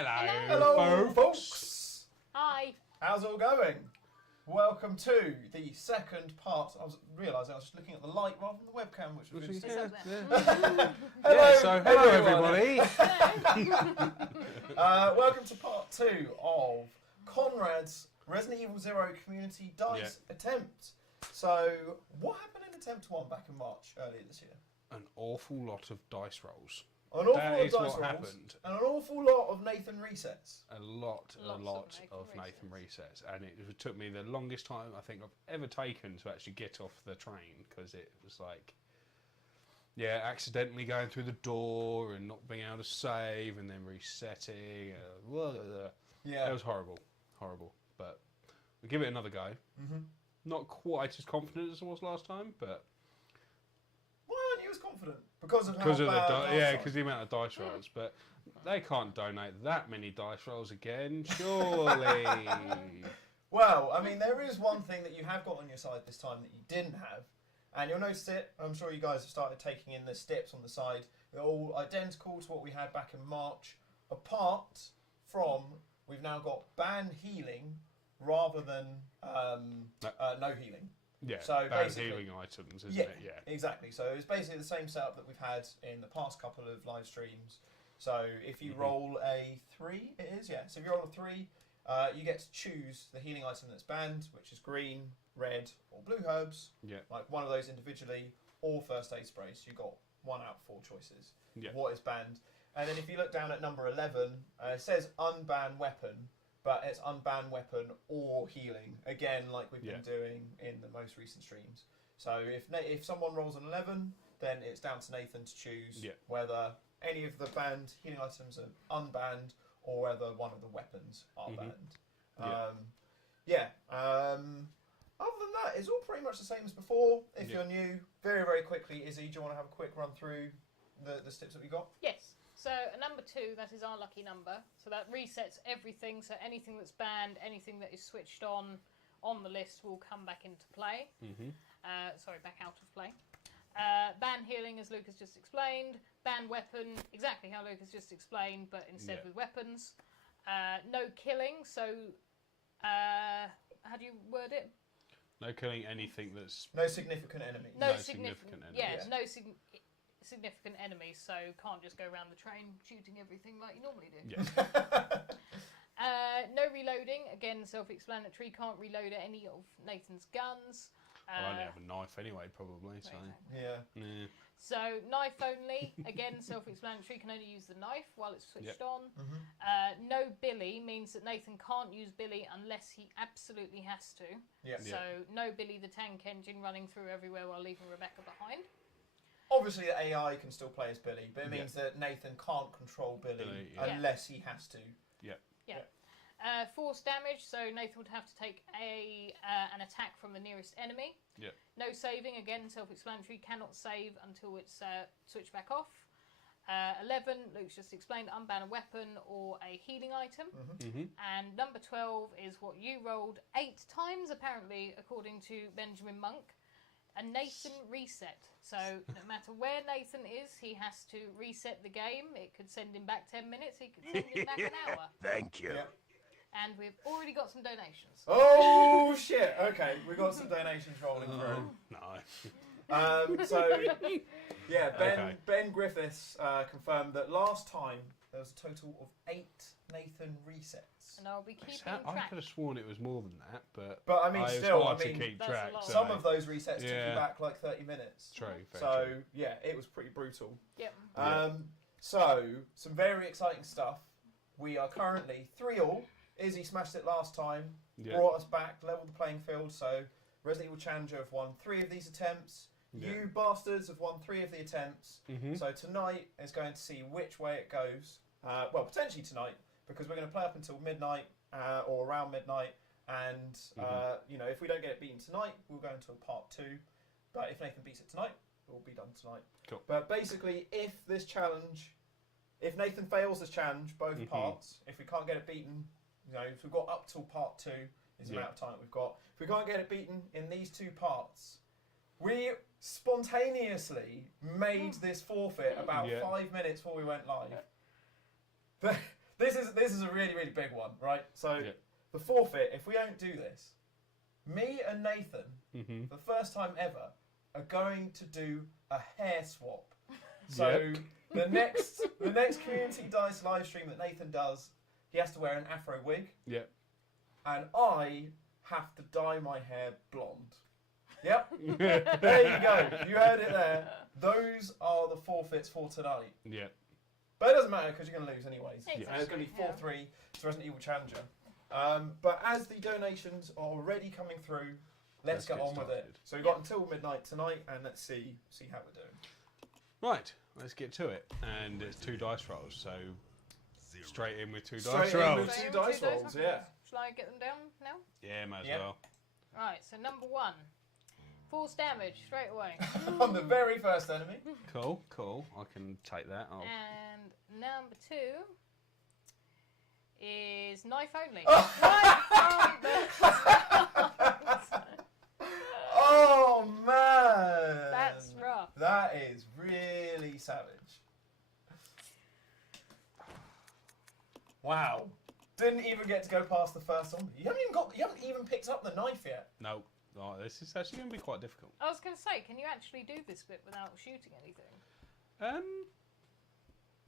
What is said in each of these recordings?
Hello, folks. Hi. How's it all going? Welcome to the second part. I was realising I was just looking at the light rather than the webcam, which was really Yeah. Hello, everybody. welcome to part 2 of Conrad's Resident Evil 0 community dice attempt. So, what happened in attempt 1 back in March earlier this year? An awful lot of dice rolls. An awful That lot is of dice what rolls happened. and an awful lot of Nathan resets. A lot of Nathan resets, and it took me the longest time I think I've ever taken to actually get off the train, because it was like, accidentally going through the door and not being able to save and then resetting. It was horrible, but we'll give it another go. Not quite as confident as I was last time, but Why aren't you as confident? Because of how because of bad the amount of dice rolls. But they can't donate that many dice rolls again, surely. Well, I mean, there is one thing that you have got on your side this time that you didn't have, and you'll notice it. I'm sure you guys have started taking in the steps on the side. They're all identical to what we had back in March, apart from we've now got ban healing rather than no healing. Yeah, so bad healing items, isn't it? Yeah, exactly. So it's basically the same setup that we've had in the past couple of live streams. So if you roll a 3, it is, yeah. So if you roll a 3, you get to choose the healing item that's banned, which is green, red, or blue herbs. Yeah. Like one of those individually, or first aid sprays. So you've got 1 out of 4 choices. Yeah. What is banned? And then if you look down at number 11, it says unban weapon. But it's unban weapon or healing, again, like we've been doing in the most recent streams. So if someone rolls an 11, then it's down to Nathan to choose whether any of the banned healing items are unbanned or whether one of the weapons are banned. Other than that, it's all pretty much the same as before. If you're new, very, very quickly, Izzy, do you want to have a quick run through the steps that we got? Yes. So number 2, that is our lucky number. So that resets everything. So anything that's banned, anything that is switched on the list will come back into play. Back out of play. Ban healing, as Luke has just explained. Ban weapon, exactly how Luke has just explained, but instead with weapons. No killing. So how do you word it? No killing anything that's... No significant enemy. No significant enemy. Yeah, no significant enemies, so can't just go around the train shooting everything like you normally do. No reloading, again self-explanatory, can't reload any of Nathan's guns. I only have a knife anyway, probably. So So knife only, again self-explanatory, can only use the knife while it's switched on. No Billy means that Nathan can't use Billy unless he absolutely has to. So no Billy the tank engine running through everywhere while leaving Rebecca behind. Obviously, the AI can still play as Billy, but it means that Nathan can't control Billy unless he has to. Force damage, so Nathan would have to take an attack from the nearest enemy. No saving, again, self-explanatory, cannot save until it's switched back off. 11, Luke's just explained, unban a weapon or a healing item. And number 12 is what you rolled 8 times, apparently, according to Benjamin Monk. A Nathan reset. So no matter where Nathan is, he has to reset the game. It could send him back 10 minutes. He could send him back an hour. Thank you. And we've already got some donations. Oh, shit. Okay, we've got some donations rolling through. No. Ben Griffiths confirmed that last time there was a total of 8 Nathan resets. And I'll be keeping I track. could have sworn it was more than that, but I mean, it's still, hard to keep track. Some of those resets took you back like 30 minutes. True. So, it was pretty brutal. Yep. So, some very exciting stuff. We are currently 3-all. Izzy smashed it last time, brought us back, leveled the playing field. So, Resident Evil Challenger have won 3 of these attempts. You bastards have won 3 of the attempts. So tonight is going to see which way it goes. Well, potentially tonight, because we're going to play up until midnight or around midnight. And, if we don't get it beaten tonight, we'll go into a part 2. But if Nathan beats it tonight, it will be done tonight. Cool. But basically, if Nathan fails this challenge, both parts, if we can't get it beaten, if we've got up till part 2, is the amount of time that we've got. If we can't get it beaten in these 2 parts, we spontaneously made this forfeit about 5 minutes before we went live. This is a really, really big one, right? So the forfeit, if we don't do this, me and Nathan, for the first time ever, are going to do a hair swap. So the next Community Dice live stream that Nathan does, he has to wear an afro wig. Yep. And I have to dye my hair blonde. Yep. There you go. You heard it there. Those are the forfeits for tonight. Yep. But it doesn't matter because you're going to lose anyways. Exactly. And it's going to be 4-3 to Resident Evil Challenger. But as the donations are already coming through, let's get on with it. So we've got until midnight tonight, and let's see how we're doing. Right, let's get to it. And it's 2 dice rolls, so straight in with 2 Straight dice in rolls. with 2 dice rolls, yeah. Shall I get them down now? Yeah, might as well. Right, so number 1. Force damage, straight away. On the very first enemy. Cool. I can take that. And number 2 is knife only. Oh man! That's rough. That is really savage. Wow. Didn't even get to go past the first zombie. You haven't even picked up the knife yet. No. Oh, this is actually going to be quite difficult. I was going to say, can you actually do this bit without shooting anything?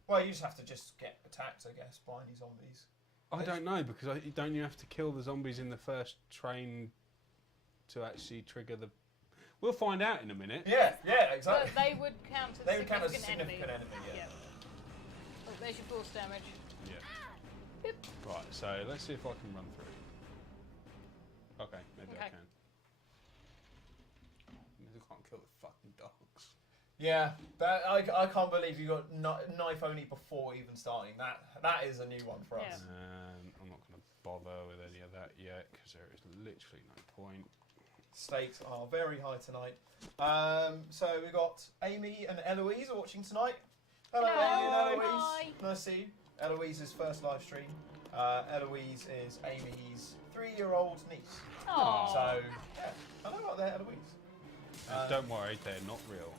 Well, you just have to get attacked, I guess, by any zombies. I don't know, because don't you have to kill the zombies in the first train to actually trigger the... We'll find out in a minute. Yeah, exactly. But they would count as a significant enemy, yeah. Oh, there's your force damage. Yeah. Yep. Right, so let's see if I can run through. Okay, maybe I can. I can't kill the fucking dogs. Yeah, I can't believe you got knife only before even starting. That is a new one for us. I'm not going to bother with any of that yet because there is literally no point. Stakes are very high tonight. So we've got Amy and Eloise are watching tonight. Hello, Amy and Eloise. Hi. Nice to see you. Eloise's first live stream. Eloise is Amy's 3-year-old niece. Aww. So, yeah, I know what they're, Eloise. Don't worry, they're not real.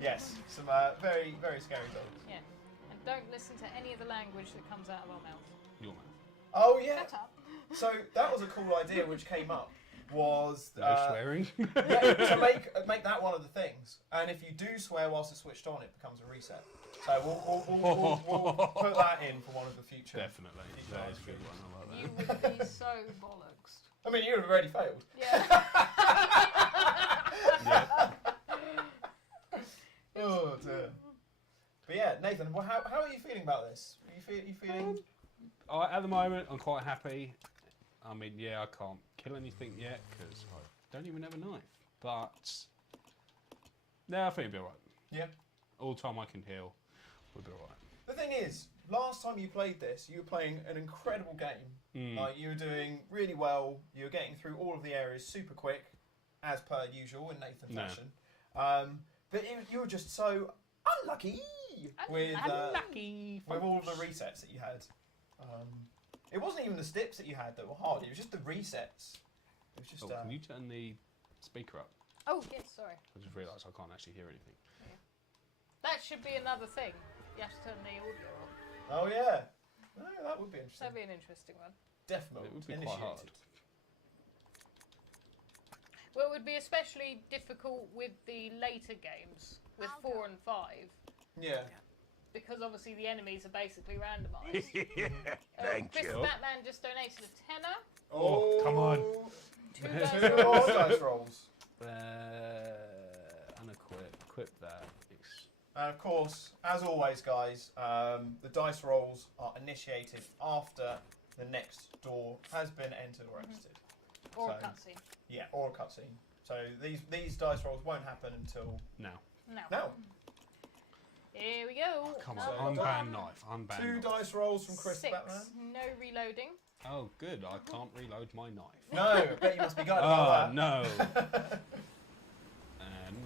Yes, some very, very scary dogs. Yeah. And don't listen to any of the language that comes out of our mouth. Your mouth. Oh, yeah. Shut up. So that was a cool idea which came up. Was no swearing. to make that one of the things, and if you do swear whilst it's switched on, it becomes a reset. So we'll put that in for one of the future. Definitely, that is a good one. I like that. You would be so bollocks. I mean, you would have already failed. Yeah. Yeah. Oh dear. But yeah, Nathan, well, how are you feeling about this? Are you feeling? At the moment, I'm quite happy. I mean, yeah, I can't kill anything yet because I don't even have a knife. But no, I think it'll be alright. Yeah. All the time I can heal, we'll be alright. The thing is, last time you played this, you were playing an incredible game. Like, you were doing really well. You were getting through all of the areas super quick, as per usual in Nathan fashion. But you were just so unlucky with all of the resets that you had. It wasn't even the stips that you had that were hard. It was just the resets. It was just. Can you turn the speaker up? Oh, yes, sorry. I just realised I can't actually hear anything. Yeah. That should be another thing. You have to turn the audio off. Oh, yeah. No, that would be interesting. That'd be an interesting one. Definitely. It would be quite hard. Well, it would be especially difficult with the later games, with 4 and 5. Yeah. Because obviously the enemies are basically randomised. Thank Chris you. Batman just donated a tenner. Oh, come on. 2 Two more dice rolls. Equip that. And of course, as always, guys, the dice rolls are initiated after the next door has been entered or exited. Or a cutscene. Yeah, or a cutscene. So these dice rolls won't happen until now. Now. Here we go. Come So on, unban knife. Unban 2 knife. dice rolls from Chris 6. Batman. No reloading. Oh, good. I can't reload my knife. No, I bet you must be gutted about that. No. And...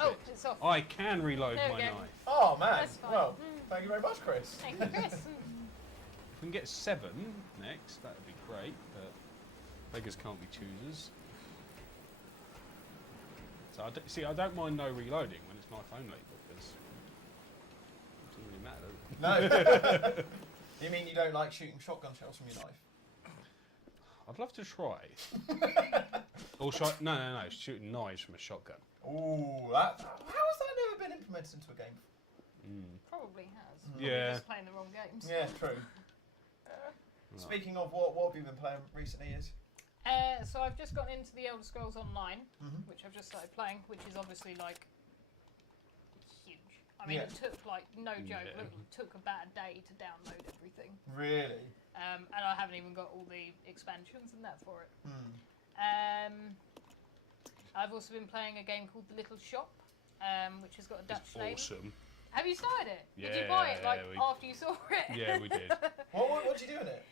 Oh, it's off. I can reload There we my go. knife. Oh man. That's fine. Well, thank you very much, Chris. Thank you, Chris. If we can get 7 next, that would be great, but beggars can't be choosers. So I don't mind no reloading when it's knife only, because No. You mean you don't like shooting shotgun shells from your knife? I'd love to try. Or no, shooting knives from a shotgun. Ooh, how has that never been implemented into a game? Probably has. Yeah. Just playing the wrong games. Yeah, true. Speaking of what have you been playing recently? So I've just gotten into the Elder Scrolls Online, which I've just started playing, which is obviously like huge. I mean, it took like no joke. It took about a day to download everything. Really? And I haven't even got all the expansions and that for it. I've also been playing a game called The Little Shop, which has got a Dutch name. Awesome. Have you started it? Yeah, did you buy it after you saw it? Yeah, we did. What did you do in it?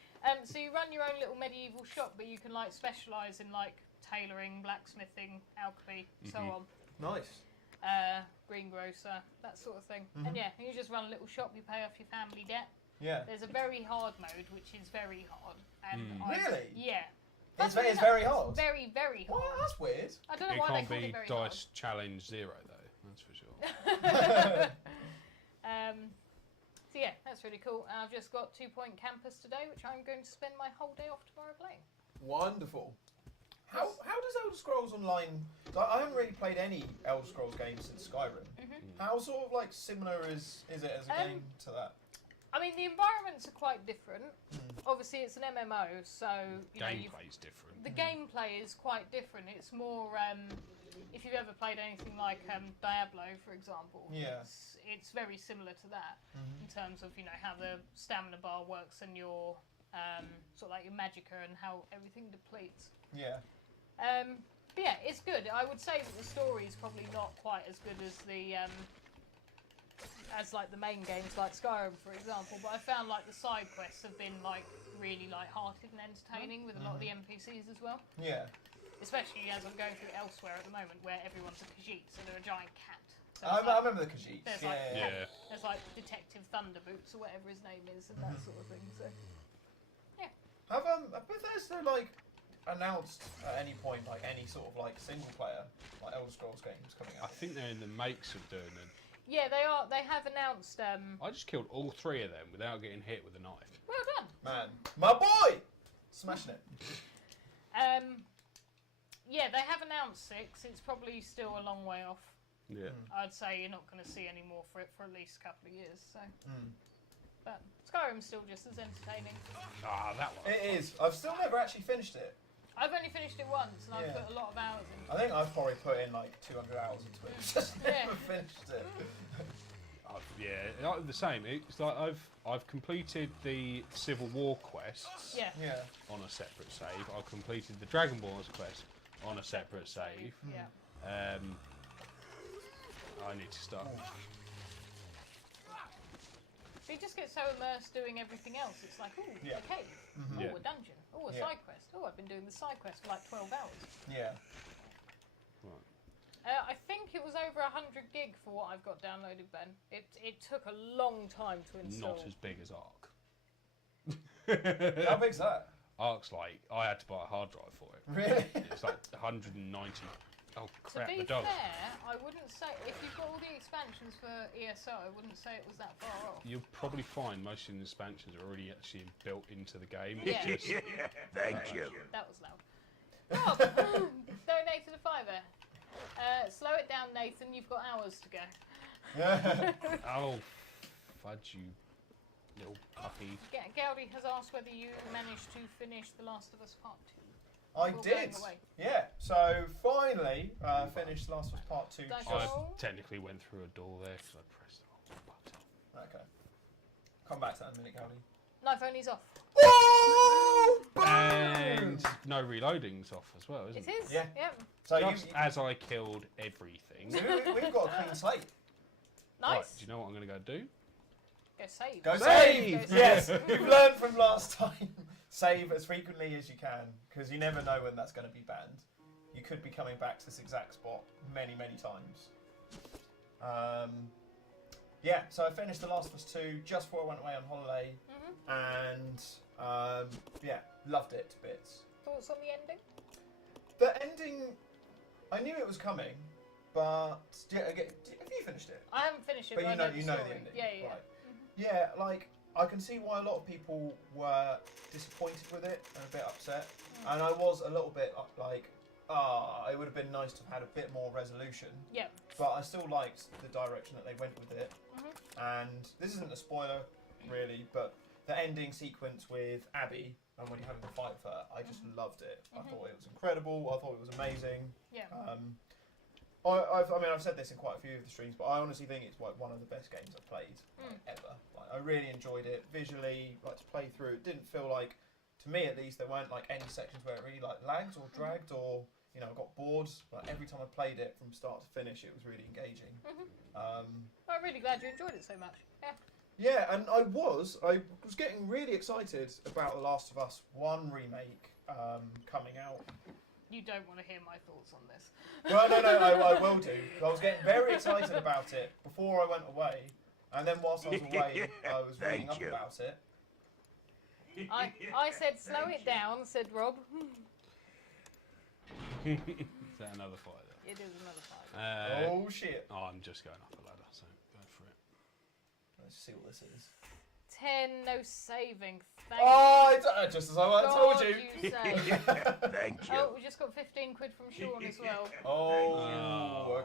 So you run your own little medieval shop, but you can like specialise in like tailoring, blacksmithing, alchemy, so on. Nice. Greengrocer, that sort of thing. And yeah, you just run a little shop. You pay off your family debt. Yeah. There's a very hard mode, which is very hard. And Really? Yeah. It's very hard. Very, very hard. Well, that's weird. I don't know It why they can't call be it very Dice Challenge 0 though. That's for sure. hard. So yeah, that's really cool. And I've just got 2 Point Campus today, which I'm going to spend my whole day off tomorrow playing. Wonderful. How does Elder Scrolls Online? I haven't really played any Elder Scrolls games since Skyrim. How sort of like similar is it as a game to that? I mean, the environments are quite different. Obviously, it's an MMO, so Gameplay's different. The gameplay is quite different. It's more. If you've ever played anything like Diablo, for example, it's very similar to that in terms of how the stamina bar works and your sort of like your magicka and how everything depletes. Yeah. But yeah, it's good. I would say that the story is probably not quite as good as the as like the main games like Skyrim, for example. But I found like the side quests have been like really light-hearted and entertaining with a lot of the NPCs as well. Yeah. Especially as I'm going through Elsewhere at the moment, where everyone's a Khajiit, so they're a giant cat. So I remember the Khajiits. There's like Detective Thunderboots or whatever his name is, and that sort of thing. So yeah. Have Bethesda like announced at any point like any sort of like single player like Elder Scrolls games coming out? I think they're in the makes of doing it. Yeah, they are. They have announced. I just killed all 3 of them without getting hit with a knife. Well done. Man, my boy, smashing it. Yeah, they have announced 6. It's probably still a long way off. Yeah. I'd say you're not going to see any more for it for at least a couple of years. So, but Skyrim's still just as entertaining. Ah, that one. It is. I've still never actually finished it. I've only finished it once, and I've put a lot of hours in. I think I've probably put in like 200 hours into it. Just never finished it. Yeah, the same. It's like I've completed the Civil War quests on a separate save. I've completed the Dragon Balls quest on a separate save. Yeah. I need to start. So you just get so immersed doing everything else. It's like, ooh, a cave. Ooh, a dungeon. Ooh, a side quest. Oh, I've been doing the side quest for like 12 hours. Yeah. Right. I think it was over 100 gig for what I've got downloaded, Ben. It took a long time to install. Not as big as Ark. How big's that? Ark's like, I had to buy a hard drive for it. Really? It's like 190. Oh crap, to be the dog. fair, I wouldn't say, if you've got all the expansions for ESO, I wouldn't say it was that far off. You'll probably find most of the expansions are already actually built into the game. Yeah. Thank you. That was loud. Rob, donated a £5. Slow it down, Nathan. You've got hours to go. Oh, fudge, you little puppy. Gowdy has asked whether you managed to finish The Last of Us Part 2. I did. Yeah. So finally finished Last of Us Part 2. I technically went through a door there because I pressed the wrong button. Okay. Come back to that in a minute, Gowdy. Knife only's off. And no reloading's off as well, isn't it? It is. Yeah. Yep. So just as I killed everything. So we've got a clean slate. Nice. Right, do you know what I'm going to go do? Go save. Go save! Yes, you've learned from last time. Save as frequently as you can, because you never know when that's going to be banned. You could be coming back to this exact spot many, many times. Yeah, so I finished The Last of Us 2 just before I went away on holiday, and yeah, loved it to bits. Thoughts on the ending? The ending, I knew it was coming, but have you finished it? I haven't finished it, But but you know I the story. ending. Yeah. Right. Yeah, like, I can see why a lot of people were disappointed with it and a bit upset. And I was a little bit like, it would have been nice to have had a bit more resolution. Yeah. But I still liked the direction that they went with it. And this isn't a spoiler, really, but the ending sequence with Abby, and when you're having a fight with her, I just loved it. I thought it was incredible. I thought it was amazing. Yeah. I've said this in quite a few of the streams, but I honestly think it's like one of the best games I've played ever. Like, I really enjoyed it visually. Like, to play through, it didn't feel like, to me at least, there weren't like any sections where it really like lagged or dragged or got bored. Like, every time I played it from start to finish, it was really engaging. I'm really glad you enjoyed it so much. Yeah. Yeah, and I was getting really excited about The Last of Us 1 remake coming out. You don't want to hear my thoughts on this. Well, no, I will do. I was getting very excited about it before I went away, and then whilst I was away, I was reading up about it. I said, slow it down, said Rob. Is that another fight? It is another fight. Oh, shit. Oh, I'm just going up a ladder, so go for it. Let's see what this is. 10, no saving. Just as I told you. Thank you. Oh, we just got 15 quid from Sean as well.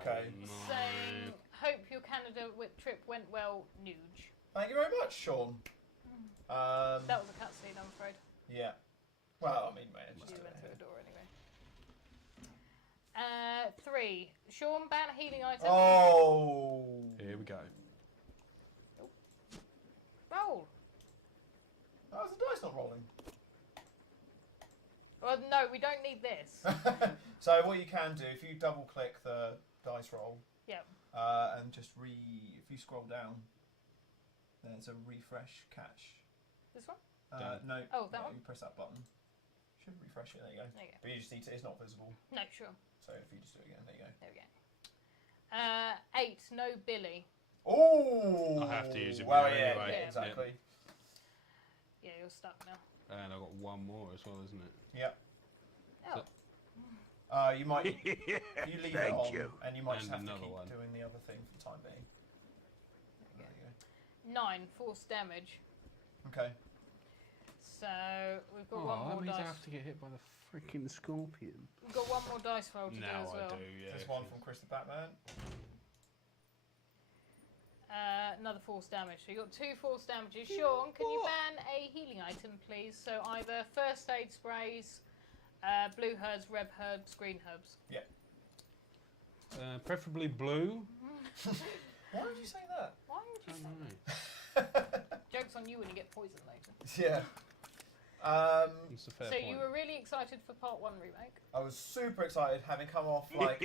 Okay. Saying, hope your Canada trip went well, Nuge. Thank you very much, Sean. That was a cutscene, I'm afraid. Yeah. Well, I mean, man, You went through a door anyway. 3. Sean, ban a healing item. Oh. Here we go. Roll. How's the dice not rolling? Well, no, we don't need this. So what you can do, if you double click the dice roll, Yeah. and just if you scroll down, there's a refresh catch. This one? No. Oh, that one? You press that button. Should refresh it. There you go. There you go. But you just need to. It's not visible. No, sure. So if you just do it again, there you go. There we go. 8, no Billy. Oh. I have to use it Well, anyway. yeah, exactly. Yeah, you're stuck now. And I've got one more as well, isn't it? Yep. Oh. You might. You leave it on, and you might just have to keep one. doing the other thing for the time being. There you go. 9, force damage. Okay. So we've got one more that means dice. I have to get hit by the freaking scorpion. We've got one more dice roll to do Now as well. I do, yeah. This one from Chris the Batman. Another force damage. So you've got 2 force damages. Sean, can you ban a healing item, please? So either first aid sprays, blue herbs, red herbs, green herbs. Yeah. Preferably blue. Why would you say that? Why would you say that? Joke's on you when you get poisoned later. Yeah. That's a fair So point. you were really excited for Part 1 remake. I was super excited, having come off like.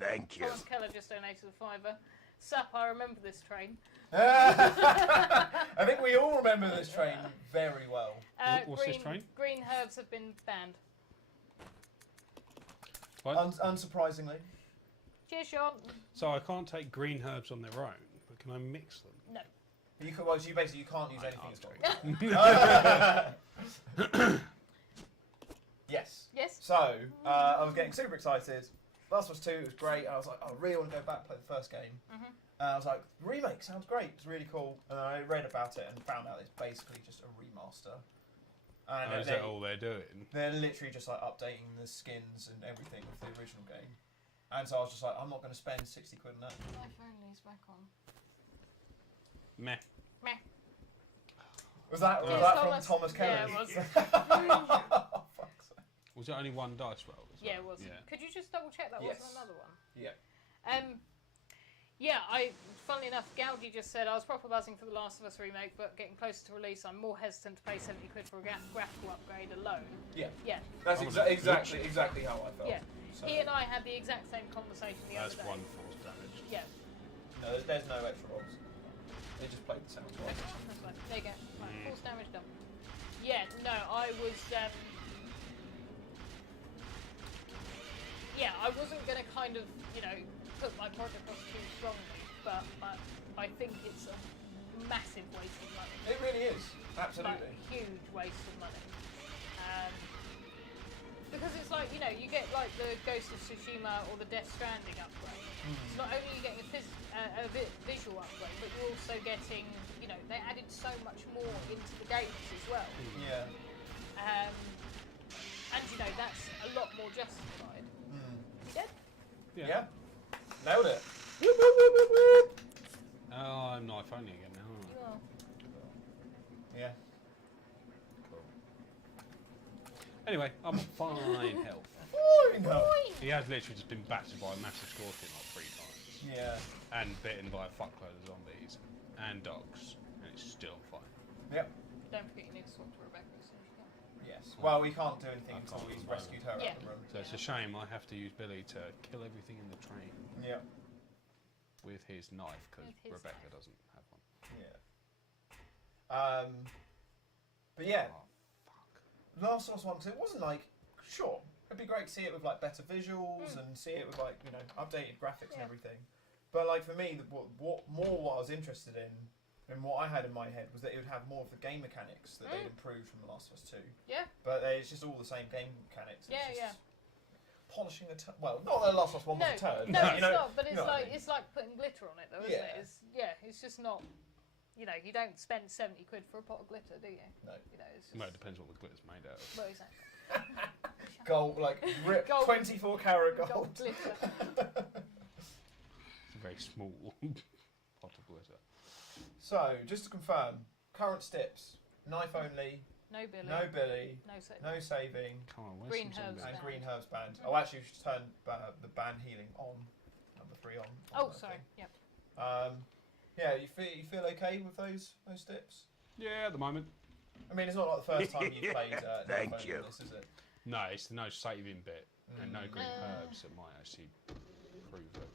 Thank you. Thomas Keller just donated a £5. Sup, I remember this train. I think we all remember this train very well. What's this train? Green herbs have been banned. What? Unsurprisingly. Cheers, Sean. So I can't take green herbs on their own, but can I mix them? No. You can, well, you basically can't use anything that's got. Yes. Yes. So I was getting super excited. Last of Us 2, it was great. And I was like, I really want to go back and play the first game. And I was like, remake sounds great. It's really cool. And I read about it and found out it's basically just a remaster. And Is that all they're doing? They're literally just like updating the skins and everything of the original game. And so I was just like, I'm not going to spend 60 quid on that. My phone is back on. Meh. Meh. Was that from Thomas Keller? Yeah, it was. Oh, fuck's sake. Was it only one dice roll? Yeah, it was. Yeah. Could you just double check that Yes. wasn't another one? Yeah. Funnily enough, Gougy just said I was proper buzzing for The Last of Us remake, but getting closer to release, I'm more hesitant to pay 70 quid for a graphical upgrade alone. Yeah. Yeah. That's exactly how I felt. Yeah. So. He and I had the exact same conversation the other That's day. one force damage. Yeah. No, there's no extra rolls. They just played the sound. Okay, that's fine. There you go. Right, force damage done. Yeah, no, I was. I wasn't going to kind of, put my project across too strongly, but I think it's a massive waste of money. It really is. Absolutely. Like, huge waste of money. Because it's like, you know, you get like the Ghost of Tsushima or the Death Stranding upgrade. So not only are you getting a visual upgrade, but you're also getting, you know, they added so much more into the games as well. Yeah. And you know, that's a lot more justified. You dead? Yeah. Nailed it. Oh, I'm knife only again now. You are. Yeah. Cool. Anyway, I'm on fine health. No. He has literally just been battered by a massive scorpion like 3 times. Yeah. And bitten by a fuckload of zombies and dogs, and it's still fine. Yep. Don't forget you need to swap to Rebecca as soon as you can. Yes. Well, we can't do anything I until can't we've at the rescued her out of the room. So it's a shame I have to use Billy to kill everything in the train Yeah. with his knife, because With his Rebecca knife. doesn't have one. Yeah. But yeah, Oh, fuck. Last of Us 1, because it wasn't like, sure, it'd be great to see it with like better visuals and see it with like, you know, updated graphics and Yeah. everything. But like for me, what I was interested in, and what I had in my head was that it would have more of the game mechanics that they'd improved from The Last of Us 2. Yeah. But it's just all the same game mechanics. Yeah, it's yeah. just polishing a well, not that The Last of Us 1 was a turd. No, but, it's you know, not. But you it's know what I like mean. it's like putting glitter on it, though, isn't Yeah. it? It's just not. You know, you don't spend 70 quid for a pot of glitter, do you? No. You know, it's just. Well, it depends what the glitter's made out of. Well, exactly. Gold, like ripped Gold. 24 karat gold. Gold glitter. It's a very small pot of glitter. So, just to confirm, current stips: knife only, No Billy. no Billy, No saving. no saving, Come on, where's Green some herbs zombies? and band. green herbs band. Oh, actually, we should turn the band healing on. Number 3 on. Oh, that sorry. thing. Yep. Yeah, you feel okay with those stips? Yeah, at the moment. I mean, it's not like the first time you've played Thank knife only you. in this, is it? No, it's the no saving bit and no green Uh. herbs that might actually prove it.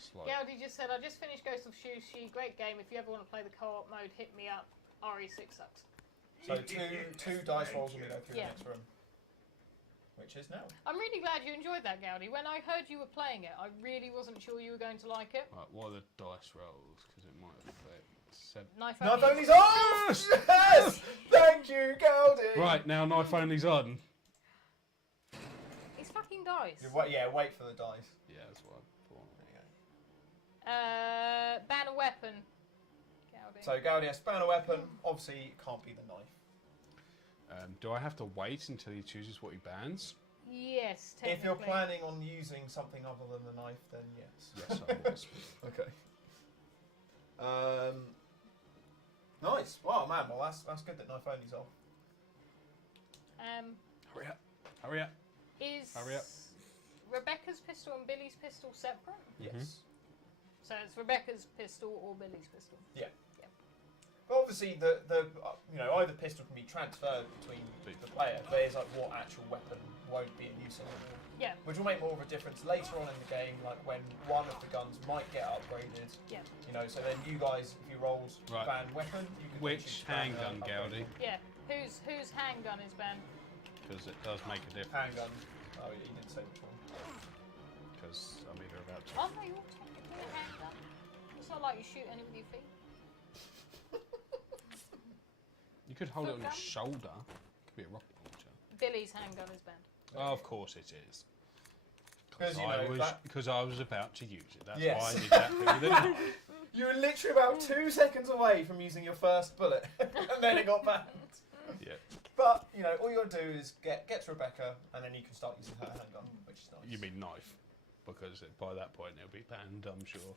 Slightly. Gowdy just said, I just finished Ghost of Tsushima. Great game. If you ever want to play the co-op mode, hit me up. RE6 sucks. So two dice rolls when we go through Yeah. the next room, which is now. I'm really glad you enjoyed that, Gowdy. When I heard you were playing it, I really wasn't sure you were going to like it. Right, what are the dice rolls? Because it might affect 7. Knife Knife only. only's on! Yes! Thank you, Goldie! Right, now knife only's on. It's fucking dice. Wait for the dice. Yeah, that's what I thought. There you go. Ban a weapon. Gowdy. So Goldie has span a weapon. Obviously, it can't be the knife. Do I have to wait until he chooses what he bans? Yes, If technically. you're planning on using something other than the knife, then yes. Yes, I was. Okay. Nice. Wow, man. Well, that's good that knife only's off. Hurry up. Hurry up. Is Hurry up. Rebecca's pistol and Billy's pistol separate? Yes. So it's Rebecca's pistol or Billy's pistol. Yeah. But obviously, the either pistol can be transferred between the player, but it's like what actual weapon won't be in use anymore. Yeah. Which will make more of a difference later on in the game, like when one of the guns might get upgraded. Yeah. You know, so then you guys, if you rolled Right. ban weapon, you can Which choose ban, handgun, upgrade. Gowdy? Yeah. Whose handgun is banned? Because it does make a difference. Handgun. Oh, you didn't say which one. Because I'm either about to. Oh no, you're technically a handgun. It's not like you shoot any with your feet. You could hold it on your Gun? shoulder. Could be a rocket launcher. Billy's handgun is banned. Oh, of course it is. 'Cause, you know, that- Because I was about to use it. That's Yes. why I did that thing with the knife. You were literally about 2 seconds away from using your first bullet, and then it got banned. Yeah. But you know, all you got to do is get to Rebecca, and then you can start using her handgun, which is nice. You mean knife? Because by that point it'll be banned, I'm sure.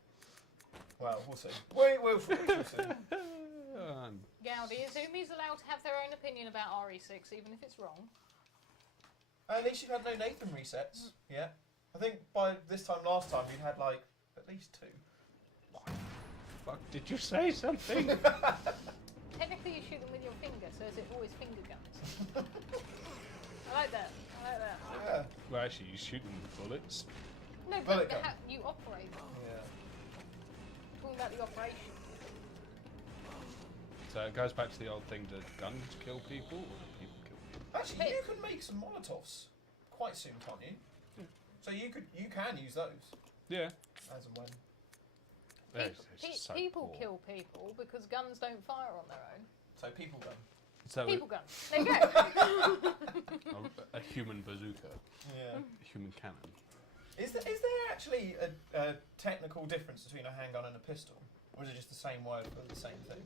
Well, we'll see. We'll see. Gowdy, is Umi's allowed to have their own opinion about RE6, even if it's wrong? At least you've had no Nathan resets yet. I think by this time last time you'd had like at least 2. Fuck, did you say something? Technically, you shoot them with your finger, so is it always finger guns? I like that. Yeah. Well, actually, you shoot them with bullets. No, Bullet but gun. you operate them. Yeah. Talking about the operation. So it goes back to the old thing: do guns kill people, or do people kill people? Actually, you can make some Molotovs quite soon, can't you? So you can use those Yeah. as and when. It's just so People poor. kill people because guns don't fire on their own. So people gun. So People gun. There you go. a human bazooka. Yeah. A human cannon. Is there actually a technical difference between a handgun and a pistol? Or is it just the same word for the same thing?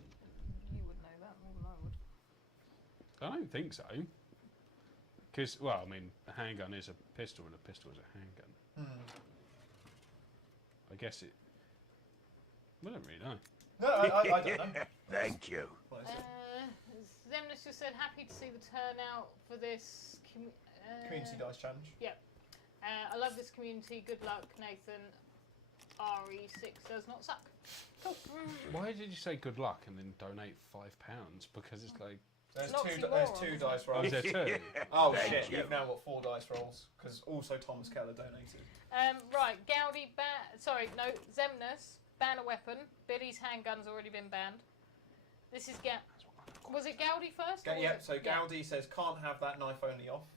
You would know that more than I would. I don't think so. Because, well, I mean, a handgun is a pistol and a pistol is a handgun. I guess it... I don't really know. No, I don't know. Thank you. What is it? Zemnis just said, happy to see the turnout for this... Community Dice Challenge. Yep. I love this community. Good luck, Nathan. RE6 does not suck. Cool. Why did you say good luck and then donate £5? Because it's like... There's Not two, too there's moral, two isn't dice Oh, rolls. is there two? Oh Thank shit, you. you've now got 4 dice rolls, because also Thomas Keller donated. Right, Gowdy Zemnis, ban a weapon. Billy's handgun's already been banned. This is Was it Gowdy first? Yep, so Gowdy says can't have that knife only off.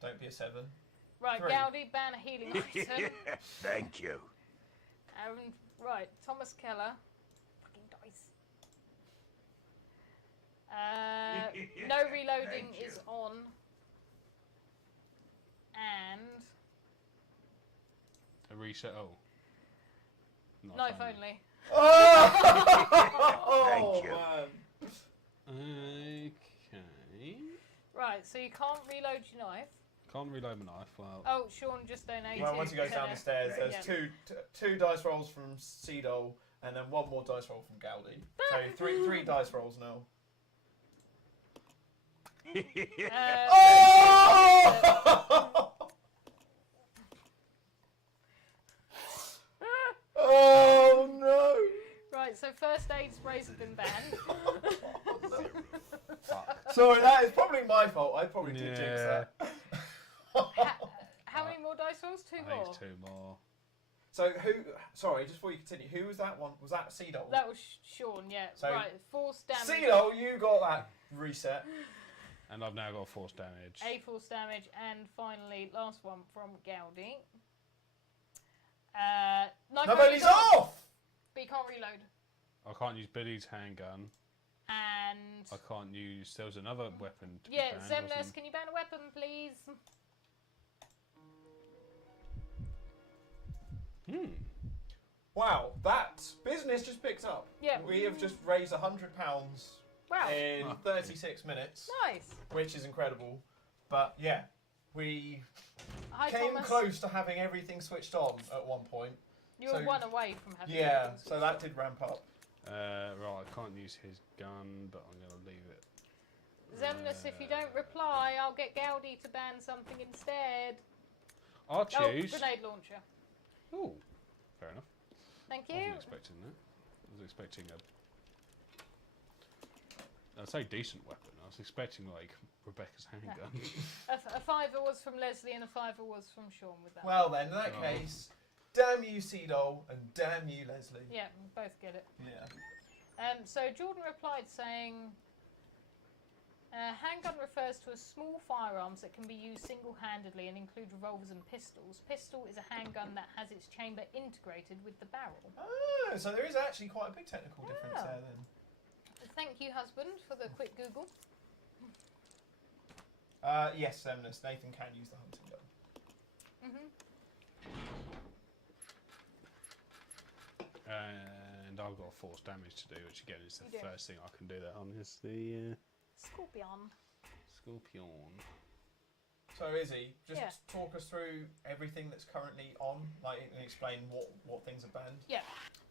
Don't be a 7. Right, 3. Gowdy, ban a healing item. Thank you. Right, Thomas Keller. Fucking dice. No reloading Thank you. is on. And A reset. Oh. knife only. Oh, Thank you. man. Okay. Right, so you can't reload your knife. Can't reload my knife. Well, Oh, Sean just donated. Well, once he goes down the stairs, there's Yeah. two dice rolls from Seedol, and then 1 more dice roll from Gowdy. So three dice rolls now. Oh no! Right, so first aid sprays have been banned. Sorry, that is probably my fault. I probably did jinx Yeah. that. How many more dice rolls? 2 I think more. it's 2 more. So who? Sorry, just before you continue, who was that one? Was that Seedol? That was Sean, yeah. So- right, force damage. Seedol, you got that reset. And I've now got force damage. A force damage, and finally, last one from Gowdy. Knife No, only's he's off. but you can't reload. I can't use Billy's handgun. And I can't use... There was another weapon to be yeah, banned, Zemnis, wasn't can you ban a weapon, please? Wow, that business just picked up. Yeah. We have just raised £100 Wow, in Oh. 36 minutes, nice. which is incredible. But yeah, we Hi, came Thomas. close to having everything switched on at one point. You were So- 1 away from having. Yeah, weapons. so that did ramp up. Right, I can't use his gun, but I'm going to leave it. Zemnis, if you don't reply, I'll get Gowdy to ban something instead. I'll choose... Oh, grenade launcher. Oh, fair enough. Thank I you. wasn't expecting that. I was expecting I'd say decent weapon. I was expecting, like, Rebecca's handgun. A fiver was from Leslie and a fiver was from Sean with that. Well then, in that Oh. case, damn you Seedol and damn you Leslie. Yeah, we both get it. Yeah. So Jordan replied saying, handgun refers to a small firearms that can be used single-handedly and include revolvers and pistols. Pistol is a handgun that has its chamber integrated with the barrel. Oh, so there is actually quite a big technical difference Yeah. there then. Thank you, husband, for the quick Google. Yes, Zemnis, Nathan can use the hunting gun. And I've got force damage to do, which again is the You do. first thing I can do that on. Is the Scorpion. Scorpion. So Izzy, just Yeah. talk us through everything that's currently on, like, and explain what things are banned. Yeah.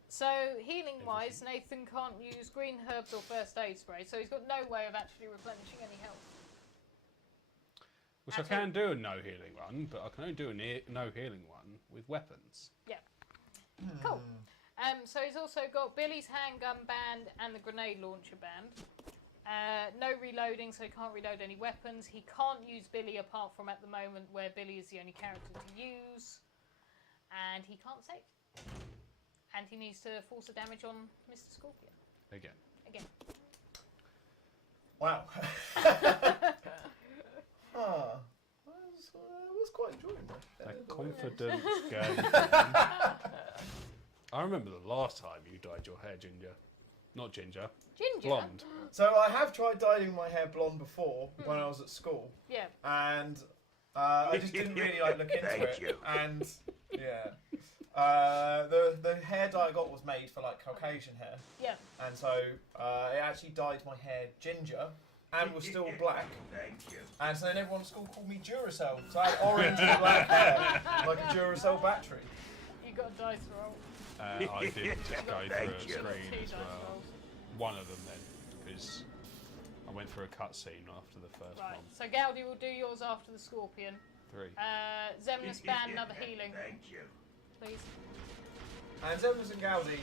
So healing-wise, Nathan can't use green herbs or first aid spray, so he's got no way of actually replenishing any health. Which I can do a no healing one, but I can only do a no healing one with weapons. Yeah. Cool. So he's also got Billy's handgun banned and the grenade launcher banned. No reloading, so he can't reload any weapons. He can't use Billy apart from at the moment where Billy is the only character to use. And he can't save. And he needs to force a damage on Mr. Scorpion. Again. Wow. I was quite enjoying that. That confident game. I remember the last time you dyed your hair ginger. Not ginger. Ginger. Blonde. So I have tried dyeing my hair blonde before when I was at school. Yeah. And I just didn't really like look into Thank it. you. And yeah. The hair dye I got was made for like Caucasian hair. Yeah. And so it actually dyed my hair ginger and was still black. Thank you. And so then everyone at school called me Duracell. So I had orange and black hair, like a Duracell battery. You got a dice roll. I did just go through Thank a you. screen Two as dice well. rolls. One of them then, because I went through a cutscene after the first Right. one. So Gaudi will do yours after the Scorpion. 3. Zemnis ban another healing, Thank you. please. And Zemnis and Gaudi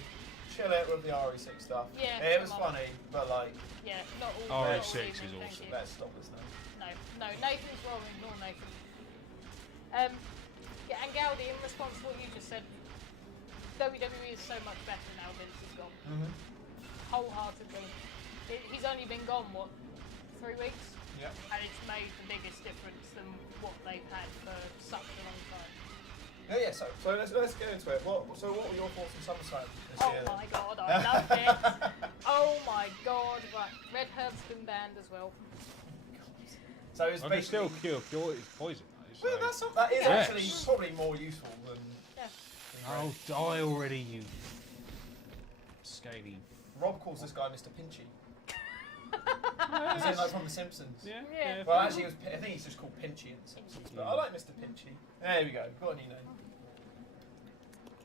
chill it with the RE6 stuff. Yeah, It was come on. funny, but like, Yeah, not all. RE6 not all is evening, thank awesome. you. let's stop this now. No, Nathan's wrong. Ignore Nathan. Yeah, and Gaudi, in response to what you just said, WWE is so much better now Vince is gone. Mm-hmm. Wholeheartedly. He's only been gone, what, 3 weeks? Yeah. And it's made the biggest difference than what they've had for such a long time. Yeah, so let's get into it. What were your thoughts on SummerSlam this Oh year? my god, I loved it. Oh my god. Right, Red Herb's been banned as well. So it's I can still basically. cure poison though. Well, So. that is Yes. actually probably more useful than. Yeah. Oh, die already, you scaly. Rob calls this guy Mr. Pinchy. Is it like from The Simpsons? Yeah. Yeah. Well, actually, I think he's just called Pinchy in The Simpsons, but I like Mr. Pinchy. There we go. Got a new name.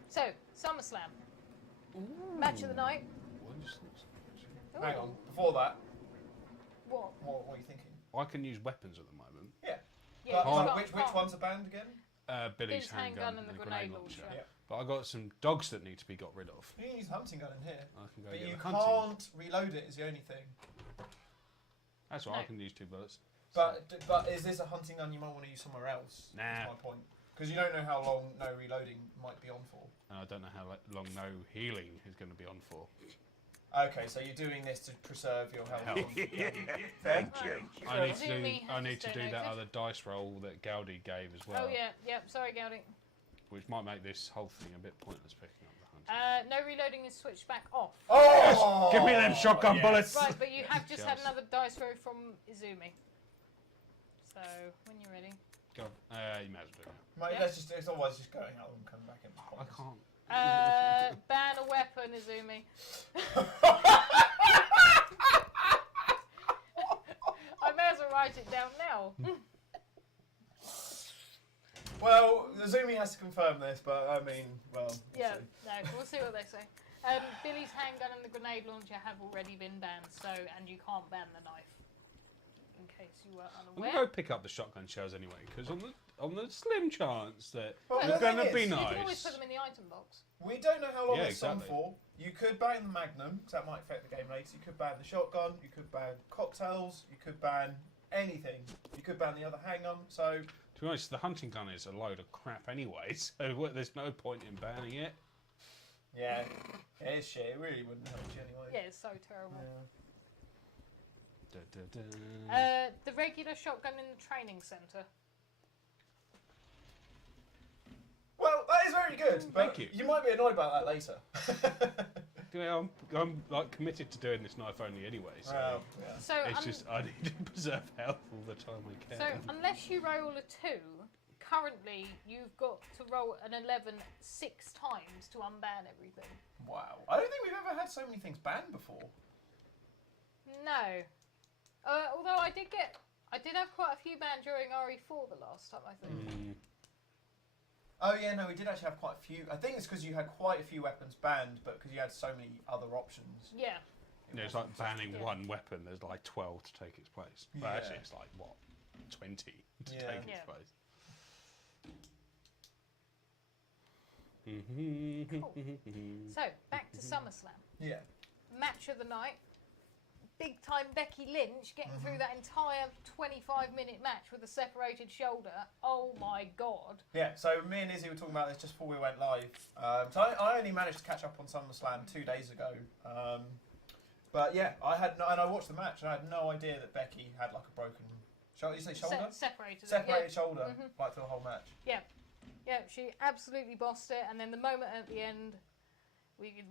So, SummerSlam. Match of the night. Hang Ooh. on. Before that, What? what are you thinking? I can use weapons at the moment. Yeah. Yeah, But, you can't- which can't- ones are banned again? Billy's His handgun and the grenade launcher. Yeah. But I got some dogs that need to be got rid of. You can use the hunting gun in here, I can go but get you the hunting. can't reload it. Is the only thing. That's right. I No. can use 2 bullets. But is this a hunting gun you might want to use somewhere else? Nah. That's my point. Because you don't know how long no reloading might be on for. And I don't know how long no healing is going to be on for. Okay, so you're doing this to preserve your health. Health. Thank you. I need Zumi has to just do that donated. other dice roll that Gaudi gave as well. Oh yeah, sorry Gaudi. Which might make this whole thing a bit pointless picking up the hunting. No reloading is switched back off. Oh! Give me them shotgun bullets! Right, but you have just had Jealous. another dice roll from Izumi. So, when you're ready. Go on. You might as well do it. Mate, Yeah. let's just, it's always just going out and coming back in. I can't. Ban a weapon, Izumi. I may as well write it down now. Well, Zumi has to confirm this, but I mean, well. we'll Yeah, see. no, we'll see what they say. Billy's handgun and the grenade launcher have already been banned, so, and you can't ban the knife. In case you were I'm unaware. going to go pick up the shotgun shells anyway, because on the slim chance that Well, it's the going to thing be is, You nice. can always put them in the item box. We don't know how long Yeah, it's on exactly. for. You could ban the Magnum, because that might affect the game later. You could ban the shotgun. You could ban cocktails. You could ban anything. You could ban the other handgun. So, To be honest, the hunting gun is a load of crap anyway, so there's no point in banning it. yeah, it is shit. It really wouldn't help you anyway. Yeah, it's so terrible. Da, da, da. The regular shotgun in the training centre. Well, that is very good. But Thank you. You might be annoyed about that later. Yeah, I'm like committed to doing this knife only anyway, so Well, yeah. So, it's just I need to preserve health all the time I can. so unless you roll a 2, currently you've got to roll an 11 6 times to unban everything. Wow. I don't think we've ever had so many things banned before. No. Although I did have quite a few banned during RE4 the last time, I think. Oh yeah, no, we did actually have quite a few. I think it's because you had quite a few weapons banned, but because you had so many other options. Yeah. Yeah, it's like banning Yeah. one weapon. There's like 12 to take its place. But Yeah. actually, it's like what 20 to Yeah. take its Yeah. place. So, back to SummerSlam. Yeah. Match of the night. Big time Becky Lynch getting through that entire 25-minute match with a separated shoulder. Oh my god. Yeah, so me and Izzy were talking about this just before we went live. So I only managed to catch up on SummerSlam 2 days ago. But yeah, I had no, and I watched the match and I had no idea that Becky had like a broken shoulder. You say shoulder? Separated. Separated shoulder, Mhm. like for the whole match. Yeah, she absolutely bossed it. And then the moment at the end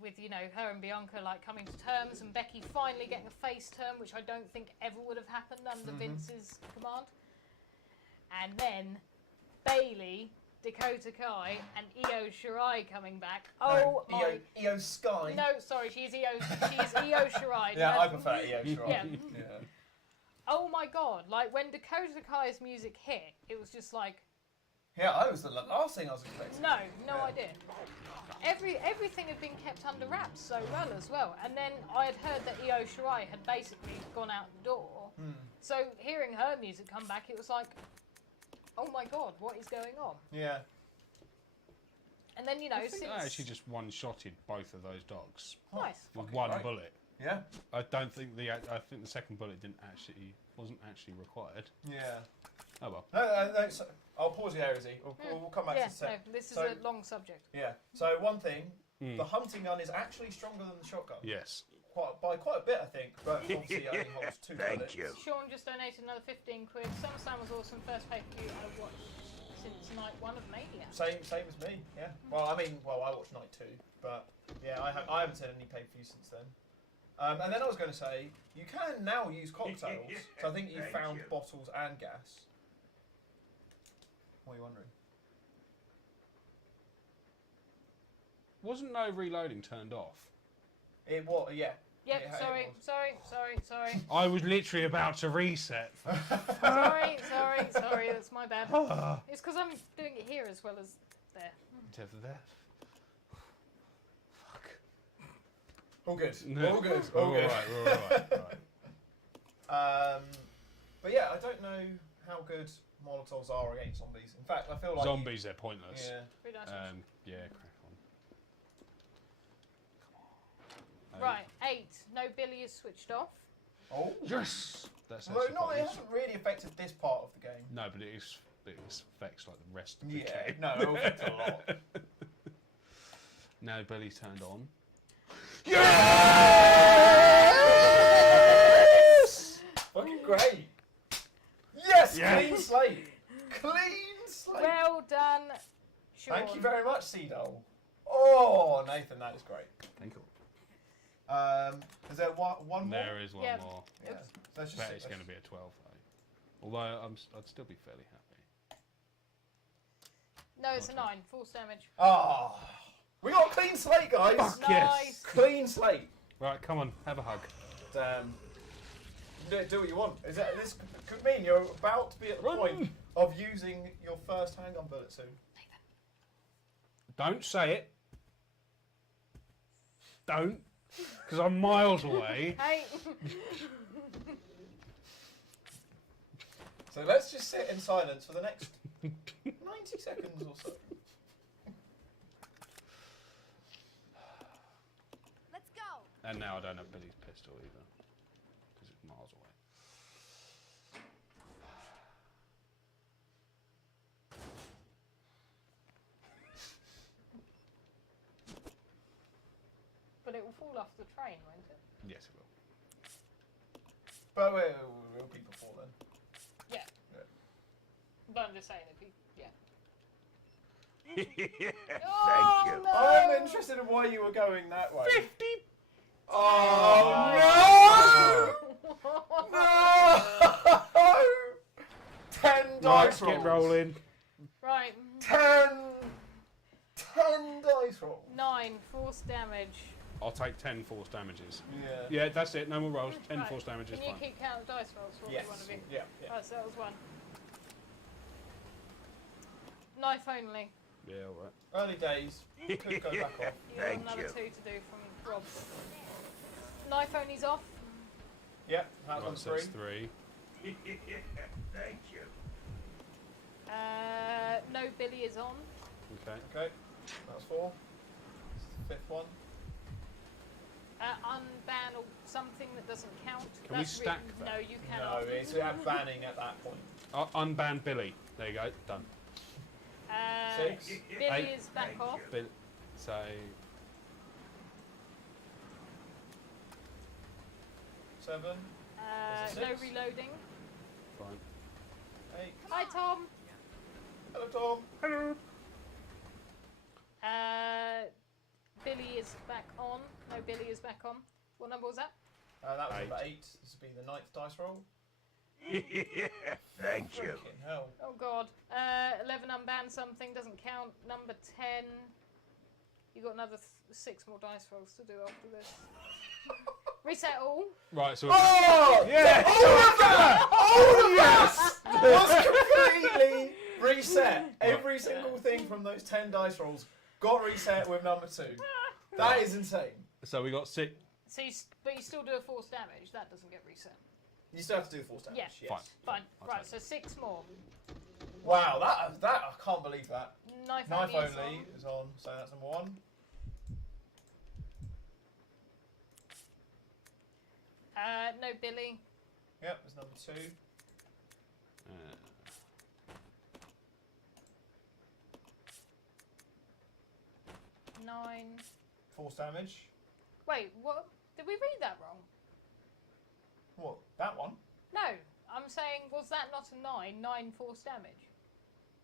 with you know her and Bianca like coming to terms, and Becky finally getting a face turn, which I don't think ever would have happened under Vince's command. And then Bailey, Dakota Kai, and Io Shirai coming back. Oh my! Io Sky. No, sorry, she's Io Shirai. Yeah, I prefer Io Shirai. Yeah. Yeah. Oh my god! Like when Dakota Kai's music hit, it was just like. Yeah, I was the last thing I was expecting. No idea. Everything had been kept under wraps so well as well, and then I had heard that Io Shirai had basically gone out the door. So hearing her music come back, it was like, oh my god, what is going on? Yeah. And then I think I actually just one-shotted both of those dogs nice with one bullet. Yeah. I think the second bullet wasn't actually required. Yeah. Oh well. No, so I'll pause you there, Izzy. We'll come back to the set. No, this is a long subject. Yeah. So one thing, the hunting gun is actually stronger than the shotgun. Yes. By quite a bit, I think, but obviously it only holds 2 bullets. Thank you. Sean just donated another 15 quid. SummerSlam was awesome. First pay-per-view I've watched since night 1 of Mania. Same as me. Yeah. Well, I watched night 2, but yeah, I haven't seen any pay-per-view since then. And then I was going to say, you can now use cocktails. So I think you found bottles and gas. What are you wondering? Wasn't no reloading turned off? It what? Yeah. Yep, sorry. I was literally about to reset. sorry, that's my bad. It's because I'm doing it here as well as there. There. All good. No. All good. We're All good. all right. But yeah, I don't know how good Molotovs are against zombies. In fact, I feel like Zombies, they're pointless. Yeah. Pretty nice. Yeah, crack on. Right, 8. No Billy is switched off. Oh. Yes! That's Although actually no, quite it useful. hasn't really affected this part of the game. No, but it affects like the rest of the Yeah. game. No, it affects a lot. Now Billy's turned on. Yes! Fucking great. Yes! Yeah. Clean slate. Clean slate. Well done, Sean. Thank you very much, Seadoll. Oh, Nathan, that is great. Thank you. Is there one more? There is one Yeah. more. Yeah. So let's just Bet see- it's going to be a 12 though. Although I'd still be fairly happy. No, it's a 9. False damage. Ah, we got a clean slate, guys. Fuck Nice. yes! Clean slate. Right, come on, have a hug. Do what you want. This could mean you're about to be at the Run. point of using your first handgun bullet soon. Don't say it. Don't. Because I'm miles away. Hey. So let's just sit in silence for the next 90 seconds or so. Let's go. And now I don't have Billy's pistol either. Because it's miles away. But it will fall off the train, won't it? Yes, it will. But we'll be before then. Yeah. Yeah. But I'm just saying, if you, Thank Oh, you. no. I'm interested in why you were going that way. 50! Oh no! No! 10 Right, dice rolls. get rolling. Right. 10 dice rolls. 9 force damage. I'll take 10 force damages. Yeah. Yeah, that's it. No more rolls. 10 Right. force damages. Can you Fine. keep count of dice rolls for Yes. one of you? Yeah. Yeah. Right, so that was 1. Knife only. Yeah, alright. Early days. Could go back off. You got Thank another you. 2 to do from Rob. Knife only's off. Yep. That Right, one's so 3. it's 3. Thank you. No Billy is on. Okay. Okay. That's 4. Fifth one. Unban or something that doesn't count. Can we stack that? No, you No, cannot. it's banning at that point. Unban Billy. There you go. Done. 6. Billy 8. is back Thank off. Bill. So 7. There's a No 6. reloading. fine. 8. Hi, Tom. Hello, Tom. Hello. Billy is back on. No, Billy is back on. What number was that? That was number 8. This would be the 9th dice roll. Thank you. Fucking hell. Oh god. 11 unban something, doesn't count. Number 10. You've got another 6 more dice rolls to do after this. Reset all. Right, so... Oh! Yes! All of that! Was completely reset. Every single thing from those 10 dice rolls got reset with number 2. That is insane. So we got 6... So but you still do a force damage. That doesn't get reset. You still have to do the force damage. Yeah. Yes. Fine. I'll Right, take so 6 more. Wow, that I can't believe that. Knife Knife only only is on, so that's number 1. No Billy. Yep, that's number 2. 9. Force damage. Wait, what? Did we read that wrong? What? That one? No, I'm saying, was that not a 9? 9 force damage.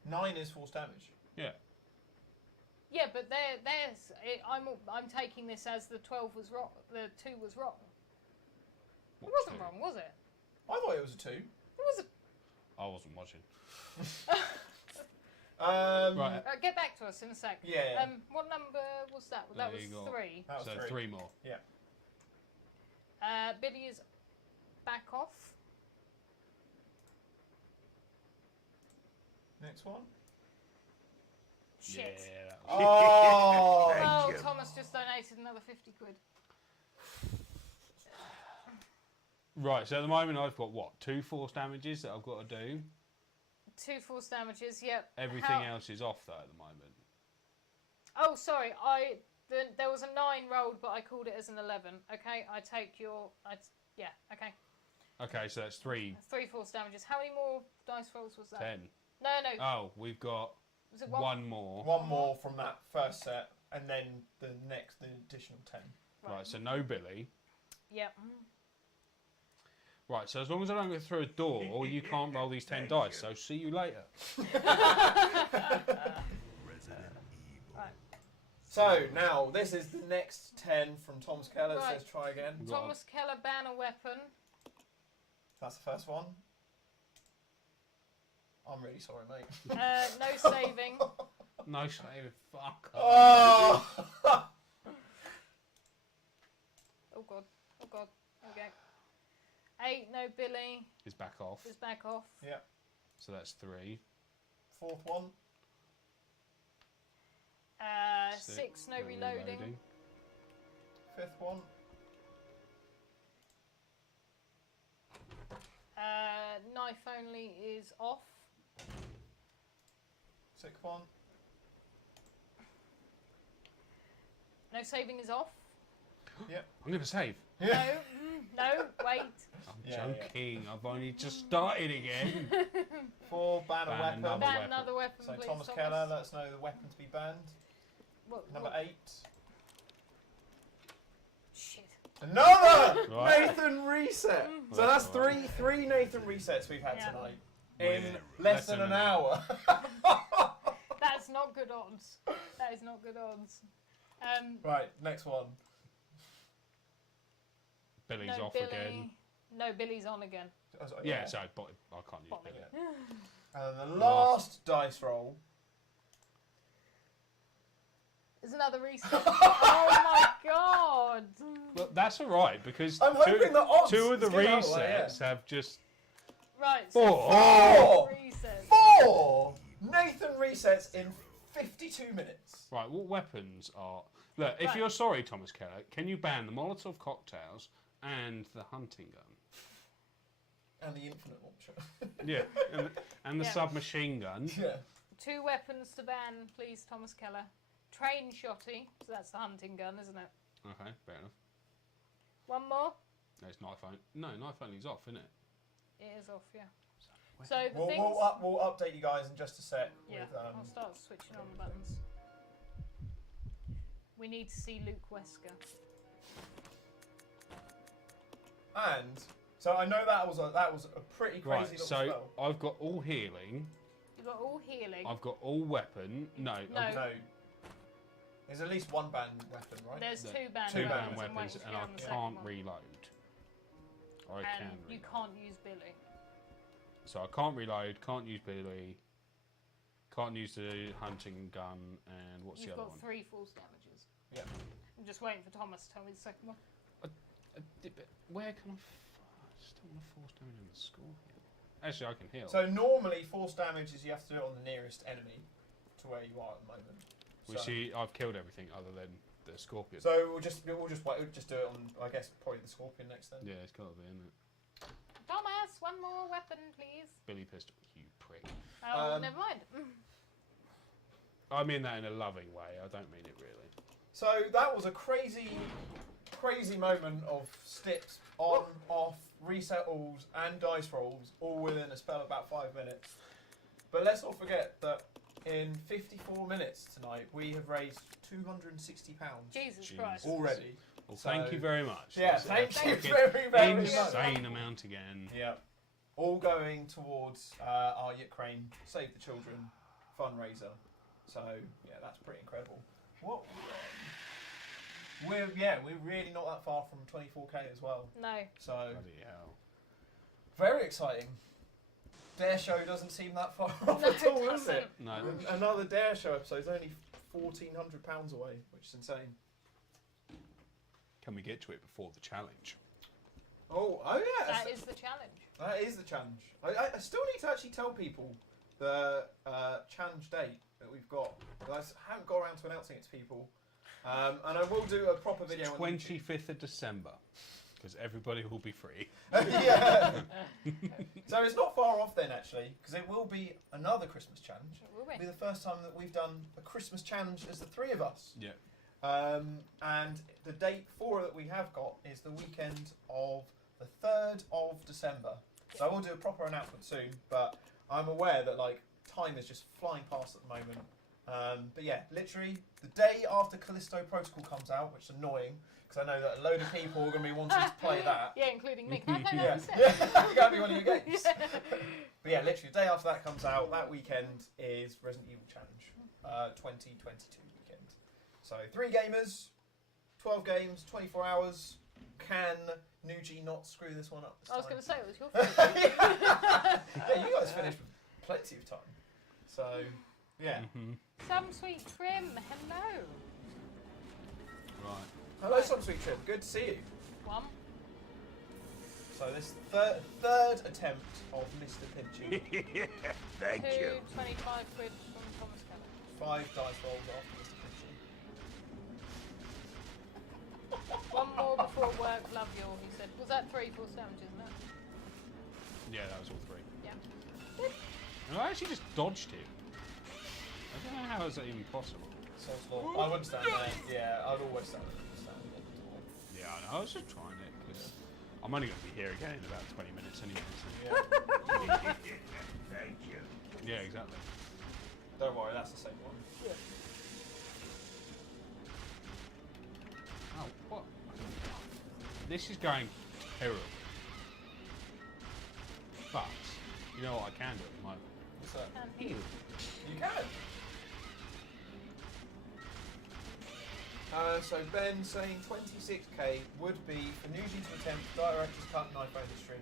9 is force damage. Yeah. Yeah, but I'm taking this as the 12 was wrong. The 2 was wrong. What It wasn't 2? wrong, was it? I thought it was a 2. It was I wasn't watching. Right. Get back to us in a sec. Yeah. What number was that? That was There you go. 3. That was So 3 more. Yeah. Billy is back off. Next one. Shit. Yeah. Oh! Well, you. Thomas just donated another 50 quid. Right, so at the moment I've got, what, 2 force damages that I've got to do? 2 force damages, yep. Everything else is off, though, at the moment. Oh, sorry. There was a 9 rolled, but I called it as an 11. Okay, I take your... yeah, okay. Okay, so that's 3. 3 force damages. How many more dice rolls was that? 10. No. Oh, we've got Was it 1 more. One more from that first set, and then the additional 10. Right, so no Billy. Yep. Right, so as long as I don't go through a door, you can't roll these 10 dice, so see you later. Right. So, now, this is the next 10 from Thomas Keller. It Right. says try again. We've got Thomas Keller, ban a weapon. That's the first one. I'm really sorry, mate. No saving. no save. Fuck. Oh! Oh god. Okay. 8, no Billy. Is back off. Is back off. Yeah. So that's 3. Fourth one. 6, no reloading. Fifth one. Knife only is off. Sixth one. No saving is off. Yep. I'm going to save. No, no, wait. I'm Yeah, joking. I've only just started again. 4, ban a Ban weapon. another Ban weapon. another weapon, So please. Thomas Keller, let us know the weapon to be banned. Number 8. Shit. Another Right. Nathan reset. So Well, that's that's all right. three Nathan resets we've had Yeah. tonight in Yeah. less than an hour. That's not good odds. That is not good odds. Right, next one. Billy's no off Billy. again. No, Billy's on again. Yeah, so I can't use Bottom. Billy. And the last dice roll. There's another reset. Oh my god. Well, that's all right because I'm hoping the odds 2 of the is good that resets way, yeah. have just Right. Four. Four! Resets. 4 Nathan resets in 52 minutes. right. What weapons are? Look, if Right. you're sorry, Thomas Keller, can you ban the Molotov cocktails and the hunting gun? And the infinite launcher. Yeah, and the Yeah. submachine gun. Yeah. 2 weapons to ban, please, Thomas Keller. Train shotty. So that's the hunting gun, isn't it? Okay, fair enough. 1 more. No, it's knife only. No, knife only's off, isn't it? It is off, yeah. So the We'll things. we'll update you guys in just a sec. Yeah, With, I'll start switching on the buttons. We need to see Luke Wesker. and so I know that was a pretty crazy Right, little so spell. I've got all healing. You've got all healing. I've got all weapon. No. No. No. There's at least one banned weapon, right? There's The- two banned Two weapons, banned weapons, waiting and for I you on the can't second one. reload. I And can you reload. can't use Billy. So I can't reload, can't use Billy, can't use the hunting gun, and what's You've the other got one? 3 force damages. Yeah. I'm just waiting for Thomas to tell me the second one. Where can I still want to force down in the scorpion? Actually, I can heal. So normally force damage is you have to do it on the nearest enemy to where you are at the moment. We see, I've killed everything other than the scorpion. So we'll just wait. We'll just do it on, I guess, probably the scorpion next then. Yeah, it's got to be, isn't it? Thomas, one more weapon, please. Billy pistol, you prick. Oh, never mind. I mean that in a loving way. I don't mean it really. So that was a crazy moment of stips on, off, resettles, and dice rolls, all within a spell of about 5 minutes. But let's not forget that in 54 minutes tonight, we have raised £260 Jesus Christ. already. Well, So- thank you very much. Yeah, That's thank you fucking very, very much. insane amount again. Yeah, all going towards our Ukraine Save the Children fundraiser. So yeah, that's pretty incredible. What? We're really not that far from 24k as well. No. So Bloody hell. very exciting. Dare Show doesn't seem that far off No, at all, it does it? doesn't. No. Another Dare Show episode is only £1,400 away, which is insane. Can we get to it before the challenge? Oh yeah, That is the challenge. that is the challenge. I still need to actually tell people the challenge date that we've got. I haven't got around to announcing it to people. And I will do a proper video on YouTube. 25th of December, because everybody will be free. Yeah. So it's not far off then, actually, because it will be another Christmas challenge. It will It'll be be. the first time that we've done a Christmas challenge as the three of us. Yeah. And the date for it that we have got is the weekend of the 3rd of December. So I will do a proper announcement soon, but I'm aware that like time is just flying past at the moment. But yeah, literally the day after Callisto Protocol comes out, which is annoying because I know that a load of people are going to be wanting to play that. Yeah, including me. Can I play Yeah, that instead? you gotta be one of your games. But yeah, literally the day after that comes out, that weekend is Resident Evil Challenge 2022 weekend. So 3 gamers, 12 games, 24 hours. Can Nuji not screw this one up this I was time? going to say it was your fault. Yeah, you guys finished with plenty of time. So yeah. Some sweet trim. Hello. Right. Hello, Some Sweet Trim. Good to see you. One. So this third attempt of Mr. Pinchy. Thank Two you. 25 quid from Thomas Keller. 5 dice rolls after Mr. Pinchy. One more before work. Love you all, he said. Was that 3 force damage, isn't it? Yeah, that was all 3. Yeah. And I actually just dodged him. I don't know how is that even possible. So slow. I wouldn't stand there. Yeah, I'd always stand at the door. Yeah, I know. I was just trying it because I'm only going to be here again in about 20 minutes anyway. So. Yeah. Thank you. Yeah, exactly. Don't worry, that's the same one. Oh, what? This is going terrible. But you know what I can do at the moment? What's that? And he. You can. So Ben saying 26k would be for Nuji to attempt director's cut knife only stream.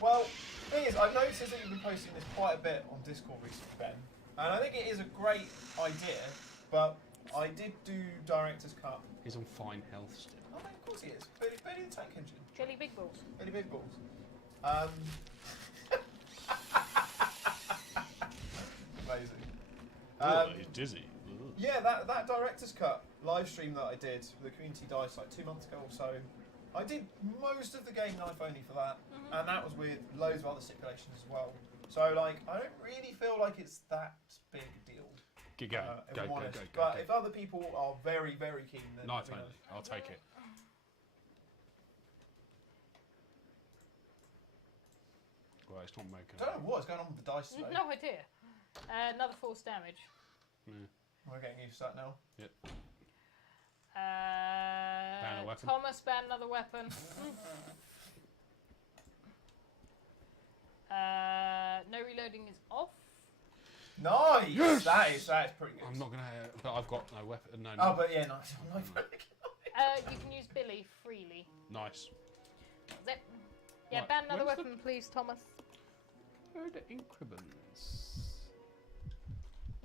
Well, the thing is, I've noticed that you've been posting this quite a bit on Discord recently, Ben, and I think it is a great idea. But I did do director's cut. He's on fine health still. Oh, of course he is. Billy the Tank Engine. Jelly big balls. Billy Big Balls. Amazing. Oh, he's dizzy. Ugh. Yeah, that director's cut live stream that I did with the community dice like 2 months ago or so, I did most of the game knife only for that, and that was with loads of other stipulations as well. So like, I don't really feel like it's that big a deal. Get going. If Go, I'm go, honest. go, go, But go. if other people are very, very keen, then Knife let me only. I'll take it. Well, it's not making know. I don't know what's going on with the dice today. No idea. Another force damage. Yeah. We're getting used to that now. Yep. Uh, a weapon. Thomas, ban another weapon. No reloading is off. Nice. Yes! That is pretty good. I'm not gonna. But I've got no weapon. No. Oh, but yeah, nice. You can use Billy freely. Nice. Zip. Yeah, Right, ban another where's the- weapon, please, Thomas. Where are the increments?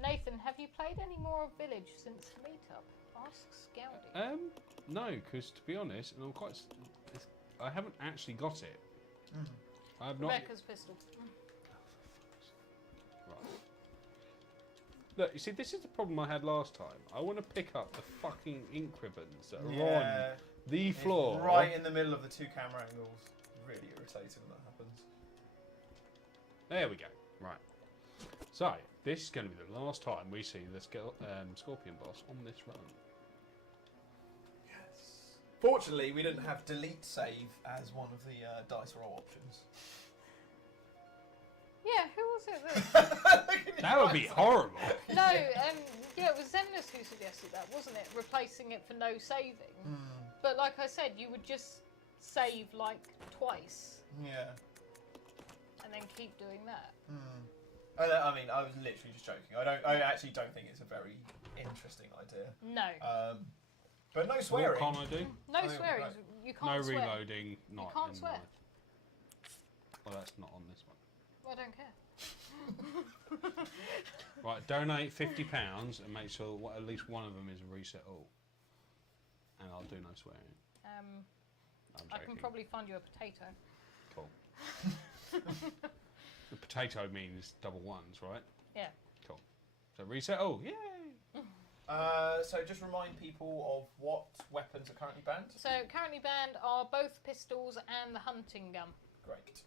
Nathan, have you played any more of Village since Meetup? Ask Scowdy. No, because to be honest, and I'm quite. I haven't actually got it. I have not. Rebecca's pistol. Right. Look, you see, this is the problem I had last time. I want to pick up the fucking ink ribbons that are on the floor. It's right in the middle of the two camera angles. Really irritating when that happens. There we go. Right. So, this is going to be the last time we see the Scorpion boss on this run. Yes. Fortunately, we didn't have delete save as one of the dice roll options. Yeah, who was it that... That would be horrible. No, yeah, it was Zemnis who suggested that, wasn't it? Replacing it for no saving. But like I said, you would just save like twice. Yeah. And then keep doing that. I mean, I was literally just joking. I actually don't think it's a very interesting idea. No. But no swearing. What can't I do? No swearing. You can't No swear. reloading. Not You can't in swear. Well, that's not on this one. Well, I don't care. Right, donate £50 and make sure at least one of them is a reset all. And I'll do no swearing. I'm I joking. can probably find you a potato. Cool. The potato means double ones, right? Yeah. Cool. So reset all. Yay! So just remind people of what weapons are currently banned. So currently banned are both pistols and the hunting gun. Great.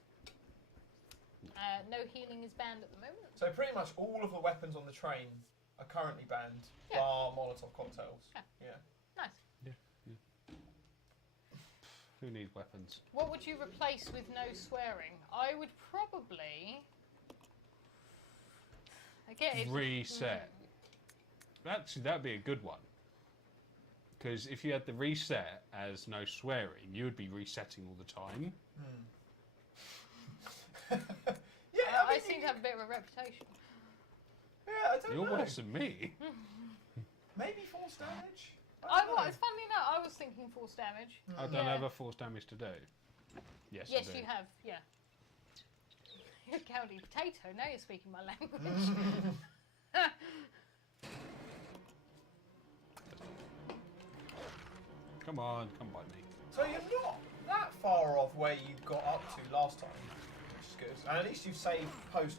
No healing is banned at the moment. So pretty much all of the weapons on the train are currently banned, bar Molotov cocktails. Yeah. Nice. Who needs weapons? What would you replace with no swearing? I would probably... Again, Reset. Actually, that'd be a good one. Because if you had the reset as no swearing, you would be resetting all the time. Yeah, I seem to have a bit of a reputation. Yeah, I don't know. You're worse than me. Maybe force damage? I was, funnily enough, I was thinking force damage. I don't have a force damage to do. Yes, Yes, I do. you have, yeah. County potato, now you're speaking my language. Come on, come by me. So you're not that far off where you got up to last time, which is good. And at least you've saved post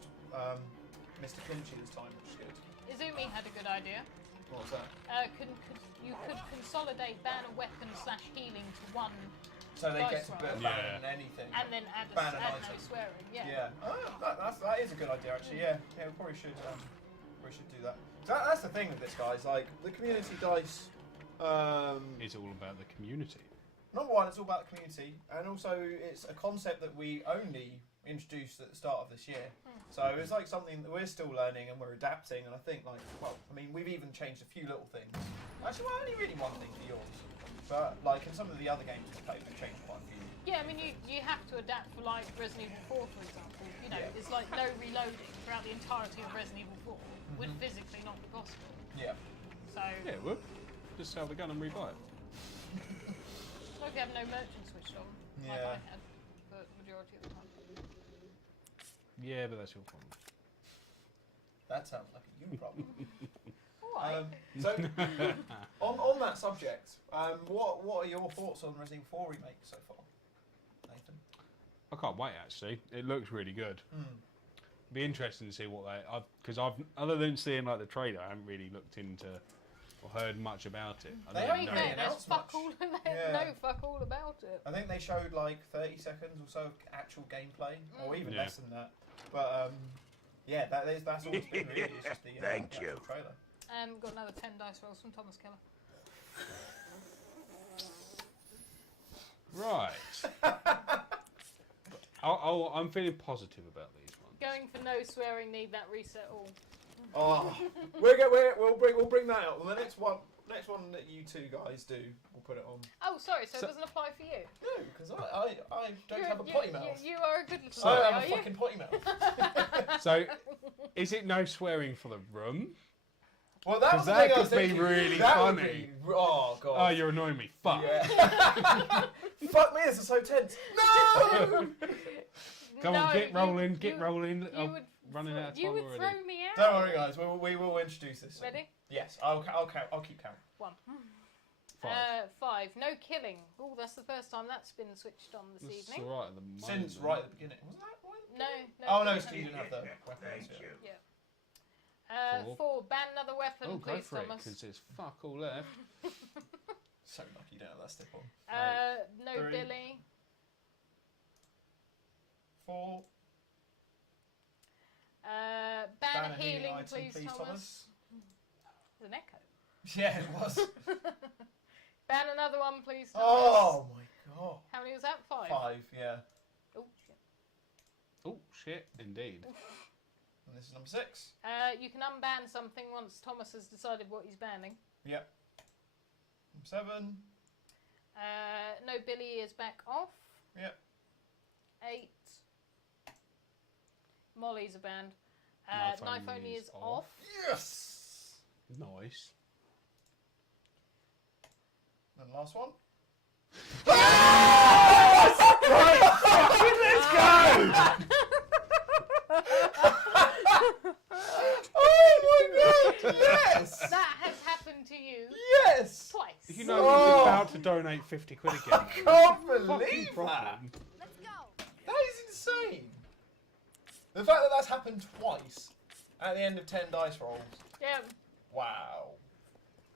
Mr. Clinchy this time, which is good. Izumi had a good idea. What was that? You could consolidate ban a weapon / healing to one, So they get Dice to roll. ban anything. and then add Ban an no item. swearing. Yeah. Yeah. Oh, that is a good idea, actually. Yeah. Yeah, we probably should do that. So that's the thing with this, guys. Like, the community dice... It's all about the community. Number one, it's all about the community, and also it's a concept that we only introduced at the start of this year. So it's like something that we're still learning and we're adapting, and I think, like, well, I mean, we've even changed a few little things. Actually, well, only really one thing for yours. But, like, in some of the other games we've played, we've changed quite a few. Yeah, I mean, you have to adapt for, like, Resident Evil 4, for example. You know, Yeah. it's like no reloading throughout the entirety of Resident Evil 4 would physically not be possible. Yeah. So, Yeah, it would. Just sell the gun and rebuy it. well, if you have no merchant switched on, like Yeah. I had, for the majority of the time. Yeah, but that's your problem. That sounds like a you problem. Alright. So, on that subject, what are your thoughts on Resident Evil 4 remake so far, Nathan? I can't wait, actually. It looks really good. Be interesting to see what because I've other than seeing like the trailer, I haven't really looked into or heard much about it. I They don't haven't know. really There's announced fuck much. all, Yeah. no fuck all about it. I think they showed like 30 seconds or so of actual gameplay, or even Yeah. less than that. But yeah, that's all it's been really. It's just the, Thank the you. actual trailer. Got another 10 dice rolls from Thomas Keller. Right. I'm feeling positive about these ones. Going for no swearing, need that reset all. Oh, we'll bring that out on the next one. next one that you two guys do, we'll put it on. Oh, sorry. So it doesn't apply for you. No, because I don't have a potty mouth. You are a good little I boy, don't have are a you? fucking potty mouth. So, is it no swearing for the room? Well, that was the that thing I was could be thinking. really That would funny. be- oh god. Oh, you're annoying me. Fuck. Yeah. Fuck me, this is so tense. No! Come on, get rolling, get rolling. You I'm would, running out of time you would already. throw me out. Don't worry, guys. We will introduce this. Ready? Yes, I'll keep count. 1. 5. 5. No killing. Oh, that's the first time that's been switched on this That's evening. alright at the moment. Since right at the beginning. Was that right? No. Oh no, you so you haven't. didn't have the weapons. Thank Yeah. you. Yeah. 4. Ban another weapon, Oh, go please, for it, Thomas. because there's fuck all left. So lucky you don't have that stick on. No 3. Billy. 4. Ban a healing, item, please, Thomas. There's an echo. Yeah, it was. Ban another one, please, Thomas. Oh my god. How many was that? 5. 5, yeah. Oh, shit. Oh, shit, indeed. And this is number 6. You can unban something once Thomas has decided what he's banning. Yep. Number 7. No Billy is back off. Yep. 8. Molly's a band. Knife only is off. Yes! Nice. And the last one. Oh my god! Yes! That has happened to you Yes! twice. You know he's about to donate 50 quid again. I can't Fucking believe that. problem. That is insane. The fact that that's happened twice at the end of 10 dice rolls. Yeah. Wow.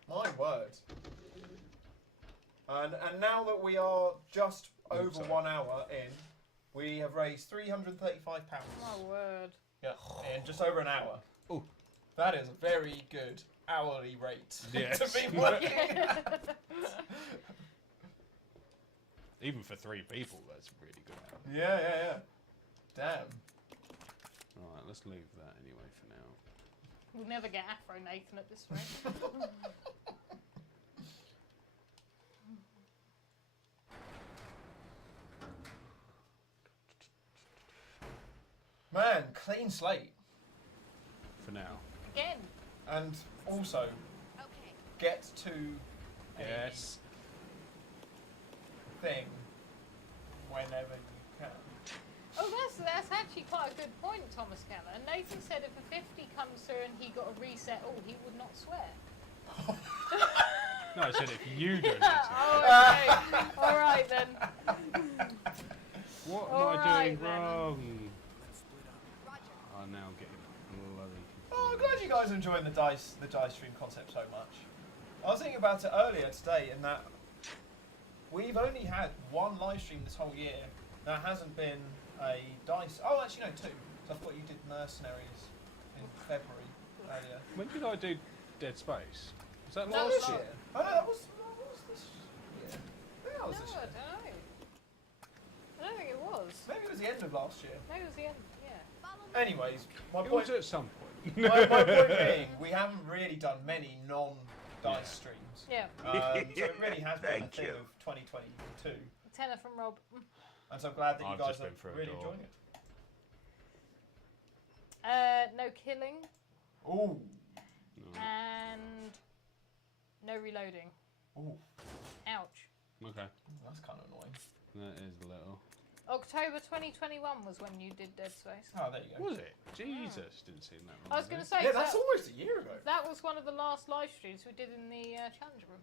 My word. And now that we are just over sorry. 1 hour in, we have raised £335. My word. Yeah, in just over an hour. Ooh. That is a very good hourly rate Yes. to be working. Even for 3 people, that's really good. Yeah. Damn. Alright, let's leave that anyway for now. We'll never get Afro Nathan at this rate. Man, clean slate. For now. Again. And also, get to a Yes. thing whenever you can. Oh, that's actually quite a good point, Thomas Keller. Nathan said if a 50 comes through and he got a reset, he would not swear. No, I said if you donate it. Oh, okay. All right then. What All am I right, doing then. wrong? I'm now getting bloody Oh, I'm glad you guys are enjoying the dice stream concept so much. I was thinking about it earlier today, in that we've only had 1 live stream this whole year that hasn't been a dice. Oh, actually no, 2. So I thought you did Mercenaries in February earlier. When did I do Dead Space? Was that No, last it's year? Oh no, that was this year. I think that was No, this I year. don't know. I don't think it was. Maybe it was the end of last year. Maybe it was the end. Yeah. Anyways, my It point. was at some point. my point being, we haven't really done many non-dice streams. Yeah. So it really has been a Thank thing you. of 2022. Tenner from Rob. And so I'm glad that you I've guys just are been through a really door. enjoying it. No killing Ooh. No. and no reloading. Ooh. Ouch. Okay. That's kind of annoying. That is a little. October 2021 was when you did Dead Space. Oh, there you go. Was it? Jesus, didn't seem that long. I was going to say Yeah, that's almost a year ago. that was one of the last live streams we did in the challenge room.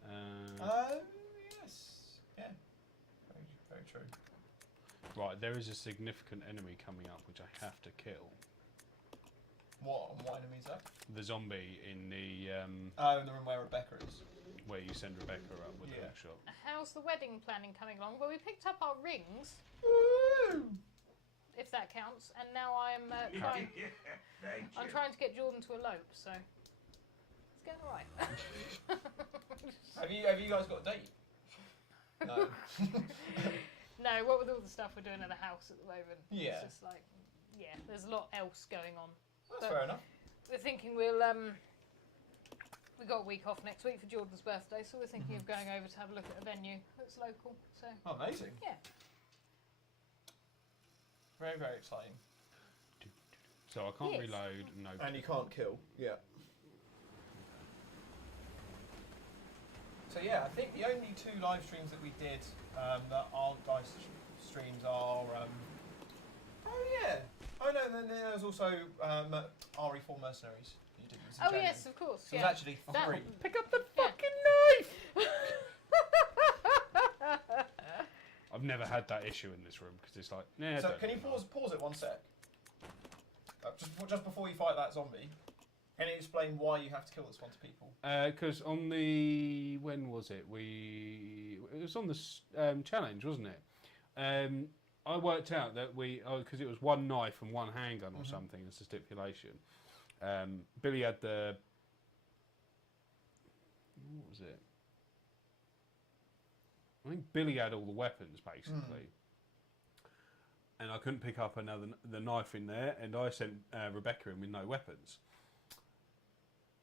Yes. Yeah. Very, very true. Right, there is a significant enemy coming up which I have to kill. What enemy is that? The zombie in the Oh, in the room where Rebecca is. where you send Rebecca up with Yeah. the shot. How's the wedding planning coming along? Well, we picked up our rings, Woo! if that counts, and now I'm trying. Thank I'm you. trying to get Jordan to elope, so it's going alright. Have you guys got a date? No. No, what with all the stuff we're doing in the house at the moment, Yeah. it's just like, yeah, there's a lot else going on. That's But- fair enough. We're thinking we'll we got a week off next week for Jordan's birthday, so we're thinking of going over to have a look at a venue that's local. So. Oh, amazing. Yeah. Very, very exciting. So I can't reload. No. And you can't kill. Yeah. So yeah, I think the only 2 live streams that we did that aren't dice streams are. Oh yeah. Oh no, then there was also RE4 Mercenaries. You did this in January. Yes, of course. So it was actually free. Pick up the fucking knife! I've never had that issue in this room because it's like. Nah, so can you pause it 1 sec? Just before you fight that zombie, can you explain why you have to kill this one to people? Because on the when was it? It was on the challenge, wasn't it? I worked out that because it was 1 knife and 1 handgun or something as a stipulation. Billy had the what was it? I think Billy had all the weapons basically. And I couldn't pick up the knife in there, and I sent Rebecca in with no weapons.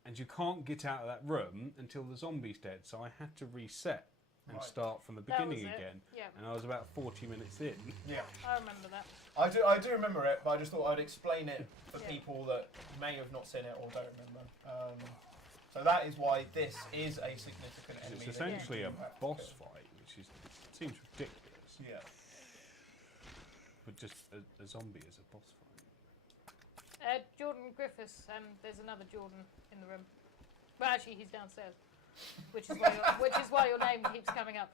And you can't get out of that room until the zombie's dead, so I had to reset and start from the beginning again. Yeah. And I was about 40 minutes in. Yeah, I remember that. I do remember it, but I just thought I'd explain it for people that may have not seen it or don't remember. So that is why this is a significant enemy. It's essentially a boss fight, which seems ridiculous. Yeah. But just a zombie as a boss fight. Jordan Griffiths, there's another Jordan in the room. Well, actually, he's downstairs, which is why your name keeps coming up.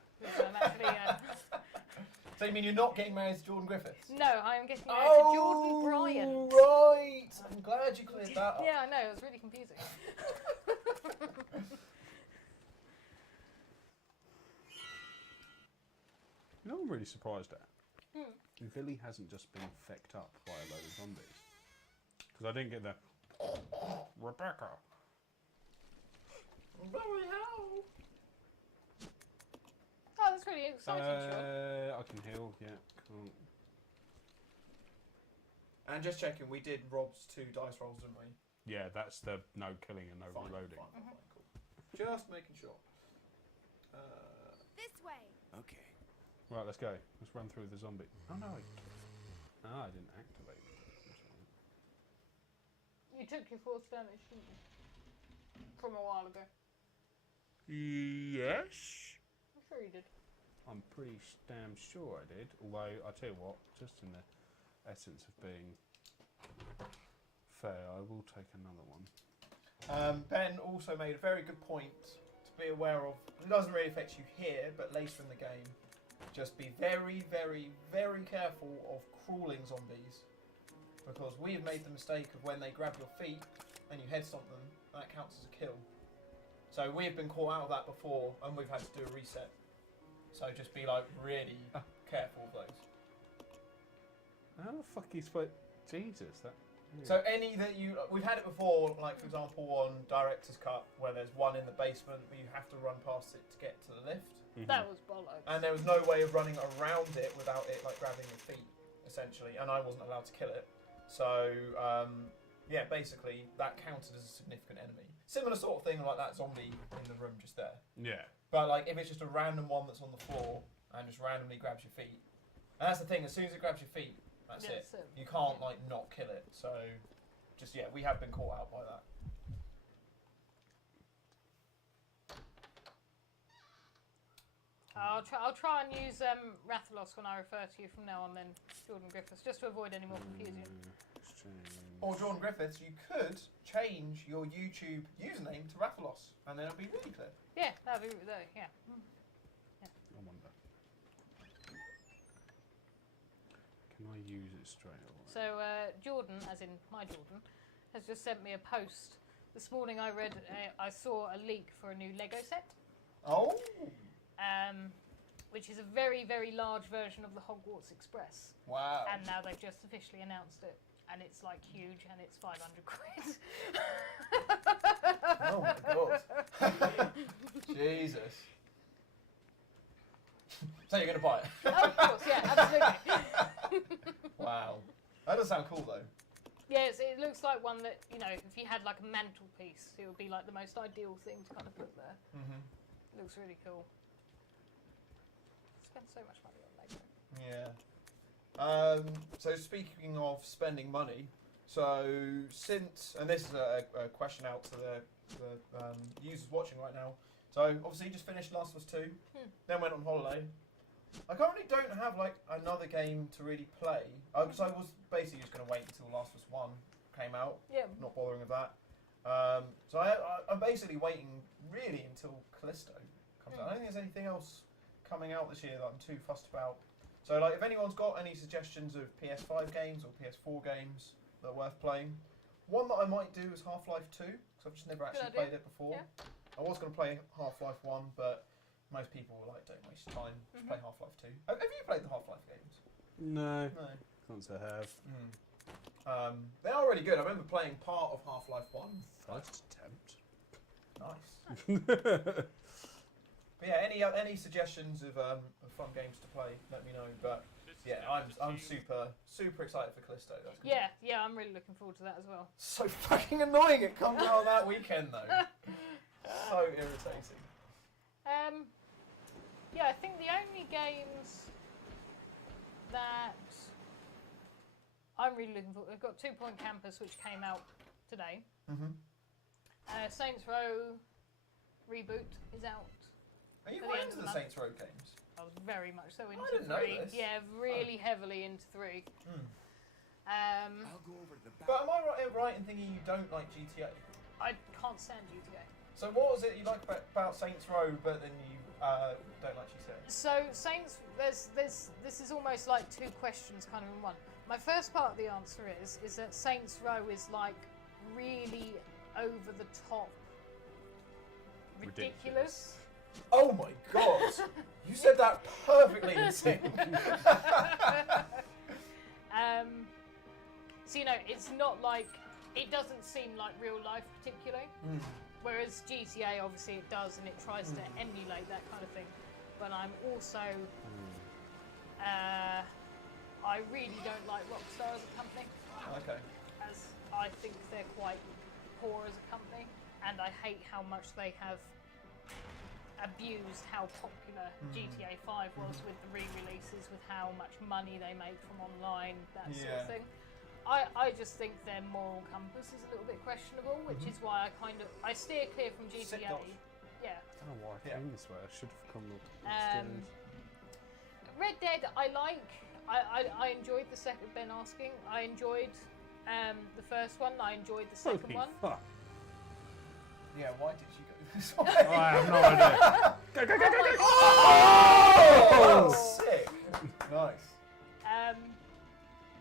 Actually, So you mean you're not getting married to Jordan Griffiths? no, I am getting married to Jordan Bryant. Right. I'm glad you cleared that up. Yeah, I know. It was really confusing. You know what I'm really surprised at? Billy hasn't just been fecked up by a load of zombies. Because I didn't get the Rebecca. Bloody hell. Oh, that's really exciting, Sean. I can heal, yeah. Cool. And just checking, we did Rob's 2 dice rolls, didn't we? Yeah, that's the no killing and no reloading. Fine, cool. Just making sure. This way. Okay. Right, let's go. Let's run through the zombie. Oh no, I didn't activate it. You took your 4th damage, didn't you? From a while ago. Yes. I'm sure you did. I'm pretty damn sure I did. Although, I tell you what, just in the essence of being fair, I will take another one. Ben also made a very good point to be aware of. It doesn't really affect you here, but later in the game, just be very, very, very careful of crawling zombies, because we have made the mistake of when they grab your feet and you head stomp them, that counts as a kill. So we have been caught out of that before, and we've had to do a reset. So just be like really careful of those. How the fuck are you supposed? Jesus, that. So any that we've had it before, like for example on Director's Cut, where there's one in the basement, but you have to run past it to get to the lift. That was bollocks. And there was no way of running around it without it like grabbing your feet, essentially, and I wasn't allowed to kill it. So yeah, basically that counted as a significant enemy. Similar sort of thing like that zombie in the room just there. Yeah. But like if it's just a random one that's on the floor and just randomly grabs your feet, and that's the thing, as soon as it grabs your feet, that's it. You can't like not kill it. So just we have been caught out by that. I'll try and use Rathalos when I refer to you from now on then, Jordan Griffiths, just to avoid any more confusion. Or Jordan Griffiths, you could change your YouTube username to Rathalos, and then it'll be really clear. Yeah, that'd be yeah. I wonder. Can I use it straight away? So Jordan, as in my Jordan, has just sent me a post. This morning I saw a leak for a new Lego set. Oh! Which is a very, very large version of the Hogwarts Express. Wow. And now they've just officially announced it. And it's like huge and it's 500 quid. Oh my god. Jesus. So you're going to buy it? Oh, of course, yeah, absolutely. Wow. That does sound cool though. Yes, it looks like one that, you know, if you had like a mantelpiece, it would be like the most ideal thing to kind of put there. It looks really cool. Spend so much money on Lego. Yeah. So speaking of spending money, so since, and this is a question out to the users watching right now. So obviously you just finished Last of Us 2, then went on holiday. I currently don't have like another game to really play, because I was basically just going to wait until Last of Us 1 came out, not bothering with that. So I'm basically waiting really until Callisto comes out. I don't think there's anything else coming out this year that I'm too fussed about. So like if anyone's got any suggestions of PS5 games or PS4 games that are worth playing, one that I might do is Half-Life 2, because I've just never actually played it before. Yeah. I was going to play Half-Life 1, but most people were like, don't waste time, just play Half-Life 2. Have you played the Half-Life games? No. Can't say I have. They are really good. I remember playing part of Half-Life 1. First attempt. Nice. But yeah, any suggestions of fun games to play, let me know. But yeah, I'm super excited for Callisto. That's yeah, I'm really looking forward to that as well. So fucking annoying it comes out on that weekend though. So irritating. Yeah, I think the only games that I'm really looking forward to, I've got 2 Point Campus, which came out today. Saints Row reboot is out. Are you quite into the Saints Row games? I was very much so into 3. I didn't know this. Yeah, really heavily into 3. I'll go over to the back. But am I right in thinking you don't like GTA? I can't stand GTA. So what was it you like about Saints Row, but then you don't like GTA? So Saints, this is almost like 2 questions kind of in one. My first part of the answer is that Saints Row is like really over the top, ridiculous. Oh my god! You said that perfectly in sync. So you know, it's not like, it doesn't seem like real life particularly. Whereas GTA, obviously it does, and it tries to emulate that kind of thing. But I'm also, I really don't like Rockstar as a company. Okay. As I think they're quite poor as a company, and I hate how much they have abused how popular GTA 5 was with the re-releases, with how much money they make from online, that sort of thing. I just think their moral compass is a little bit questionable, which is why I steer clear from GTA. Yeah. I don't know why I came this way. I should have come upstairs. Red Dead, I like. I enjoyed the second. Ben asking, I enjoyed the first one. I enjoyed the second one. Fuck. Yeah, why did you go this way? I have no idea. Go. Oh! Sick. Nice.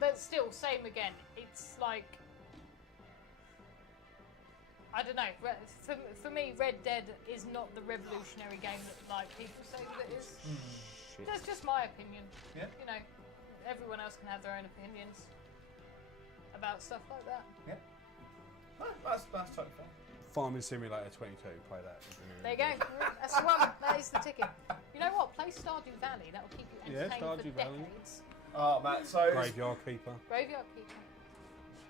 But still, same again. It's like, I don't know. For me, Red Dead is not the revolutionary game that like people say that it is. That's just my opinion. Yeah. You know, everyone else can have their own opinions about stuff like that. Yeah. No, that's totally fair. Farming Simulator 22. Play that. There you go. That's the one. That is the ticket. You know what? Play Stardew Valley. That will keep you entertained for Stardew Valley. decades. Oh, Matt. So Graveyard Keeper. Graveyard Keeper.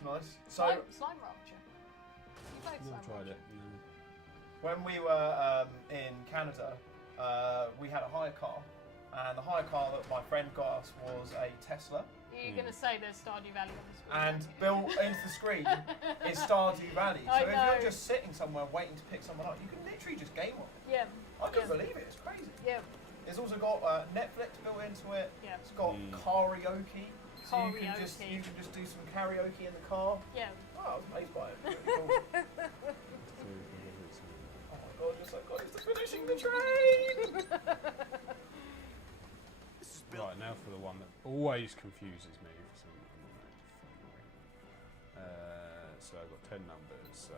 Nice. Slime Rancher. You played Slime Tried Rancher? it. When we were in Canada, we had a hire car, and the hire car that my friend got us was a Tesla. You're going to say there's Stardew Valley on the screen. And built into the screen is Stardew Valley. So if you're just sitting somewhere waiting to pick someone up, you can literally just game on it. Yeah. I couldn't believe it. It's crazy. Yeah. It's also got Netflix built into it. Yeah. It's got karaoke. So you can just do some karaoke in the car. Yeah. Oh, I was amazed by it. Really cool. Oh my god, you're so close to finishing the train! Right, now for the one that always confuses me for some reason. So I've got 10 numbers, so...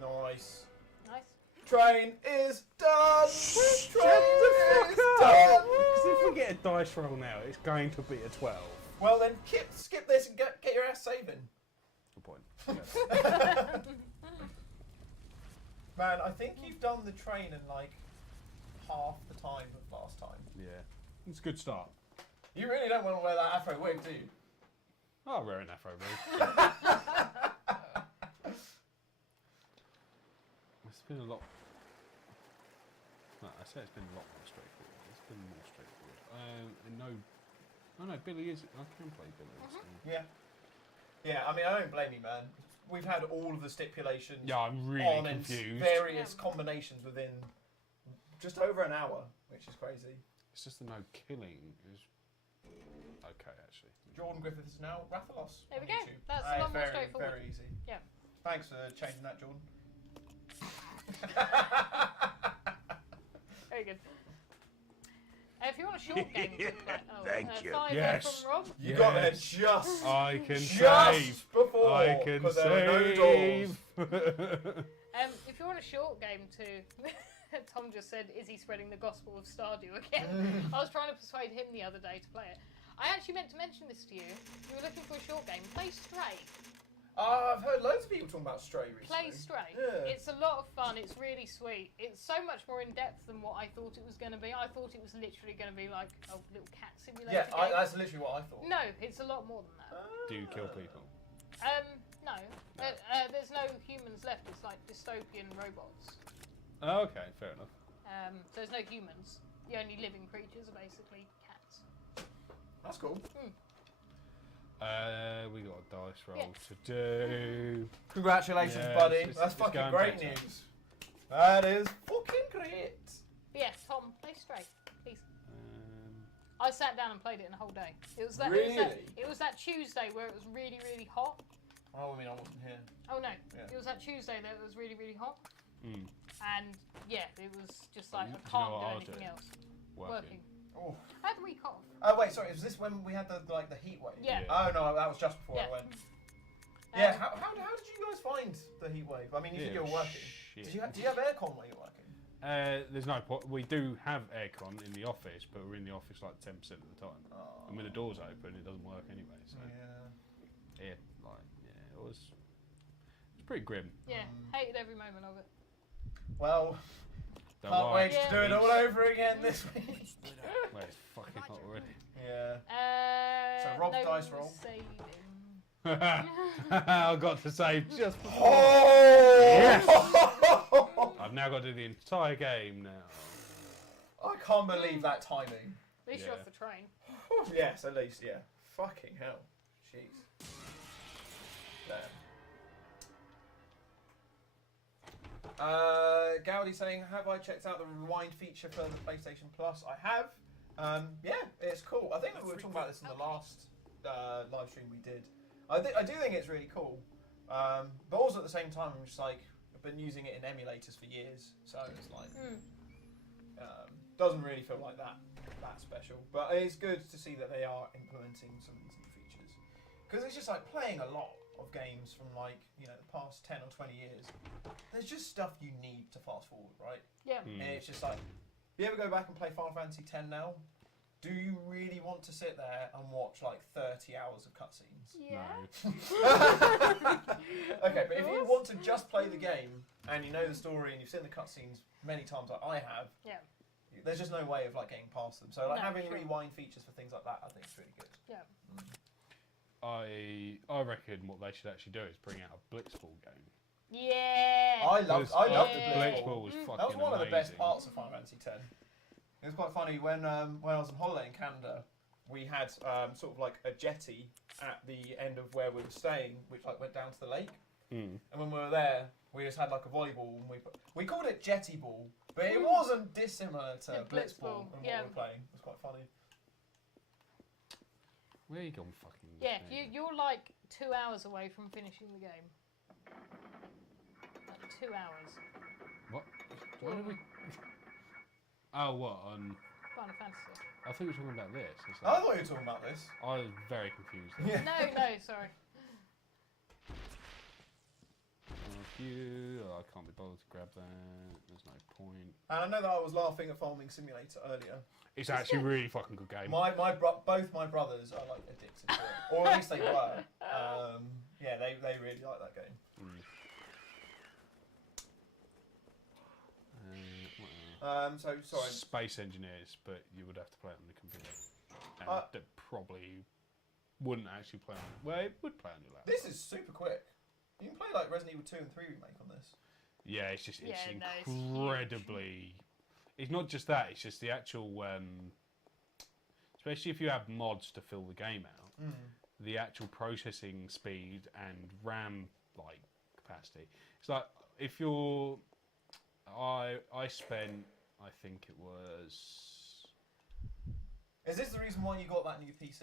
Nice. Nice. Train is done! Shut Train the is fuck done! up! Because if we get a dice roll now, it's going to be a 12. Well then, skip this and get your ass saving. Good point. Man, I think you've done the train in like half the time of last time. Yeah. It's a good start. You really don't want to wear that afro wig, do you? Oh, rare enough over. It's been a lot. No, I say it's been a lot more straightforward. It's been more straightforward. And no. Oh no, Billy is. I can play Billy. Yeah. Yeah, I mean, I don't blame you, man. We've had all of the stipulations. Yeah, I'm really on confused. In various combinations within just over an hour, which is crazy. It's just the no killing is okay, actually. Jordan Griffith is now Rathalos. There we go. YouTube. That's a lot more very, straightforward. Very easy. Yeah. Thanks for changing that, Jordan. Very good. If you want a short game to play, Thank you. 5 Yes. from Rob. You got there just. I can just save. before. I can 'cause there were no save. If you want a short game to, Tom just said, is he spreading the gospel of Stardew again? I was trying to persuade him the other day to play it. I actually meant to mention this to you. If you were looking for a short game, play Stray. I've heard loads of people talking about Stray recently. Play Stray. Yeah. It's a lot of fun. It's really sweet. It's so much more in depth than what I thought it was going to be. I thought it was literally going to be like a little cat simulator. Yeah, game. that's literally what I thought. No, it's a lot more than that. Do you kill people? No. There's no humans left. It's like dystopian robots. Oh, okay, fair enough. So there's no humans. The only living creatures are basically cats. That's cool. We got a dice roll to do. Congratulations, Yeah, buddy. it's That's fucking going great better. news. That is fucking great. But yes, Tom, play Stray, please. I sat down and played it in a whole day. It was that. Really? It was that Tuesday where it was really, really hot. Oh, I mean, I wasn't here. Oh no! Yeah. It was that Tuesday that it was really, really hot. Mm. And yeah, it was just like Do I you know can't what do I was anything doing? else. Working. Oh. I had the week off. Oh wait, sorry. Was this when we had the heat wave? Yeah. Oh no, that was just before Yeah. I went. Yeah. How did you guys find the heat wave? I mean, you said you were working. Shit. Do you have aircon while you're working? There's no point. We do have aircon in the office, but we're in the office like 10% of the time. Oh. And when the door's open, it doesn't work anyway. So Mm. it was pretty grim. Yeah, hated every moment of it. Well, Don't can't worry. wait to do it all over again this week. Wait, it's fucking hot already. Yeah. So Rob no dice roll. saving. I got to save just before. Oh! Yes! I've now got to do the entire game now. I can't believe that timing. At least you're off the train. Yes, at least, yeah. Fucking hell. Jeez. Damn. Gowdy saying, have I checked out the rewind feature for the PlayStation Plus? I have. Yeah, it's cool. I think we were talking about this in the last live stream we did. I do think it's really cool. But also at the same time, I'm just like, I've been using it in emulators for years, so it's like, doesn't really feel like that special. But it's good to see that they are implementing some of these new features. Because it's just like playing a lot of games from like, the past 10 or 20 years. There's just stuff you need to fast forward, right? Yeah. And it's just like, if you ever go back and play Final Fantasy X now, do you really want to sit there and watch like 30 hours of cutscenes? Yeah. Okay, but if you want to just play the game and you know the story and you've seen the cutscenes many times like I have, there's just no way of like getting past them. So like having rewind features for things like that, I think is really good. Yeah. I reckon what they should actually do is bring out a Blitzball game. Yeah. I loved the Blitzball. Blitzball was fucking That was one of the best amazing. parts of Final Fantasy X. It was quite funny when I was on holiday in Canada. We had sort of like a jetty at the end of where we were staying, which like went down to the lake. And when we were there, we just had like a volleyball, and we called it jetty ball, but it wasn't dissimilar to Blitzball and what we were playing. It was quite funny. Where are you going, fucking? Yeah, you're like 2 hours away from finishing the game. Like 2 hours. What? What did we? Oh, what on? Final Fantasy. I think we were talking about this. It's I like, thought you were talking about this. I was very confused. Yeah. No, sorry. I can't be bothered to grab that. There's no point. And I know that I was laughing at Farming Simulator earlier. It's actually a really fucking good game. Both my brothers are like addicted to it, or at least they were. Yeah, they really like that game. So sorry. Space Engineers, but you would have to play it on the computer. And that probably wouldn't actually play on. Well, it would play on your laptop. This is super quick. You can play like Resident Evil 2 and 3 remake on this. Yeah, it's just Yeah, no, it's incredibly. It's not just that; it's just the actual. Especially if you have mods to fill the game out, the actual processing speed and RAM capacity. It's like if you're. I spent. I think it was. Is this the reason why you got that new PC?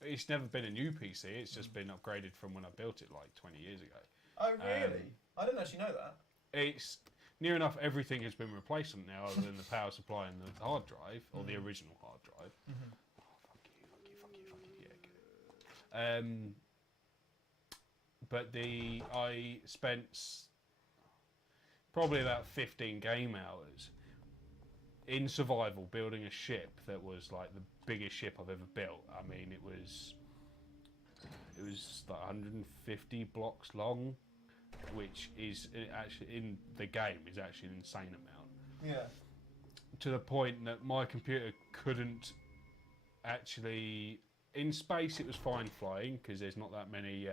It's never been a new PC. It's just been upgraded from when I built it 20 years ago. Oh really? I didn't actually know that. It's near enough everything has been replaced now, other than the power supply and the hard drive, or the original hard drive. Oh, fuck you, yeah, get it. But I spent probably about 15 game hours in survival building a ship that was like the biggest ship I've ever built. I mean, it was like 150 blocks long, which is actually in the game is actually an insane amount. Yeah. To the point that my computer couldn't actually. In space, it was fine flying because there's not that many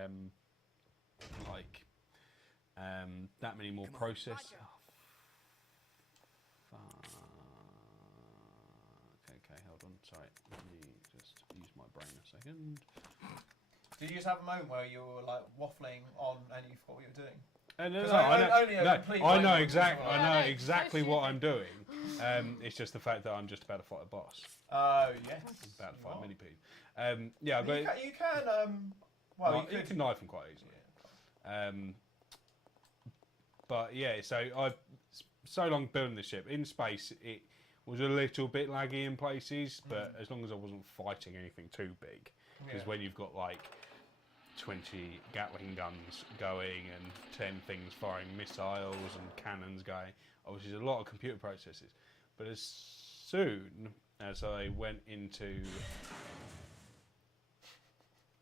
that many more process. Okay, hold on. Sorry, let me just use my brain a second. Did you just have a moment where you were like waffling on and you forgot what you were doing? I know exactly what I'm doing. It's just the fact that I'm just about to fight a boss. Oh yes. About to fight a millipede. Yeah, but you can. Well, you can knife them quite easily. But yeah, so long building the ship in space. It was a little bit laggy in places, but as long as I wasn't fighting anything too big, because when you've got 20 Gatling guns going and 10 things firing missiles and cannons going, obviously there's a lot of computer processes. But as soon as I went into,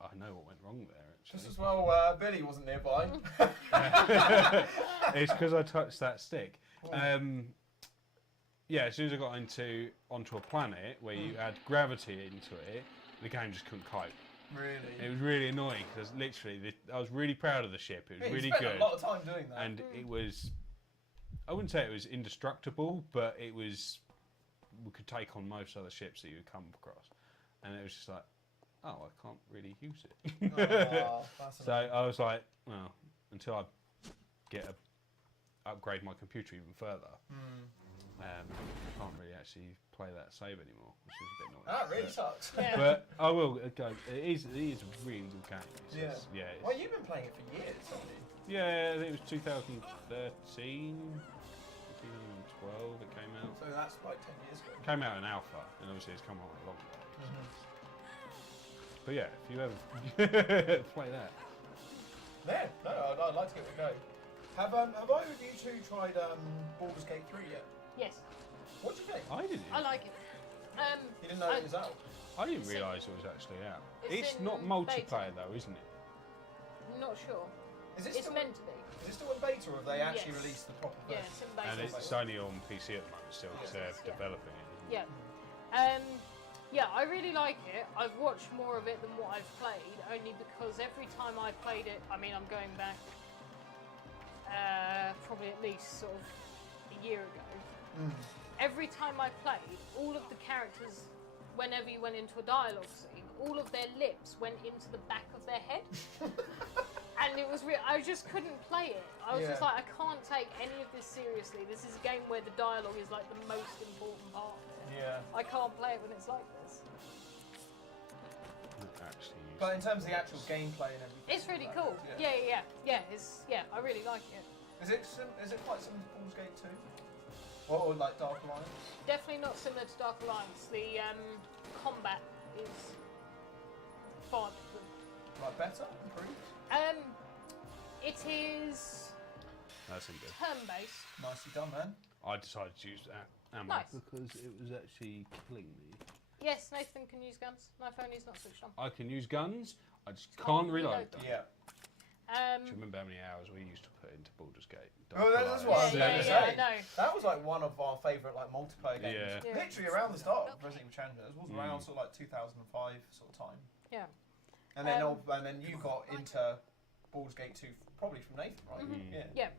I know what went wrong there. Just as well, Billy wasn't nearby. It's because I touched that stick. Yeah, as soon as I got onto a planet where you add gravity into it, the game just couldn't cope. Really? It was really annoying because literally, I was really proud of the ship. It was really good. A lot of time doing that. And it was, I wouldn't say it was indestructible, but it was, we could take on most other ships that you would come across. And it was just like, oh, I can't really use it. So I was like, well, until I upgrade my computer even further, I can't really actually play that save anymore, which is a bit annoying. That really sucks. But I will go. It is a really good game. Well, you've been playing it for years, haven't you? Yeah, I think it was 2013, 2012 it came out. So that's like 10 years ago. It came out in alpha, and obviously it's come on a long way. But yeah, if you ever play that. Yeah, no, I'd like to give it a go. Have either of you two tried Baldur's Gate 3 yet? Yes. What do you think? I didn't. I like it. You didn't know it was out? I didn't realise it was actually out. It's in not multiplayer beta. though, isn't it? Not sure. It's meant to be. Is it still in beta, or have they actually released the proper version? Yeah, it's in beta. And it's only on PC at the moment still because they're developing it. Yeah. Yeah, I really like it. I've watched more of it than what I've played, only because every time I played it, I mean, I'm going back probably at least sort of a year ago. Every time I played, all of the characters, whenever you went into a dialogue scene, all of their lips went into the back of their head. And it was I just couldn't play it. I was just like, I can't take any of this seriously. This is a game where the dialogue is like the most important part of it. Yeah. I can't play it when it's like this. But in terms of the actual gameplay and everything, it's really cool. Yeah. I really like it. Is it quite similar to Baldur's Gate 2? Or like Dark Alliance? Definitely not similar to Dark Alliance. The combat is far different. Like better, improved? It is turn-based. Nicely done, man. I decided to use ammo because it was actually killing me. Yes, Nathan can use guns. My phone is not switched on. I can use guns. I just can't reload them. Yeah. Do you remember how many hours we used to put into Baldur's Gate? Oh, that's what I was going to say. I know. That was like one of our favourite multiplayer games. Yeah. Literally around the start of Resident Evil Challenges. It was around sort of like 2005 sort of time. Yeah. And then you got into Baldur's Gate 2 probably from Nathan, right? Mm-hmm. Yeah.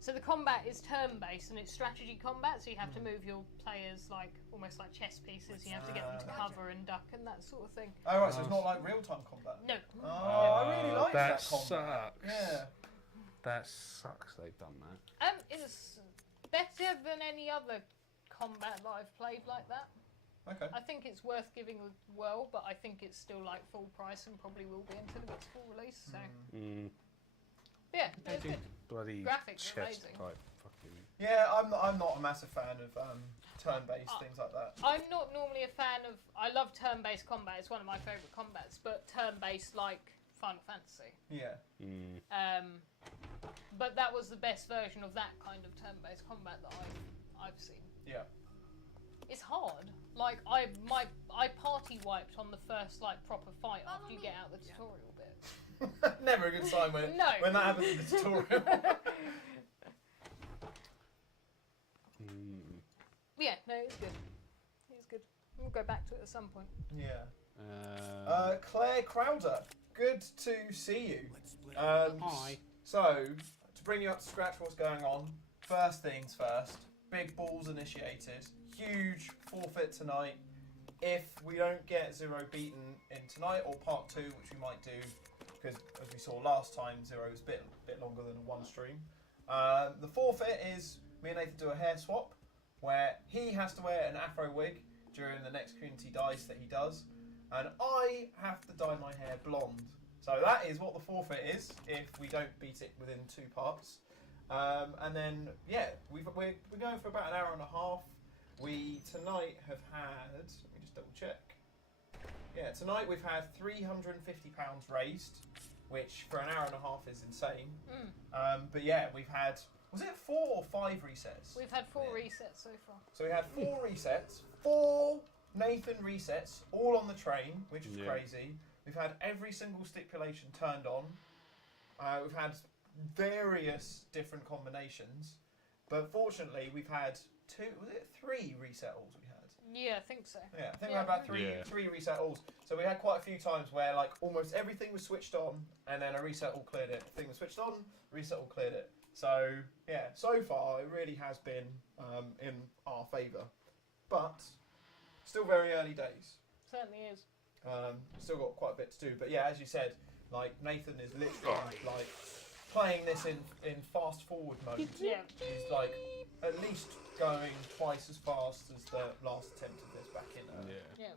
So the combat is turn-based and it's strategy combat, so you have to move your players almost like chess pieces. You have to get them to cover and duck and that sort of thing. Oh right, so it's not like real-time combat? No. Oh, I really like that combat. Sucks. Yeah. That sucks they've done that. It's better than any other combat that I've played like that. Okay. I think it's worth giving a whirl, but I think it's still like full price and probably will be until it gets full release. So yeah, no, it's good. Bloody graphics chest amazing. type fucking. Yeah, I'm not a massive fan of turn-based things like that. I'm not normally a fan of. I love turn-based combat. It's one of my favourite combats, but turn-based like Final Fantasy. Yeah. But that was the best version of that kind of turn-based combat that I've seen. Yeah. It's hard. Like I party wiped on the first proper fight after you get out the tutorial bit. Never a good sign when that happens in the tutorial. Yeah, no, it's good. It's good. We'll go back to it at some point. Yeah. Claire Crowder, good to see you. Hi. So, to bring you up to scratch what's going on, first things first, big balls initiated, huge forfeit tonight. If we don't get Zero beaten in tonight, or part 2, which we might do, because as we saw last time, Zero was a bit longer than one stream. The forfeit is me and Nathan do a hair swap, where he has to wear an afro wig during the next community dice that he does, and I have to dye my hair blonde. So that is what the forfeit is if we don't beat it within 2 parts. And then, yeah, we're going for about an hour and a half. We tonight have had, let me just double check. Yeah, tonight we've had £350 raised, which for an hour and a half is insane. But yeah, we've had, was it 4 or 5 resets? We've had 4 resets so far. So we had 4 resets, 4 Nathan resets, all on the train, which is crazy. We've had every single stipulation turned on. We've had various different combinations, but fortunately we've had 3 resettles we had? Yeah, I think so. Yeah, I think we had about 3 resettles. So we had quite a few times where almost everything was switched on and then a resettle cleared it. Thing was switched on, resettle cleared it. So yeah, so far it really has been in our favour. But still very early days. Certainly is. Still got quite a bit to do. But yeah, as you said, Nathan is literally playing this in fast forward mode. Yeah. He's at least going twice as fast as the last attempt of this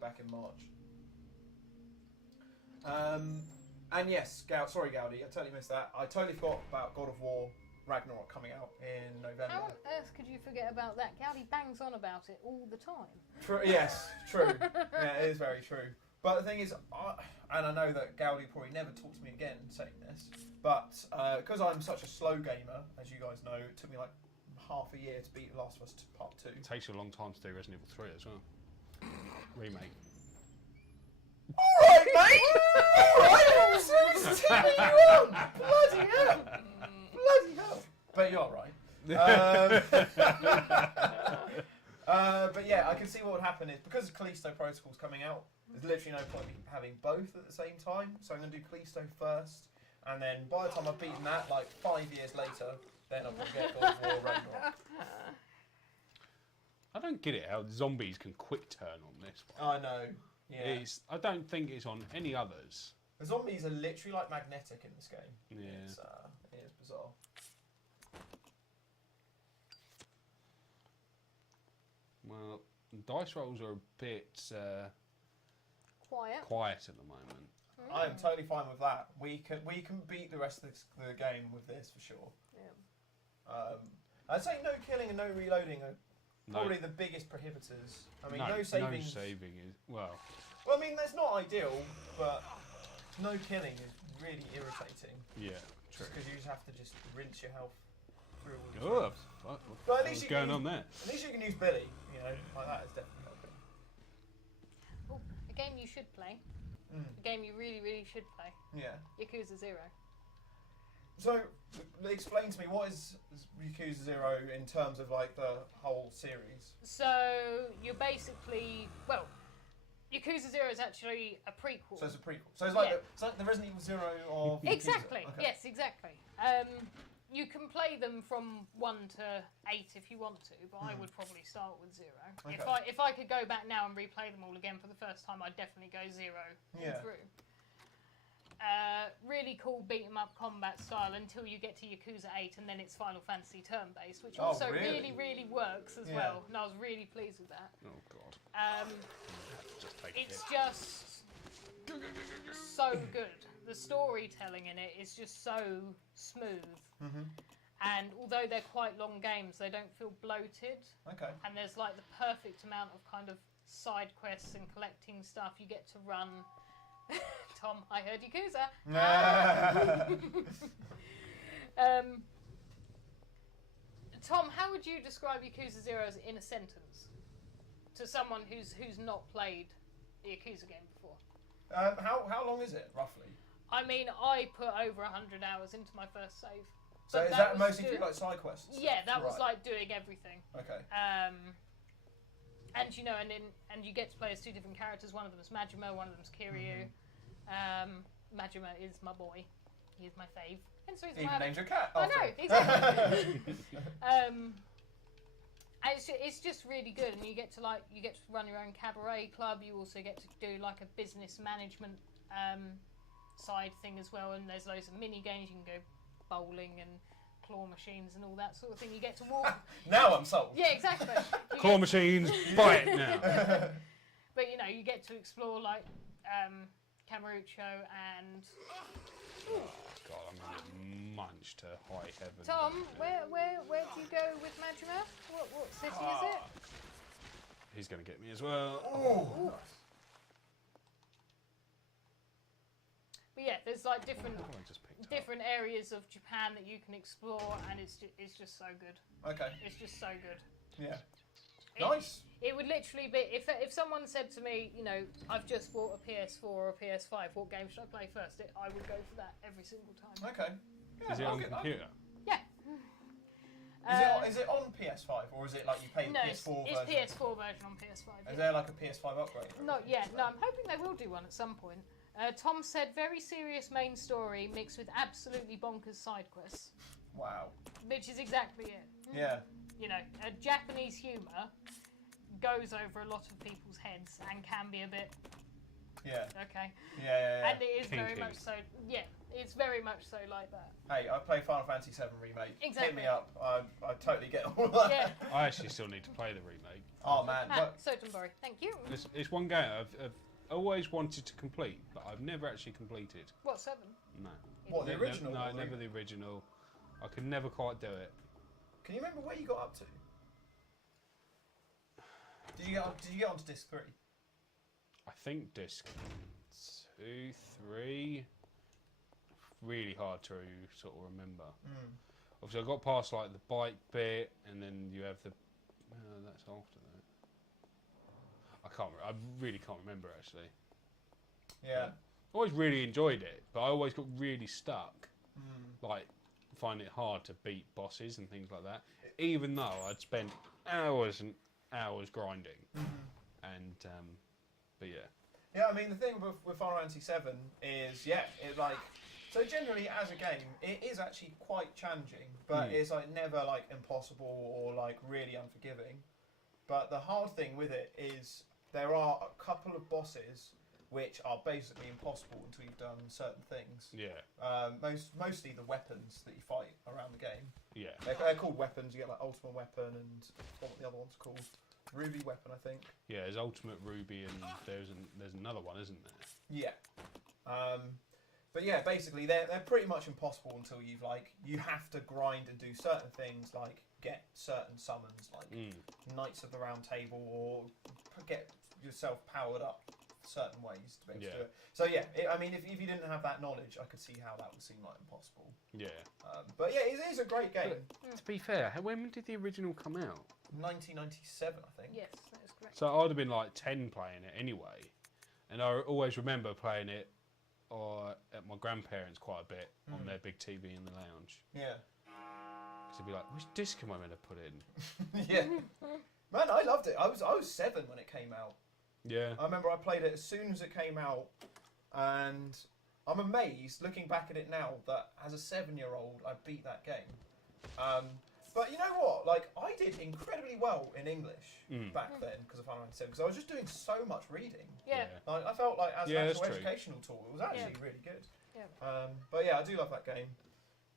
back in March. And yes, sorry Gowdy, I totally missed that. I totally forgot about God of War Ragnarok coming out in November. How on earth could you forget about that? Gowdy bangs on about it all the time. Yes, true. Yeah, it is very true. But the thing is, and I know that Gowdy probably never talked to me again saying this, but because I'm such a slow gamer, as you guys know, it took me half a year to beat The Last of Us Part 2. It takes you a long time to do Resident Evil 3 as well. Remake. Alright, mate! Alright, I'm seriously taking you on! Bloody hell! Bloody hell! But you're right. But yeah, I can see what would happen is, because Callisto Protocol's coming out, there's literally no point in having both at the same time, so I'm going to do Callisto first, and then by the time I've beaten that, 5 years later, then I'll probably get God of War Ragnarok. I don't get it how zombies can quick turn on this one. I know, yeah. I don't think it's on any others. The zombies are literally magnetic in this game. Yeah. It is bizarre. Well, dice rolls are a bit quiet at the moment. I am totally fine with that. We can beat the rest of the game with this for sure. Yeah. I'd say no killing and no reloading are probably the biggest prohibitors. I mean, no saving. No saving is Well, I mean, that's not ideal, but no killing is really irritating. Yeah, true. Because you just have to rinse your health through all the Oh, fuck. What's going on there? At least you can use Billy. That is definitely helping. Oh, a game you should play. A game you really, really should play. Yeah. Yakuza 0. So, explain to me, what is Yakuza 0 in terms of the whole series? So, you're basically, Yakuza Yakuza 0 is actually a prequel. So it's a prequel. So it's like, the Resident Evil 0 of Exactly. Okay. Yes, exactly. You can play them from 1 to 8 if you want to, but I would probably start with 0. Okay. If I could go back now and replay them all again for the first time, I'd definitely go 0 through. Really cool beat 'em up combat style until you get to Yakuza 8, and then it's Final Fantasy turn-based, which also really works as well. And I was really pleased with that. Oh god. It's just so good. The storytelling in it is just so smooth. And although they're quite long games, they don't feel bloated. Okay. And there's like the perfect amount of kind of side quests and collecting stuff. You get to run. Tom, I heard Yakuza. Tom, how would you describe Yakuza 0 in a sentence to someone who's not played the Yakuza game before? How long is it, roughly? I mean, I put over 100 hours into my first save. So is that mostly through like side quests? Yeah, that was like doing everything. Okay. And you know, and you get to play as 2 different characters. One of them is Majima, one of them is Kiryu. Majima is my boy. He is my fave. And so Even named your cat. I know, exactly. And it's just really good, and you get to run your own cabaret club. You also get to do like a business management side thing as well, and there's loads of mini games. You can go bowling and claw machines and all that sort of thing. You get to walk. Now I'm sold. Yeah, exactly. Claw machines, buy it now. But you know, you get to explore like Kamurocho and. Oh god, I'm gonna get munched to high heaven. Tom, where do you go with Majima? What city is it? He's gonna get me as well. Oh. But yeah, there's like different areas of Japan that you can explore, and it's just so good. Okay. It's just so good. Yeah. Nice. It would literally be if someone said to me, you know, I've just bought a PS4 or a PS5, what game should I play first? I would go for that every single time. Okay. Yeah, is it on computer? Yeah. Is it on PS5 or is it like you pay the PS4 version? It's PS4 version on PS5. Is there like a PS5 upgrade? Not yet. No, I'm hoping they will do one at some point. Tom said, very serious main story mixed with absolutely bonkers side quests. Wow. Which is exactly it. Yeah. You know, Japanese humour goes over a lot of people's heads and can be a bit... Yeah. Okay. Yeah. And it is very much so... Yeah, it's very much so like that. Hey, I play Final Fantasy VII Remake. Exactly. Hit me up. I totally get all that. Yeah. I actually still need to play the remake. Oh, man. Sotenbori, thank you. It's one game I've always wanted to complete, but I've never actually completed. What, 7? No. What, the original? No, never the original. I could never quite do it. Can you remember where you got up to? Did you get onto disc 3? I think disc 2, 3. Really hard to sort of remember. Obviously, I got past like the bike bit, and then you have the. That's after that. I can't. I really can't remember actually. Yeah. I always really enjoyed it, but I always got really stuck. Like, find it hard to beat bosses and things like that. Even though I'd spent hours and hours grinding. And but yeah. Yeah, I mean the thing with Final Fantasy VII is it like so generally as a game it is actually quite challenging, but it's like never like impossible or like really unforgiving. But the hard thing with it is there are a couple of bosses which are basically impossible until you've done certain things. Yeah. Mostly the weapons that you fight around the game. Yeah. They're called weapons. You get like Ultimate Weapon and what the other one's called. Ruby Weapon, I think. Yeah, there's Ultimate Ruby and there's another one, isn't there? Yeah. But yeah, basically they're pretty much impossible until you have to grind and do certain things like get certain summons like Knights of the Round Table or get yourself powered up certain ways to be able to do it. So yeah, I mean if you didn't have that knowledge, I could see how that would seem like impossible. Yeah. But yeah, it is a great game. But, to be fair, when did the original come out? 1997, I think. Yes, that is correct. So I'd have been like 10 playing it anyway, and I always remember playing it at my grandparents quite a bit on their big TV in the lounge. Yeah. Because they'd be like, "Which disc am I meant to put in?" Yeah. Man, I loved it. I was 7 when it came out. Yeah. I remember I played it as soon as it came out, and I'm amazed looking back at it now that as a 7-year-old I beat that game. But you know what? Like, I did incredibly well in English back then because of Final Fantasy VII, because I was just doing so much reading. Yeah. Like, I felt like as an that's actual true. educational tool, it was actually really good. Yeah. But yeah, I do love that game.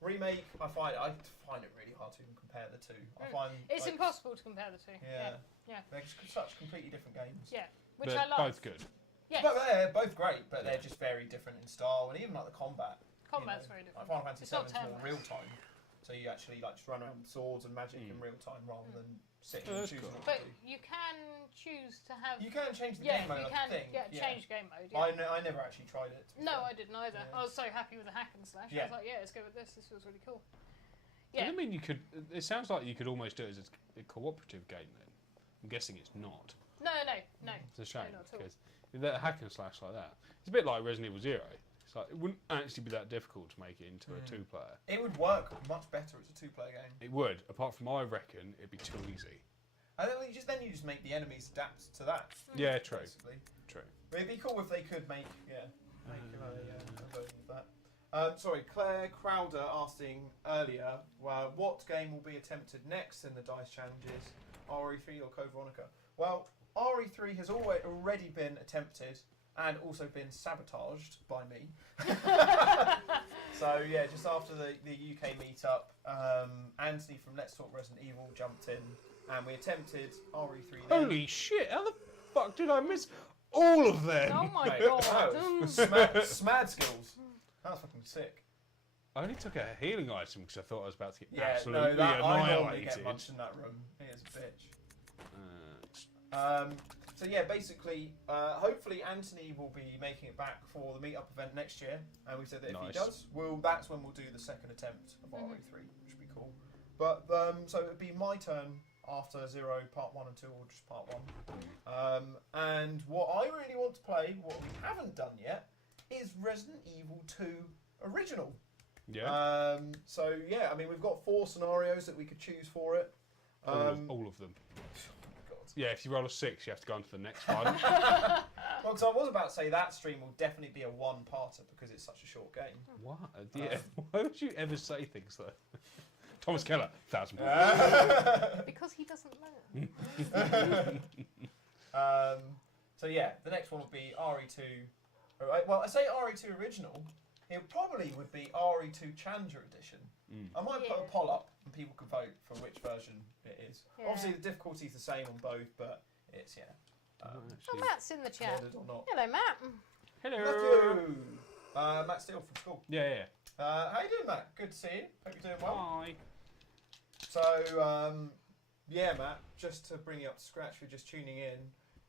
Remake, I find it really hard to even compare the two. I find it's impossible to compare the two. Yeah. They're such completely different games. Yeah, which but I love. both good. Yes. But they're both great, but they're just very different in style, and even like the combat. Combat's very different. Like Final Fantasy It's not VII is more turn-based. real time, so you actually like just run around with swords and magic in real time rather than sitting and That's choosing cool. what But to do. you can choose to have. You can change the yeah, game mode. you I can think. change game mode. I Yeah. I never actually tried it. to be No, fair. I didn't either. Yeah. I was so happy with the hack and slash. Yeah. I was like, yeah, let's go with this. This feels really cool. Yeah. Yeah. I mean, you could. It sounds like you could almost do it as a cooperative game. Then I'm guessing it's not. No. It's a shame not at all. because with that hack and slash like that, it's a bit like Resident Evil 0. It's like it wouldn't actually be that difficult to make it into a 2-player. It would work much better as a 2-player game. It would, apart from I reckon it'd be too easy. And then you just make the enemies adapt to that. Yeah, true. Basically. True. But it'd be cool if they could make a version of that. Sorry, Claire Crowder asking earlier, what game will be attempted next in the DICE challenges, RE3 or Code Veronica? Well, RE3 has already been attempted and also been sabotaged by me. So yeah, just after the UK meetup, Anthony from Let's Talk Resident Evil jumped in and we attempted RE3 then. Holy shit! How the fuck did I miss all of them? Oh my Mate, god. that was smad skills. That was fucking sick. I only took a healing item because I thought I was about to get Yeah, absolutely no, that, I normally annihilated. get munched in that room. He is a bitch. Uh, So yeah, basically, hopefully Anthony will be making it back for the meetup event next year, and we said that if he Nice. does, that's when we'll do the second attempt of RE3, which would be cool. But so it would be my turn after 0, Part 1 and 2, or just Part 1. And what I really want to play, what we haven't done yet, is Resident Evil 2 Original. yeah. So yeah, I mean we've got 4 scenarios that we could choose for it. All of them. God. Yeah, if you roll a 6, you have to go on to the next one. Well, because I was about to say that stream will definitely be a 1-parter because it's such a short game. What? Yeah. Why would you ever say things though? Thomas Keller, 1,000 points. Because he doesn't learn. So yeah, the next one would be RE2. Alright, well, I say RE2 Original. It probably would be RE2 Challenger Edition. I might put a poll up and people can vote for which version it is. Yeah. Obviously, the difficulty is the same on both, but it's Oh, Matt's in the chat. modded or not. Hello, Matt. Hello. Matthew! Matt Steele from school. Yeah. How you doing, Matt? Good to see you. Hope you're doing well. Hi. So, yeah, Matt, just to bring you up to scratch, we're just tuning in.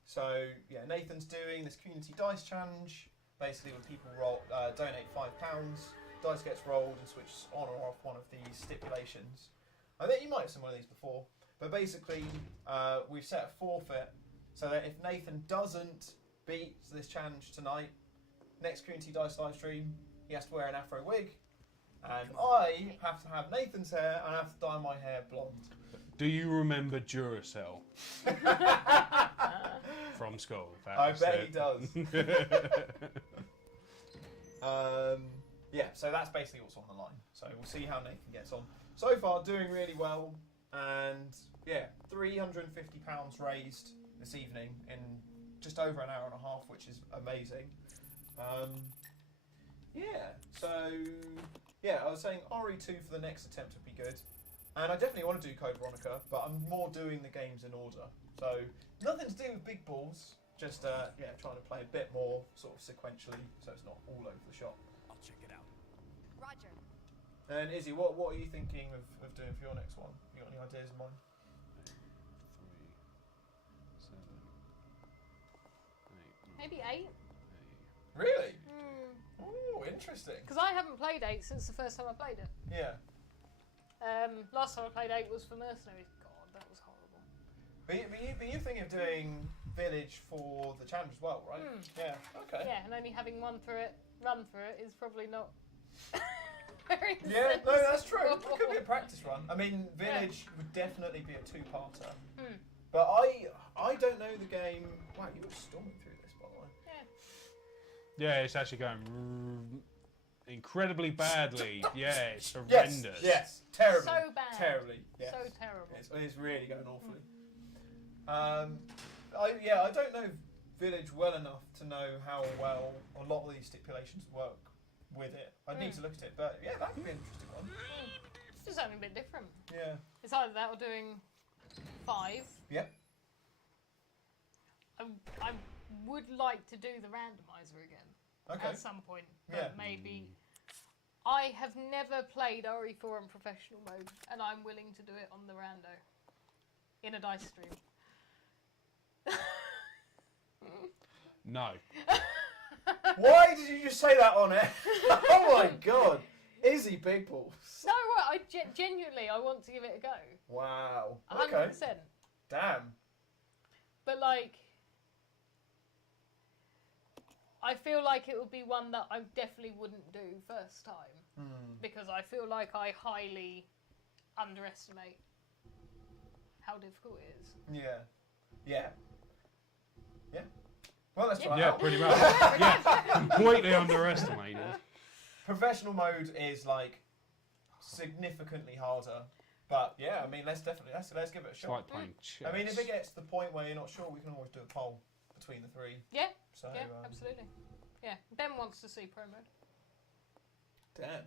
So, yeah, Nathan's doing this community dice challenge. Basically, when people donate £5, dice gets rolled and switches on or off one of these stipulations. I think you might have seen one of these before, but basically, we've set a forfeit so that if Nathan doesn't beat this challenge tonight, next community dice live stream, he has to wear an afro wig. And I have to have Nathan's hair and I have to dye my hair blonde. Do you remember Duracell? From school. I bet he does. Yeah, so that's basically what's on the line. So we'll see how Nathan gets on. So far, doing really well. And yeah, £350 raised this evening in just over an hour and a half, which is amazing. Yeah, so yeah, I was saying RE2 for the next attempt would be good. And I definitely want to do Code Veronica, but I'm more doing the games in order. So nothing to do with big balls, just yeah, trying to play a bit more sort of sequentially, so it's not all over the shop. I'll check it out. Roger. And Izzy, what are you thinking of doing for your next one? You got any ideas in mind? 3, 7, 8, Maybe 8? Really? Oh, interesting. Because I haven't played 8 since the first time I played it. Yeah. Last time I played 8 was for Mercenaries. God, that was horrible. But you're thinking of doing Village for the challenge as well, right? Yeah. Okay. Yeah, and only having run through it is probably not very Yeah, no, that's true. It sensible. could be a practice run. I mean, Village would definitely be a 2-parter. But I don't know the game. Wow, you were storming through this, by the way. Yeah, it's actually going incredibly badly. Yeah, it's horrendous. Yes, terribly. So bad. Terribly. Yes. So terrible. It's really going awfully. I don't know Village well enough to know how well a lot of these stipulations work with it. I'd need to look at it, but yeah, that could be an interesting one. It's just something a bit different. Yeah. It's either that or doing 5. Yep. I would like to do the randomizer again at some point, but maybe. I have never played RE4 on professional mode, and I'm willing to do it on the rando in a dice stream. No. Why did you just say that on air? Oh my god. Izzy Big Balls. No, I genuinely, I want to give it a go. Wow. 100%. Okay. Damn. But like, I feel like it would be one that I definitely wouldn't do first time. Because I feel like I highly underestimate how difficult it is. Yeah. Yeah. Yeah. Well, that's right. Yeah, pretty much. Yeah, completely underestimated. Professional mode is like significantly harder, but yeah, I mean, let's give it a shot. It's like playing chess. I mean, if it gets to the point where you're not sure, we can always do a poll between the three. Yeah. So, yeah, absolutely. Yeah, Ben wants to see pro mode. Damn.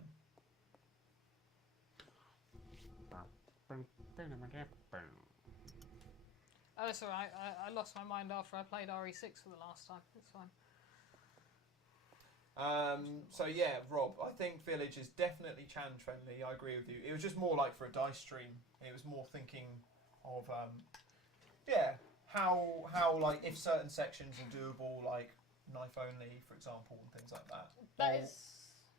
Oh, it's alright. I lost my mind after I played RE6 for the last time. It's fine. So yeah, Rob, I think Village is definitely challenge friendly. I agree with you. It was just more like for a dice stream. It was more thinking of how like if certain sections are doable, like knife only, for example, and things like that.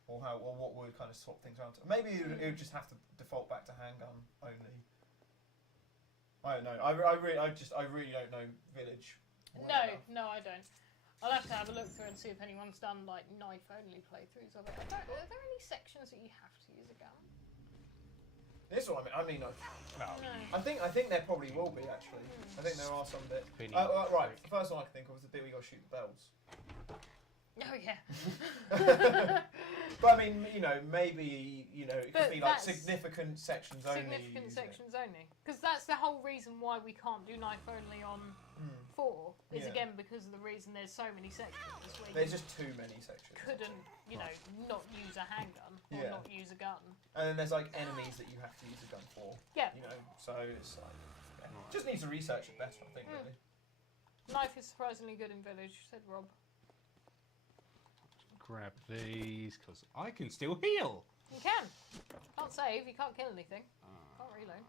Or what would kind of swap things around. Maybe it would just have to default back to handgun only. I don't know. I really don't know Village. No, I don't. I'll have to have a look through and see if anyone's done like knife only playthroughs of it. Are there any sections that you have to use a gun? This one, I mean, No. I think there probably will be actually. I think there are some bits. Right, the first one I can think of is the bit we got to shoot the bells. Oh yeah. But I mean, maybe it could be like significant sections only. Significant sections only, because that's the whole reason why we can't do knife only on 4. Is again because of the reason there's so many sections. Where there's just too many sections. Couldn't not use a handgun or not use a gun. And then there's like enemies that you have to use a gun for. Yeah. So it's like just need to research it better, I think. Really. Knife is surprisingly good in Village, said Rob. Grab these, because I can still heal. You can. Can't save, you can't kill anything. Can't reload.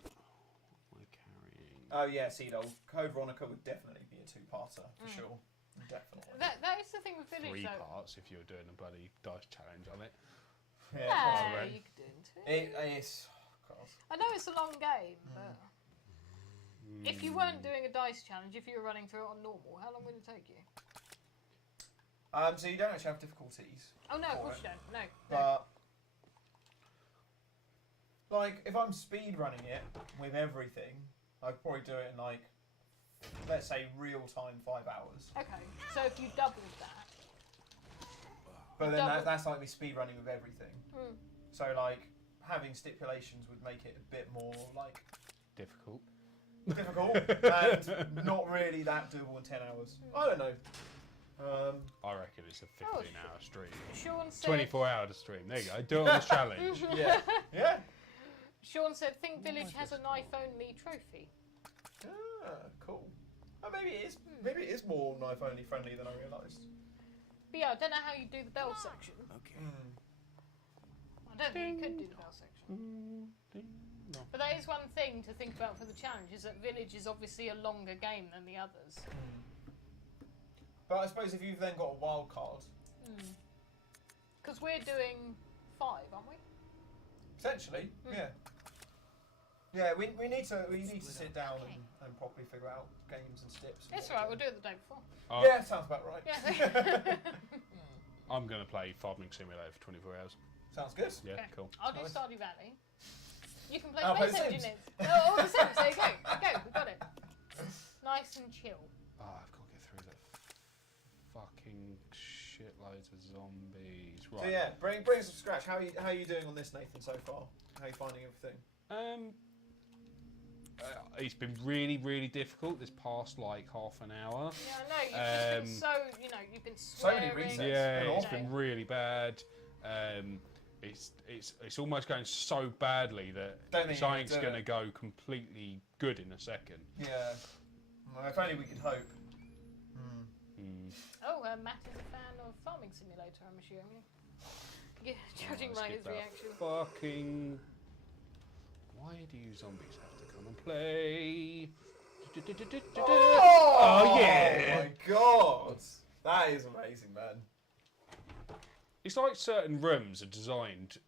What am I carrying? Oh yeah, Cedar. Code Veronica would definitely be a 2-parter, for sure. Definitely. That is the thing with Village, 3 though. parts if you're doing a bloody dice challenge on it. Yeah, you could do it. It's... I know it's a long game, but... If you weren't doing a dice challenge, if you were running through it on normal, how long would it take you? So you don't actually have difficulties. Oh no, of course you don't. No. But like, if I'm speed running it with everything, I'd probably do it in like, let's say, real time 5 hours. Okay, so if you doubled that. But then that's like me speed running with everything. Mm. So like, having stipulations would make it a bit more like difficult and not really that doable in 10 hours. I don't know. I reckon it's a 15-hour stream. Sean said 24-hour stream. There you go. Do it on this challenge. Yeah. Sean said, "Think Village has a knife-only trophy." Ah, cool. Oh, maybe it is more knife-only friendly than I realised. But yeah, I don't know how you do the bell section. Okay. I don't think you could do the bell section. No. But that is one thing to think about for the challenge, is that Village is obviously a longer game than the others. But I suppose if you've then got a wild card... Because we're doing 5, aren't we? Potentially, yeah. Yeah, we need to sit down and properly figure out games and steps. It's alright, we'll do it the day before. Yeah, sounds about right. Yeah. I'm going to play Farming Simulator for 24 hours. Sounds good. Yeah, Okay. cool. I'll do Stardew Valley. You can play Oh, play Space The Sims. Engineers. Oh, all the Sims. There you go. We got it. Nice and chill. Oh, I've got to get through that fucking shitloads of zombies. Right. So yeah, bring us up to scratch. How are you doing on this, Nathan, so far? How are you finding everything? It's been really, really difficult this past like half an hour. Yeah, I know. You've just been you've been So many swearing. resets. Yeah, it's been really bad. It's almost going so badly that something's going to go completely good in a second. Yeah. Well, if only we could hope. Oh, Matt is a fan of Farming Simulator, I'm assuming. Yeah, judging by his reaction. Fucking. Why do you zombies have to come and play? Oh yeah! Oh my god! That is amazing, man. It's like certain rooms are designed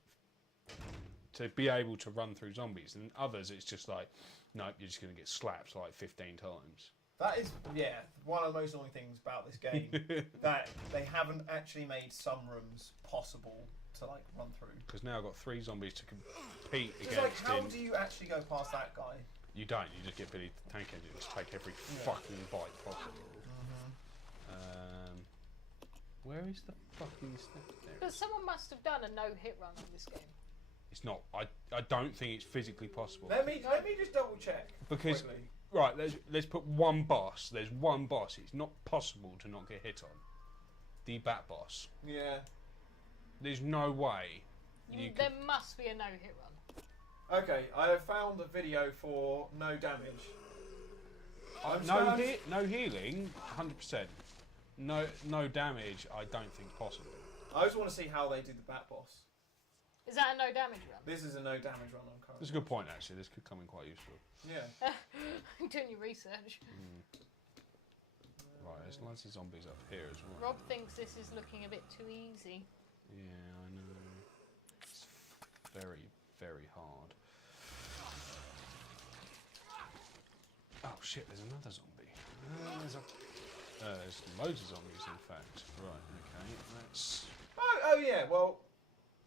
to be able to run through zombies, and others it's just like, nope, you're just going to get slapped like 15 times. That is, one of the most annoying things about this game, that they haven't actually made some rooms possible to like run through. Because now I've got 3 zombies to compete It's against. like, how do you actually go past that guy? You don't. You just get Billy the Tank Engine to take every fucking bite possible. Where is the fucking step? Because someone must have done a no-hit run on this game. It's not. I don't think it's physically possible. Let me just double check. Because quickly. right, let's put one boss. There's one boss. It's not possible to not get hit on. The Bat Boss. Yeah. There's no way. There must be a no-hit run. Okay, I have found a video for no damage. No healing, 100%. No damage. I don't think possible. I just want to see how they do the Bat Boss. Is that a no damage run? This is a no damage run on current. That's a good point, actually. This could come in quite useful. Yeah. Doing your research. Right, there's loads of zombies up here as well. Rob thinks this is looking a bit too easy. Yeah, I know. It's very, very hard. Oh shit, there's another zombie. There's loads of zombies, in fact. Right, okay, let's... Oh yeah, well...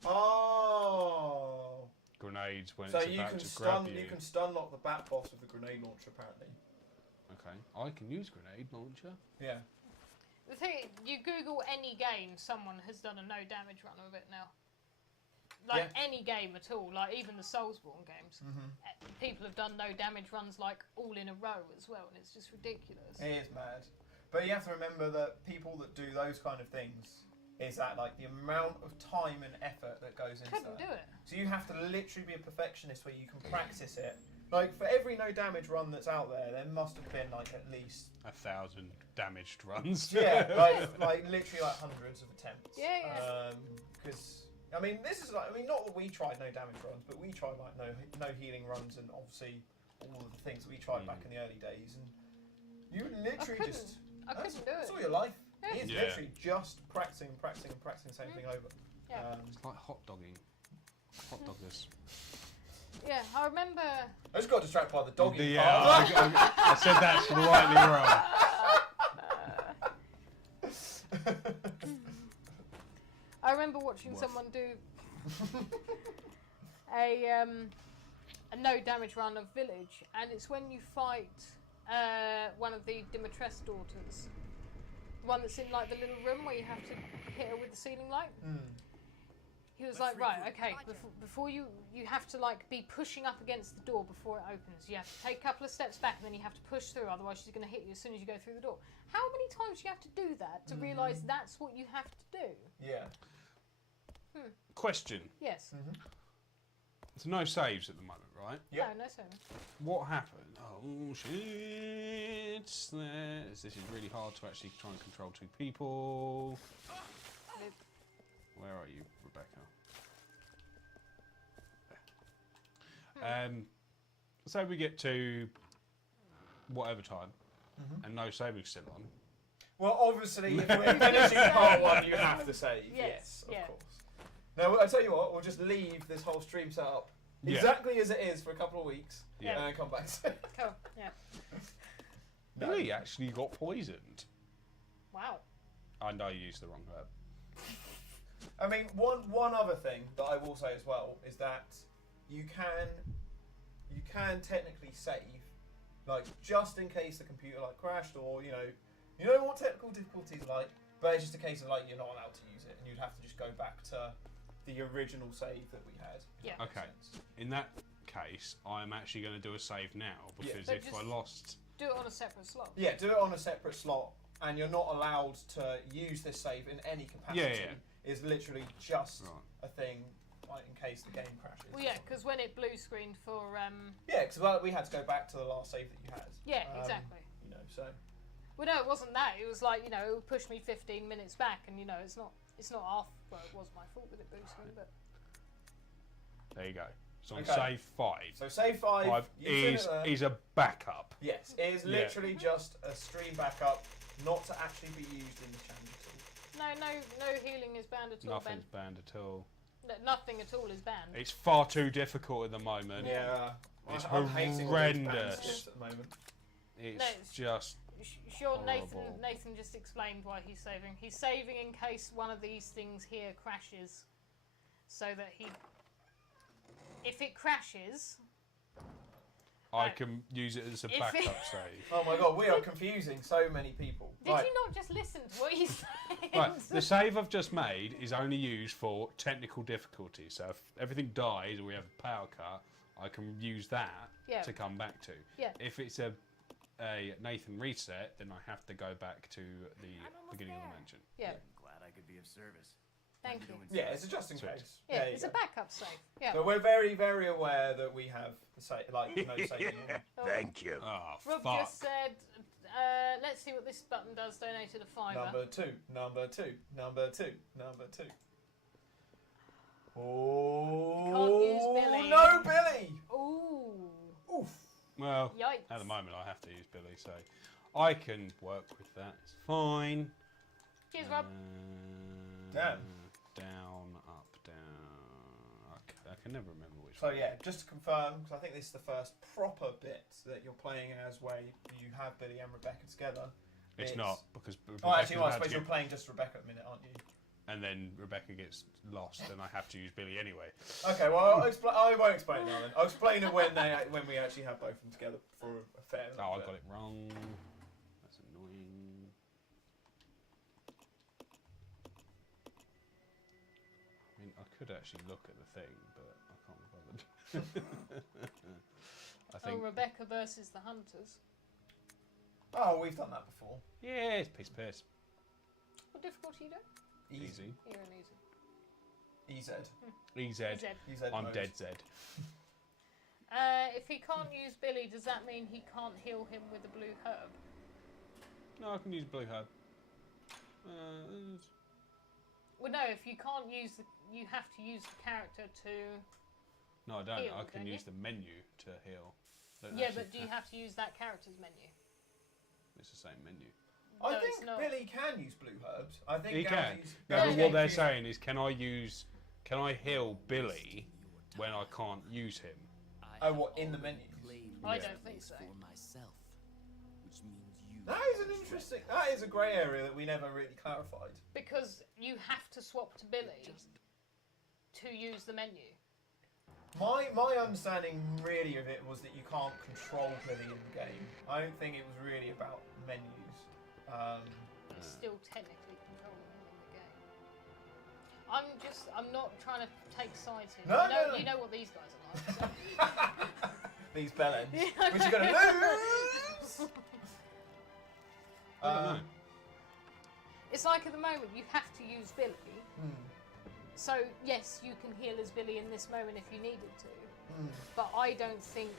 Oh! Grenades when So it's you about can to grab you. you can stun lock the Bat Boss with a grenade launcher, apparently. Okay, I can use grenade launcher. Yeah. The thing, you Google any game, someone has done a no damage run of it now. Like any game at all, like even the Soulsborne games. People have done no damage runs like all in a row as well, and it's just ridiculous. It is mad. But you have to remember that people that do those kind of things is that like the amount of time and effort that goes into Couldn't that. do it. So you have to literally be a perfectionist where you can practice it. Like for every no damage run that's out there must have been like at least 1,000 damaged runs. like literally like hundreds of attempts. Yeah. Because I mean, this is like not that we tried no damage runs, but we tried like no healing runs and obviously all of the things that we tried back in the early days, and you literally I couldn't do that's it. all your life. Yeah. It's literally just practicing the same thing over. Yeah. It's like hot dogging. Hot doggers. Yeah, I remember. I just got distracted by the doggy Yeah, part. I said that slightly wrong. I remember watching someone do a no damage run of Village, and it's when you fight one of the Dimitrescu daughters, the one that's in like the little room where you have to hit her with the ceiling light. He was like, right, okay, before you have to like be pushing up against the door before it opens. You have to take a couple of steps back and then you have to push through, otherwise she's going to hit you as soon as you go through the door. How many times do you have to do that to realise that's what you have to do? Yeah. Question. Yes. There's no saves at the moment, right? Yep. No saving. What happened? Oh shit! This is really hard to actually try and control 2 people. Where are you, Rebecca? So we get to whatever time, and no saving still on. Well, obviously, if we're finishing part 1, you have to save. Yes, of course. Now, I tell you what, we'll just leave this whole stream set up exactly as it is for a couple of weeks, and then come back to it. Cool. Yeah. Billy actually got poisoned. Wow. I know you used the wrong herb. I mean, one other thing that I will say as well is that you can you can technically save, like just in case the computer like crashed or you know what technical difficulties are like. But it's just a case of like you're not allowed to use it, and you'd have to just go back to the original save that we had. Yeah. Okay. In that case, I'm actually going to do a save now because if I lost, do it on a separate slot. Yeah, do it on a separate slot, and you're not allowed to use this save in any capacity. Yeah. It's literally just a thing, like in case the game crashes. Well, yeah, because when it blue screened for Yeah, because we had to go back to the last save that you had. Yeah, exactly. You know, so. Well, no, it wasn't that. It was like it would push me 15 minutes back, and it's not our. Well, it was my fault that it blue screened, but. There you go. So on save 5. So save 5 is a backup. Yes, it is literally just a stream backup, not to actually be used in the challenge at all. No healing is banned at all. Nothing's banned at all. No, nothing at all is banned. It's far too difficult at the moment. Yeah, it's I'm hating all these horrendous bans at the moment. It's just. Sure, horrible. Nathan just explained why he's saving. He's saving in case one of these things here crashes, so that if it crashes, I can use it as a backup save. Oh my god, we are confusing so many people. Did you not just listen to what he's saying? Right, the save I've just made is only used for technical difficulties. So if everything dies or we have a power cut, I can use that to come back to. Yeah. If it's a Nathan reset, then I have to go back to the beginning of the mention. Yeah. I'm glad I could be of service. Thank you. Yeah, it's a just in case. Yeah, it's a backup save. Yeah. But we're very, very aware that we have no saving. Thank you. Oh, Rob fuck. just said, let's see what this button does. Donated a £5. Number two. Oh, Can't use Billy. No, Billy! Ooh. Oof. Well, Yikes. at the moment I have to use Billy, so I can work with that. It's fine. Cheers, Rob. Damn. Down, up, down. I can never remember which So one. yeah, just to confirm, because I think this is the first proper bit that you're playing as where you have Billy and Rebecca together. It's not, because Oh, actually, I Rebecca's suppose about you're to playing just Rebecca at the minute, aren't you? and then Rebecca gets lost, and I have to use Billy anyway. Okay, well, I won't explain it now then. I'll explain it when we actually have both of them together for a fair Oh, I bit. got it wrong. That's annoying. I mean, I could actually look at the thing, but I can't be bothered. I think. Rebecca versus the Hunters. Oh, we've done that before. Yeah, it's piss. What difficulty you do? Easy. You're an easy. EZ. EZ. I'm mode. dead Z. If he can't use Billy, does that mean he can't heal him with a blue herb? No, I can use blue herb. Well, no. If you can't use you have to use the character to. No, I don't. Heal, I can don't use you? the menu to heal. Don't Yeah, actually but do you have to use that character's menu? It's the same menu. I No, think it's not. Billy can use blue herbs. I think He can. Gauzy's- No, Yeah, but yeah. what they're saying is, can I heal Billy when I can't use him? Oh, what, in the menus? I don't think so. That is an interesting. That is a grey area that we never really clarified. Because you have to swap to Billy to use the menu. My understanding really of it was that you can't control Billy in the game. I don't think it was really about menus. It's still technically controlling him in the game. I'm not trying to take sides here. No, you know, no. you know what these guys are like. These bellends, Yeah. which you're gonna lose. I don't know. It's like at the moment you have to use Billy. So yes, you can heal as Billy in this moment if you needed to. But I don't think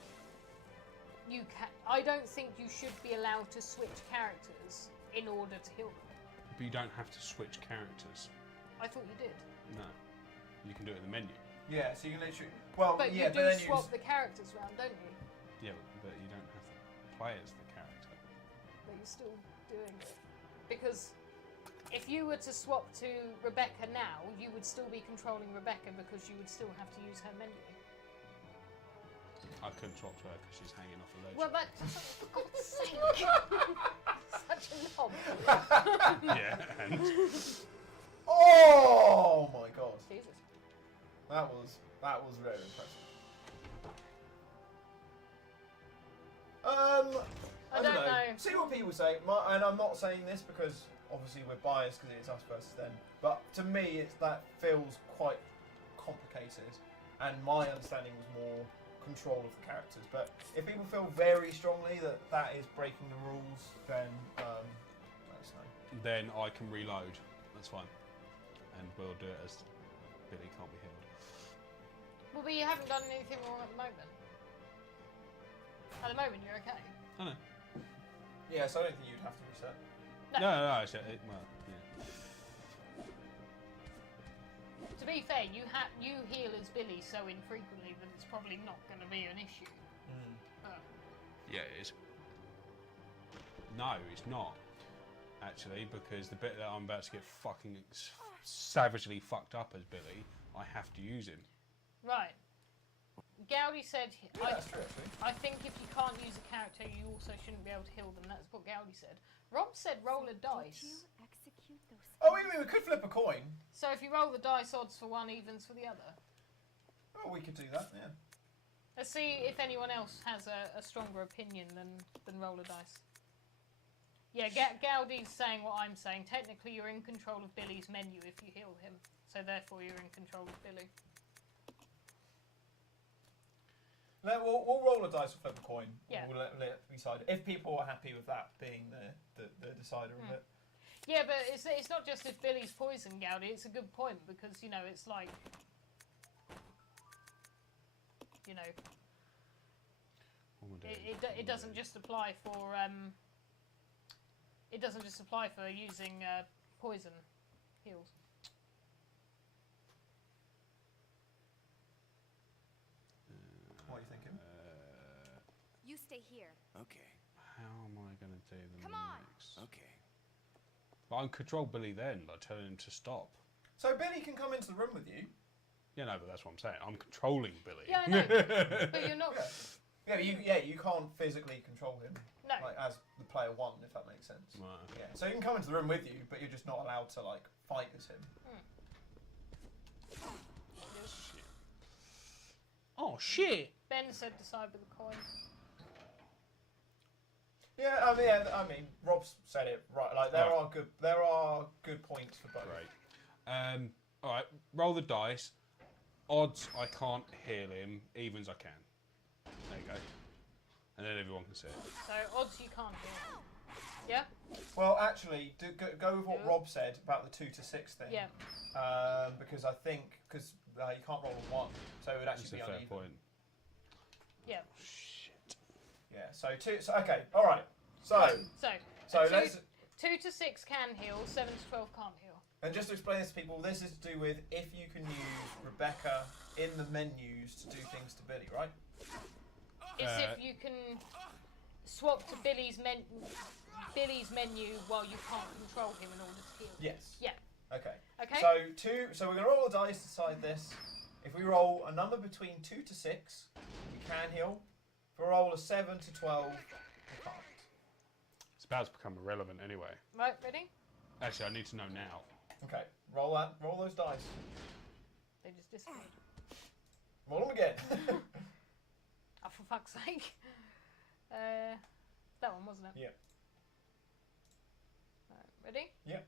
you can. I don't think you should be allowed to switch characters in order to heal them. But you don't have to switch characters. I thought you did. No. You can do it in the menu. Yeah, so you can literally. Well, But yeah, you do but then swap the characters around, don't you? Yeah, but you don't have to play as the character. But you're still doing it. Because if you were to swap to Rebecca now, you would still be controlling Rebecca because you would still have to use her menu. I couldn't swap to her because she's hanging off a ledge. Well, that for God's sake, such a knob. Yeah, and Oh my god, Jesus. that was very impressive. people say, and I'm not saying this because obviously we're biased because it's us versus them, but to me that feels quite complicated, and my understanding was more control of the characters. But if people feel very strongly that that is breaking the rules, then let us know. Then I can reload. That's fine, and we'll do it as Billy can't be healed. Well, but you haven't done anything wrong at the moment. At the moment, you're okay. I know. Yeah, so I don't think you'd have to reset. No, actually, well, yeah. To be fair, you heal as Billy so infrequently that it's probably not going to be an issue. But Yeah, it is. No, it's not. Actually, because the bit that I'm about to get fucking savagely fucked up as Billy, I have to use him. right. Gowdy said, Yeah, that's true, actually. I think if you can't use a character, you also shouldn't be able to heal them. That's what Gowdy said. Rob said roll a dice. Oh, we could flip a coin. So if you roll the dice, odds for one evens for the other. Oh, we could do that, yeah. Let's see if anyone else has a stronger opinion than roll a dice. Yeah, Gowdy's saying what I'm saying. Technically, you're in control of Billy's menu if you heal him. So therefore, you're in control of Billy. We'll roll a dice or flip a coin. Yeah. We'll let decide. If people are happy with that being the decider of it. Yeah, but it's not just if Billy's poison, Gowdy. It's a good point because, you know, it's like, you know, it doesn't just apply for using poison heals. What are you thinking? You stay here. Okay. How am I going to do the Come on. next? Okay. But I can control Billy then by telling him to stop. So Billy can come into the room with you. Yeah, no, but that's what I'm saying. I'm controlling Billy. Yeah, I know. But you're not. Yeah, you can't physically control him. No. Like as the player one, if that makes sense. Right. Yeah. So you can come into the room with you, but you're just not allowed to like fight as him. Oh shit! Ben said decide with a coin. Yeah, I mean, Rob's said it right. Like there are good points for both. Great. All right, roll the dice. Odds I can't heal him. Evens I can. There you go. And then everyone can see it. So odds you can't heal. Yeah. Well, actually, go with what Rob said about the 2 to 6 thing. Yeah. Because I think you can't roll a 1, so it would actually That's be a fair uneven. point. Yeah. Shit. Yeah. So 2. So, okay. All right. So let's. 2 to 6 can heal. 7 to 12 can't heal. And just to explain this to people, this is to do with if you can use Rebecca in the menus to do things to Billy, right? It's if you can swap to Billy's menu while you can't control him in order to heal. Yes. Yeah. Okay. Okay. So we're going to roll a dice to decide this. If we roll a number between 2 to 6, we can heal. If we roll a 7 to 12, we can't. It's about to become irrelevant anyway. Right, ready? Actually, I need to know now. Okay, roll those dice. They just disappeared. Roll them again. Oh, for fuck's sake. That one, wasn't it? Yeah. Right, ready? Yeah.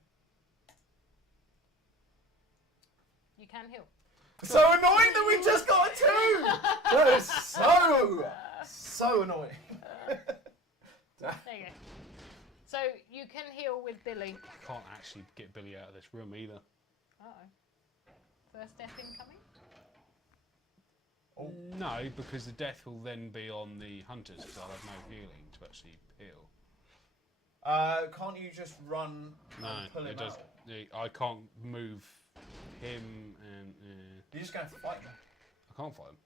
You can heal. So annoying that we just got a 2! That is so annoying. There you go. So you can heal with Billy. I can't actually get Billy out of this room either. Uh-oh. First death incoming? Oh. No, because the death will then be on the hunters because I'll have no healing to actually heal. Can't you just run and pull him it does. out? I can't move him and. You're just going to have to fight him. I can't fight him.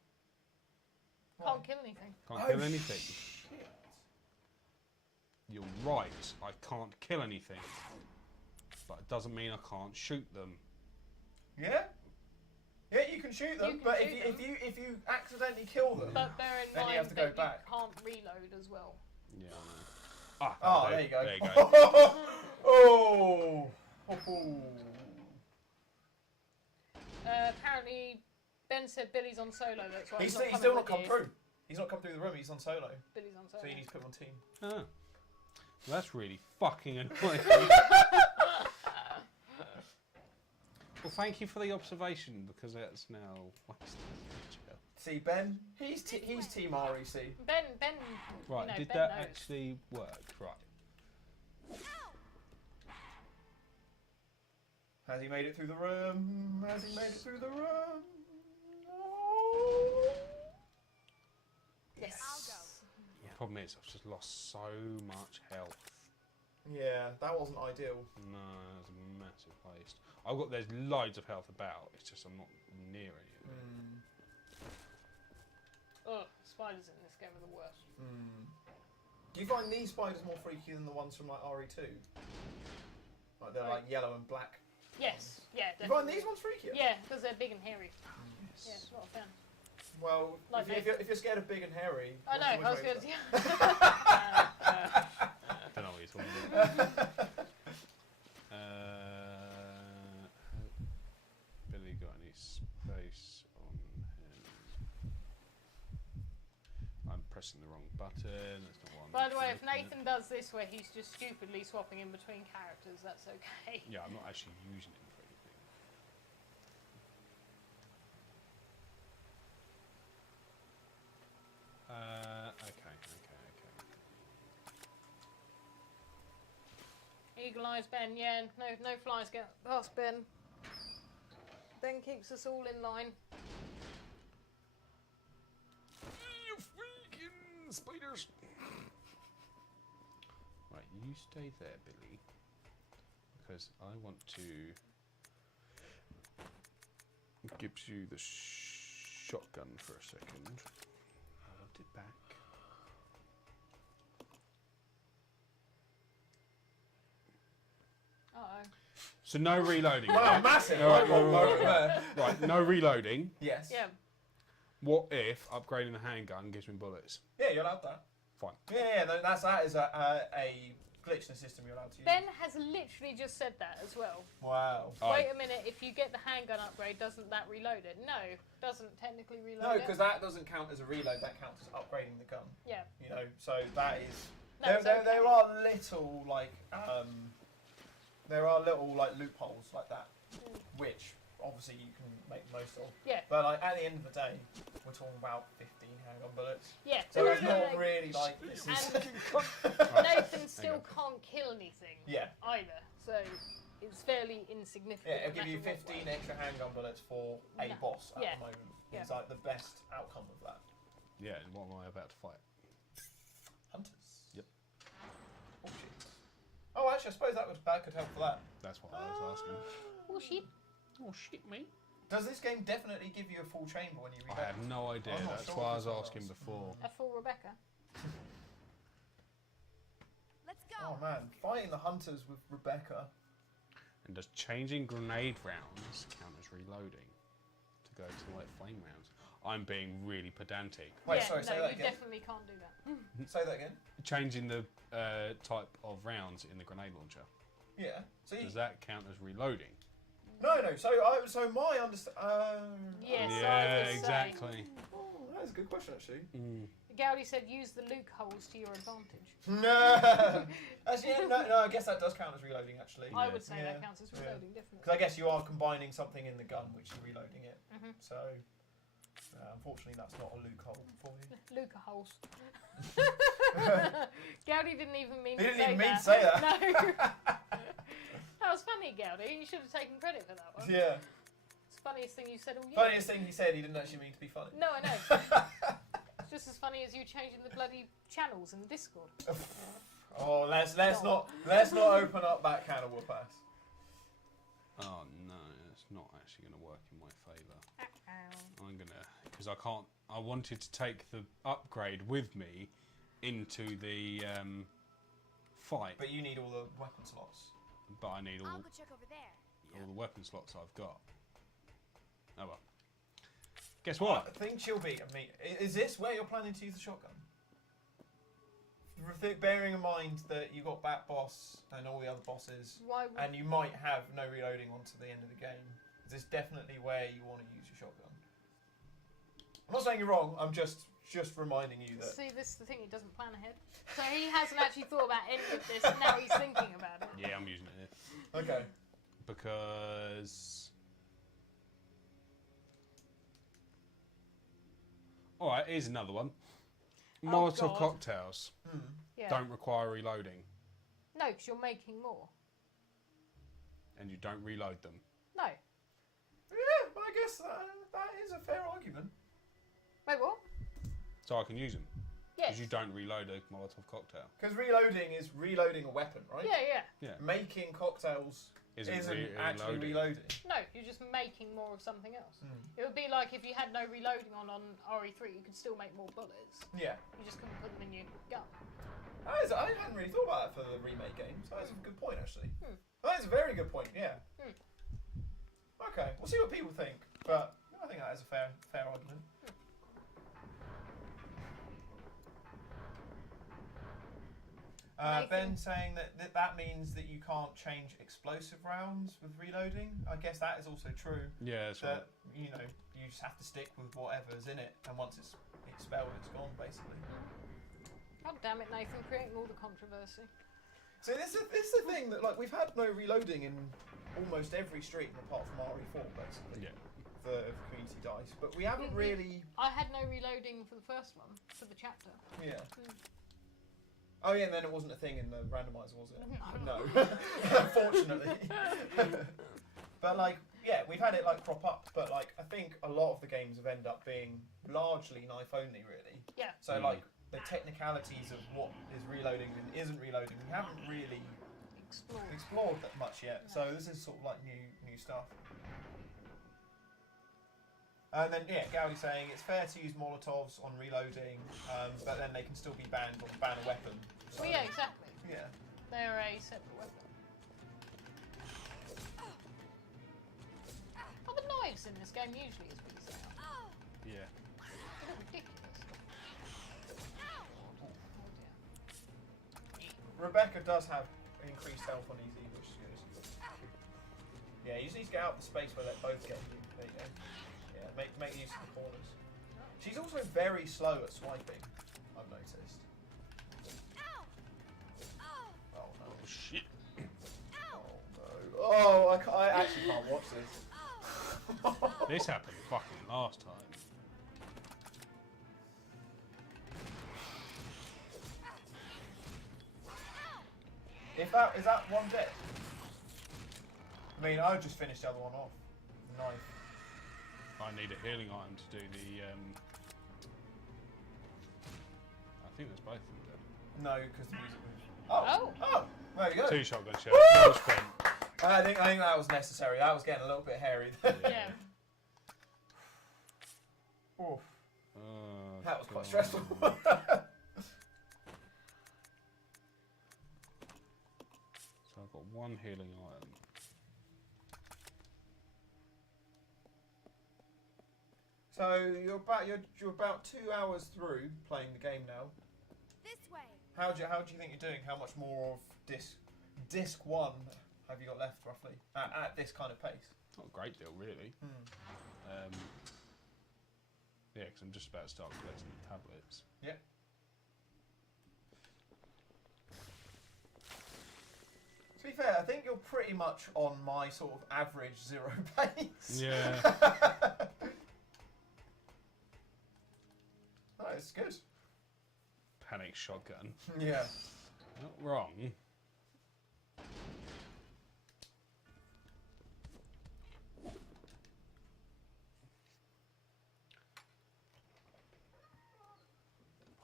Can't kill anything. Can't kill anything. Shit. You're right. I can't kill anything, but it doesn't mean I can't shoot them. Yeah? Yeah, you can shoot them, but if you accidentally kill them, But bear in then mind you have to go that back. you can't reload as well. Yeah, I know. Oh, there you go. There you go. Oh. Apparently, Ben said Billy's on solo. That's why He's not still not coming come with you. through. He's not come through the room. He's on solo. Billy's on solo. So you need to put him on team. Ah. That's really fucking annoying. Well, thank you for the observation, because that's now... See, Ben, he's Team REC. Ben. Right, you know, did Ben that knows. actually work? Right. Has he made it through the room? Has he made it through the room? No. Yes. I'll go. The problem is, I've just lost so much health. Yeah, that wasn't ideal. No, that's a massive waste. There's loads of health about, it's just I'm not near any of it. Oh, spiders in this game are the worst. Do you find these spiders more freaky than the ones from like RE2? Like they're like yellow and black. Yes, yeah, You find definitely. these ones freakier? Yeah, because they're big and hairy. Yes. Yeah, not a fan. Well, Like if you're scared of big and hairy... I know, I was going going to... Don't know what you're talking about. Billy got any space on him? I'm pressing the wrong button. That's not what I'm By the way, if looking at. Nathan does this where he's just stupidly swapping in between characters, that's okay. Yeah, I'm not actually using him for anything. Okay. Eagle Eyes Ben, yeah, no flies get past Ben. Ben keeps us all in line. You freaking spiders! Right, you stay there, Billy, because I want to give you the shotgun for a second. I want it back. Uh-oh. So no reloading. Wow, right? massive! Right, no reloading. Yes. Yeah. What if upgrading the handgun gives me bullets? Yeah, you're allowed that. Fine. Yeah, that is a glitch in the system you're allowed to use. Ben has literally just said that as well. Wow. Wait a minute, if you get the handgun upgrade, doesn't that reload it? No, doesn't technically reload No, it. because that doesn't count as a reload. That counts as upgrading the gun. Yeah. You know, so that is. No, there, it's there, okay. there are little loopholes like that, which obviously you can make the most of. Yeah. But like at the end of the day, we're talking about 15 handgun bullets. Yeah. So it's not really like this is. And Nathan still can't kill anything Yeah. either, so it's fairly insignificant. Yeah, it'll no give you matter what 15 way. extra handgun bullets for a Yeah. boss at Yeah. the moment. Yeah. It's like the best outcome of that. Yeah, and what am I about to fight? Hunters. Yep. Oh shit. Oh, actually, I suppose that could help for that. That's what I was asking. Oh shit. Oh shit, mate. Does this game definitely give you a full chamber when you reload? I have no idea. I'm not That's sure why I if was it asking does. before. A full Rebecca. Let's go. Oh man, fighting the hunters with Rebecca. And does changing grenade rounds count as reloading to go to like flame rounds? I'm being really pedantic. Wait, yeah, sorry, no, say that you again. definitely can't do that. Say that again. Changing the type of rounds in the grenade launcher. Yeah. So you, Does that count as reloading? no. So my understanding. Yes, I yeah, would say. exactly. Oh, that is a good question actually. Gowdy said use the loopholes to your advantage. No. Actually, yeah, no. I guess that does count as reloading actually. I would say Yeah, that counts as yeah. reloading, definitely. Because I guess you are combining something in the gun, which is reloading it. So, unfortunately, that's not a loophole for you. Luca holes. Gowdy didn't even mean He to didn't say even mean that. to say that. No. That was funny, Gowdy. You should have taken credit for that one. Yeah. It's the funniest thing you said all year. Funniest thing he said, he didn't actually mean to be funny. No, I know. It's just as funny as you changing the bloody channels in Discord. Oh, let's not open up that can of whoop ass. Oh no, it's not actually going to work in my favour. I'm gonna, because I can't. I wanted to take the upgrade with me into the fight, But you need all the weapon slots. but I need I'll all go check over there. the weapon slots I've got. Oh well. Guess what? I think she'll be. I mean, is this where you're planning to use the shotgun? Bearing in mind that you got Bat Boss and all the other bosses, Why would and you might have no reloading onto the end of the game, is this definitely where you want to use your shotgun? I'm not saying you're wrong. I'm just just reminding you that. See, this is the thing, he doesn't plan ahead. So he hasn't actually thought about any of this, and now he's thinking about it. Yeah, I'm using it here. Okay. Because... Alright, here's another one. Molotov God. cocktails Yeah. don't require reloading. No, because you're making more. And you don't reload them. No. Yeah, I guess that is a fair argument. Wait, what? So I can use them. Yes. Because you don't reload a Molotov cocktail. Because reloading is reloading a weapon, right? Yeah. Making cocktails isn't actually reloading. No, you're just making more of something else. It would be like if you had no reloading on RE3, you could still make more bullets. Yeah. You just couldn't put them in your gun. I hadn't really thought about that for the remake games. That's a good point, actually. That's a very good point, yeah. Okay, we'll see what people think, but I think that is a fair argument. Ben saying that means that you can't change explosive rounds with reloading. I guess that is also true. Yeah, that's right. You know, you just have to stick with whatever's in it, and once it's expelled, it's gone, basically. God damn it, Nathan, creating all the controversy. So this is the thing that, like, we've had no reloading in almost every stream apart from RE4, basically. Yeah. For Community Dice, but we haven't really. I had no reloading for the first one, for the chapter. Yeah. Oh yeah, and then it wasn't a thing in the randomizer, was it? No. Unfortunately. But like, yeah, we've had it like crop up, but like I think a lot of the games have ended up being largely knife only, really. Yeah. So like the technicalities of what is reloading and isn't reloading, we haven't really explored that much yet. No. So this is sort of like new stuff. And then, yeah, Gowdy saying it's fair to use Molotovs on reloading, but then they can still be banned on ban a weapon. So, well, yeah, exactly. Yeah. They're a separate weapon. Are the knives in this game usually as big as they are? Yeah. They look ridiculous. Oh dear. Rebecca does have increased health on easy, which is good. Yeah, you just need to get out of the space where they both get you. There you go. Make use of the corners. She's also very slow at swiping, I've noticed. Oh no. Oh shit. Oh no. Oh, I actually can't watch this. This happened fucking last time. Is that one dead? I mean, I just finished the other one off. Knife. I need a healing item to do the. I think there's both of them. No, because the music moves. Oh, there you go. 2 shotgun shells. That was fun. I think that was necessary. That was getting a little bit hairy. Yeah. Oof. Oh, That was quite stressful. So I've got 1 healing item. So you're about 2 hours through playing the game now. This way. How do you think you're doing? How much more of disc 1 have you got left roughly at this kind of pace? Not a great deal, really. Yeah, because I'm just about to start collecting the tablets. Yeah. To be fair, I think you're pretty much on my sort of average 0 pace. Yeah. Oh, it's good. Panic shotgun. Yeah. Not wrong.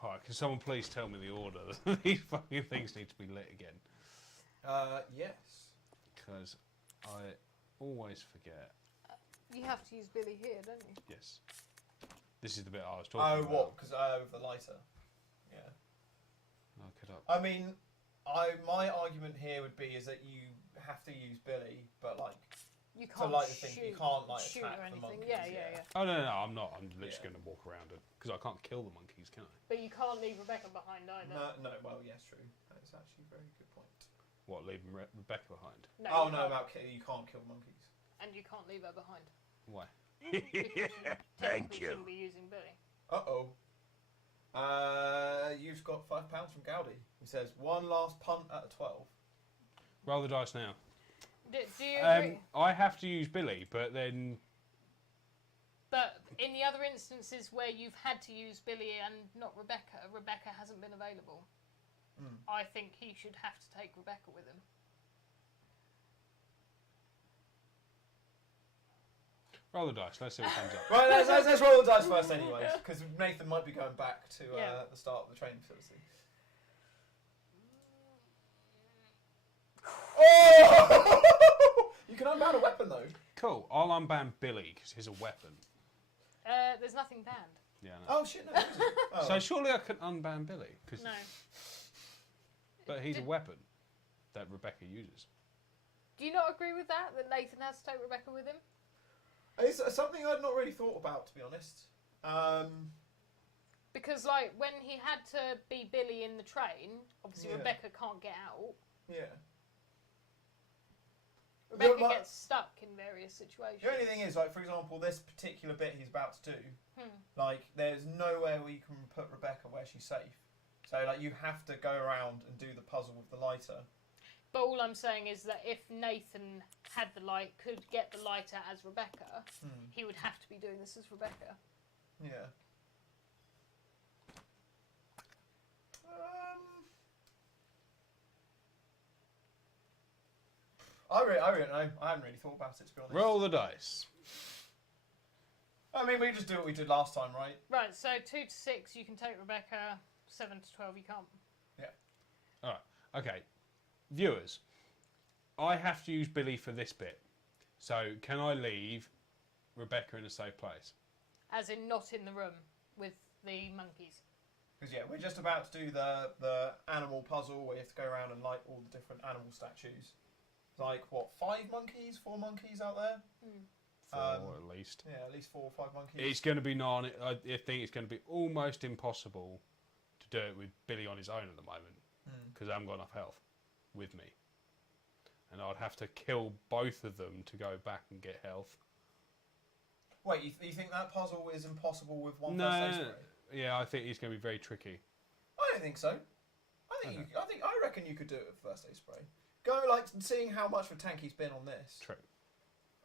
Alright, can someone please tell me the order? These fucking things need to be lit again. Yes. Because I always forget. You have to use Billy here, don't you? Yes. This is the bit I was talking about. Oh, what? Because the lighter. Yeah. Look it up. I mean, my argument here would be is that you have to use Billy, but like you can't to light the thing, shoot, you can't like shoot attack or the anything. monkeys. Yeah. Oh no, I'm not. I'm literally going to walk around it because I can't kill the monkeys, can I? But you can't leave Rebecca behind either. No. Well, yes, true. That is actually a very good point. What, leaving Rebecca behind? No, you can't kill monkeys. And you can't leave her behind. Why? Thank you. Shouldn't be using Billy. Uh-oh. You've got £5 from Gowdy. He says, one last punt at a 12. Roll the dice now. Do you agree? I have to use Billy, but then... But in the other instances where you've had to use Billy and not Rebecca, Rebecca hasn't been available. I think he should have to take Rebecca with him. Roll the dice. Let's see what comes up. Right, let's roll the dice first anyways, because Nathan might be going back to the start of the training facility. Oh! You can unban a weapon though. Cool. I'll unban Billy because he's a weapon. There's nothing banned. Yeah. No. Oh shit! No. Oh. So surely I can unban Billy, cause No. but he's a weapon that Rebecca uses. Do you not agree with that? That Nathan has to take Rebecca with him? It's something I'd not really thought about, to be honest. Because, like, when he had to be Billy in the train, obviously Rebecca can't get out. Yeah. Rebecca gets stuck in various situations. The only thing is, like, for example, this particular bit he's about to do, like, there's nowhere where you can put Rebecca where she's safe. So, like, you have to go around and do the puzzle with the lighter. But all I'm saying is that if Nathan had the light, could get the lighter as Rebecca, he would have to be doing this as Rebecca. Yeah. I really don't know. I haven't really thought about it, to be honest. Roll the dice. I mean, we just do what we did last time, right? Right, so 2 to 6 you can take Rebecca, 7 to 12 you can't. Yeah. Alright, okay. Viewers, I have to use Billy for this bit. So, can I leave Rebecca in a safe place? As in not in the room with the monkeys. Because, yeah, we're just about to do the animal puzzle where you have to go around and light all the different animal statues. Like, what, 5 monkeys, 4 monkeys out there? 4 at least. Yeah, at least 4 or 5 monkeys. It's going to be I think it's going to be almost impossible to do it with Billy on his own at the moment. Because I haven't got enough health with me. And I'd have to kill both of them to go back and get health. Wait, you think that puzzle is impossible with one No, first aid spray? yeah, I think it's going to be very tricky. I don't think so. I reckon you could do it with first aid spray. Go, like, seeing how much of a tank he's been on this. True.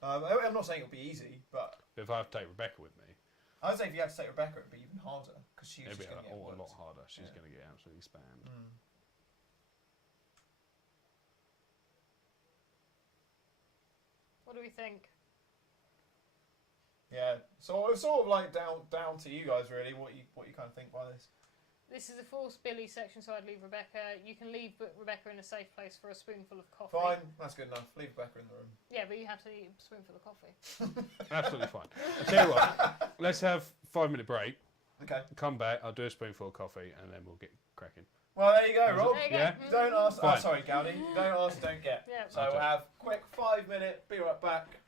I'm not saying it'll be easy, but If I have to take Rebecca with me, I'd say if you had to take Rebecca, it'd be even harder because she's it'd just be going to get a worked. lot harder. She's going to get absolutely spammed. What do we think? Yeah, so it's sort of like down to you guys really. What you kind of think by this? This is a forced Billy section, so I'd leave Rebecca. You can leave Rebecca in a safe place for a spoonful of coffee. Fine, that's good enough. Leave Rebecca in the room. Yeah, but you have to eat a spoonful of coffee. Absolutely fine. I'll tell you what, let's have 5-minute break. Okay. Come back, I'll do a spoonful of coffee, and then we'll get cracking. Well, there you go, Rob. There you go. Yeah. Don't ask. Fine. Oh, sorry, Gowdy. Don't ask, don't get. Yeah. So we'll have quick 5-minute. Be right back.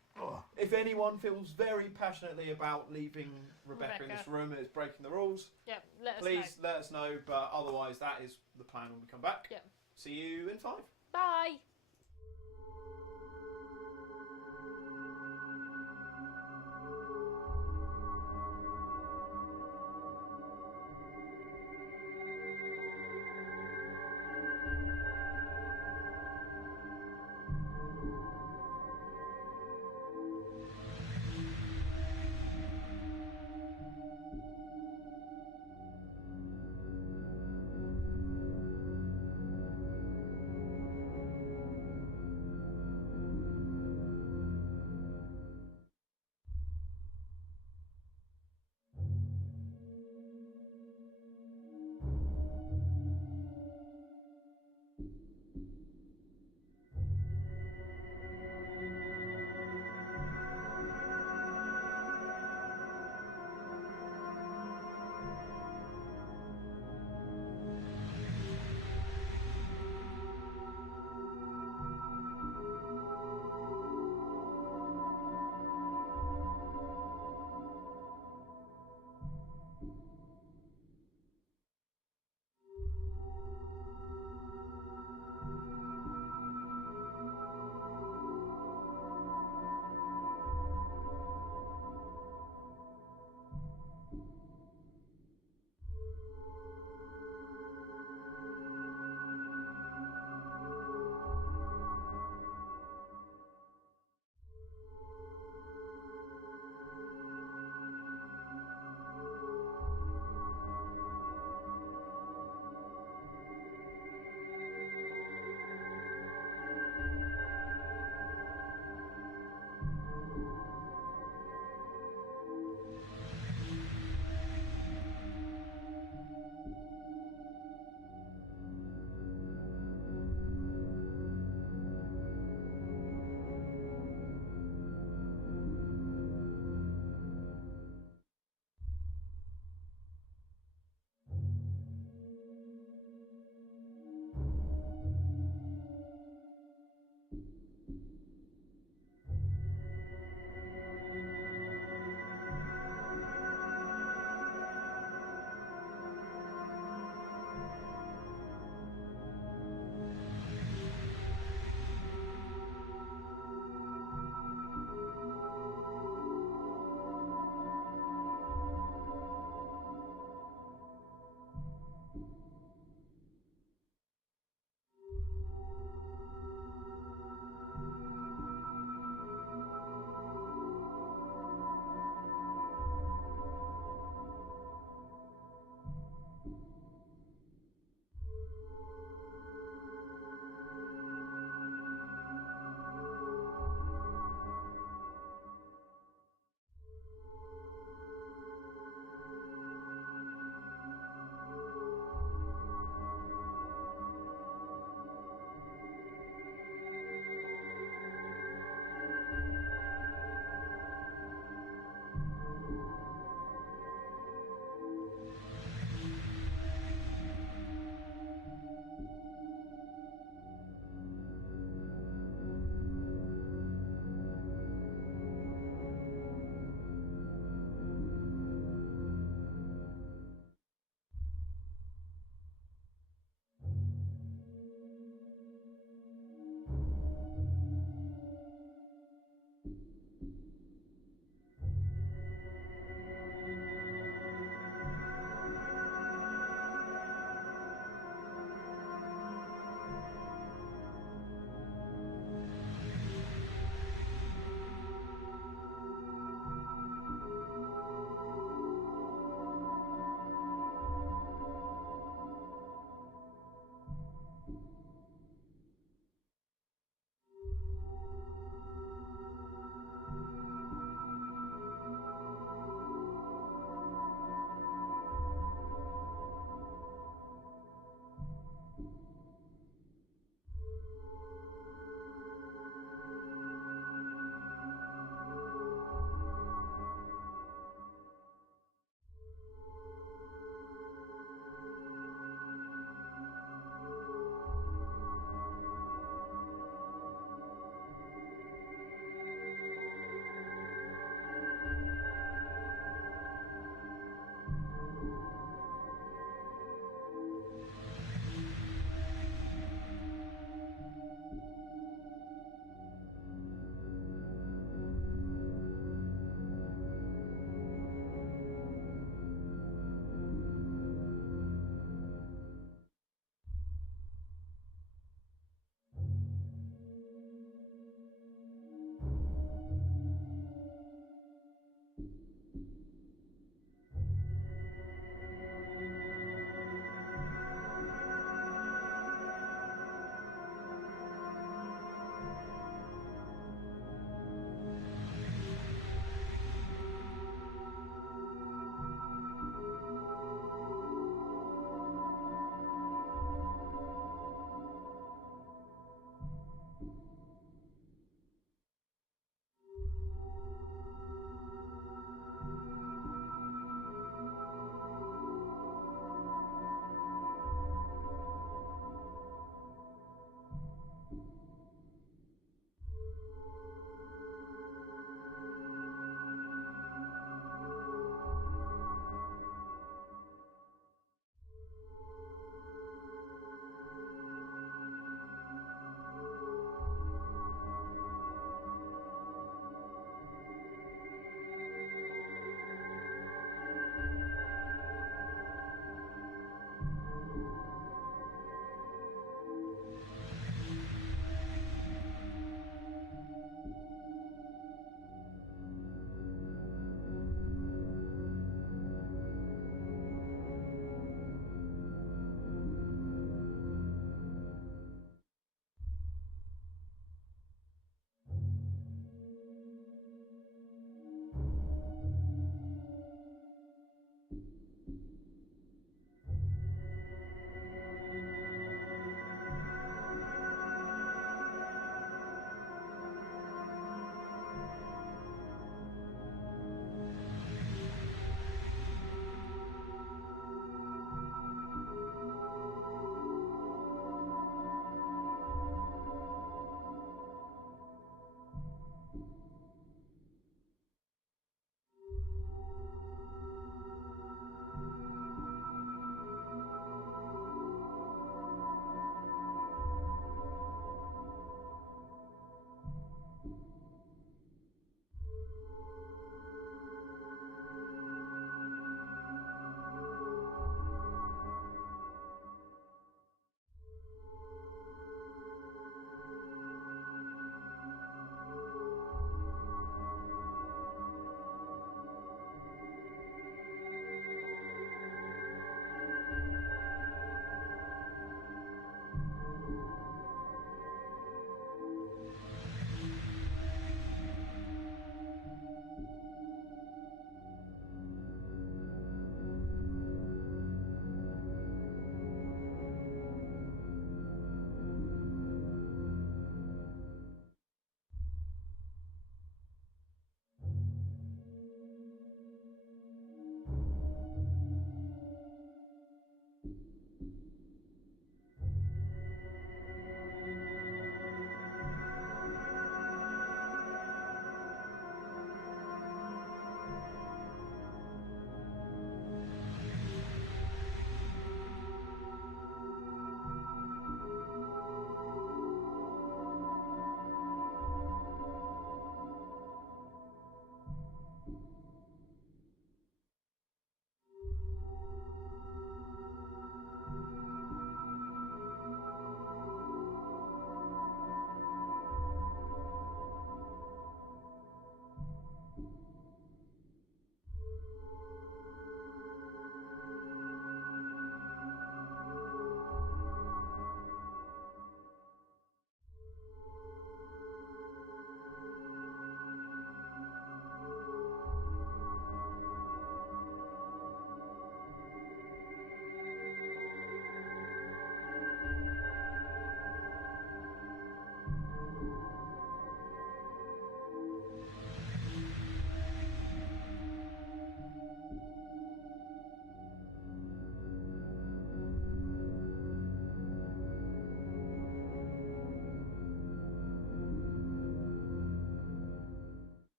If anyone feels very passionately about leaving Rebecca in this room and is breaking the rules, Yeah, let us please know. let us know. But otherwise, that is the plan when we come back. Yeah. See you in 5. Bye.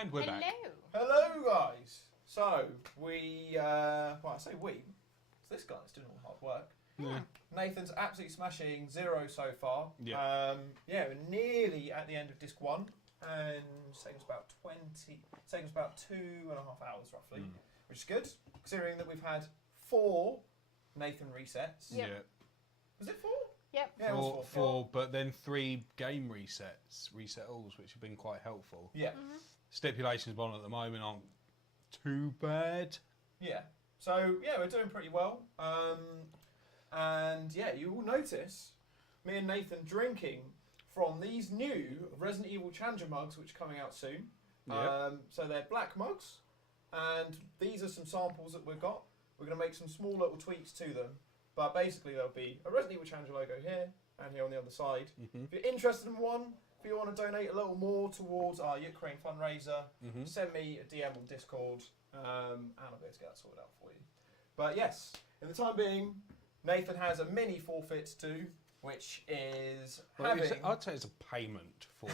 And we're back. Hello, guys. So, well, I say we. It's this guy that's doing all the hard work. Yeah. Nathan's absolutely smashing 0 so far. Yeah. We're nearly at the end of disc 1. And it's taken us about 2.5 hours, roughly. Which is good, considering that we've had 4 Nathan resets. Yep. Yeah. Was it 4? Yep. Yeah, it was 4. Four, but then 3 game resettals, which have been quite helpful. Yeah. Stipulations on at the moment aren't too bad. Yeah. So, yeah, we're doing pretty well. And, yeah, you will notice me and Nathan drinking from these new Resident Evil Challenger mugs, which are coming out soon. Yep. So they're black mugs, and these are some samples that we've got. We're going to make some small little tweaks to them, but basically there'll be a Resident Evil Challenger logo here, and here on the other side. If you're interested in one, if you want to donate a little more towards our Ukraine fundraiser, send me a DM on Discord, and I'll be able to get that sorted out for you. But yes, in the time being, Nathan has a mini forfeit to do, which is I'd say it's a payment for...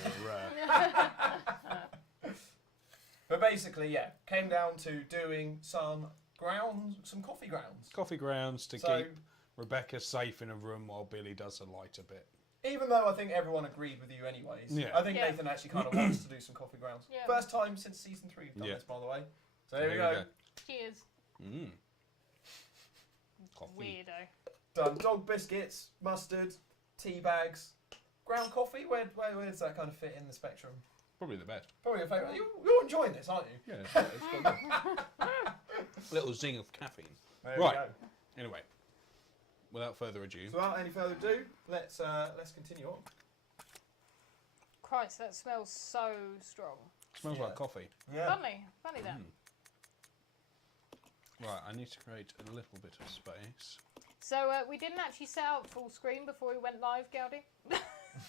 But basically, yeah, came down to doing some coffee grounds. Coffee grounds to keep Rebecca safe in a room while Billy does a lighter bit. Even though I think everyone agreed with you anyways. Yeah. I think Nathan actually kind of wants to do some coffee grounds. Yeah. First time since season 3 we've done this, by the way. So here we go. Cheers. Coffee. Weirdo. Done dog biscuits, mustard, tea bags, ground coffee. Where does that kind of fit in the spectrum? Probably the best. Probably your favourite. You're enjoying this, aren't you? Yeah, it's got a little zing of caffeine. There we Right. go. Anyway, without further ado, So without any further ado, let's continue on. Christ, that smells so strong. smells like coffee. Yeah. Funny that. Right, I need to create a little bit of space. So we didn't actually set out full screen before we went live, Gowdy.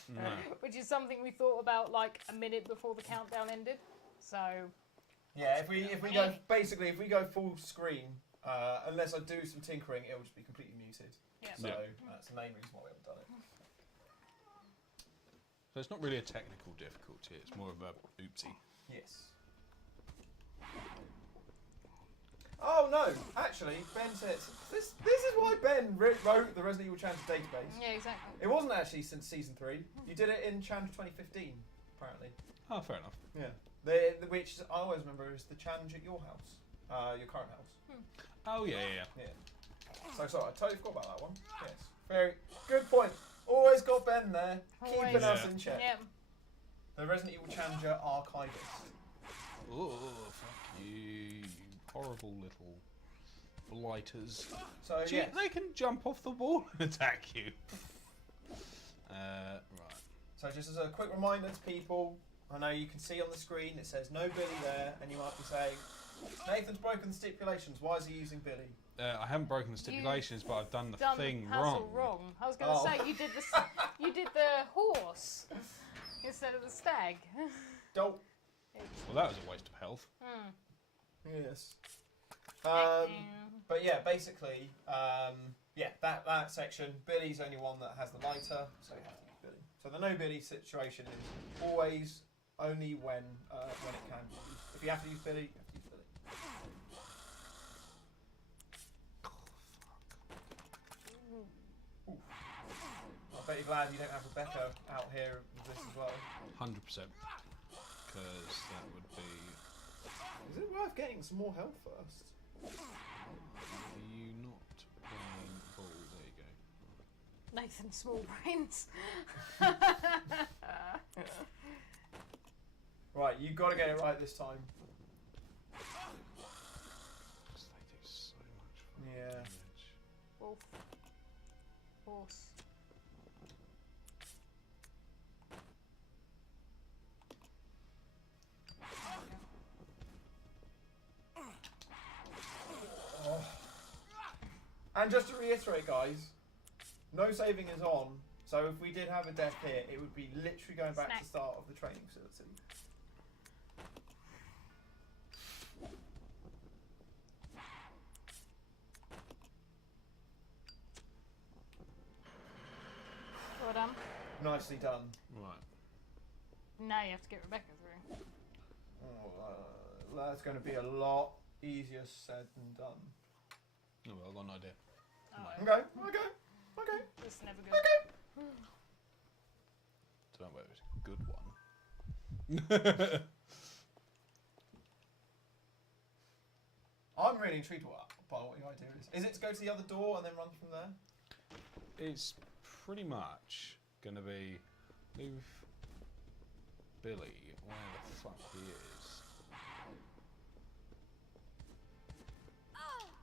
No. Which is something we thought about like a minute before the countdown ended. So Yeah, if we go full screen, unless I do some tinkering, it will just be completely muted. yeah. So that's the main reason why we haven't done it. So it's not really a technical difficulty, it's more of a oopsie. Yes. Oh no! Actually, Ben says this is why Ben wrote the Resident Evil Challenger database. Yeah, exactly. It wasn't actually since season 3. You did it in Challenger 2015, apparently. Oh, fair enough. Yeah. Which I always remember is the challenge at your house, your current house. Oh, yeah. So sorry, I totally forgot about that one. Yes. Very good point. Always got Ben there, keeping us in check. Yeah. The Resident Evil Challenger archivist. Oh, fuck you, you horrible little blighters. So Gee, yes. they can jump off the wall and attack you. Right. So just as a quick reminder to people, I know you can see on the screen it says no Billy there, and you might be saying, Nathan's broken the stipulations, why is he using Billy? I haven't broken the stipulations, but I've done the thing the puzzle wrong. I was going to say you did the horse instead of the stag. Don't. Well, that was a waste of health. Yes. But yeah, basically, that section, Billy's the only one that has the lighter, so you have to use Billy. So the no Billy situation is always only when it can be used. If you have to use Billy, you have to use Billy. Oof. I bet you're glad you don't have Rebecca out here with this as well. 100%. Because that would be... Is it worth getting some more health first? Are you not playing ball? There you go. Nathan Small Brains. Right, you've got to get it right this time. Because they do so much Yeah. damage. Wolf. Horse. And just to reiterate, guys, no saving is on. So if we did have a death here, it would be literally going back to the start of the training facility. Well done. Nicely done. Right. Now you have to get Rebecca through. That's going to be a lot easier said than done. Oh, well, I've got an idea. Oh, Okay. This is never good. Don't know whether it's a good one. I'm really intrigued by what your idea is. Is it to go to the other door and then run from there? It's pretty much going to be leave Billy where the fuck he is.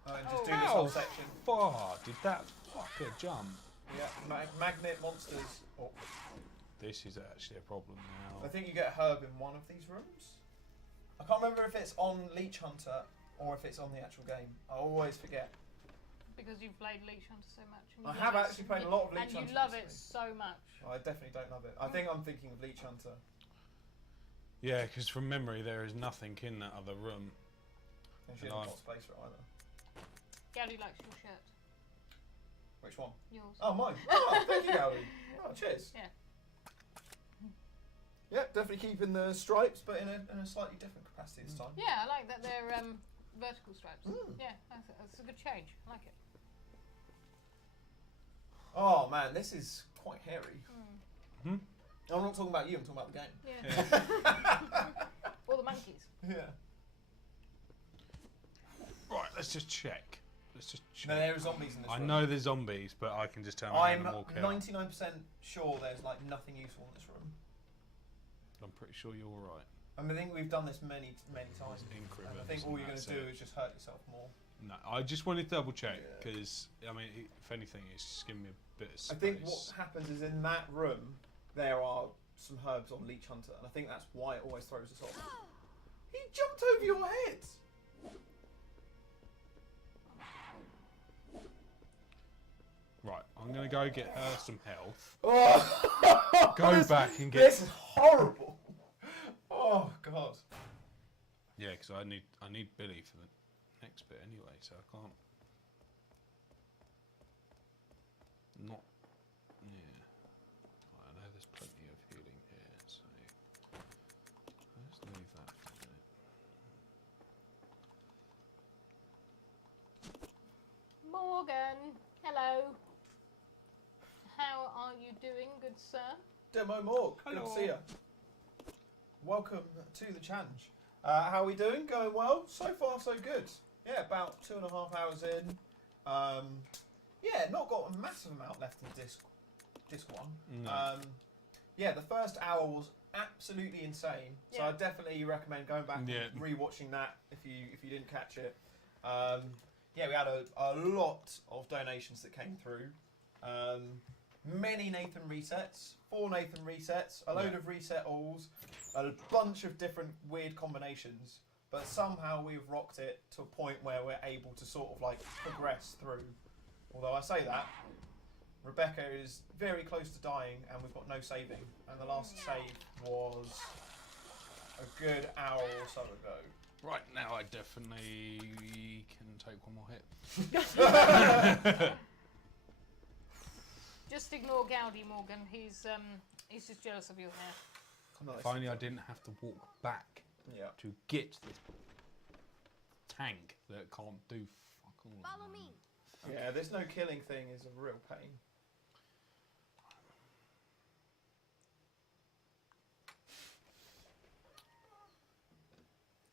And just do this whole section. Far did that fucker jump? Yeah, magnet monsters. Oh. This is actually a problem now. I think you get Herb in one of these rooms. I can't remember if it's on Leech Hunter or if it's on the actual game. I always forget. Because you've played Leech Hunter so much. And I have actually played a lot of Leech Hunter. And you love it so much. I definitely don't love it. I think I'm thinking of Leech Hunter. Yeah, because from memory there is nothing in that other room. And she hasn't got space for it either. Gowdy likes your shirt. Which one? Yours. Oh, mine. Oh, thank you, Gowdy. Oh, cheers. Yeah. Yeah, definitely keeping the stripes, but in a slightly different capacity this time. Yeah, I like that they're vertical stripes. Mm. Yeah, that's a good change. I like it. Oh man, this is quite hairy. Hmm? I'm not talking about you, I'm talking about the game. Yeah. Or the monkeys. Yeah. Right, let's just check. No, there are zombies in this I room. know there's zombies, but I can just tell I'm them walk out. 99% sure there's like nothing useful in this room. I'm pretty sure you're right. I mean, I think we've done this many times. Increments And I think all you're going and to do that's is just hurt yourself more. No, I just wanted to double check Yeah. because I mean, if anything, it's just giving me a bit of I space. think what happens is in that room there are some herbs on Leech Hunter, and I think that's why it always throws us off. He jumped over your head! Right, I'm gonna go get her some health. Oh, Go back and get. This is horrible! Oh, God. Yeah, because I need Billy for the next bit anyway, so I can't. Not. Yeah. Right, I know there's plenty of healing here, so let's leave that for a minute. Morgan, hello. How are you doing, good sir? Demo Morg, good to see you. Welcome to the challenge. How are we doing? Going well? So far, so good. Yeah, about 2.5 hours in. Yeah, not got a massive amount left in disc one. No. Yeah, the first hour was absolutely insane. So Yeah. I definitely recommend going back Yeah. and rewatching that if you didn't catch it. Yeah, we had a lot of donations that came through. Many Nathan resets, 4 Nathan resets, a load of reset alls, a bunch of different weird combinations, but somehow we've rocked it to a point where we're able to sort of like progress through. Although I say that, Rebecca is very close to dying and we've got no saving, and the last save was a good hour or so ago. Right now, I definitely can take one more hit. Just ignore Gowdy, Morgan. He's just jealous of your hair. Nice. If only I didn't have to walk back Yeah. to get this tank that can't do fuck all. Follow me. Yeah, this no killing thing is a real pain.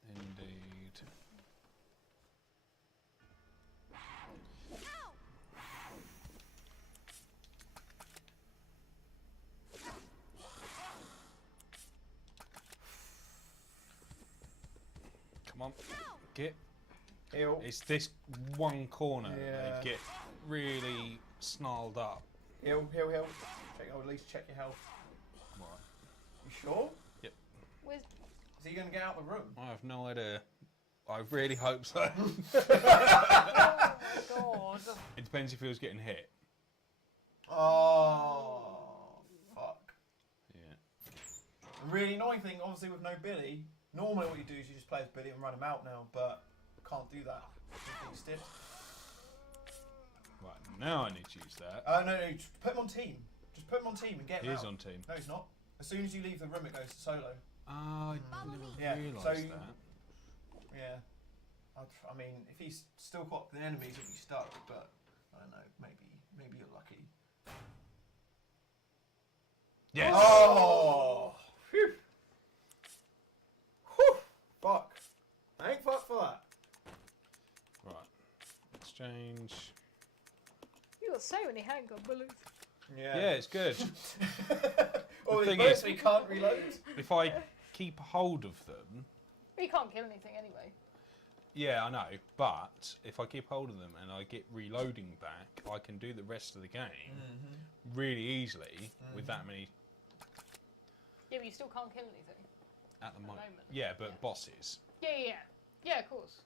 Indeed. Come on, get. Heal. It's this one corner Yeah. that get really snarled up. Heal. Check, or at least check your health. Right. You sure? Where's Is he going to get out of the room? I have no idea. I really hope so. oh God? It depends if he was getting hit. Oh, fuck. Yeah. The really annoying thing, obviously, with no Billy, normally what you do is you just play as Billy and run him out now, but can't do that. Stiff. Right, now I need to use that. No, just put him on team. Just put him on team and get him He is out. on team. No, he's not. As soon as you leave the room, it goes to solo. I Follow never me. Yeah, realised so- that. Yeah. I mean, if he's still got the enemies, he'll be stuck. But I don't know. Maybe you're lucky. Yes! Oh! Phew. Whew. Fuck. Thank fuck for that. Right. Exchange. You got so many handgun bullets. Yeah, it's good. All The these thing bullets is- we can't reload. If I keep hold of them, You can't kill anything anyway. yeah, I know. But if I keep hold of them and I get reloading back, I can do the rest of the game really easily with that many Yeah, but you still can't kill anything. at the moment. moment. Yeah, but Yeah. bosses. Yeah, of course.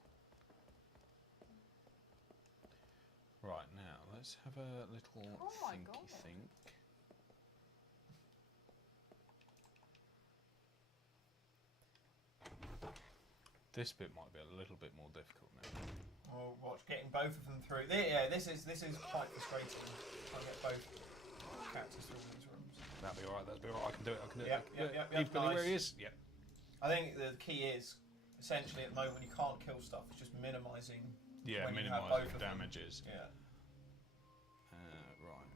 Right, now let's have a little Oh my thinky God. think. This bit might be a little bit more difficult now. Oh, watch getting both of them through. Yeah, this is quite frustrating. Trying to get both characters through these rooms. That'll be alright, that'll be alright. I can do it, I can do it. Yep, I can do yep, it. yep, Leave yep, Billy where he nice. is. Yep. I think the key is essentially at the moment when you can't kill stuff, it's just minimising. Yeah, When you have minimise both of the them. damages. Yeah. Right.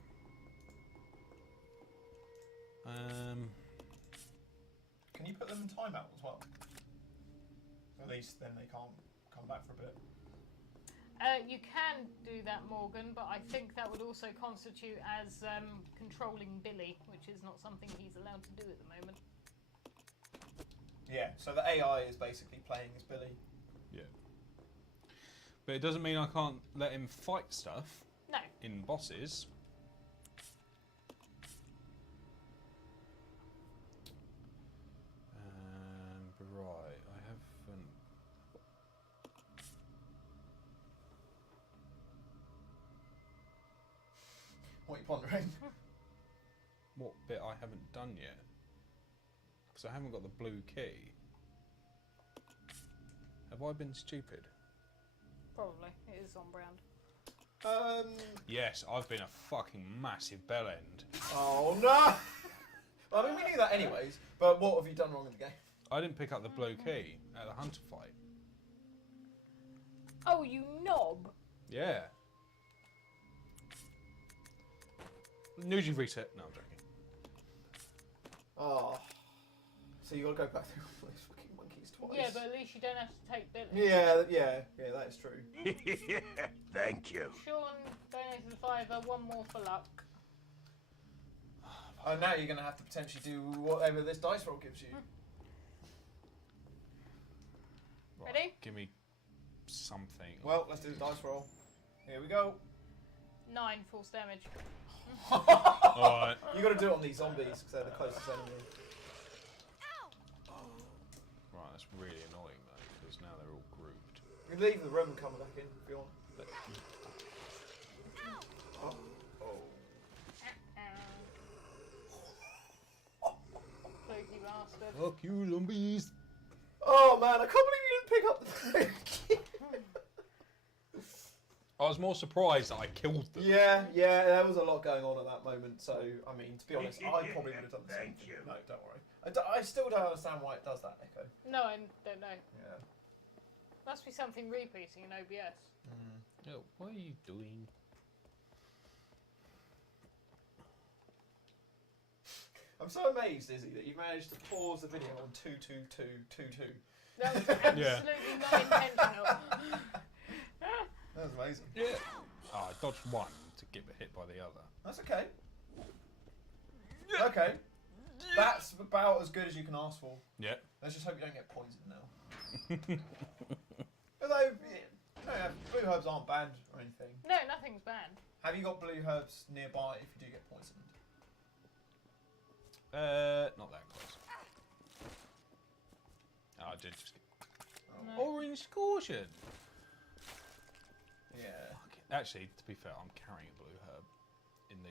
Can you put them in timeout as well? At least then they can't come back for a bit. You can do that, Morgan, but I think that would also constitute as controlling Billy, which is not something he's allowed to do at the moment. Yeah. So the AI is basically playing as Billy. Yeah. But it doesn't mean I can't let him fight stuff No. in bosses. Right, I haven't. What are you pondering? What bit I haven't done yet? Because I haven't got the blue key. Have I been stupid? Probably. It is on brand. Yes, I've been a fucking massive bell end. Oh no! I mean, we knew that anyways. But what have you done wrong in the game? I didn't pick up the blue key at the hunter fight. Oh, you knob! Yeah. News you've reset. No, I'm joking. Oh. So you got to go back through all those fucking monkeys twice. Yeah, but at least you don't have to take Billy. Yeah, that is true. Thank you. Sean donated the $5, one more for luck. Oh, now you're going to have to potentially do whatever this dice roll gives you. Right, Ready? give me something. Well, let's do the dice roll. Here we go. 9 force damage. Alright. You got to do it on these zombies because they're the closest enemy. Right, that's really annoying though, because now they're all grouped. You can leave the room and come back in if you want. But, Fluky bastard. fuck you, zombies! Oh man, I can't believe you didn't pick up the key. I was more surprised that I killed them. Yeah, there was a lot going on at that moment. So, I mean, to be honest, I probably would have done the same Thank thing. you. No, don't worry. I still don't understand why it does that, Echo. No, I don't know. Yeah. Must be something repeating in OBS. Oh, what are you doing? I'm so amazed, Izzy, that you managed to pause the video on 22222. That was absolutely not intentional. That was amazing. Yeah. Oh, I dodged one to get hit by the other. That's okay. Okay. That's about as good as you can ask for. Yeah. Let's just hope you don't get poisoned now. Although, no, blue herbs aren't banned or anything. No, nothing's banned. Have you got blue herbs nearby if you do get poisoned? Not that close. Oh, I did just get No. orange caution. Yeah. Fuck it. Actually, to be fair, I'm carrying a blue herb in the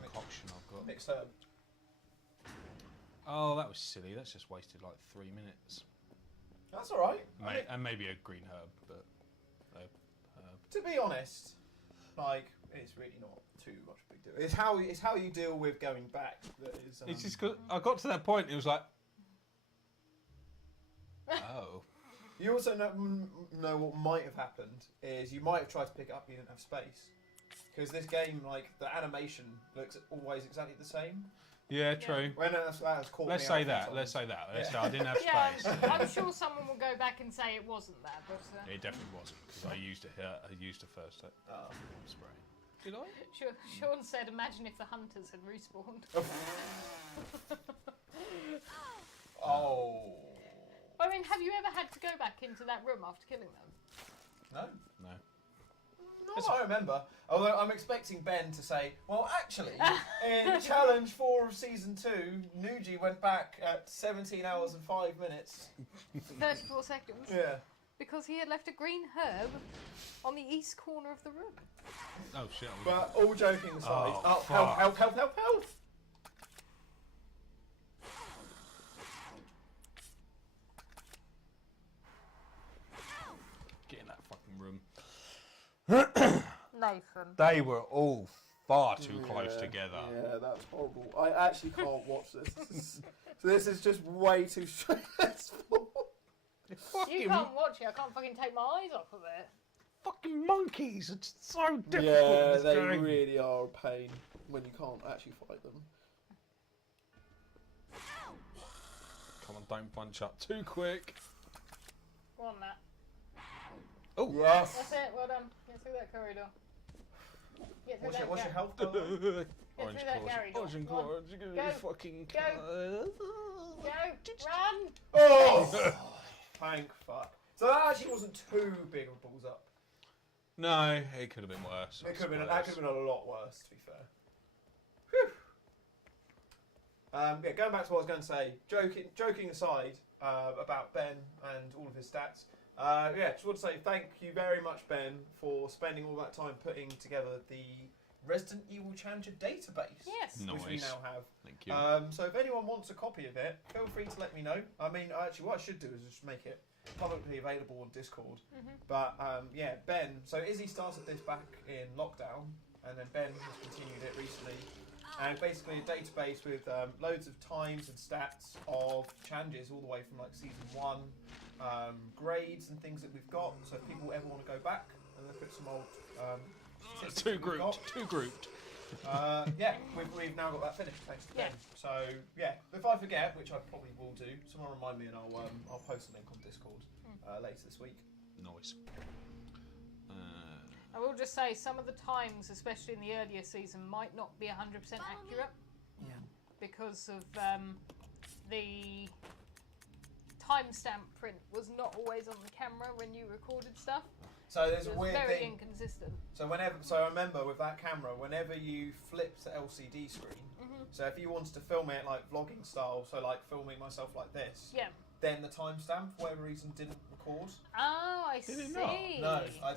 concoction I've got. Mixed herb. Oh, that was silly. That's just wasted like 3 minutes. That's alright. I mean, And maybe a green herb, but to be honest, like, it's really not too much a big deal. It's how you deal with going back that is. It's just 'cause I got to that point. It was like, oh. You also know what might have happened is you might have tried to pick it up, you didn't have space, because this game, like the animation looks always exactly the same. Yeah, true. When that has caught Let's me say out that. sometimes. Let's say that. Let's say I didn't have Yeah, space. I'm sure someone will go back and say it wasn't that, but It definitely wasn't because I used it here. I used the first spray. Did I? Sean said, "Imagine if the hunters had respawned." Oh. I mean, have you ever had to go back into that room after killing them? No. No. Not what I remember. Although I'm expecting Ben to say, well, actually, in Challenge 4 of Season 2, Nuji went back at 17 hours and 5 minutes. 34 seconds. Yeah. Because he had left a green herb on the east corner of the room. Oh shit. But all joking aside, Oh, help. Get in that fucking room. Nathan. They were all far too close together. Yeah, that's horrible. I actually can't watch this. So this is just way too stressful. You can't watch it. I can't fucking take my eyes off of it. Fucking monkeys. It's so difficult. Yeah, this they game. really are a pain when you can't actually fight them. Come on, don't punch up too quick. Go on, Matt. Oh, Yes. That's it. Well done. Get through that corridor. Get through that. What's your health? Get Orange through that claws. Gary door. Orange Go on. claws. You're gonna Go. be fucking. Go. Run. Oh! Thank fuck. So that actually wasn't too big of a balls up. No, it could have been worse. That could have been a lot worse, to be fair. Whew. Yeah, going back to what I was going to say, joking aside about Ben and all of his stats, just want to say thank you very much, Ben, for spending all that time putting together the Resident Evil Challenger database, Yes. which we now have. Thank you. So if anyone wants a copy of it, feel free to let me know. I mean, actually, what I should do is just make it publicly available on Discord. But Ben. So Izzy started this back in lockdown, and then Ben has continued it recently. And basically a database with loads of times and stats of challenges all the way from like season 1, grades and things that we've got. So if people ever want to go back and look at some old statistics Too that we've got, grouped. we've now got that finished thanks to Yeah. Ben. So if I forget, which I probably will do, someone remind me and I'll post a link on Discord later this week. Nice. I will just say some of the times, especially in the earlier season, might not be 100% accurate. Yeah. Because of the timestamp print was not always on the camera when you recorded stuff. So there's It a was weird very thing. inconsistent. So I remember with that camera, whenever you flip the LCD screen, so if you wanted to film it like vlogging style, so like filming myself like this, Yeah. then the timestamp for whatever reason didn't record. Oh, I Did see. it not? No, I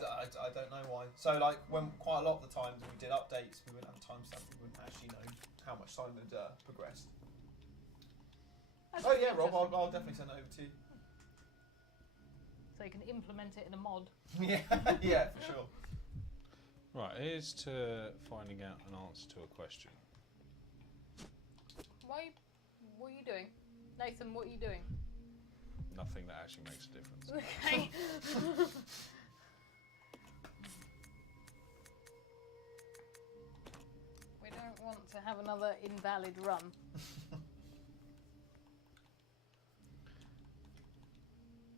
don't know why. So like when quite a lot of the times when we did updates, we wouldn't have a timestamp. We wouldn't actually know how much time had progressed. That's Oh yeah, Rob, interesting. I'll definitely send it over to you. So you can implement it in a mod. yeah, for sure. Right, here's to finding out an answer to a question. What are you doing? Nathan, what are you doing? Nothing that actually makes a difference. Okay. We don't want to have another invalid run.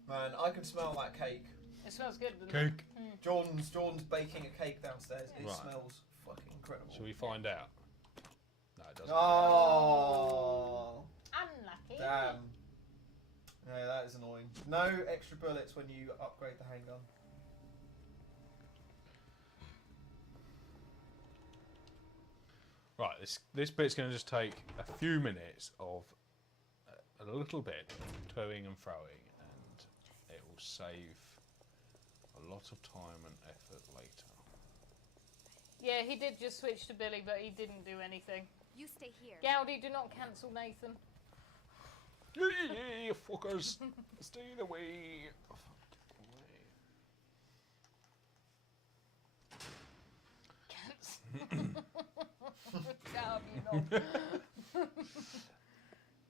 Man, I can smell that cake. It smells good, doesn't it? Cake. Jordan's baking a cake downstairs. It Right. smells fucking incredible. Shall we find out? No, it doesn't. Oh, Unlucky. damn. Yeah, that is annoying. No extra bullets when you upgrade the handgun. Right, this bit's going to just take a few minutes of a little bit toing and froing, and it will save a lot of time and effort later. Yeah, he did just switch to Billy, but he didn't do anything. You stay here. Gowdy, do not cancel Nathan. Yeah, fuckers! Stay away! Shut up, you knob.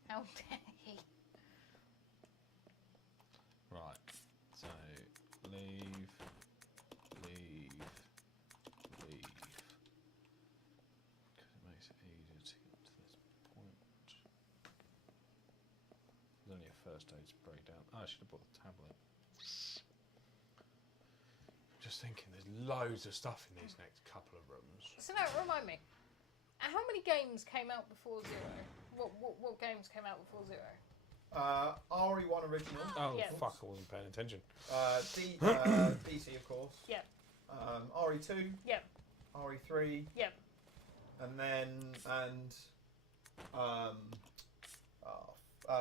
How dare he? Right. So leave. Because it makes it easier to get to this point. There's only a first aid spray down. Oh, I should have bought the tablet. Just thinking, there's loads of stuff in these next couple of rooms. So now, remind me, how many games came out before Zero? What games came out before Zero? RE1 original. Oh, Yeah. fuck, I wasn't paying attention. DC, of course. Yep. RE2. Yep. RE3. Yep. And then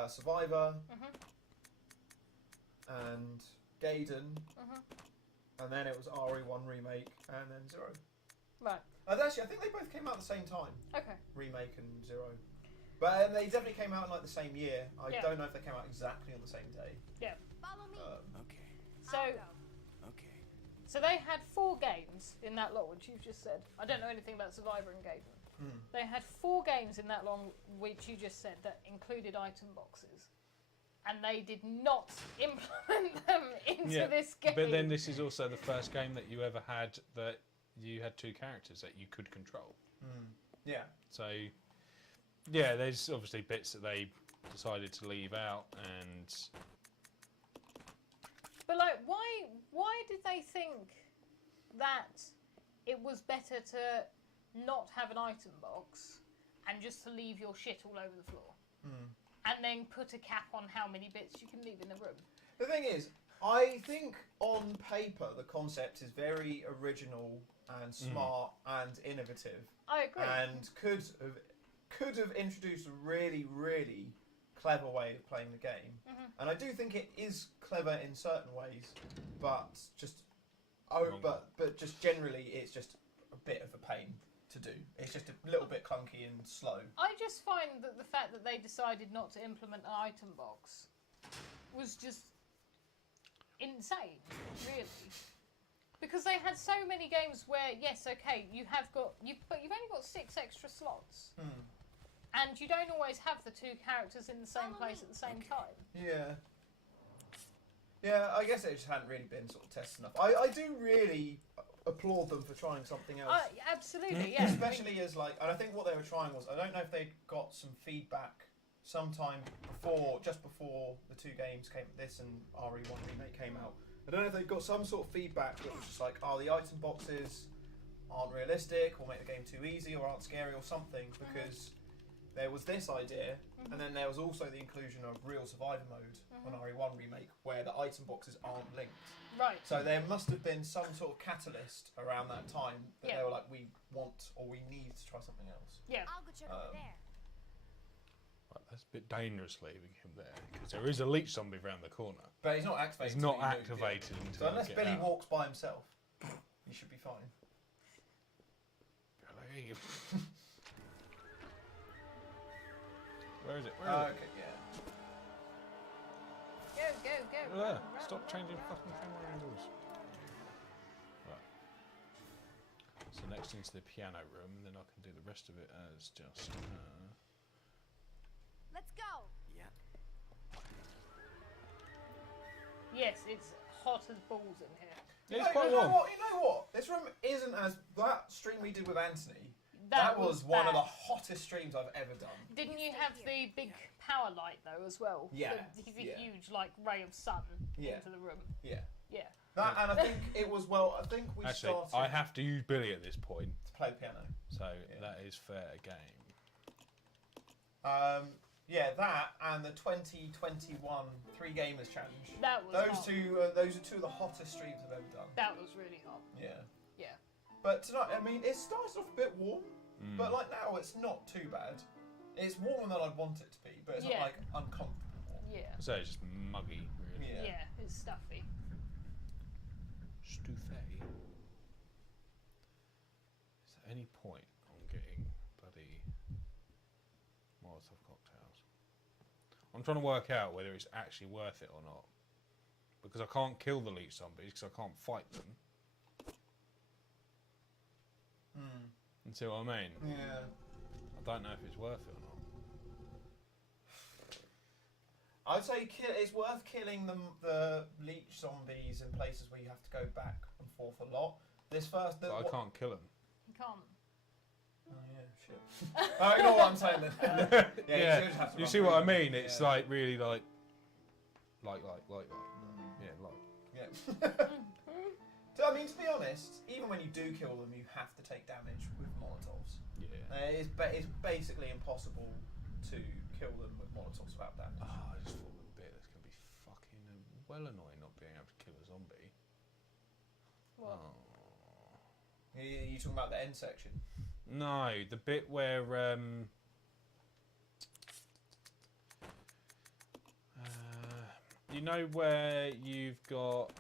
Survivor. And Gaiden. And then it was RE1 remake, and then Zero. Right. Actually, I think they both came out at the same time. Okay. Remake and Zero. But they definitely came out in like the same year. I Yeah. don't know if they came out exactly on the same day. Yeah. Follow me. Okay. So, I'll go. Okay. so they had 4 games in that lot, which you've just said. I don't know anything about Survivor and Gaiden. They had 4 games in that long, which you just said, that included item boxes. And they did not implement them into this game. But then this is also the first game that you ever had that you had 2 characters that you could control. Yeah. So, yeah, there's obviously bits that they decided to leave out, and But like, why did they think that it was better to not have an item box and just to leave your shit all over the floor? And then put a cap on how many bits you can leave in the room. The thing is, I think on paper the concept is very original and smart and innovative, I agree. and could have introduced a really, really clever way of playing the game. And I do think it is clever in certain ways, but just but just generally it's just a bit of a pain to do. It's just a little bit clunky and slow. I just find that the fact that they decided not to implement an item box was just insane, really. Because they had so many games where, yes, okay, but you've only got 6 extra slots. And you don't always have the 2 characters in the same place at the same time. Yeah. Yeah, I guess it just hadn't really been sort of tested enough. I do really applaud them for trying something else. Absolutely, yeah. Especially as and I think what they were trying was, I don't know if they got some feedback sometime just before the 2 games came, this and RE1 remake came out. I don't know if they got some sort of feedback that was just like, the item boxes aren't realistic, or make the game too easy, or aren't scary, or something, because there was this idea, and then there was also the inclusion of real survivor mode on RE1 remake, where the item boxes aren't linked. Right. So there must have been some sort of catalyst around that time that they were like, we want or we need to try something else. Yeah. I'll go check over there. right, that's a bit dangerous leaving him there, because there is a leech zombie around the corner. But he's not activated. It's not until you move, activated yeah. until So unless you Billy get out. walks by himself, he should be fine. Billy. Where is it? Where is it? Okay, yeah. Go. There. Run. Stop changing fucking camera angles. Right. So next into the piano room, and then I can do the rest of it as just. Let's go. Yeah. Yes, it's hot as balls in here. Yeah, it's quite you know warm. what? You know what? This room isn't as that stream we did with Anthony. That was one of the hottest streams I've ever done. Didn't you have the big power light though as well? Yeah, The yeah. huge ray of sun Yeah. into the room. Yeah. Yeah. That, and I think it was I think we Actually, started I have to use Billy at this point, to play the piano. so Yeah. that is fair game. Yeah, that and the 2021 3 Gamers Challenge. That was Those hot. those are 2 of the hottest streams I've ever done. That was really hot. Yeah. Yeah. But tonight, I mean, it starts off a bit warm, but now it's not too bad. It's warmer than I'd want it to be, but it's Yeah. not uncomfortable warm. Yeah. So it's just muggy, really. Yeah. Yeah, it's stuffy. Stouffé. Is there any point on getting bloody Molotov cocktails? I'm trying to work out whether it's actually worth it or not. Because I can't kill the leech zombies because I can't fight them. You see what I mean? Yeah. I don't know if it's worth it or not. I'd say it's worth killing the leech zombies in places where you have to go back and forth a lot. This first... But I can't kill them. You can't. Oh, yeah, shit. I know what I'm saying then. Yeah, just have to you run see what I through them. mean? It's like really like. Yeah, like. Yeah. So, I mean, to be honest, even when you do kill them, you have to take damage with Molotovs. Yeah. It's basically impossible to kill them with Molotovs without damage. Oh, I just thought the bit that's going to be fucking well annoying not being able to kill a zombie. What? Oh. You talking about the end section? No, the bit where you know where you've got.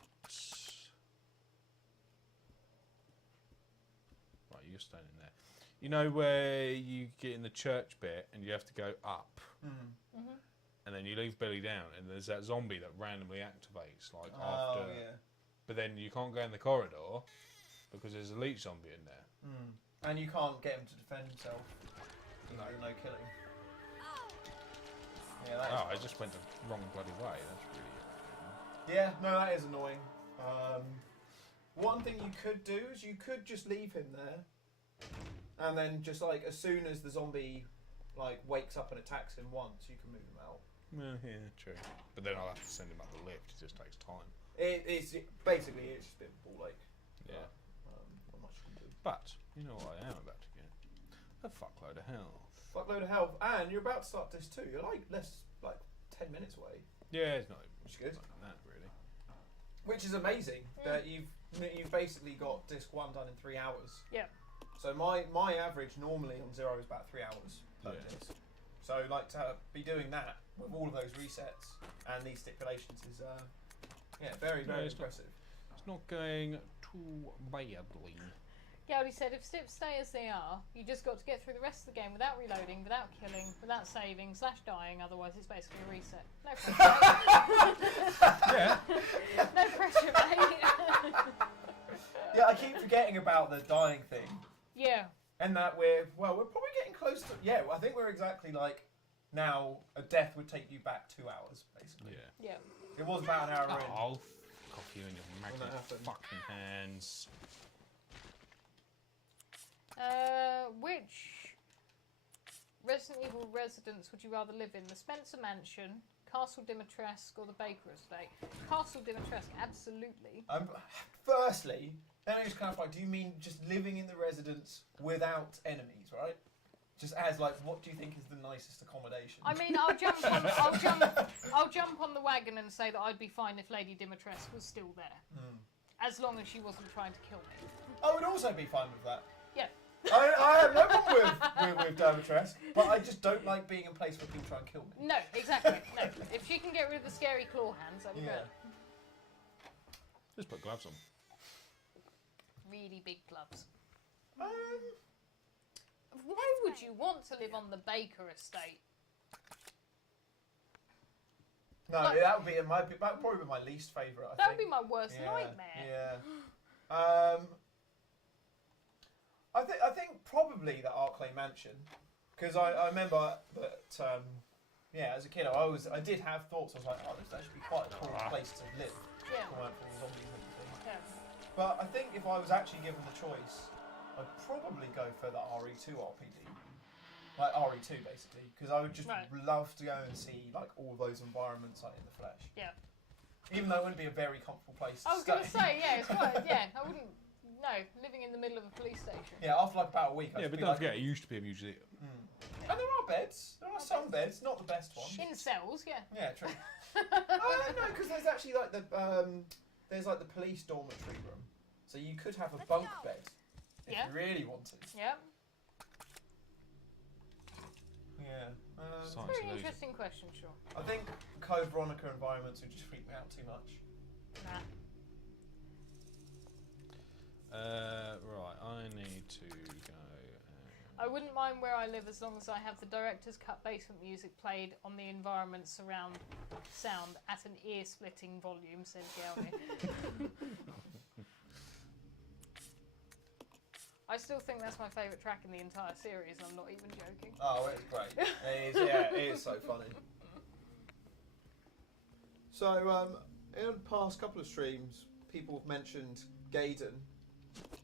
Right, you're standing there. You know where you get in the church bit and you have to go up, and then you leave Billy down, and there's that zombie that randomly activates like after. Yeah. But then you can't go in the corridor because there's a leech zombie in there. And you can't get him to defend himself. No killing. Yeah, that is I just went the wrong bloody way. That's really irritating. Yeah, no, that is annoying. One thing you could do is you could just leave him there, and then just like as soon as the zombie like wakes up and attacks him once, you can move him out. Well, yeah, true. But then I'll have to send him up the lift. It just takes time. It's basically it's just a bit of a ball ache. Yeah. Not much you can do. But you know what I am about to get? A fuckload of health. Fuckload of health, and you're about to start this too. You're like 10 minutes away, Yeah, it's not. which is good. Not even that really. Which is amazing that you've basically got disc 1 done in 3 hours. Yeah. So my average normally on Zero is about 3 hours per Yeah. disc. So like to be doing that with all of those resets and these stipulations is very it's impressive. It's not going too badly. Gowdy said, if steps stay as they are, you just got to get through the rest of the game without reloading, without killing, without saving, / dying, otherwise it's basically a reset. No pressure, Yeah. No pressure, mate. Yeah, I keep forgetting about the dying thing. Yeah. And that we're probably getting close to, I think we're exactly like, now a death would take you back 2 hours, basically. Yeah. Yeah. It was about an hour in. Oh, fuck you and your magnet that happened? fucking hands. Which Resident Evil residence would you rather live in? The Spencer Mansion, Castle Dimitrescu, or the Baker Estate? Castle Dimitrescu, absolutely. Firstly, let me just clarify, do you mean just living in the residence without enemies, right? Just as like, what do you think is the nicest accommodation? I mean, I'll jump on the wagon and say that I'd be fine if Lady Dimitrescu was still there, as long as she wasn't trying to kill me. I would also be fine with that. Yeah. I have no problem with Dimitrescu, but I just don't like being in a place where people try and kill me. No, exactly. No. If she can get rid of the scary claw hands, that'd be great. Just put gloves on. Really big gloves. Why would you want to live on the Baker Estate? No, Like- that would probably be my least favourite. That would be my worst nightmare. Yeah. I think probably the Arklay Mansion, because I remember that as a kid I did have thoughts. I was like, this would actually be quite a cool place to live. Yeah. If it weren't for all the zombies and everything. Yeah. But I think if I was actually given the choice, I'd probably go for the RE2 RPG. Like RE2 basically, because I would just love to go and see like all those environments like in the flesh. Yeah. Even though it wouldn't be a very comfortable place to I was stay. going to say, yeah, it's quite, I wouldn't, living in the middle of a police station. Yeah, after like about a week. I'd Yeah, just but be don't like, forget, it used to be a museum. And there are beds. There are some beds, not the best ones. In cells, yeah. Yeah, true. No, because there's actually like the police dormitory room, so you could have a Let's bunk go. bed if Yeah. you really wanted. Yeah. Yeah. Science Very illusion. interesting question, sure. I think Code Veronica environments would just freak me out too much. Nah. Right, I need to go. I wouldn't mind where I live as long as I have the director's cut basement music played on the environment surround sound at an ear-splitting volume, says Gowdy. I still think that's my favourite track in the entire series, and I'm not even joking. Oh, it's great. It is, yeah, it is so funny. So, in the past couple of streams, people have mentioned Gaiden.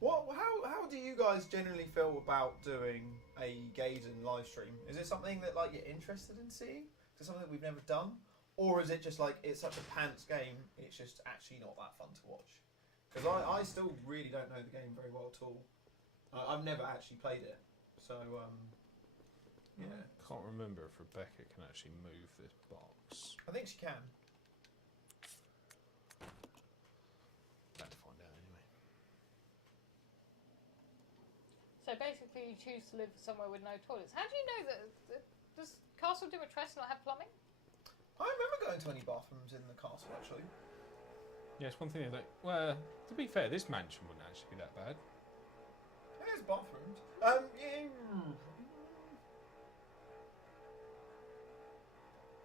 How do you guys generally feel about doing a Gaiden live stream? Is it something that like you're interested in seeing? Is it something that we've never done? Or is it just like it's such a pants game, it's just actually not that fun to watch? Because I still really don't know the game very well at all. I've never actually played it, so yeah. I can't remember if Rebecca can actually move this box. I think she can. About to find out anyway. So basically, you choose to live somewhere with no toilets. How do you know that? Does Castle Dimitrescu not have plumbing? I remember going to any bathrooms in the castle actually. Yeah, it's one thing that. Well, to be fair, this mansion wouldn't actually be that bad. There's bathrooms.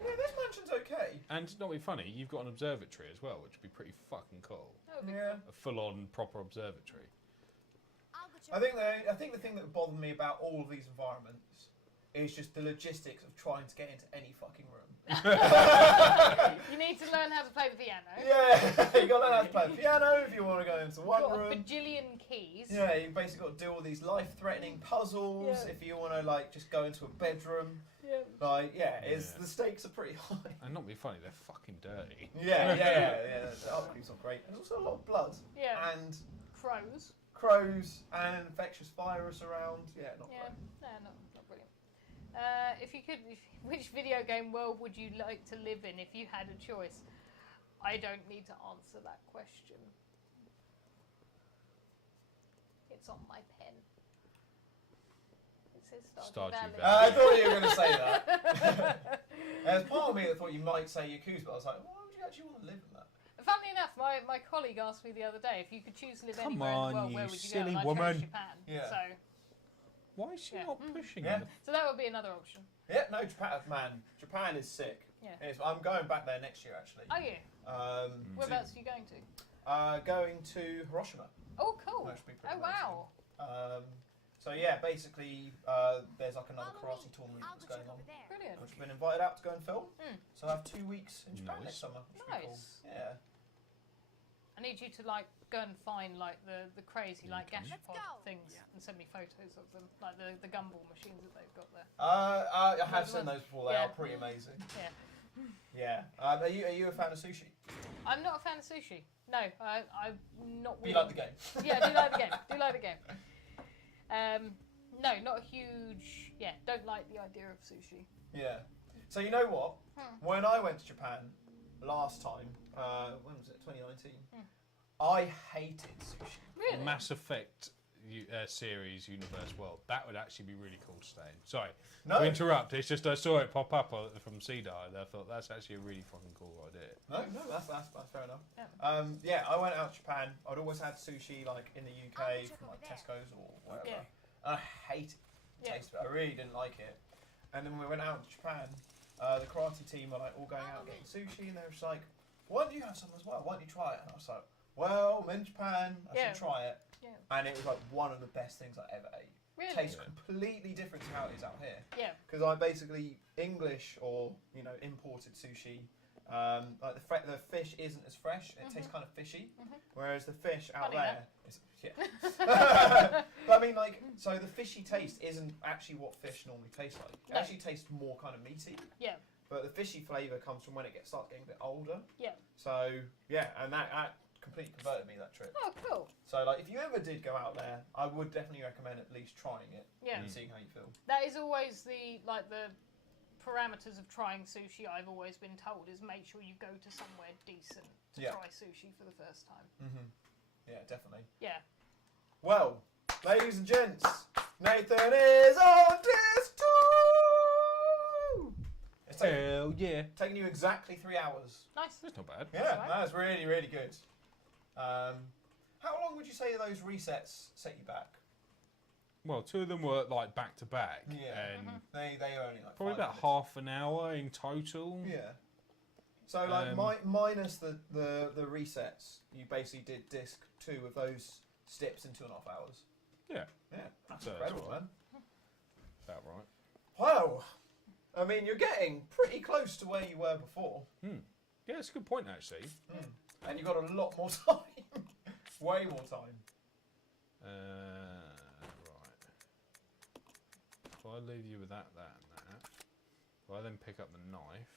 Yeah, this mansion's okay. And not be funny, you've got an observatory as well, which would be pretty fucking cool. That would be Yeah. A full-on proper observatory. I'll get I think the thing that would bother me about all of these environments is just the logistics of trying to get into any fucking room. You need to learn how to play the piano. Yeah, you got to learn how to play the piano if you want to go into one Got a room. bajillion keys. Yeah, you basically got to do all these life-threatening puzzles Yeah. if you want to like just go into a bedroom. Yeah. Like, yeah, Yeah. the stakes are pretty high. And not be funny, they're fucking dirty. Yeah. The upkeep's not great. There's also a lot of blood Yeah. and Crows. crows and an infectious virus around. Yeah, not Yeah. great. No, not brilliant. If you could, which video game world would you like to live in if you had a choice? I don't need to answer that question. It's on my pen. It says Stardew Stardew Valley. Valley. I thought you were going to say that. There's part of me that thought you might say Yakuza, but I was like, why would you actually want to live in that? Funnily enough, my colleague asked me the other day if you could choose to live Come anywhere in on, the world, you where would you silly go? And I woman. chose Japan. Yeah. So Why is she Yeah. not pushing Yeah. it? So that would be another option. Yeah, no, Japan, man. Japan is sick. Yeah. I'm going back there next year, actually. Are you? Whereabouts are you going to? Going to Hiroshima. Oh, cool. Which would be pretty Oh, wow. So yeah, basically, there's like another Follow karate me. tournament I'll that's get going you on, over there. Brilliant. which I've been invited out to go and film. Mm. So I have 2 weeks in Japan Nice. next summer. Which would be cool. Nice. Yeah. I need you to like go and find like the crazy like Okay. gastropod Let's go. things and send me photos of them, like the gumball machines that they've got there. I have Those seen ones- those before. They yeah. are pretty amazing. Yeah. Yeah. Are you a fan of sushi? I'm not a fan of sushi. No, I'm not. Do you willing- like the game? Yeah, do like the game. Do like the game. No, not a huge. Yeah, don't like the idea of sushi. Yeah. So you know what? Hmm. When I went to Japan last time, when was it? 2019. Hmm. I hated sushi. Really? Mass Effect series, Universe World. That would actually be really cool to stay in. Sorry No. to interrupt. It's just I saw it pop up from Cedar and I thought that's actually a really fucking cool idea. No, that's fair enough. Yeah. Yeah, I went out to Japan. I'd always had sushi like in the UK I'll check from over like there. Tesco's or whatever. Yeah. And I hated the Yeah. taste of it. I really didn't like it. And then when we went out to Japan, the karate team were like all going out getting sushi, and they were just like, "Why don't you have some as well? Why don't you try it?" And I was like, "Well, I'm in Japan. I Yeah. should try it." Yeah. And it was like one of the best things I ever ate. Really? Tastes Yeah. completely different to how it is out here. Yeah. Because I basically English or imported sushi. Like the fish isn't as fresh. It tastes kind of fishy, whereas the fish out Funny there that. is But I mean, like, so the fishy taste isn't actually what fish normally tastes like. It No. actually tastes more kind of meaty. Yeah. But the fishy flavour comes from when it starts getting a bit older. Yeah. So yeah, and that completely converted me that trip. Oh, cool. So like, if you ever did go out there, I would definitely recommend at least trying it Yeah. and seeing how you feel. That is always the parameters of trying sushi. I've always been told is make sure you go to somewhere decent to Yeah. try sushi for the first time. Yeah, definitely. Yeah. Well, ladies and gents, Nathan is on disc 2! It's Hell yeah. taking you exactly 3 hours. Nice. That's not bad. Yeah, Alright. that was really, really good. How long would you say those resets set you back? Well, 2 of them were like back to back. Yeah. And They are only like probably 5 about minutes. half an hour in total. Yeah. So like minus the resets, you basically did disc 2 of those steps in 2.5 hours. Yeah. Yeah, that's So incredible, that's man. About right. Wow. I mean, you're getting pretty close to where you were before. Yeah, it's a good point, actually. And you've got a lot more time. Way more time. Right. If I leave you with that, and that, if I then pick up the knife...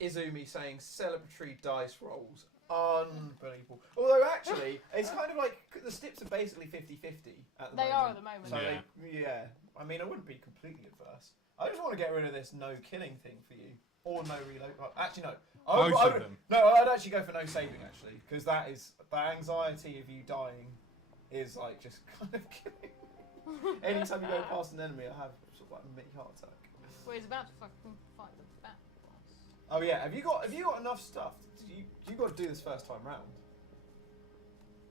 Izumi saying celebratory dice rolls. Unbelievable. Although, actually, it's kind of like the stips are basically 50-50 at the moment. They are at the moment. So yeah. I mean, I wouldn't be completely adverse. I just want to get rid of this no killing thing for you. Or no reload. Actually, no. Both of them. No, I'd actually go for no saving, actually. Because that is... The anxiety of you dying is, like, just kind of killing. Anytime you go past an enemy, I have sort of like a mini heart attack. Well, he's about to fucking fight the bat boss. Oh, yeah. Have you got enough stuff? You got to do this first time round.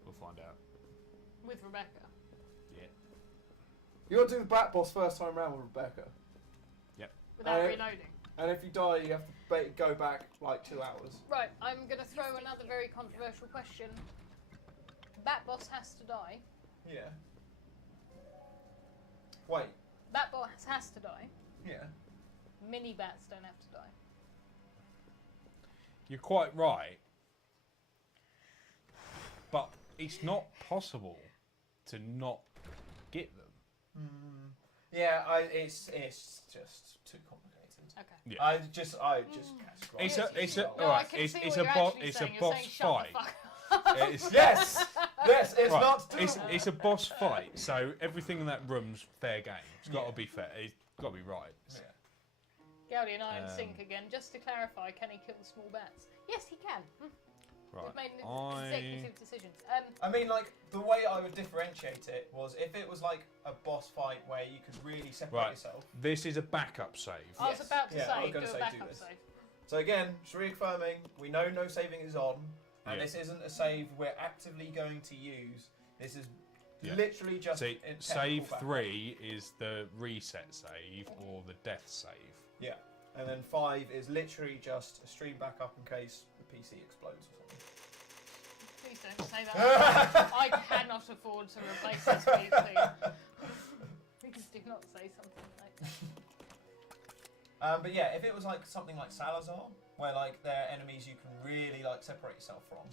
We'll find out. With Rebecca. Yeah. You got to do the bat boss first time round with Rebecca. Yep. Without reloading. And if you die, you have to go back like 2 hours. Right, I'm going to throw another very controversial question. Bat boss has to die. Yeah. Wait. Bat boss has to die. Yeah. Mini bats don't have to die. You're quite right. But it's not possible to not get them. Yeah, it's just too complicated. Okay. Yeah. I just categorize It's it. a No, I alright. can It's see it's what a you're boss. actually It's a saying. You're boss saying, "Shut the fight. fuck up." It's, Yes, it's right. not doable. It's a boss fight. So everything in that room's fair game. It's got to be fair. It's got to be right. Yeah. Gowdy and I in sync again. Just to clarify, can he kill the small bats? Yes, he can. Right. We've made executive decisions. I mean, like, the way I would differentiate it was if it was like a boss fight where you could really separate yourself. This is a backup save. I was about to I was say, gonna do say a do backup this. save. So again, just reaffirming, we know no saving is on, and Yeah. this isn't a save we're actively going to use. This is Yeah. literally just See, a save technical backup. 3 is the reset save or the death save. Yeah, and then 5 is literally just a stream backup in case the PC explodes or something. Please don't say that. I cannot afford to replace this PC. Please do not say something like that. But yeah, if it was like something like Salazar, where like they're enemies you can really like separate yourself from.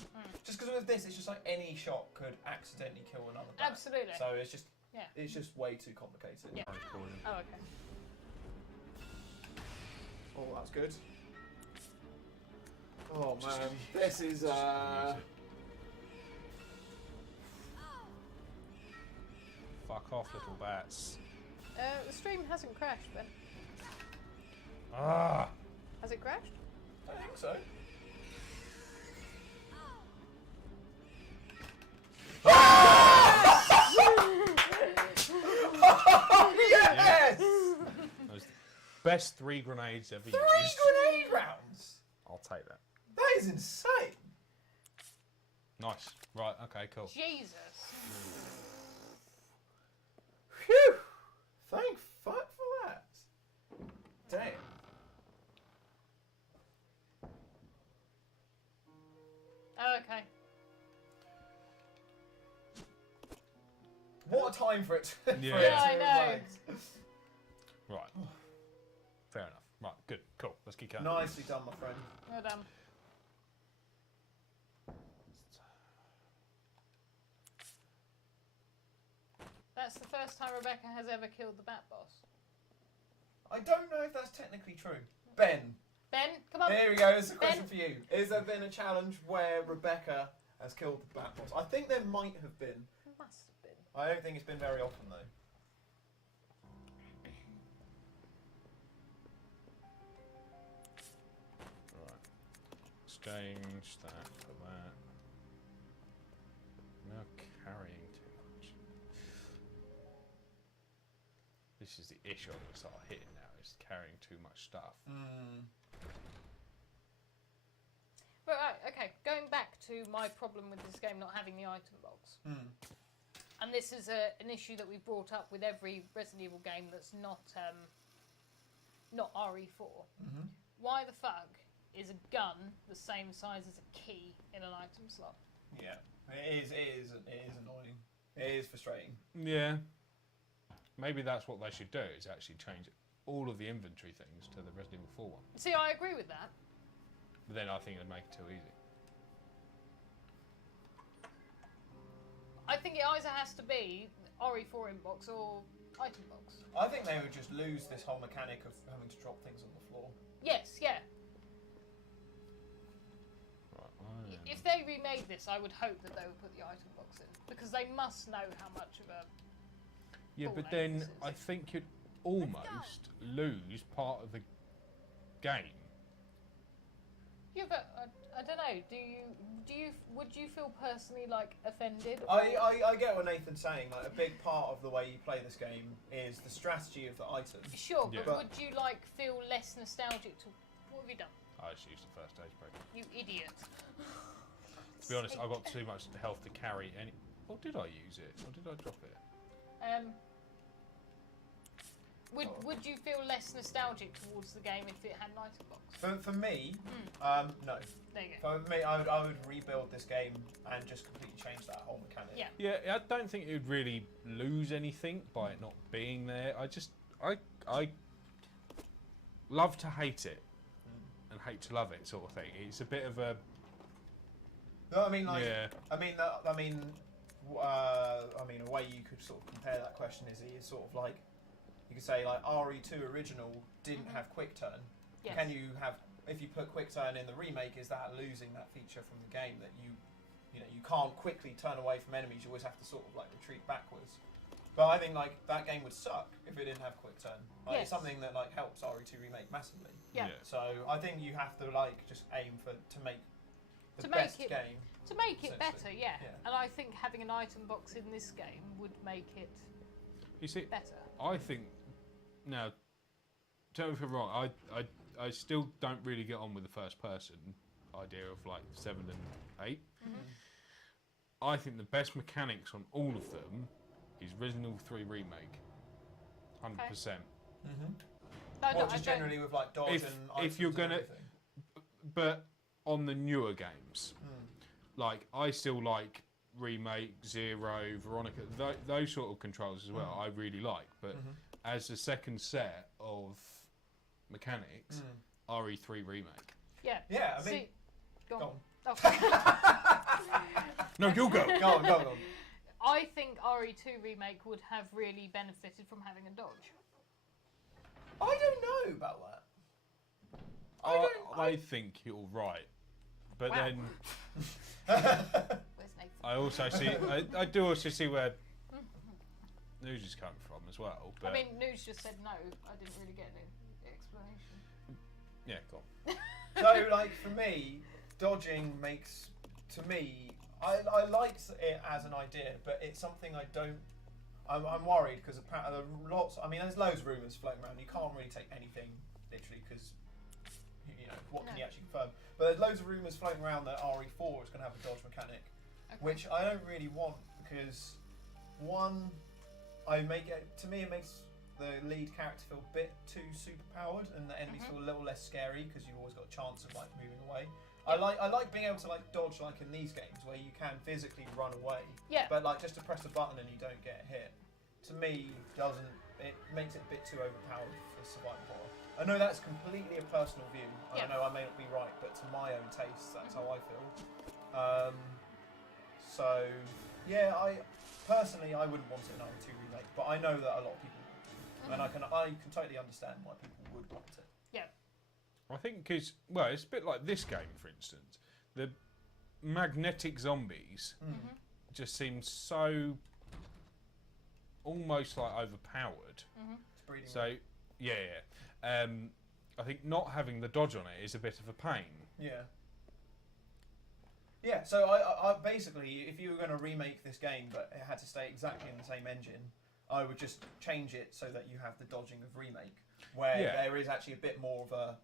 Just because with this, it's just like any shot could accidentally kill another bat. Absolutely. So it's just way too complicated. Yeah. Oh, okay. Oh, that's good. Oh man, this is Fuck off, little bats. The stream hasn't crashed, Ben. Ah! Has it crashed? I think so. Yes! Those best 3 grenades ever used. 3 grenade rounds! I'll take that. That is insane! Nice. Right, okay, cool. Jesus. Phew! Thank fuck for that. Damn. Oh, okay. What a time for it to, Yeah. Yeah, I know. Right. Fair enough. Right, good, cool. Let's keep going. Nicely done, my friend. Well done. That's the first time Rebecca has ever killed the bat boss. I don't know if that's technically true. Ben. Ben, come on. There we go. It's a question Ben. for you. Has there been a challenge where Rebecca has killed the bat boss? I think there might have been. Must have been. I don't think it's been very often though. Right. Exchange that for that. Now carrying too much. This is the issue I'm going to start hitting now, is carrying too much stuff. But right, okay. Going back to my problem with this game not having the item box. And this is an issue that we've brought up with every Resident Evil game that's not RE4. Why the fuck is a gun the same size as a key in an item slot? Yeah, it is annoying. It is frustrating. Yeah. Maybe that's what they should do, is actually change all of the inventory things to the Resident Evil 4 one. See, I agree with that. But then I think it'd make it too easy. I think it either has to be RE4 inbox or item box. I think they would just lose this whole mechanic of having to drop things on the floor. Yes, yeah. Right, If they remade this, I would hope that they would put the item box in, because they must know how much of a... yeah, ball but ache then this is. I think you'd almost lose part of the game. Yeah, but I don't know. Would you feel personally like offended? I get what Nathan's saying. Like, a big part of the way you play this game is the strategy of the items. Sure, Yeah. but would you feel less nostalgic to... What have you done? I just used the first stage break. You idiot. To be honest, I got too much health to carry any... Or did I use it? Or did I drop it? Would you feel less nostalgic towards the game if it had an item box? For me, no. There you go. For me, I would rebuild this game and just completely change that whole mechanic. Yeah. Yeah, I don't think it would really lose anything by it not being there. I love to hate it and hate to love it, sort of thing. It's a bit of a... No, I mean, like, yeah. I mean, a way you could sort of compare that question is sort of like, you could say like RE2 original didn't have quick turn. Yes. Can you have, if you put quick turn in the remake, is that losing that feature from the game that you can't quickly turn away from enemies? You always have to sort of like retreat backwards. But I think like that game would suck if it didn't have quick turn. Like, It's something that like helps RE2 remake massively. Yeah. So I think you have to like just aim to make the To make best it- game. To make it Essentially, better, yeah. yeah. And I think having an item box in this game would make it You see, better. I think... Now, tell me if I'm wrong, I still don't really get on with the first person idea of like 7 and 8. I think the best mechanics on all of them is Resident Evil 3 Remake. 100%. No, What, I just don't- generally with like dodge If- and if items you're and gonna- everything? But on the newer games, like I still like Remake, Zero, Veronica, those sort of controls as well. I really like, but as a second set of mechanics, RE3 Remake. Yeah. Yeah, I mean, See, go on. go on. Oh. No, you'll go. Go on, go on. I think RE2 remake would have really benefited from having a dodge. I don't know about that. I think you're right, but Wow. then Where's Nathan? I also see I do also see where news is coming from as well. But I mean, News just said no. I didn't really get an explanation. yeah, go on. So, like, for me, dodging makes, to me, I like it as an idea, but it's something I don't. I'm worried because lots. I mean, there's loads of rumours floating around. You can't really take anything literally because what can you actually confirm? But there's loads of rumours floating around that RE4 is going to have a dodge mechanic, which I don't really want because one, to me it makes the lead character feel a bit too superpowered, and the enemies feel a little less scary because you've always got a chance of like moving away. I like being able to like dodge like in these games where you can physically run away. Yeah. But like just to press a button and you don't get hit, to me it makes it a bit too overpowered for survival horror. I know that's completely a personal view. I know I may not be right, but to my own taste, that's how I feel. So yeah, I personally wouldn't want it in RE2 remake, but I know that a lot of people would, and I can totally understand why people would want it. Yeah. I think because it's a bit like this game, for instance. The magnetic zombies just seem so almost like overpowered. Breeding So I think not having the dodge on it is a bit of a pain. Yeah. Yeah, so I basically, if you were going to remake this game but it had to stay exactly in the same engine, I would just change it so that you have the dodging of remake, where there is actually a bit more of a,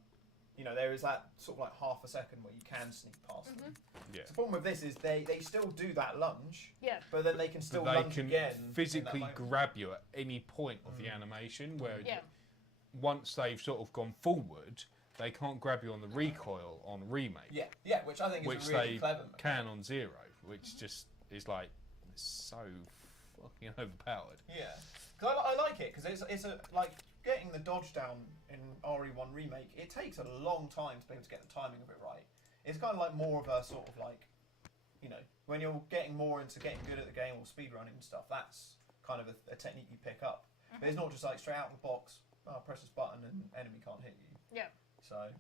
there is that sort of like half a second where you can sneak past them. Yeah. The problem with this is they still do that lunge, Yeah. but then they can still They lunge can again. in that physically moment. grab you at any point of the animation, where Yeah. once they've sort of gone forward, they can't grab you on the recoil on remake. Yeah, which I think is Which a really they clever. can on Zero, which just is like so fucking overpowered. Yeah, because I like it because it's a like getting the dodge down in RE1 remake. It takes a long time to be able to get the timing of it right. It's kind of like more of a sort of like, you know, when you're getting more into getting good at the game or speedrunning and stuff. That's kind of a technique you pick up. But it's not just like straight out of the box. Press this button and enemy can't hit you. Yeah. So.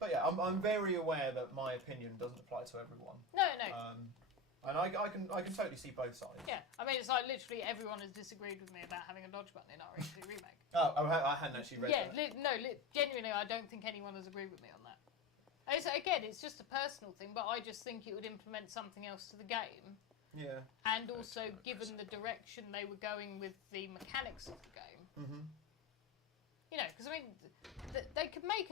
But yeah, I'm very aware that my opinion doesn't apply to everyone. No. And I can totally see both sides. Yeah, I mean, it's like literally everyone has disagreed with me about having a dodge button in RE2 Remake. Oh, I hadn't actually read that. Genuinely, I don't think anyone has agreed with me on that. It's just a personal thing, but I just think it would implement something else to the game. Yeah. And also, given the direction they were going with the mechanics of the game. Mm-hmm. You know, because I mean, they could make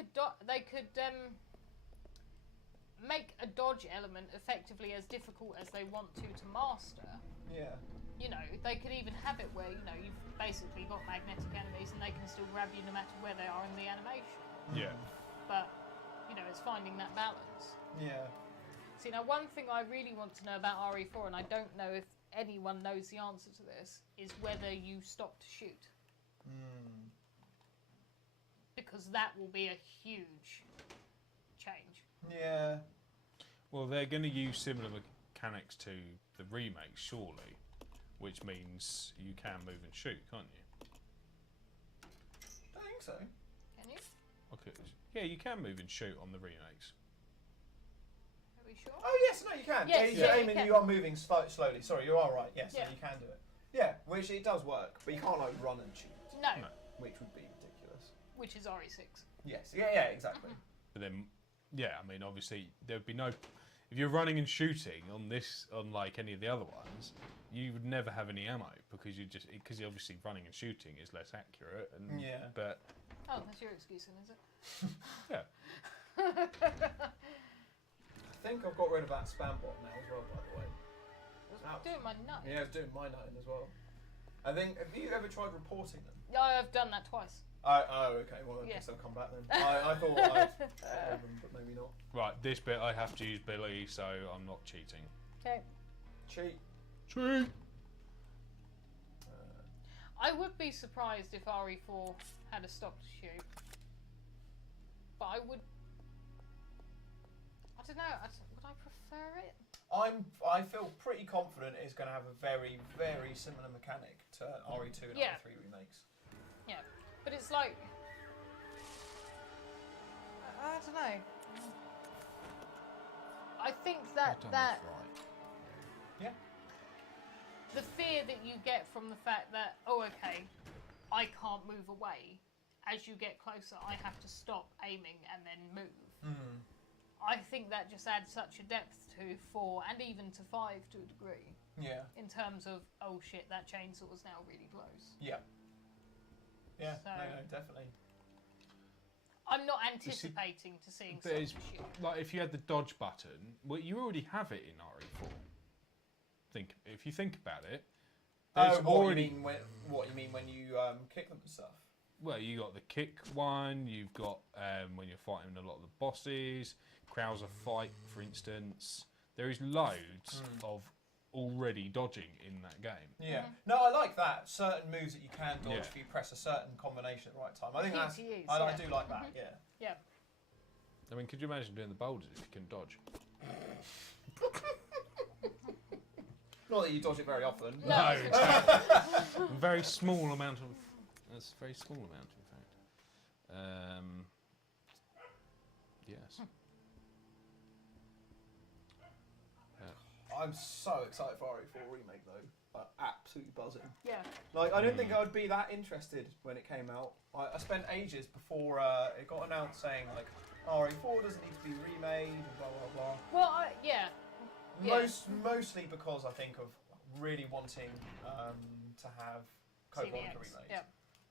make a dodge element effectively as difficult as they want to master. Yeah. You know, they could even have it where, you know, you've basically got magnetic enemies and they can still grab you no matter where they are in the animation. Yeah. But, you know, it's finding that balance. Yeah. See, now one thing I really want to know about RE4, and I don't know if anyone knows the answer to this, is whether you stop to shoot. Because that will be a huge change. Yeah. Well, they're going to use similar mechanics to the remake, surely, which means you can move and shoot, can't you? I don't think so. Can you? Okay. Yeah, you can move and shoot on the remakes. Are we sure? Oh yes, no, you can. Yes, you're yeah, aiming, you you are moving slowly. Sorry, you are right. Yes, Yeah. you can do it. Yeah, which it does work, but you can't like run and shoot, No. which would be ridiculous. Which is RE6. Yes. Yeah. Exactly. But then, yeah, I mean, obviously, there would be no... If you're running and shooting on this, unlike any of the other ones, you would never have any ammo, because because obviously running and shooting is less accurate. And, Yeah. But... Oh, that's your excuse then, is it? Yeah. I think I've got rid of that spam bot now as well, by the way. It's doing my nut. Yeah, it's doing my nutting as well. I think, have you ever tried reporting them? No, I've done that twice. Oh, okay. Well, I Yeah. guess they'll come back then. I thought I'd got them, but maybe not. Right, this bit I have to use Billy, so I'm not cheating. Okay. Cheat. Cheat! I would be surprised if RE4 had a stop to shoot. But I would... I don't know, would I prefer it? I feel pretty confident it's going to have a very, very similar mechanic to RE2 and Yeah. RE3 remakes. Yeah. But it's like... I don't know. I think that Right. Yeah. the fear that you get from the fact that, oh, okay, I can't move away. As you get closer, I have to stop aiming and then move. I think that just adds such a depth to 4 and even to 5 to a degree. Yeah. In terms of, oh shit, that chainsaw is now really close. Yeah. Yeah. So- No, definitely. I'm not anticipating to seeing But such it's, a shoot. like, if you had the dodge button, well, you already have it in RE4. If you think about it, there's already... What you mean when you kick them and stuff? Well, you got the kick one, you've got when you're fighting a lot of the bosses, Krauser fight, for instance. There is loads of already dodging in that game. Yeah. No, I like that. Certain moves that you can dodge Yeah. if you press a certain combination at the right time. I think that's... PTEs, I yeah. do like that, yeah. Yeah. I mean, could you imagine doing the boulders if you can dodge? Not that you dodge it very often. No. exactly. A very small amount of... That's a very small amount, in fact. Yes. I'm so excited for RE4 remake though. Like, absolutely buzzing. Yeah. Like, I didn't think I would be that interested when it came out. I spent ages before it got announced saying like RE4 doesn't need to be remade and blah blah blah. Well, yeah. Mostly because I think of really wanting to have Code Veronica CVX, remade. yeah.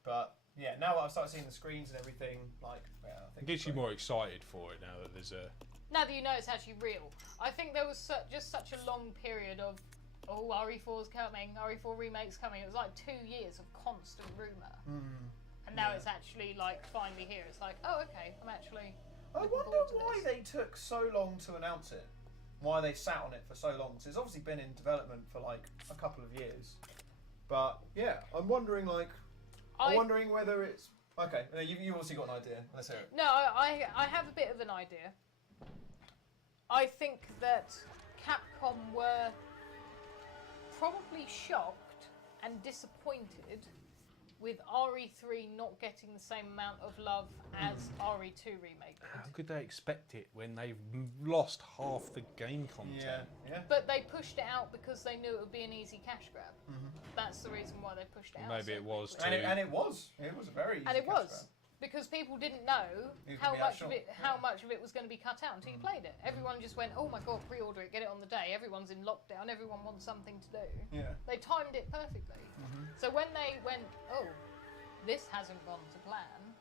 But yeah, now that I've started seeing the screens and everything, like, yeah, I think It gets it's you great. more excited for it now that there's a... Now that you know it's actually real. I think there was just such a long period of, oh, RE4's coming, RE4 remake's coming. It was like 2 years of constant rumour. And now it's actually like finally here. It's like, oh, okay, I'm actually... I looking wonder forward to why this. they took so long to announce it. why they sat on it for so long. So it's obviously been in development for like a couple of years. But yeah, I'm wondering whether it's okay. You obviously got an idea. Let's hear it. No, I have a bit of an idea. I think that Capcom were probably shocked and disappointed with RE3 not getting the same amount of love as RE2 Remake did. How could they expect it when they've lost half the game content? Yeah. But they pushed it out because they knew it would be an easy cash grab. That's the reason why they pushed it out. Maybe it was too. And it was a very easy And it cash was. grab. Because people didn't know how much of it was going to be cut out until you played it. Everyone just went, oh my god, pre-order it, get it on the day. Everyone's in lockdown, everyone wants something to do. Yeah. They timed it perfectly. So when they went, oh, this hasn't gone to plan,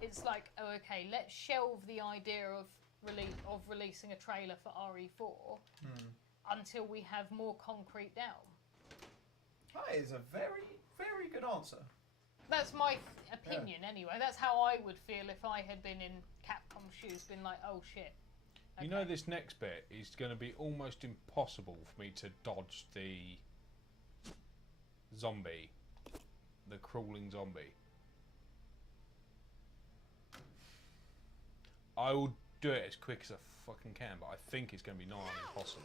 it's like, oh, okay, let's shelve the idea of releasing a trailer for RE4 until we have more concrete down. That is a very, very good answer. That's my opinion, anyway. That's how I would feel if I had been in Capcom's shoes, been like, oh shit. Okay. You know, this next bit is going to be almost impossible for me to dodge the zombie, the crawling zombie. I will do it as quick as I fucking can, but I think it's going to be nigh on impossible.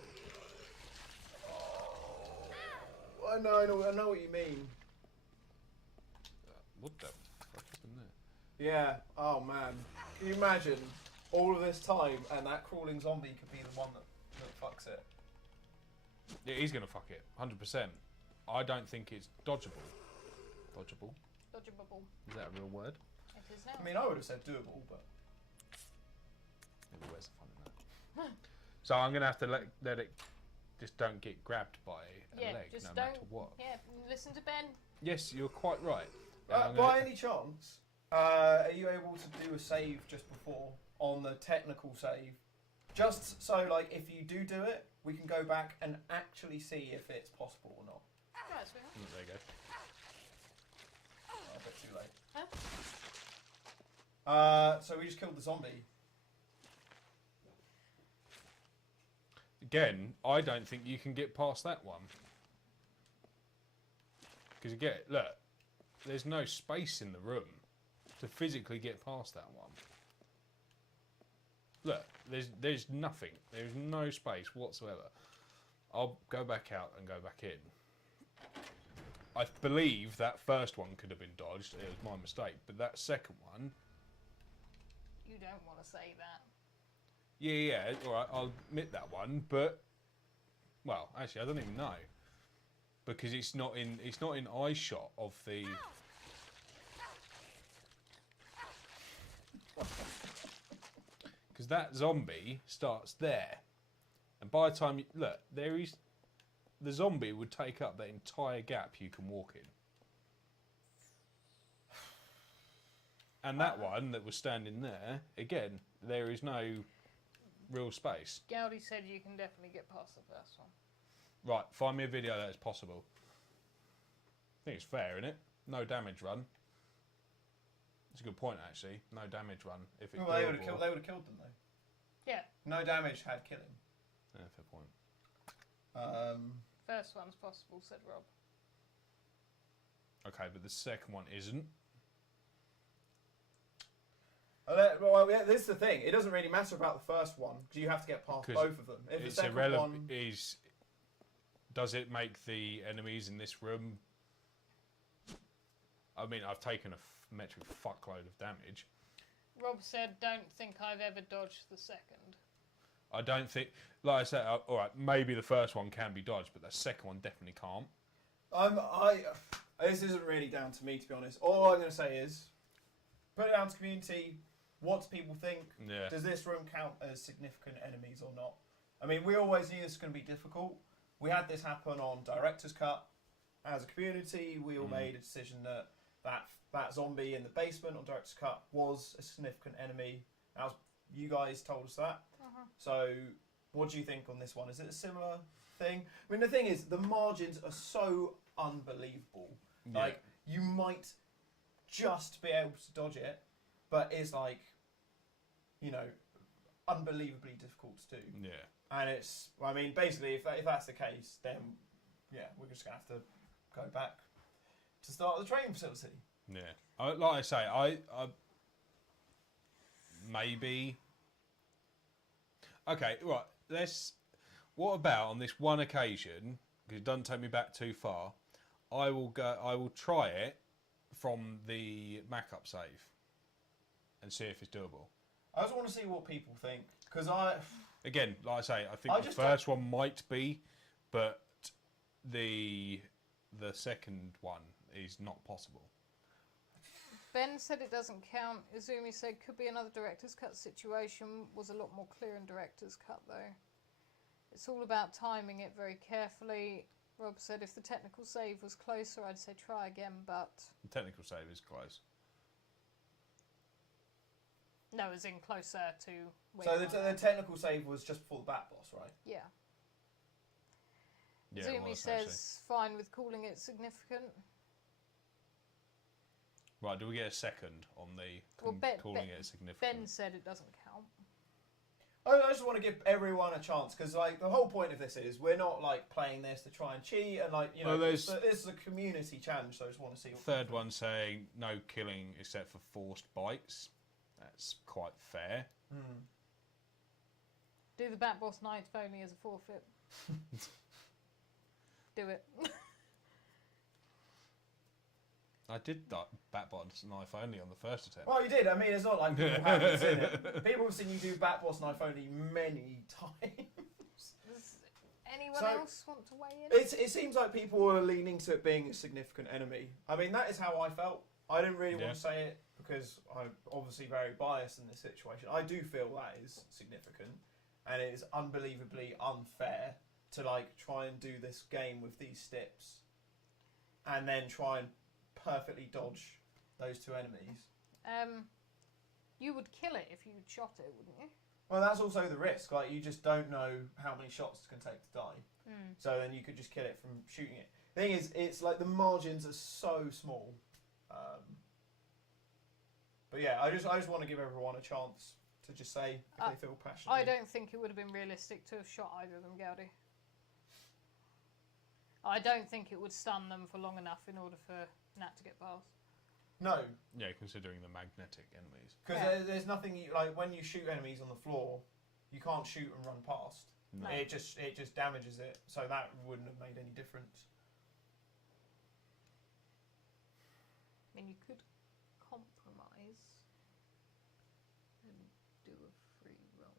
I know what you mean. What the fuck happened there? Yeah. Oh man. Can you imagine all of this time and that crawling zombie could be the one that fucks it? Yeah, he's going to fuck it, 100%. I don't think it's dodgeable. Dodgeable? Dodgeable. Is that a real word? It is now. I mean, I would have said doable, but... Maybe where's the fun in that? So I'm going to have to let it... Just don't get grabbed by a leg, just no don't, matter what. Yeah, listen to Ben. Yes, you're quite right. By any chance, are you able to do a save just before on the technical save? Just so, like, if you do it, we can go back and actually see if it's possible or not. Right, sweetheart. There you go. Oh, a bit too late. Huh? So we just killed the zombie. Again, I don't think you can get past that one. Because again, look, there's no space in the room to physically get past that one. Look, there's nothing. There's no space whatsoever. I'll go back out and go back in. I believe that first one could have been dodged. It was my mistake. But that second one... You don't want to say that. Yeah, all right, I'll admit that one, but... Well, actually, I don't even know. Because it's not in eye shot of the... Because that zombie starts there. And by the time you... Look, there is... The zombie would take up that entire gap you can walk in. And that one that was standing there, again, there is no real space. Gowdy said you can definitely get past the first one. Right, find me a video that is possible. I think it's fair, isn't it? No damage run. It's a good point, actually. No damage run. If it's Well, they would have killed them, though. Yeah. No damage had killing. Yeah, fair point. First one's possible, said Rob. Okay, but the second one isn't. Well, yeah, this is the thing. It doesn't really matter about the first one because you have to get past both of them. If It's the second irrelevant. one, Does it make the enemies in this room? I mean, I've taken a metric fuckload of damage. Rob said, don't think I've ever dodged the second. I don't think, like I said, all right, maybe the first one can be dodged, but the second one definitely can't. This isn't really down to me, to be honest. All I'm going to say is, put it down to community. What do people think? Yeah. Does this room count as significant enemies or not? I mean, we always knew this was going to be difficult. We had this happen on Director's Cut. As a community, we all made a decision that zombie in the basement on Director's Cut was a significant enemy. As you guys told us that. So, what do you think on this one? Is it a similar thing? I mean, the thing is, the margins are so unbelievable. Yeah. Like, you might just be able to dodge it, but it's like, you know, unbelievably difficult to do. Yeah. And it's, I mean, basically, if that's the case, then yeah, we're just gonna have to go back to start the training facility. Yeah, like I say, I maybe. Okay, right. What about on this one occasion? Because it doesn't take me back too far. I will try it from the backup save and see if it's doable. I just want to see what people think because again, like I say, I think the first one might be, but the second one is not possible. Ben said it doesn't count. Izumi said could be another director's cut situation. Was a lot more clear in director's cut though. It's all about timing it very carefully. Rob said if the technical save was closer, I'd say try again, but... The technical save is close. No, as in closer to... So the technical save was just before the bat boss, right? Yeah. Yeah, Zumi says fine with calling it significant. Right, do we get a second on the calling it significant? Ben said it doesn't count. I just want to give everyone a chance because, like, the whole point of this is we're not like playing this to try and cheat and, like, you know, this is a community challenge. So I just want to see. Third one saying no killing except for forced bites. That's quite fair. Do the bat boss knife only as a forfeit. Do it. I did bat boss knife only on the first attempt. Well, you did. I mean, it's not like people haven't seen it. People have seen you do bat boss knife only many times. Does anyone else want to weigh in? It seems like people are leaning to it being a significant enemy. I mean, that is how I felt. I didn't really want to say it because I'm obviously very biased in this situation. I do feel that is significant, and it is unbelievably unfair to, like, try and do this game with these stips and then try and perfectly dodge those two enemies. You would kill it if you shot it, wouldn't you? Well, that's also the risk. Like, you just don't know how many shots it's going to take to die. So then you could just kill it from shooting it. The thing is, it's like the margins are so small. But yeah, I just want to give everyone a chance to just say if they feel passionate. I don't think it would have been realistic to have shot either of them, Gowdy. I don't think it would stun them for long enough in order for Nat to get past. No. Yeah, considering the magnetic enemies. Because there's nothing, like, when you shoot enemies on the floor, you can't shoot and run past. No. It just damages it, so that wouldn't have made any difference. I mean, you could compromise and do a free roll.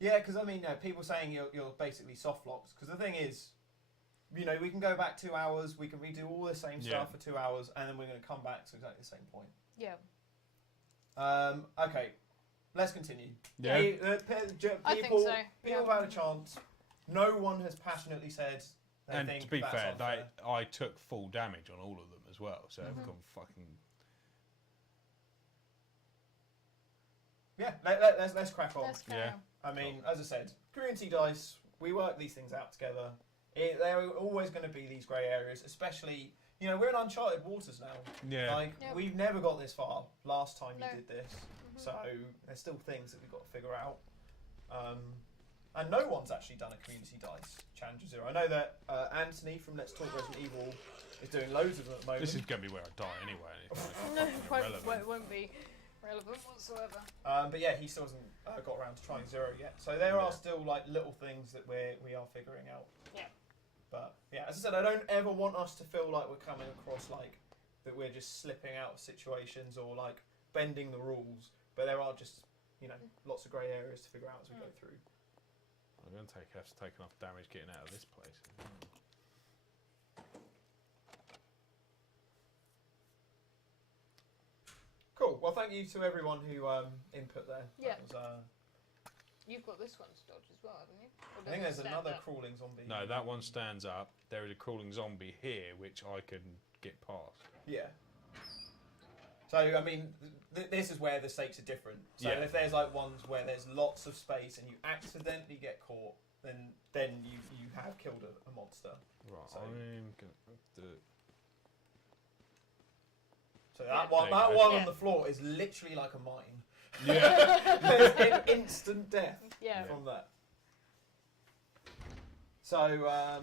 Yeah, because, I mean, people saying you're basically soft locked. Because the thing is, you know, we can go back 2 hours, we can redo all the same stuff for 2 hours, and then we're going to come back to exactly the same point. Yeah. Okay, let's continue. Yeah. I think so. People have had a chance. No one has passionately said they And think to be that's fair, unfair. I took full damage on all of them as well, so I've gone fucking... Yeah, let's crack on. Let's carry on. I mean, as I said, community dice, we work these things out together. There are always going to be these grey areas, especially, you know, we're in uncharted waters now. Yeah. Like, we've never got this far last time No. you did this. So there's still things that we've got to figure out. And no one's actually done a community dice Challenger Zero. I know that Anthony from Let's Talk Resident Evil is doing loads of them at the moment. This is going to be where I die anyway. No, it won't be relevant whatsoever. But yeah, he still hasn't got around to trying Zero yet. So there are still, like, little things that we are figuring out. Yeah. But yeah, as I said, I don't ever want us to feel like we're coming across like that we're just slipping out of situations or like bending the rules. But there are just, you know, lots of grey areas to figure out as we go through. I'm going to have to take enough damage getting out of this place. Cool. Well, thank you to everyone who input there. Yeah. That was, You've got this one to dodge as well, haven't you? I think there's another crawling zombie. No, that one stands up. There is a crawling zombie here, which I can get past. Yeah. So, I mean, this is where the stakes are different. So if there's like ones where there's lots of space and you accidentally get caught, then you have killed a monster. Right, So- I'm going to do it. So that There one you go. on the floor is literally like a mine. Yeah. There's instant death Yeah. from that. So,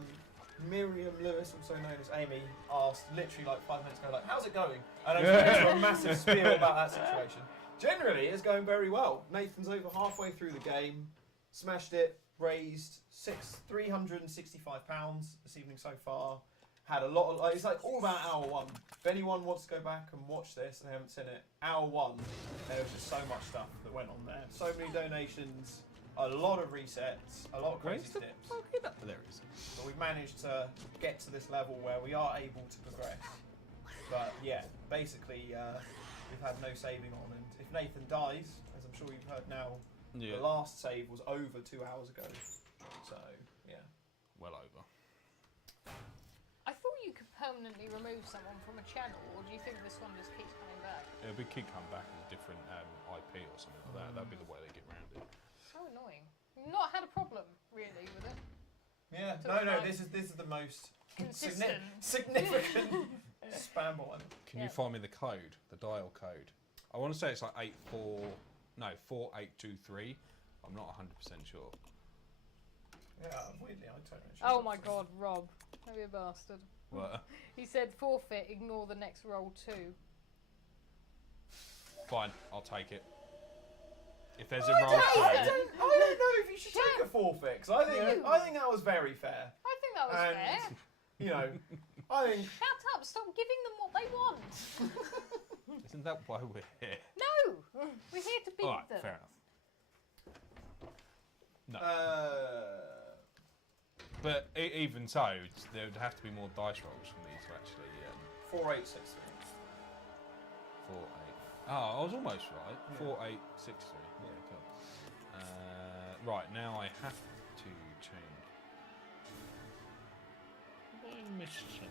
Miriam Lewis, also known as Amy, asked literally like 5 minutes ago, like, how's it going? And I just went into a massive spiel about that situation. Generally, it's going very well. Nathan's over halfway through the game, smashed it, raised £365 this evening so far. Had a lot of, like, it's like all about hour one. If anyone wants to go back and watch this and they haven't seen it, hour one, there was just so much stuff that went on there. So many donations, a lot of resets, a lot of crazy tips. There it is. But we've managed to get to this level where we are able to progress. But yeah, basically, we've had no saving on, and if Nathan dies, as I'm sure you've heard now, the last save was over 2 hours ago. So yeah, well over. I thought you could permanently remove someone from a channel, or do you think this one just keeps coming back? It'll be keep come back as a different IP or something like that. That'd be the way they get around it. So annoying. Not had a problem really with it. yeah. So No, it's this is the most Consistent. significant spam one. Can you find me the code, the dial code? I want to say it's like 4823. I'm not 100% sure. Yeah, weirdly, I don't know. Oh my god, Rob. Don't be a bastard. What? He said forfeit, ignore the next roll too. Fine, I'll take it. If there's I a roll don't through, know if you should take a forfeit, 'cause I think that was very fair. I think that was And, fair. You know, I think Shut up, stop giving them what they want. isn't that why we're here? No! We're here to beat Alright, them. fair enough. No. But even so, there would have to be more dice rolls for me to actually 4863. 4, 8. Oh, I was almost right. Yeah. 4, 8, 6, 3. Yeah, cool. Right, now I have to change. Have I missed something?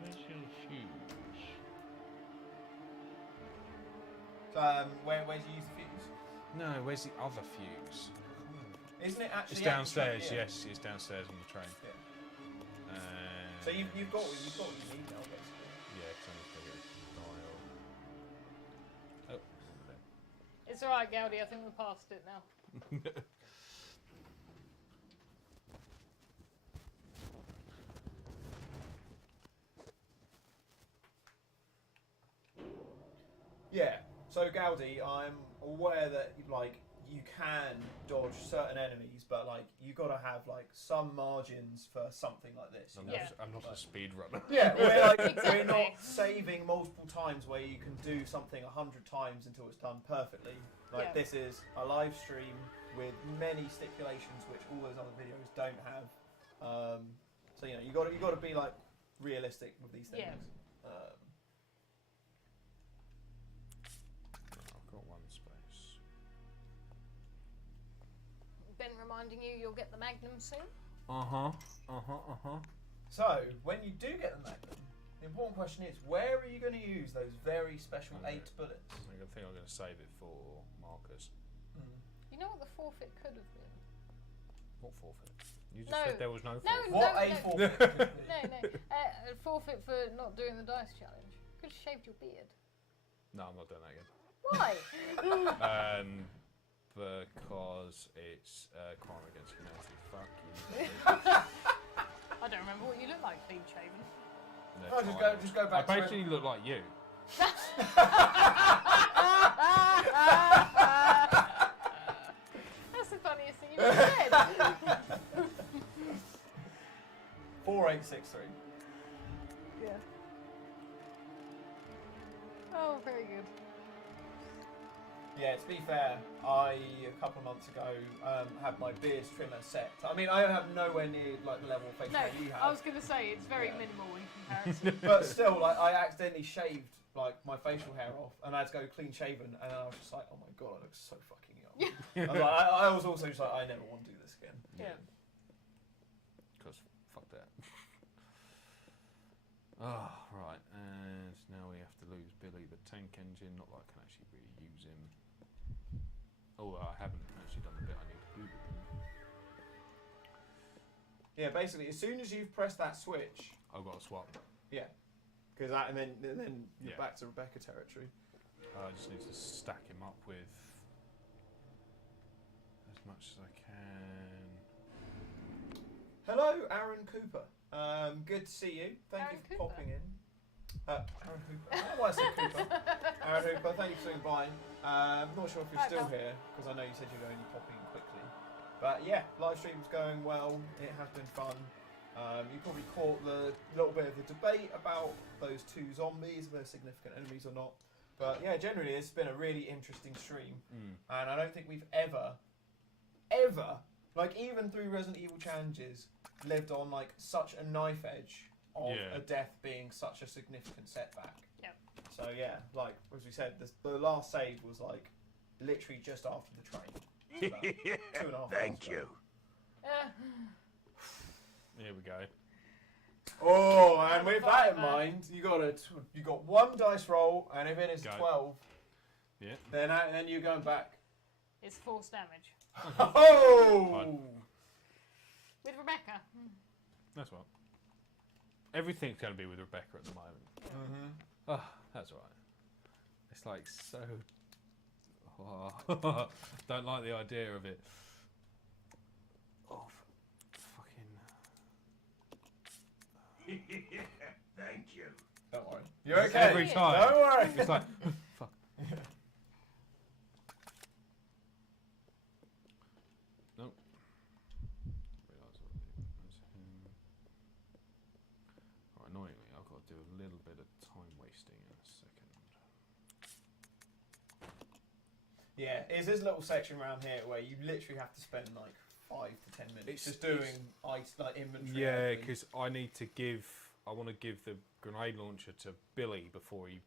Where's your fuse? Where's you use the fuse? No, where's the other fuse? Isn't it actually? It's downstairs. Yeah. Yes, it's downstairs on the train. Yeah. So you've got what you need now, basically. Yeah, because I need to get a dial. Oh, over there. It's alright, Gowdy, I think we're past it now. Yeah. So Gaudi, I'm aware that like you can dodge certain enemies, but like you got to have like some margins for something like this. You know? I'm not a speed runner. Yeah, we're like Exactly. we're not saving multiple times where you can do something 100 times until it's done perfectly. Like this is a live stream with many stipulations which all those other videos don't have. So you know you got to be like realistic with these things. Yeah. I've got one space. Ben reminding you you'll get the Magnum soon. So when you do get the Magnum, the important question is where are you going to use those very special 8 bullets? I think I'm going to save it for Marcus. You know what the forfeit could have been? What forfeit? You just No. said there was no No, forfeit. What no, a no. forfeit? No. A forfeit for not doing the dice challenge. Could have shaved your beard. No, I'm not doing that again. Why? Because it's a crime against humanity. Fuck you. I don't remember what you look like, clean shaven. No, Oh, just go back I to basically look like you. That's the funniest thing you've ever said. 4863. Yeah. Oh, very good. Yeah, to be fair, a couple of months ago, had my beard trimmer set. I mean, I have nowhere near like the level of facial No, hair you have. I was going to say it's very minimal in comparison. But still, like, I accidentally shaved like my facial hair off, and I had to go clean shaven, and I was just like, oh my god, I look so fucking young. I was also just like, I never want to do this again. Yeah. Because fuck that. Oh, right, and now we have to lose Billy the tank engine. Not that I can actually really use him. Oh, I haven't actually done the bit I need to do with him. Yeah, basically, as soon as you've pressed that switch, I've got to swap. yeah, because that, and then you're back to Rebecca territory. I just need to stack him up with as much as I can. Hello, Aaron Cooper. Good to see you. Thank Aaron you for Cooper? popping in. Aaron Cooper. I don't know why I said Cooper. Aaron Cooper, thank you for swinging by. I'm not sure if you're Right, still pal. here, because I know you said you were only popping in quickly. But yeah, live stream's going well. It has been fun. You probably caught the little bit of the debate about those two zombies, if they're significant enemies or not. But yeah, generally it's been a really interesting stream. And I don't think we've ever, like even through Resident Evil challenges, lived on like such a knife edge of a death being such a significant setback. Yep. So yeah, like as we said, the last save was like literally just after the train. About 2.5 hours Thank ago. you. Here we go. Oh, and with that in mind, you got one dice roll, and if it is Go. 12, then you're going back. It's force damage. Oh! Fine. With Rebecca. That's right. Everything's going to be with Rebecca at the moment. Oh, that's all right. It's like so... Oh, don't like the idea of it. Oh, fucking... Thank you. Don't worry. You're okay. Every time. Don't worry. It's like, fuck. Nope. Oh, annoyingly, I've got to do a little bit of time wasting in a second. Yeah, it's this little section around here where you literally have to spend like 5 to 10 minutes just doing like inventory. Yeah, because I want to give the grenade launcher to Billy before he...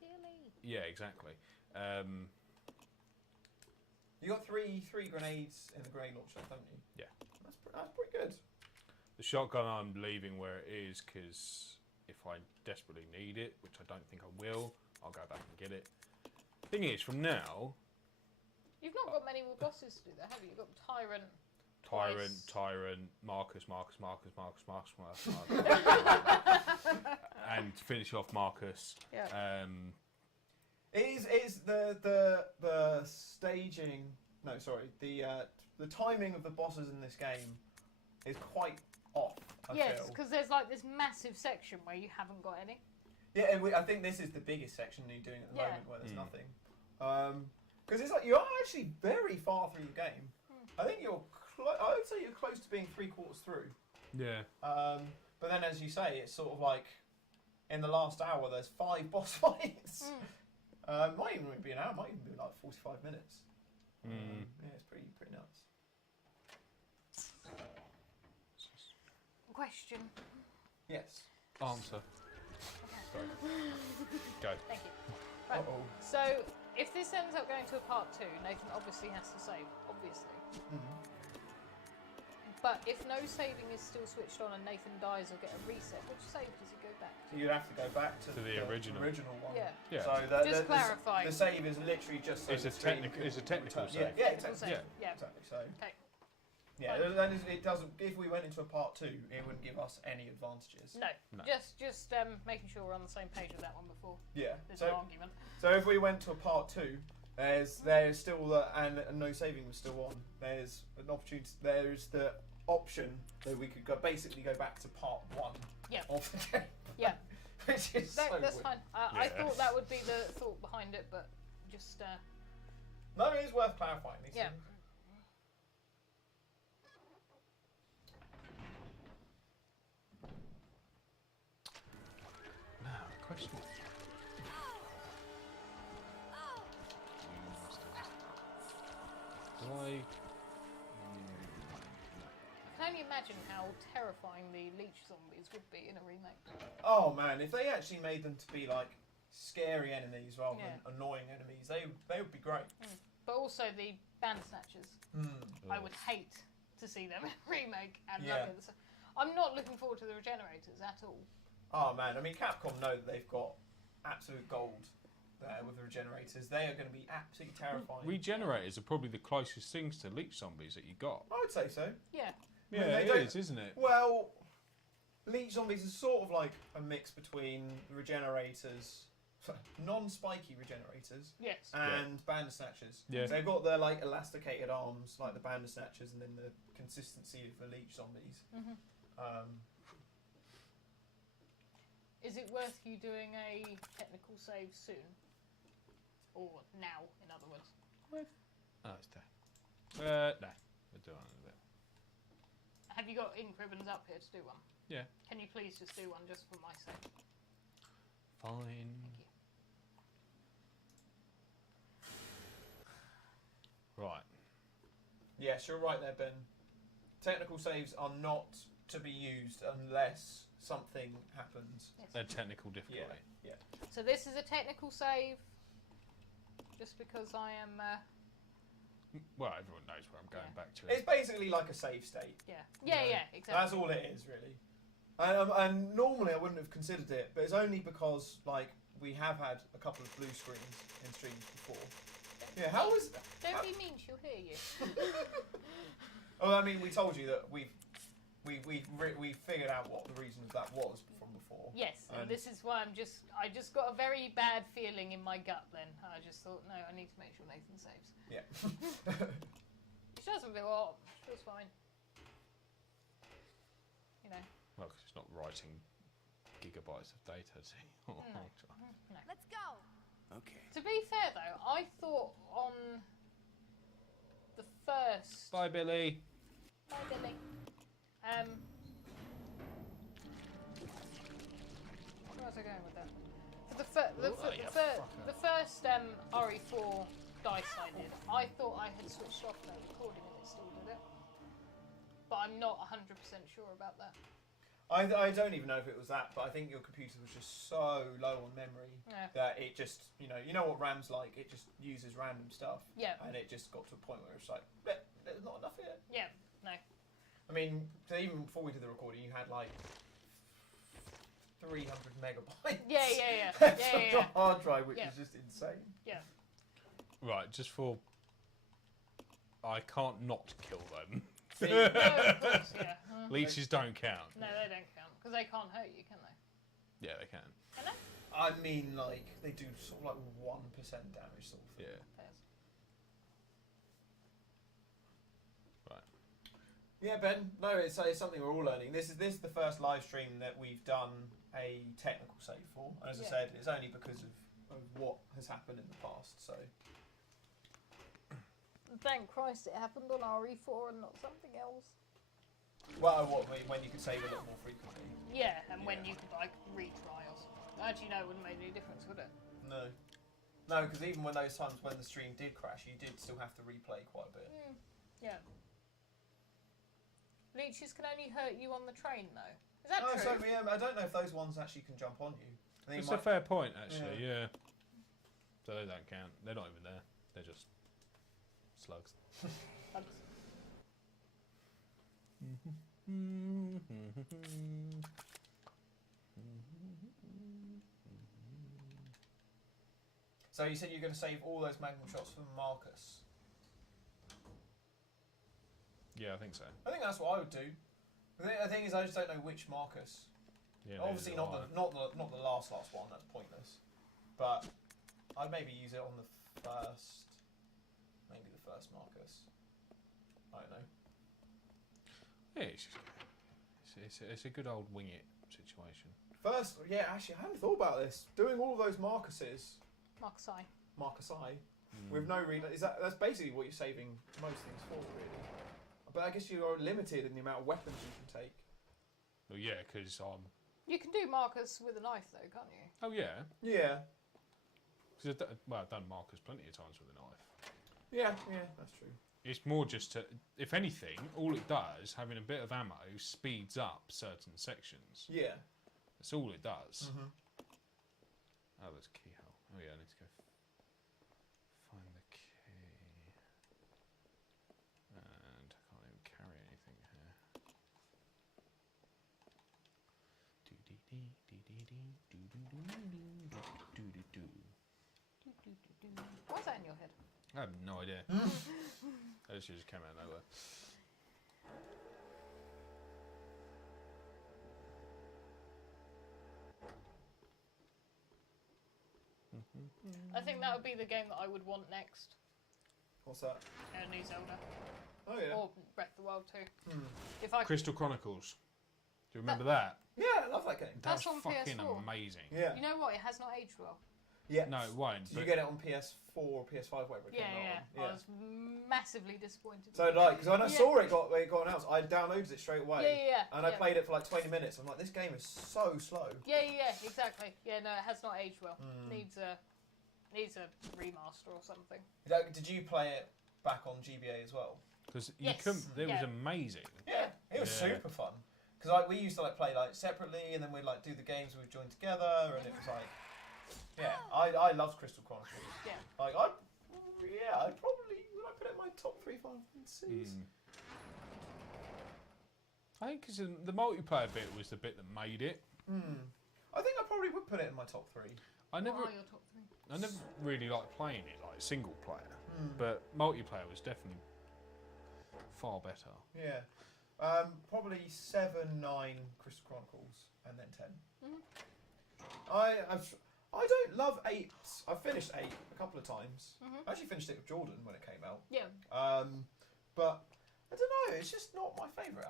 Billy. Yeah, exactly. You got three grenades in the grenade launcher, haven't you? Yeah. That's pretty good. The shotgun I'm leaving where it is because if I desperately need it, which I don't think I will, I'll go back and get it. Thing is, from now... You've not got many more bosses to do though, have you? You've got Tyrant. Tyrant, Marcus, and finish off Marcus. Yeah. Is the staging? No, sorry. The timing of the bosses in this game is quite off. I feel. Because there's like this massive section where you haven't got any. Yeah, I think this is the biggest section you're doing at the moment where there's nothing. Because it's like you are actually very far through the game. I think I would say you're close to being 3/4 through. Yeah. But then, as you say, it's sort of like in the last hour there's 5 boss fights. Might even be an hour. Might even be like 45 minutes. Yeah, it's pretty nuts. Question. Yes. Answer. Sorry. Go. Thank you. Right. Uh-oh. So, if this ends up going to a part 2, Nathan obviously has to save, obviously. But if no saving is still switched on and Nathan dies or get a reset, which save does he go back to? So you'd have to go back to the original one. Yeah. Yeah. So Just clarifying. The save is literally just. So It's a technical save. Yeah, exactly. Save. Yeah. Exactly. So. Okay. Yeah, it doesn't. If we went into a part 2, it wouldn't give us any advantages. No. Just making sure we're on the same page with that one before. Yeah. There's an argument. So if we went to a part 2, there's still and no saving was still on. There's an opportunity. There's the option that we could basically go back to part 1 of the game. Yeah. Which is That's weird. fine. I thought that would be the thought behind it, but just No, it is worth clarifying. These yeah. things. Now, the question. Do I... I can only imagine how terrifying the leech zombies would be in a remake. Oh man, if they actually made them to be like scary enemies rather than annoying enemies, they would be great. But also the band snatchers. I would hate to see them in a remake and I'm not looking forward to the regenerators at all. Oh man, I mean Capcom know that they've got absolute gold there with the regenerators. They are going to be absolutely terrifying. Regenerators are probably the closest things to leech zombies that you got. I would say so. Yeah. Yeah, I mean, it is, isn't it? Well, leech zombies is sort of like a mix between the regenerators, non-spiky regenerators. Yes. And Bandersnatchers. Yeah. They've got their like elasticated arms, like the Bandersnatchers, and then the consistency of the leech zombies. Is it worth you doing a technical save soon? Or now, in other words? Oh, it's there. No, we'll do it in a bit. Have you got ink ribbons up here to do one? Yeah. Can you please just do one just for my sake? Fine. Thank you. Right. Yes, you're right there, Ben. Technical saves are not to be used unless something happens. Yes. A technical difficulty. Yeah. So this is a technical save. Just because I am... Well, everyone knows where I'm going back to. It's basically like a save state. Yeah, exactly. That's all it is, really. And normally I wouldn't have considered it, but it's only because like we have had a couple of blue screens in streams before. Yeah, how was that? Don't be mean, she'll hear you. Oh, I mean, we told you that we figured out what the reason of that was from before. Yes, and this is why I just got a very bad feeling in my gut then. I just thought, no, I need to make sure Nathan saves. Yeah. She doesn't feel hot. She feels fine. You know. Well, because it's not writing gigabytes of data, see? No. Let's go. Okay. To be fair though, I thought on the first... Bye, Billy. Bye, Billy. Where was I going with that? For the first RE4 dice I did, I thought I had switched off that recording and it still did it. But I'm not 100% sure about that. I don't even know if it was that, but I think your computer was just so low on memory that it just, you know what RAM's like, it just uses random stuff. Yeah. And it just got to a point where it's like, there's not enough here. Yeah, no. I mean, so even before we did the recording, you had like 300 megabytes. Yeah. Left on your hard drive, which is just insane. Yeah. Right, just for... I can't not kill them. No, of course, yeah. Leeches don't count. No, they don't count, because they can't hurt you, can they? Yeah, they can. Can they? I mean, like, they do sort of like 1% damage sort of thing. Yeah. Right. Yeah, Ben. No, it's something we're all learning. This is the first live stream that we've done a technical save for. And as I said, it's only because of what has happened in the past. So. Thank Christ it happened on RE4 and not something else. Well, when you could save a little more frequently. Yeah, and when you could like retry or something. Actually, no, it wouldn't make any difference, would it? No. No, because even when those times when the stream did crash, you did still have to replay quite a bit. Yeah. Leeches can only hurt you on the train, though. Is that true? So, yeah, I don't know if those ones actually can jump on you. It's a fair point, actually, yeah. So they don't count. They're not even there. They're just slugs. So you said you're going to save all those magnum shots for Marcus? Yeah, I think so. I think that's what I would do. The thing is, I just don't know which Marcus. Yeah, obviously not the last one. That's pointless. But I'd maybe use it on the first, maybe the first Marcus. I don't know. Yeah, it's a good old wing it situation. First, yeah, actually, I hadn't thought about this. Doing all of those Marcuses, Marcusi, with no that's basically what you're saving most things for, really. But I guess you're limited in the amount of weapons you can take. Well, yeah, because You can do Marcus with a knife, though, can't you? Oh yeah. Yeah. Cause I've done Marcus plenty of times with a knife. Yeah, that's true. It's more just to, if anything, all it does, having a bit of ammo, speeds up certain sections. Yeah. That's all it does. Mm-hmm. Oh, there's a keyhole. Oh yeah, I need to go find the key. And I can't even carry anything here. What's that in your head? I have no idea. That just came out of nowhere. I think that would be the game that I would want next. What's that? New Zelda. Oh yeah. Or Breath of the Wild 2. If I Crystal Chronicles. Do you remember that? Yeah, I love that game. That's That was on fucking PS4. amazing. Yeah. You know what? It has not aged well. Yeah. No, it won't. Did you get it on PS4 or PS5, whatever it Yeah, came out yeah. on? I was massively disappointed. So like, because when I saw it got announced, I downloaded it straight away. Yeah. And I played it for like 20 minutes. I'm like, this game is so slow. Yeah, exactly. Yeah, no, it has not aged well. Needs a remaster or something. Did you play it back on GBA as well? Because Yes. it was amazing. Yeah, it was super fun. Because we used to like play like separately, and then we'd like do the games we'd join together, and it was like, yeah, I loved Crystal Chronicles. Yeah. Like I'd probably would I put it in my top 3 Final Fantasies? I think because the multiplayer bit was the bit that made it. I think I probably would put it in my top 3. I never What are your top 3? I never really liked playing it like single player, but multiplayer was definitely far better. Yeah. Probably 7, 9 Crystal Chronicles, and then 10. I don't love 8. I finished 8 a couple of times. I actually finished it with Jordan when it came out. Yeah. But I don't know. It's just not my favourite.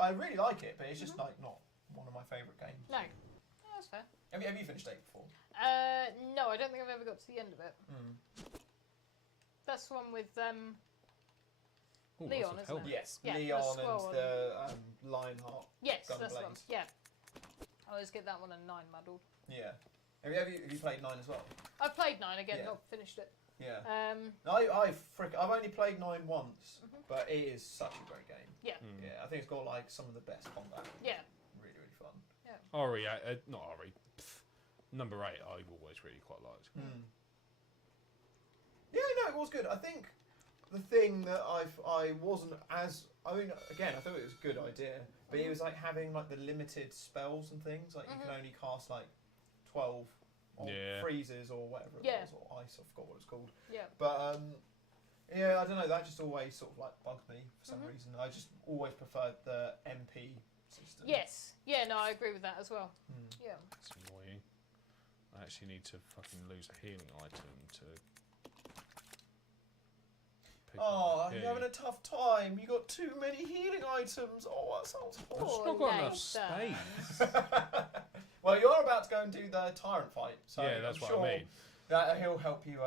I really like it, but it's just like not one of my favourite games. No. That's fair. Have you finished 8 before? No, I don't think I've ever got to the end of it. That's the one with Leon, isn't it? Yes, Yeah, Leon the scroll and the Lionheart. Yes, Gun that's the one. Blaze. Yeah. I always get that one and 9 muddled. Yeah. Have you played 9 as well? I've played 9 again, Yeah. not finished it. Yeah. Um, I've only played 9 once, but it is such a great game. Yeah. Yeah, I think it's got like some of the best combat. Yeah. Really, really fun. Ori, not Ori. Number 8, I've always really quite liked. Yeah, no, it was good. I think the thing that I wasn't as, I mean, again, I thought it was a good idea, but it was like having like the limited spells and things. Like you can only cast like 12 or freezes or whatever it was, or ice. I forgot what it's called. Yeah. But yeah, I don't know. That just always sort of like bugged me for some reason. I just always preferred the MP system. Yes. Yeah, no, I agree with that as well. Yeah. It's annoying. I actually need to fucking lose a healing item to. Oh, you're having a tough time. You got too many healing items. Oh, that sounds I've horrible. just not got enough space. Well, you're about to go and do the tyrant fight, so Yeah, that's I'm what sure I mean. that he'll help you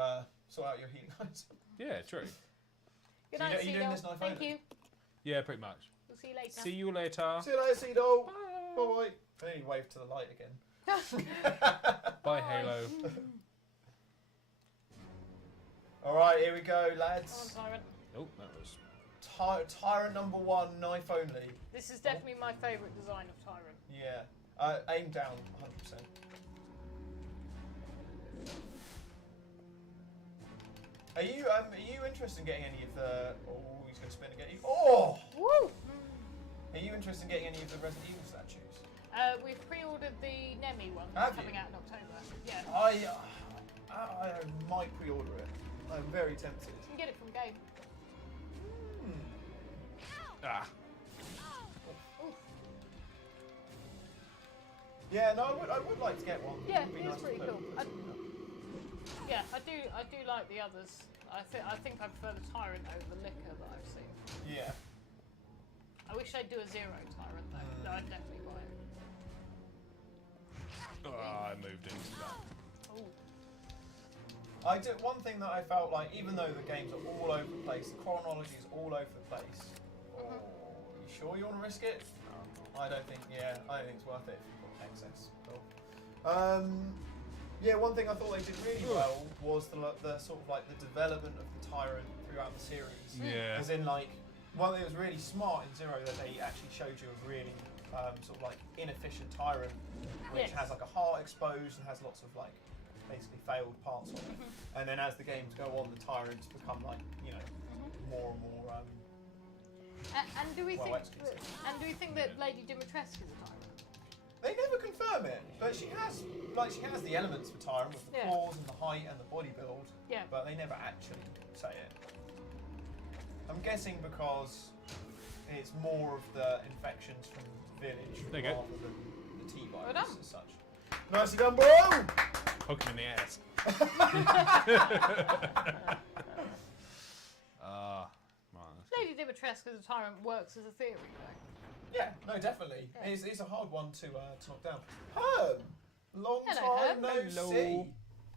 sort out your healing items. Yeah, true. Good So night, you doing this Cedar. knife Thank only? you. Yeah, pretty much. We'll see you later. See you later. See you later, Cedo. Bye. Then you wave to the light again. Bye, Halo. All right, here we go, lads. Come on, Tyrant. Oh, that was. Tyrant number 1, knife only. This is definitely my favourite design of Tyrant. Yeah. Aim down, 100%. Are you interested in getting any of the? Oh, he's going to spin and get you. Oh! Woo! Are you interested in getting any of the Resident Evil statues? We've pre-ordered the Nemi one Have coming you? out in October. Yeah. I might pre-order it. I'm very tempted. You can get it from Game. Ah. Oof. Yeah, no, I would like to get one. Yeah, It'd be it is nice to pretty put- cool. Yeah, I do like the others. I think I prefer the Tyrant over the Licker that I've seen. Yeah. I wish they'd do a Zero Tyrant though. No, I'd definitely buy it. I moved into that. Ooh. I did one thing that I felt like, even though the games are all over the place, the chronology is all over the place. Oh, you sure you want to risk it? I don't think. Yeah, I don't think it's worth it if you've got excess. Cool. Yeah, one thing I thought they did really well was the sort of like the development of the Tyrant throughout the series. Yeah. As in like, well, it was really smart in Zero that they actually showed you a really sort of like inefficient Tyrant, which has like a heart exposed and has lots of like basically failed parts on it. And then as the games go on, the Tyrants become like, you know, more and more. And do we Well, think that Lady Dimitrescu is a Tyrant? They never confirm it, but she has the elements for Tyrant with the claws and the height and the body build. Yeah. But they never actually say it. I'm guessing because it's more of the infections from the village There you go. rather than the T-virus Well done. as such. Nicely done, bro! poke him in the ass. Lady Dimitrescu's Tyrant works as a theory, though. Yeah, no, definitely. Yeah. It's a hard one to knock down. Herm, long Hello, time Herm. no Hello. see.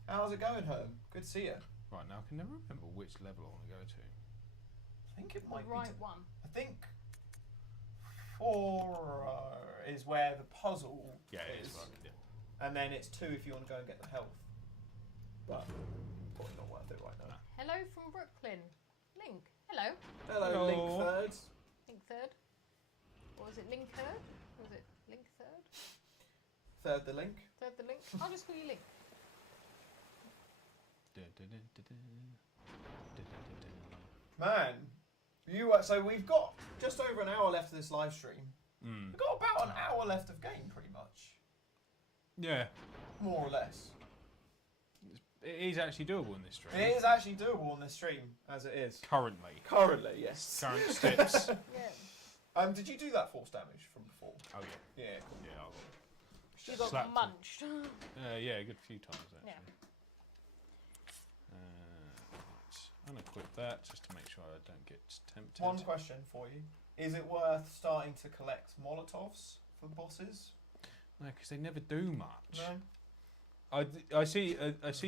How's it going, Herm? Good to see you. Right, now I can never remember which level I want to go to. I think it might The right be. one. I think 4 is where the puzzle Yeah, it is. is. Right, yeah. And then it's 2 if you want to go and get the health. But probably not worth it right now. Hello from Brooklyn. Link. Hello. Hello, Hello. Link Third. Link third. Or was it Link third? Or was it Link third? Third the Link. Third the Link? I'll just call you Link. Man, so we've got just over an hour left of this live stream. We've got about an hour left of game, pretty much. Yeah. More or less. It is actually doable in this stream. It is actually doable on this stream, as it is. Currently. Currently, yes. Current steps. Yeah. Did you do that force damage from before? Oh, yeah. Yeah, cool. Yeah, She got Slapped him. munched. yeah, a good few times, actually. Yeah. Right. Unequip that, just to make sure I don't get tempted. One question for you. Is it worth starting to collect Molotovs for bosses? No, because they never do much. No? I see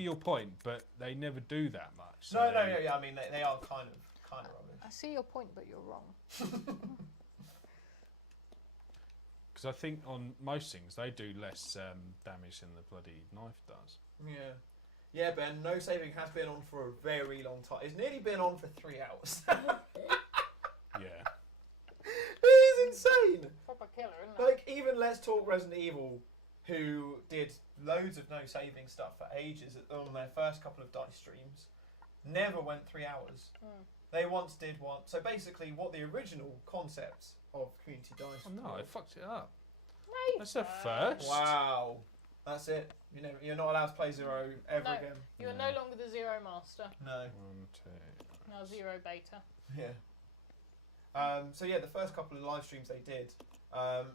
your point, but they never do that much. No, yeah, I mean, they are kind of rubbish. I see your point, but you're wrong. Because I think on most things they do less damage than the bloody knife does. Yeah. Yeah, Ben, no saving has been on for a very long time. It's nearly been on for 3 hours. Yeah. It is insane! Proper killer, isn't it? Like, even Let's Talk Resident Evil, who did loads of no saving stuff for ages on their first couple of dice streams, never went 3 hours. They once did one. So basically, what the original concept of Community Dice. Oh no, I fucked it up. No, That's a first. Wow. That's it. You're not allowed to play 0 ever No. again. You are no longer the Zero Master. No. 1, 2. Now Zero Beta. Yeah. So yeah, the first couple of live streams they did,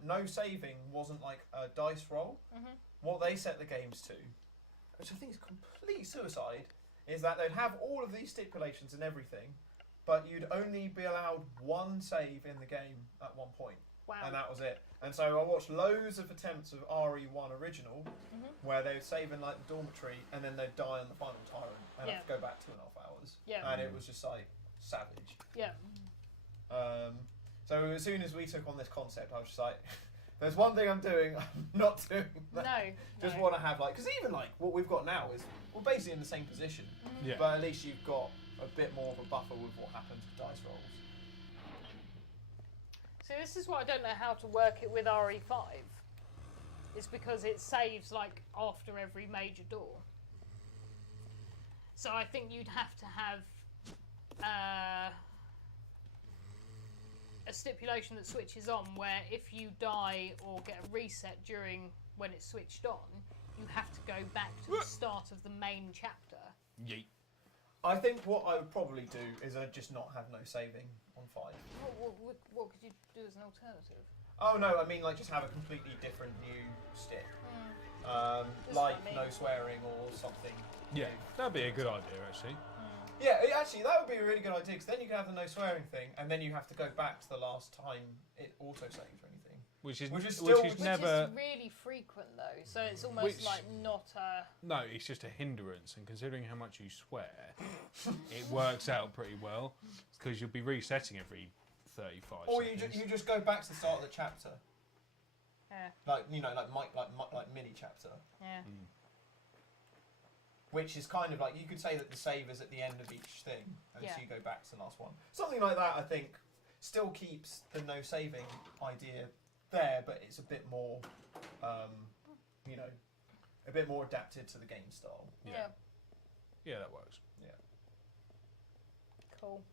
no saving wasn't like a dice roll. What they set the games to, which I think is complete suicide, is that they'd have all of these stipulations and everything, but you'd only be allowed 1 save in the game at one point. Wow. And that was it. And so I watched loads of attempts of RE1 original, where they would save in like the dormitory, and then they'd die on the final tyrant, and have to go back 2.5 hours. Yeah. And it was just like savage. Yeah. So as soon as we took on this concept, I was just like, there's one thing I'm doing, I'm not doing that. No. Just want to have like, because even like what we've got now is, we're basically in the same position, Yeah. but at least you've got a bit more of a buffer with what happens with dice rolls. So this is why I don't know how to work it with RE5. It's because it saves like after every major door. So I think you'd have to have a stipulation that switches on where if you die or get a reset during when it's switched on, you have to go back to the start of the main chapter. Yeet. I think what I would probably do is I'd just not have no saving on 5. What could you do as an alternative? Oh no, I mean like just have a completely different new stick. Just Like like me. no swearing or something. Yeah, that'd be a good idea actually. Yeah, actually, that would be a really good idea, because then you can have the no swearing thing, and then you have to go back to the last time it auto-saved or anything. Which is Which never. is really frequent though, so it's almost like not a... No, it's just a hindrance, and considering how much you swear, it works out pretty well, because you'll be resetting every 35 Or seconds. you just go back to the start of the chapter. Yeah. Like, like mini chapter. Yeah. Which is kind of like, you could say that the save is at the end of each thing, and Yeah. so you go back to the last one. Something like that, I think, still keeps the no saving idea there, but it's a bit more, a bit more adapted to the game style. Yeah. Yeah, that works. Cool.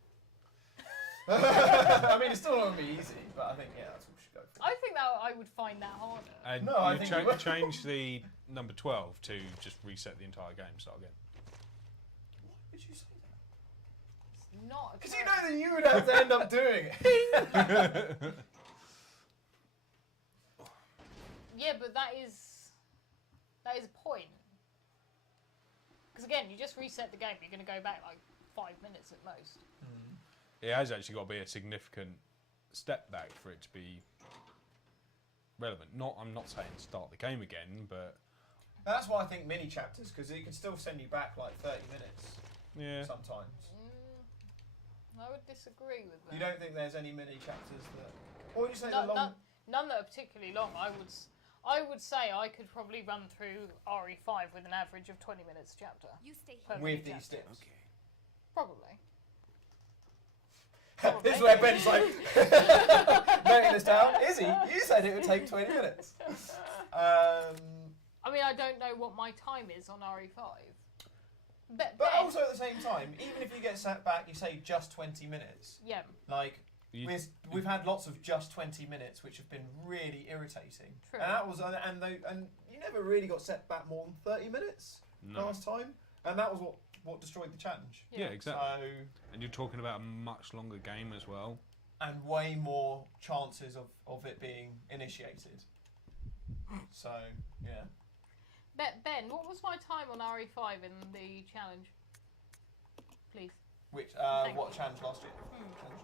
I mean, it's still not going to be easy, but I think, yeah, that's what we should go for. I think that I would find that harder. And No, I you think you will. change the number 12 to just reset the entire game, start again. Why would you say that? It's not a Because you know that you would have to end up doing it. Yeah, but that is a point. Because again, you just reset the game, you're going to go back like 5 minutes at most. It has actually got to be a significant step back for it to be relevant. I'm not saying start the game again, but that's why I think mini chapters, because it can still send you back like 30 minutes. Yeah. Sometimes. I would disagree with that. You don't think there's any mini chapters that? Or would you say none that are particularly long. I would say I could probably run through RE5 with an average of 20 minutes a chapter. You stay per here. with mini these chapter. tips? okay. Probably. This is where Ben's like noting this down. Izzy, you said it would take 20 minutes. I mean, I don't know what my time is on RE5. But also at the same time, even if you get set back, you say just 20 minutes. Yeah. Like, we've had lots of just 20 minutes, which have been really irritating. True. And that was, and you never really got set back more than 30 minutes last time, and that was what destroyed the challenge. Yeah, exactly. So, and you're talking about a much longer game as well, and way more chances of it being initiated. So yeah. Ben, what was my time on RE5 in the challenge? Please. Which Thank what you. challenge last year? Challenge 20.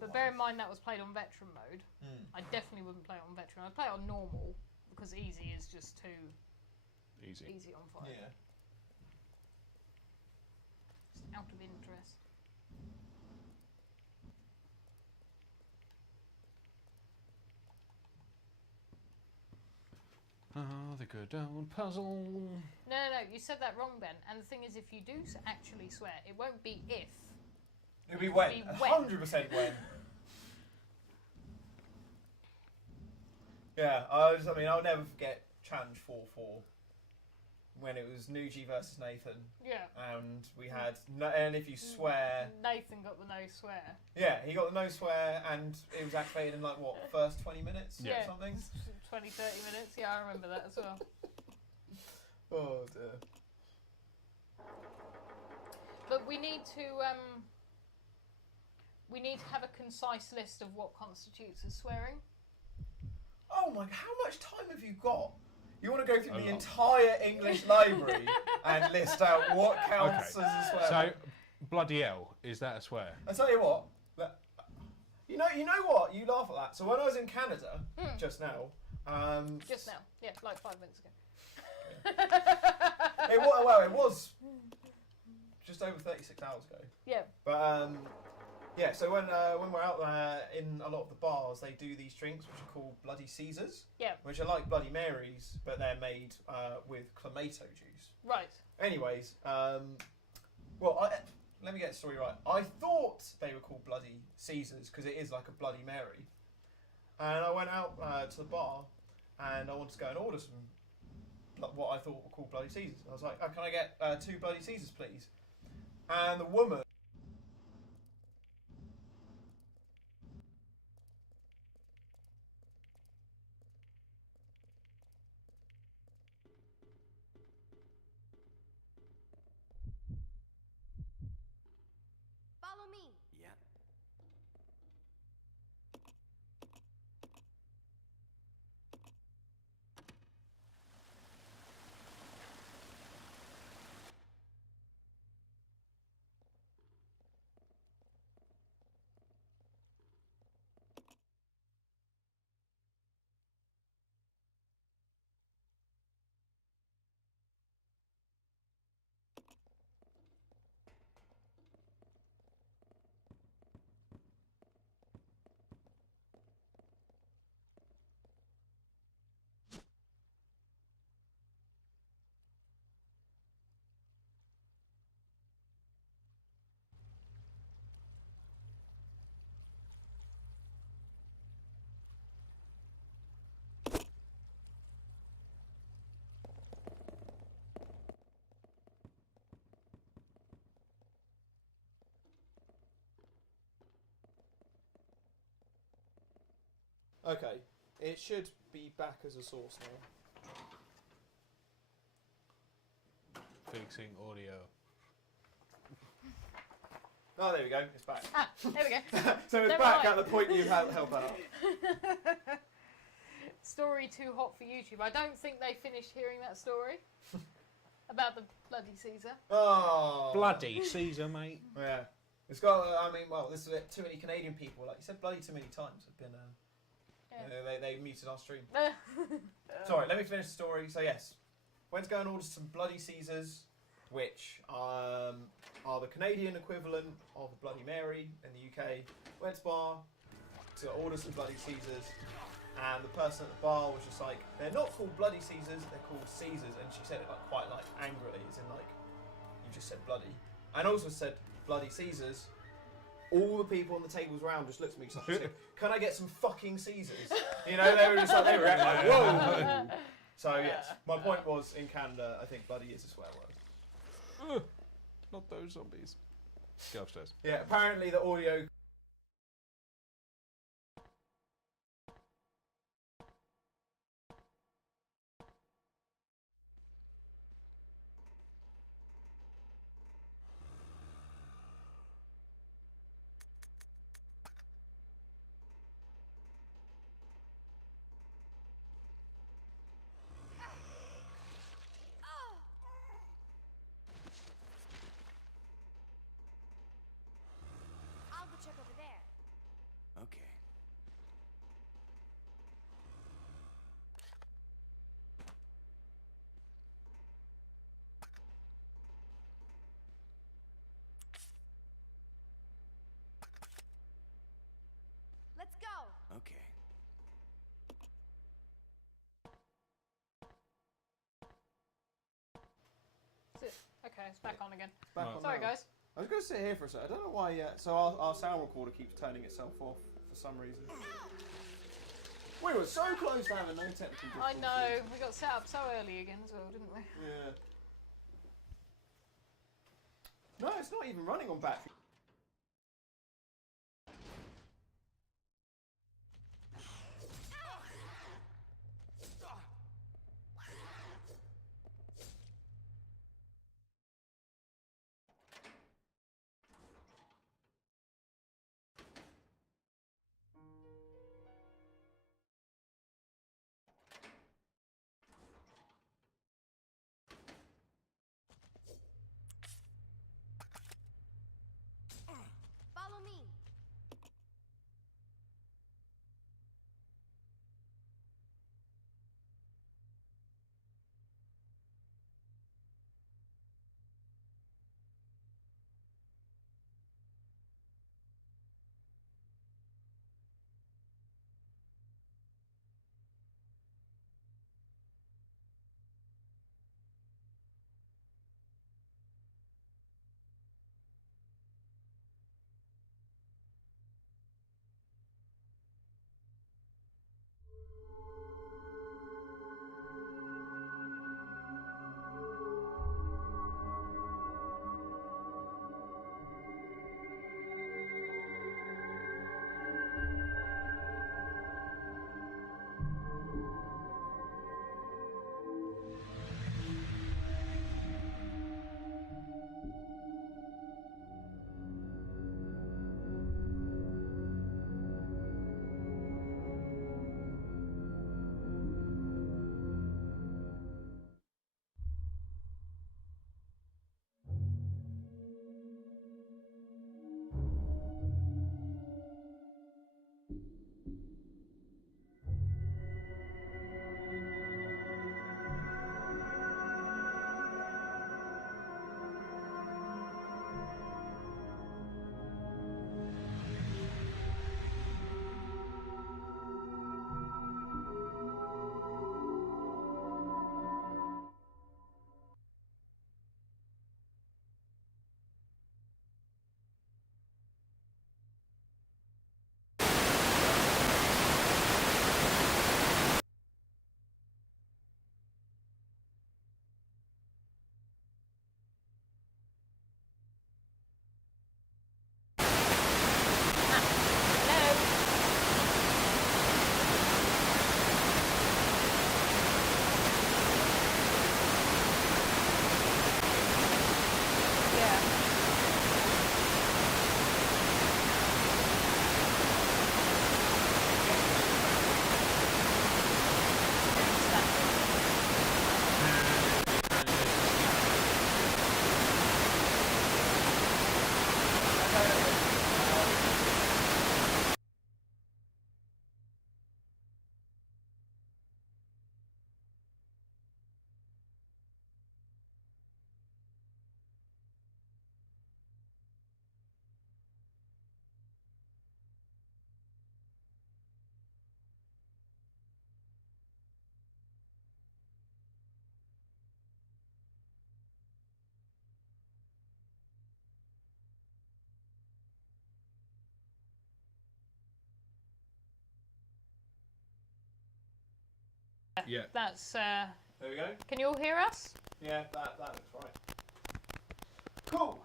But bear in mind that was played on veteran mode. I definitely wouldn't play it on veteran. I'd play it on normal because easy is just too easy. on fire. Yeah. Just out of interest. Oh, the good old puzzle. No, you said that wrong, Ben. And the thing is, if you do actually swear, it won't be if. It'll be when. Be when. 100% when. Yeah, I'll never forget Challenge 4-4 when it was Nuji versus Nathan. Yeah. And we had, and if you swear. Nathan got the no swear. Yeah, he got the no swear, and it was activated in like what, first 20 minutes Yeah. or something? 20, 30 minutes. Yeah, I remember that as well. Oh dear. But we need to have a concise list of what constitutes as swearing. Oh my, how much time have you got? You want to go through A the lot. entire English library and list out what counts Okay. as a swear? So, bloody hell, is that a swear? I tell you what, you know what? You laugh at that. So when I was in Canada just now, Just now. Yeah, like 5 minutes ago. it was just over 36 hours ago. Yeah. But yeah. So when we're out there in a lot of the bars, they do these drinks which are called Bloody Caesars. Yeah. Which are like Bloody Marys, but they're made with clamato juice. Right. Anyways, let me get the story right. I thought they were called Bloody Caesars because it is like a Bloody Mary. And I went out to the bar and I wanted to go and order some, what I thought were called Bloody Caesars. I was like, oh, can I get 2 Bloody Caesars, please? And the woman... Follow me. Yeah. Okay, it should be back as a source now. Fixing audio. Oh, there we go. It's back. Ah, there we go. So it's Never back mind. at the point you helped out. Story too hot for YouTube. I don't think they finished hearing that story. About the bloody Caesar. Oh. Bloody Caesar, mate. Yeah. It's got, I mean, well, this is it. Too many Canadian people. Like you said, bloody too many times have been, they muted our stream. Sorry, let me finish the story. So, yes. Went to go and order some bloody Caesars, which are the Canadian equivalent of a Bloody Mary in the UK. Went to bar to order some bloody Caesars, and the person at the bar was just like, they're not called bloody Caesars, they're called Caesars, and she said it like quite like angrily, as in like, you just said bloody. And also said bloody Caesars. All the people on the tables around just looked at me like, can I get some fucking Caesars? You know, they were just like, they were like, whoa. So yes, my point was, in Canada, I think bloody is a swear word. Not those zombies. Go upstairs. Yeah, apparently the audio... I'll go check over there. Okay. Let's go. Okay. Okay, it's back on again. Back on Sorry, now. guys. I was going to sit here for a second. I don't know why. So our sound recorder keeps turning itself off for some reason. We were so close to having no technical difficulties. I know, we got set up so early again as well, didn't we? Yeah. No, it's not even running on battery. Yeah. That's. There we go. Can you all hear us? Yeah, that looks right. Cool.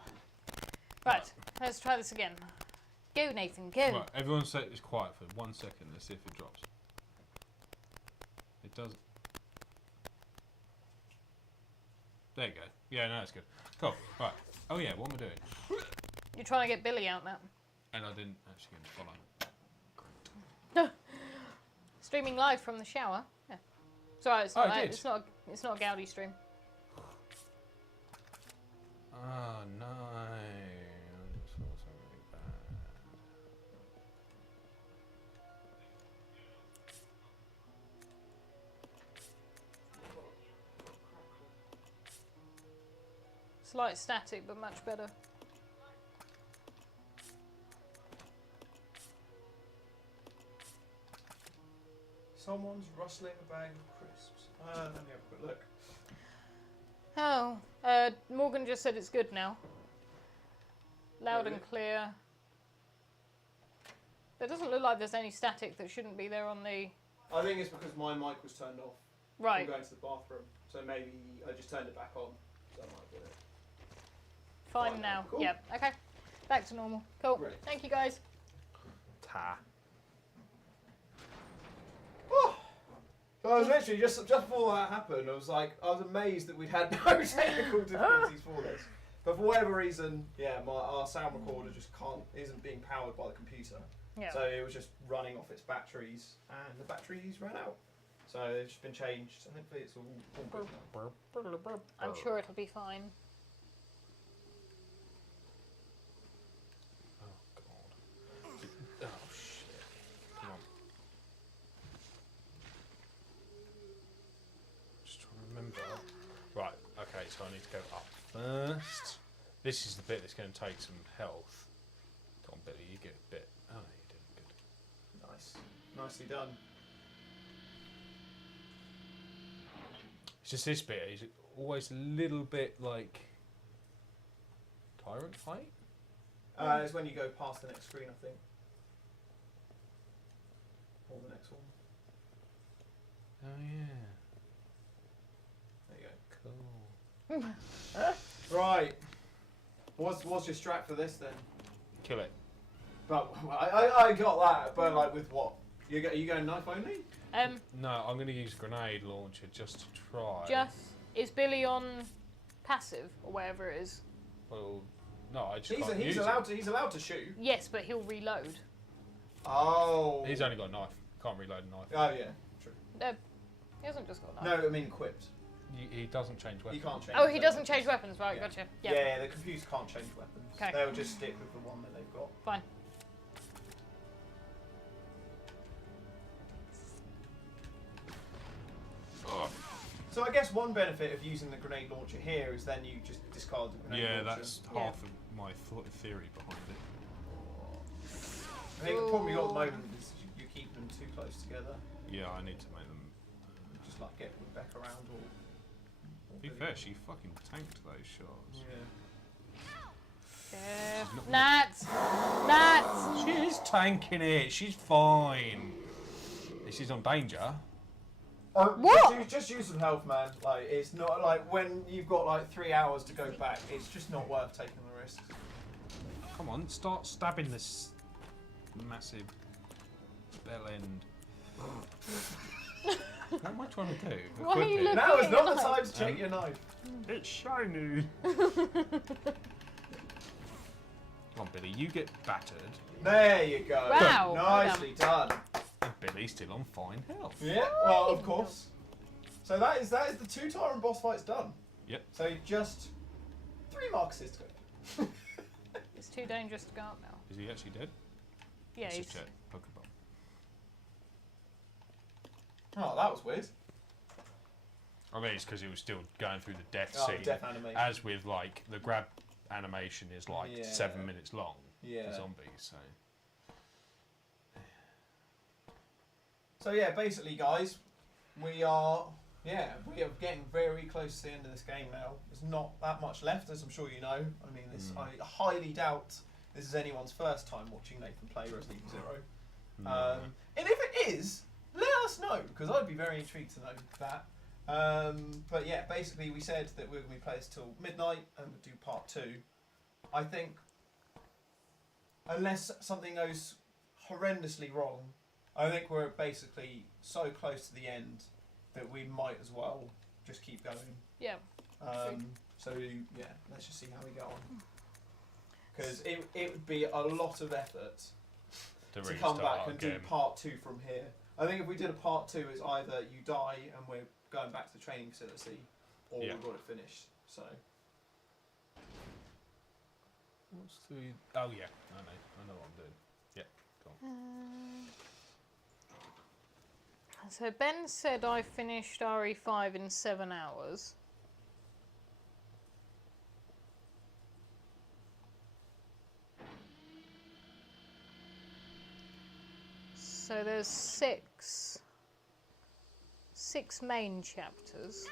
Right. Let's try this again. Go, Nathan. Go. Right, everyone is quiet for 1 second. Let's see if it drops. It does. There you go. Yeah, no, that's good. Cool. Right. Oh yeah, what am I doing? You're trying to get Billy out now. And I didn't actually get follow. Streaming live from the shower. Yeah. Sorry, it's not. It's not. It's not a Gaudi stream. Oh no. Slight static, but much better. Someone's rustling a bag of crisps. Let me have a quick look. Oh, Morgan just said it's good now. Loud and clear. There doesn't look like there's any static that shouldn't be there on the... I think it's because my mic was turned off. Right. I'm going to the bathroom, so maybe I just turned it back on. So that might be it. Fine now. Cool. Yep. Okay. Back to normal. Cool. Great. Thank you, guys. Ta. So I was literally just before that happened, I was amazed that we'd had no technical difficulties for this. But for whatever reason, yeah, our sound recorder just isn't being powered by the computer. Yeah. So it was just running off its batteries, and the batteries ran out. So it's just been changed. So hopefully it's all good now. I'm sure it'll be fine. Oh god. Oh shit. Come on. Just trying to remember. Right, okay, so I need to go up first. This is the bit that's going to take some health. Come on, Billy, you get a bit. Oh, you did good. Nice. Nicely done. It's just this bit is always a little bit like tyrant fight. It's when you go past the next screen, I think. Or the next one. Oh yeah. There you go. Cool. Right. What's your strat for this then? Kill it. But I got that, but like with what? You going knife only? No, I'm going to use grenade launcher just to try. Is Billy on passive or whatever it is? Well, no, I just He's can't use allowed it. to. He's allowed to shoot. Yes, but he'll reload. Oh. He's only got a knife. Can't reload a knife. Oh yeah, true. He hasn't just got a knife. No, I mean equipped. He doesn't change weapons. He can't change. Oh, he doesn't change weapons, right? Yeah. Gotcha. Yeah. Yep. The computers can't change weapons. Okay. They'll just stick with the one that they've got. Fine. So I guess one benefit of using the grenade launcher here is then you just discard the grenade launcher. Yeah, that's half of my theory behind it. I think the problem you got at the moment is you keep them too close together. Yeah, I need to make them. Just like get Rebecca around or To be fair, she fucking tanked those shots. Yeah. Nats! Nats! She's tanking it. She's fine. This is on danger. What? Just use some health, man. Like it's not like when you've got like 3 hours to go back. It's just not worth taking the risk. Come on, start stabbing this massive bell end. What am I trying to do? Why are you Equip it. looking- Now is not the Knife. time to check your knife. It's shiny. Come on, Billy, you get battered. There you go. Wow, Nicely done. And Billy's still on fine health. Yeah. Well, of course. So that is the 2 Tyrant boss fights done. Yep. So just 3 Marcuses to go. It's too dangerous to go up now. Is he actually dead? Yeah, Let's he's... just check. Pokeball. Oh, that was weird. I mean, it's because he was still going through the death Oh, scene. the death animation. As with, like, the grab animation is like Yeah. 7 minutes long Yeah. for zombies, so. So yeah, basically, guys, we are getting very close to the end of this game now. There's not that much left, as I'm sure you know. I mean, I highly doubt this is anyone's first time watching Nathan play Resident Evil 0. No. And if it is, let us know, because I'd be very intrigued to know that. But yeah, basically we said that we're going to be playing till midnight and we'll do part 2. I think, unless something goes horrendously wrong, I think we're basically so close to the end that we might as well just keep going. Yeah. So yeah, let's just see how we go on. Because it would be a lot of effort to come back and do part 2 from here. I think if we did a part 2, it's either you die and we're going back to the training facility, or we've got it finished. So. What's the? Oh yeah, I know what I'm doing. Yeah, go on. So Ben said I finished RE5 in 7 hours. So there's six main chapters.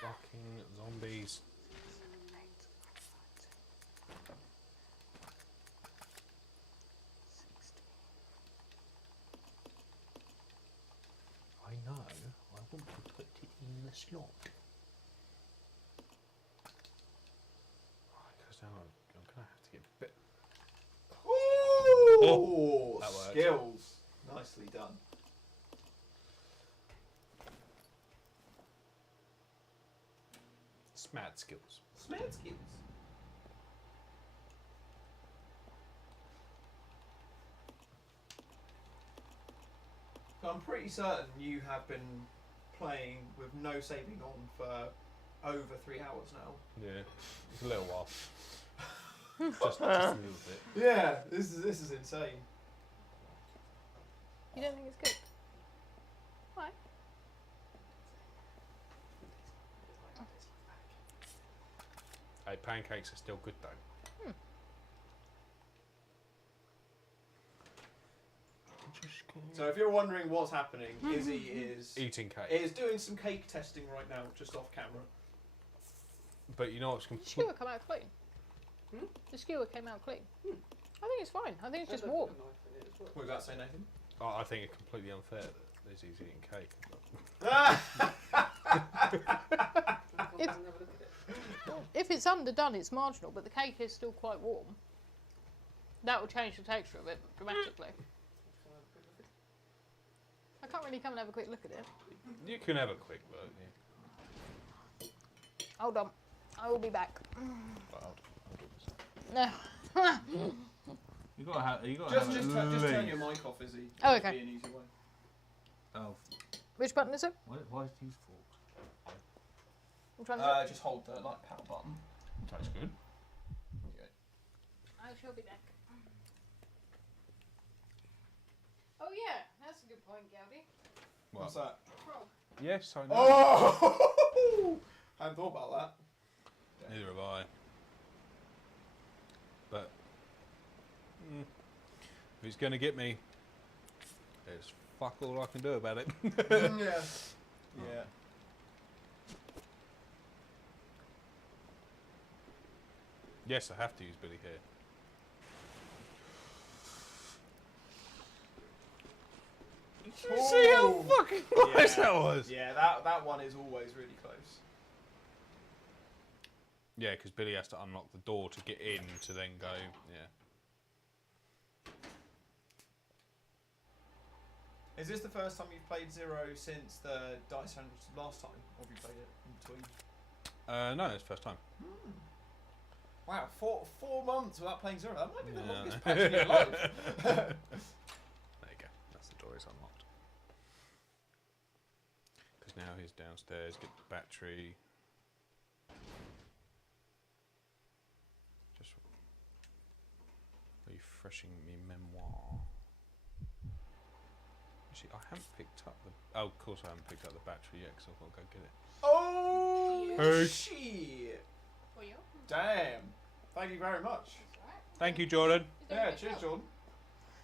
Fucking zombies. I know. I want to put it in the slot. Because now I'm going to have to get a bit. Ooh, skills. Nicely done. Smart skills. Smart skills. I'm pretty certain you have been playing with no saving on for over 3 hours now. Yeah, it's a little while. just a little bit. Yeah, this is insane. You don't think it's good? Why? Hey, pancakes are still good though. So if you're wondering what's happening, Izzy is eating cake. Is doing some cake testing right now, just off camera. But you know what's The skewer come out clean. The skewer came out clean. I think it's fine. I think it's just warm. What was that say, Nathan? Oh, I think it's completely unfair that Izzy's eating cake. If it's underdone, it's marginal, but the cake is still quite warm. That will change the texture of it dramatically. I can't really come and have a quick look at it. You can have a quick look. Yeah. Hold on, I will be back. Well, No. You gotta have. You gotta Just have turn your mic off, Izzy. Oh, That'd okay. be an easy way. Oh, Which button is it? why do you use forks? I'm trying to. Just hold the power button. That's good. There you go. I shall be back. Oh yeah, that's a good point, Gowdy. What's that? Frog. Yes, I know. Oh! I hadn't thought about that. Neither have I. But if he's going to get me, there's fuck all I can do about it. Yeah. Yeah. Yes, I have to use Billy here. Did you see how fucking close that was? Yeah, that one is always really close. Yeah, because Billy has to unlock the door to get in to then go, yeah. Is this the first time you've played Zero since the Dice Hand last time? Or have you played it in between? No, it's the first time. Wow, 4 months without playing Zero. That might be the longest patch in your life. There you go. That's the door is unlocked. Because now he's downstairs, get the battery. Just refreshing me memoir. Actually, I haven't picked up the... Oh, of course I haven't picked up the battery yet, because I've got to go get it. Oh, Hey. shit. For you? Damn. Thank you very much. Thank you, Jordan. Yeah, cheers, Jordan.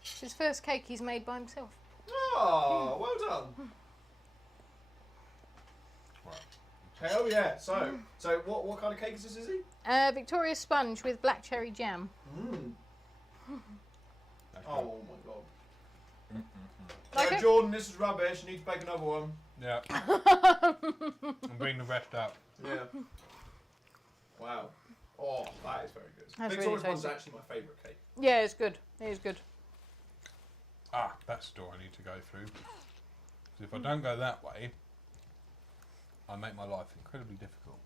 It's his first cake he's made by himself. Oh, well done. Right. Hell yeah. So what kind of cake is this, Izzy? Victoria sponge with black cherry jam. Mm. That's Oh good. my god. Jordan, this is rubbish. You need to make another one. Yeah. And bring the rest up. Yeah. Wow. Oh, that is very good. That's Victoria's really one's tasty. actually my favourite cake. Yeah, it's good. It is good. Ah, that's the door I need to go through. So if I don't go that way, I make my life incredibly difficult.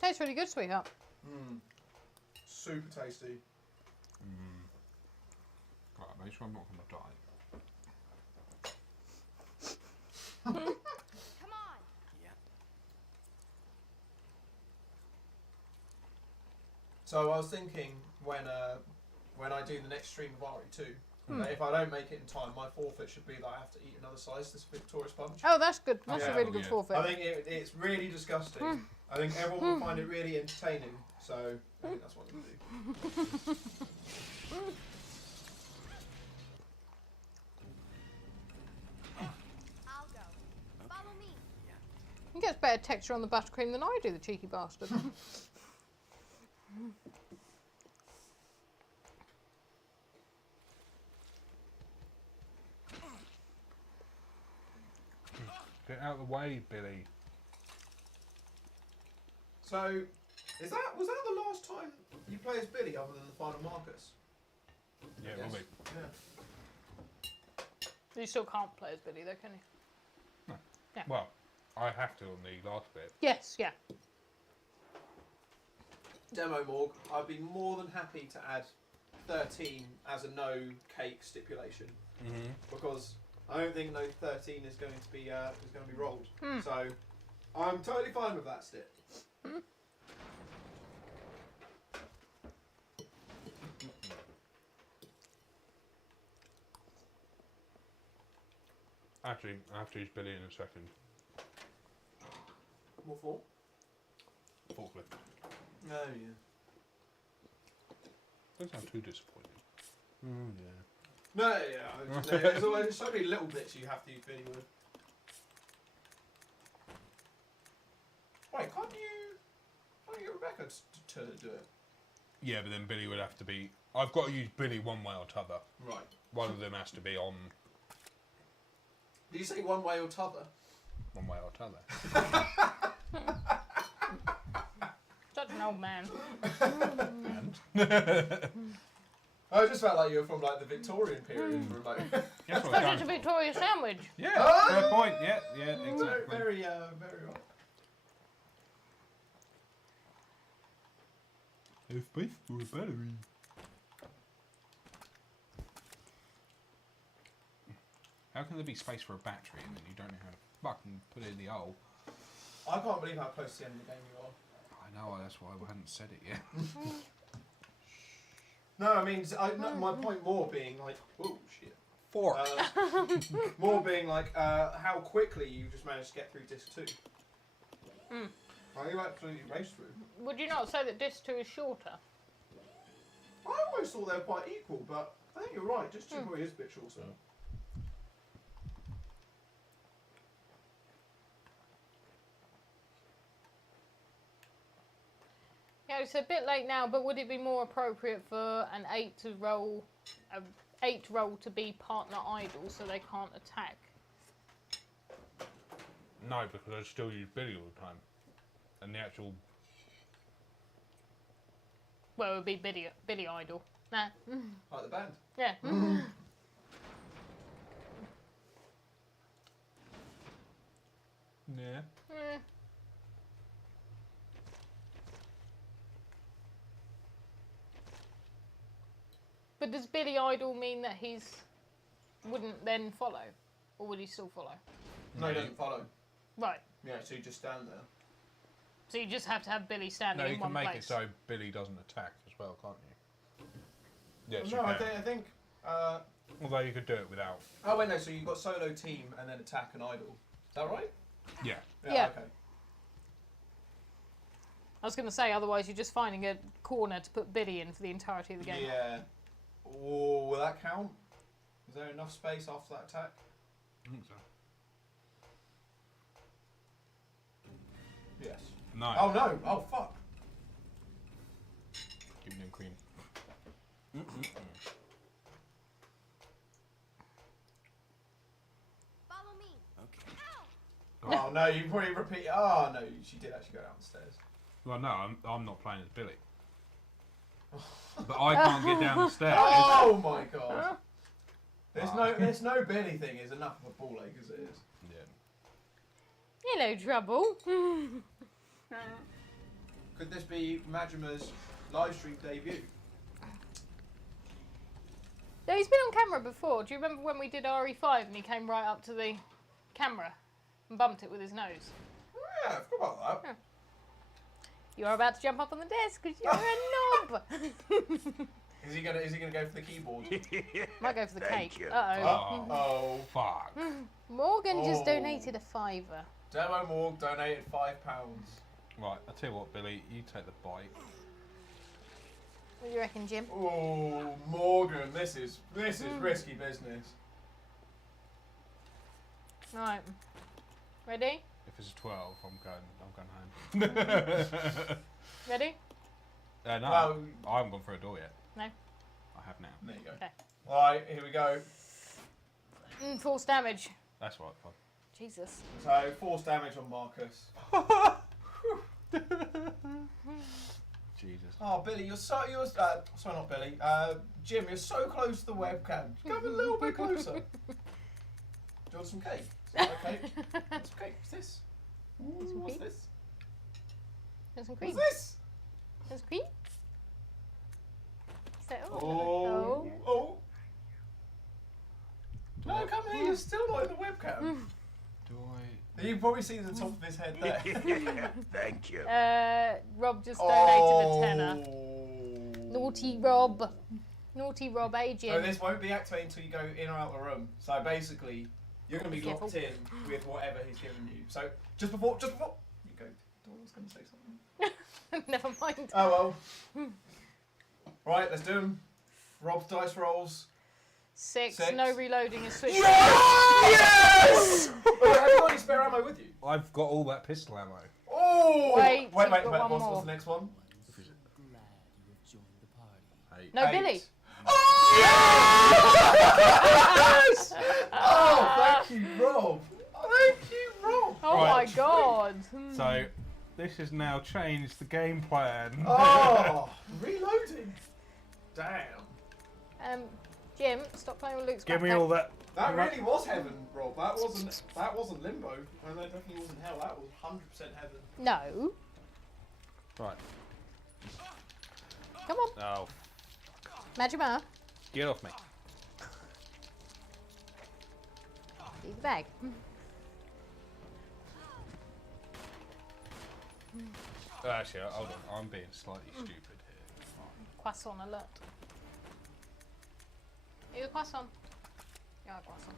Tastes really good, sweetheart. Super tasty. Right, make sure I'm not going to die. Come on. So I was thinking when I do the next stream of RE2, that if I don't make it in time, my forfeit should be that I have to eat another slice of this Victoria sponge. Oh, that's good. That's Yeah. a really good Yeah. forfeit. I think it's really disgusting. I think everyone will find it really entertaining. So I think that's what I'm going to do. I'll go. Follow me. He gets better texture on the buttercream than I do, the cheeky bastard. Get out of the way, Billy. So was that the last time you play as Billy other than the final Marcus? Yeah, Yes. will be. Yeah. You still can't play as Billy, though, can you? Well, I have to on the last bit. Yes, yeah. Demo Morg, I'd be more than happy to add 13 as a no cake stipulation because I don't think no 13 is going to be rolled. So I'm totally fine with that stip. Actually, I have to use Billy in a second. What for? Forklift. Oh yeah. Don't sound too disappointed. Yeah. No, yeah. I was just saying, there's so many little bits you have to use Billy with. Wait, can't you get Rebecca to do it? Yeah, but then Billy would have to be... I've got to use Billy one way or t'other. Right. One of them has to be on Did you say one way or t'other? one way or t'other. Such an old man. I just felt like you were from like the Victorian period for a moment. That's what Suppose I'm it's a going Victoria sandwich. for. Yeah, fair point. Yeah, exactly. Very right. If space for a battery. How can there be space for a battery and then you don't know how to fucking put it in the hole? I can't believe how close to the end of the game you are. I know, that's why I hadn't said it yet. No, I mean, my point more being like, oh shit. 4. More being like how quickly you just managed to get through disc 2. You absolutely raced through. Would you not say that disc 2 is shorter? I always thought they were quite equal, but I think you're right. Disc 2 probably is a bit shorter. Yeah, it's a bit late now, but would it be more appropriate for an 8 to roll to be partner idle so they can't attack? No, because I still use Billy all the time. And the actual... Well, it would be Billy idle. Nah. Like the band. Yeah. Yeah. But does Billy idle mean that he's wouldn't then follow? Or would he still follow? No, he doesn't follow. Right. Yeah, so you just stand there. So you just have to have Billy standing No, you in can one make place. it so Billy doesn't attack as well, can't you? Yes, No, you I can. think. Although you could do it without. Oh wait, no. So you've got solo team and then attack and idle. Is that right? Yeah. Yeah. Okay. I was going to say, otherwise you're just finding a corner to put Billy in for the entirety of the game. Yeah. Oh, will that count? Is there enough space after that attack? I think so. Yes. No. Oh no! Oh fuck! Keep doing cream. Follow me. Okay. Oh no, you probably repeat. Oh no, she did actually go downstairs. Well, no, I'm not playing as Billy. But I can't get down the stairs. Oh my god. There's no Billy thing is enough of a ball ache as it is. Yeah. Hello, Trouble. Could this be Majima's live stream debut? No, he's been on camera before. Do you remember when we did RE5 and he came right up to the camera and bumped it with his nose? Oh, yeah, I forgot about that. You're about to jump up on the desk because you're a knob. Is he gonna go for the keyboard? Might go for the Thank cake. you. Uh-oh. Oh. Fuck. Morgan just Oh. donated a £5. Demo Morg donated £5. Right, I'll tell you what, Billy, you take the bite. What do you reckon, Jim? Oh, Morgan, this is risky business. Right. Ready? If it's a 12, I'm going home. Ready? No, Well, I haven't gone through a door yet. No. I have now. there you go. Okay. Alright, here we go. Force damage. That's right, fine. Jesus. So, force damage on Marcus. Jesus. Oh, Billy, sorry, not Billy. Jim, you're so close to the webcam. Come a little bit closer. Do you want some cake? Is that okay? What's cake? What's this? Ooh, some what's cake? this? There's some cream. What's this? There's cream. Is that all? Oh. No, come here. You're still not in the webcam. Do I... You can probably see the top of his head there. Thank you. Rob just donated a tenner. Oh. Naughty Rob. Naughty Rob, So Jim. this won't be activated until you go in or out the room. So basically, you're going to be Careful. locked in with whatever he's given you. So just before you go, Dawn's going to say something. Never mind. Oh well. Right, let's do them. Rob's dice rolls. 6. 6. No reloading is switched. Yes! Oh, have you got any spare ammo with you? I've got all that pistol ammo. Oh! Wait, wait. you've got one What's more. the next one? Hey. No, 8. Billy. Yes! Oh, thank you, Rob. Thank you, Rob. Oh Right. my god. So, this has now changed the game plan. Oh, reloading. Damn. Jim, stop playing with Luke's Give me backpack. all that. That really was heaven, Rob. That wasn't limbo. And that definitely wasn't hell. That was 100% heaven. No. Right. Come on. Oh, Majima. get off me. Leave the bag. Actually, hold on. I'm being slightly stupid here. Croissant alert. Are you a croissant? You're a croissant.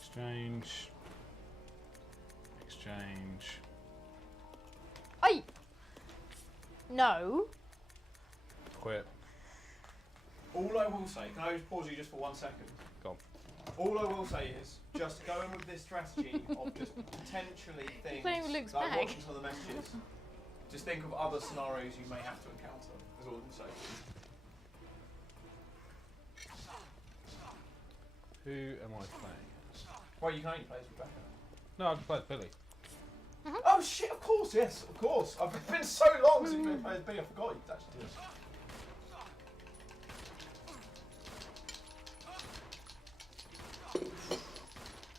Exchange. Exchange. Oi! No. Quit. All I will say, can I just pause you just for 1 second? Go on. All I will say is, just go in with this strategy of just potentially things playing with Luke's like bag. watching some of the messages. Just think of other scenarios you may have to encounter, is all I can say. Who am I playing as? Well, you can only play as Rebecca. No, I can play as Billy. Oh shit, of course, yes, of course. I've been so long since you played as B, I forgot you actually did.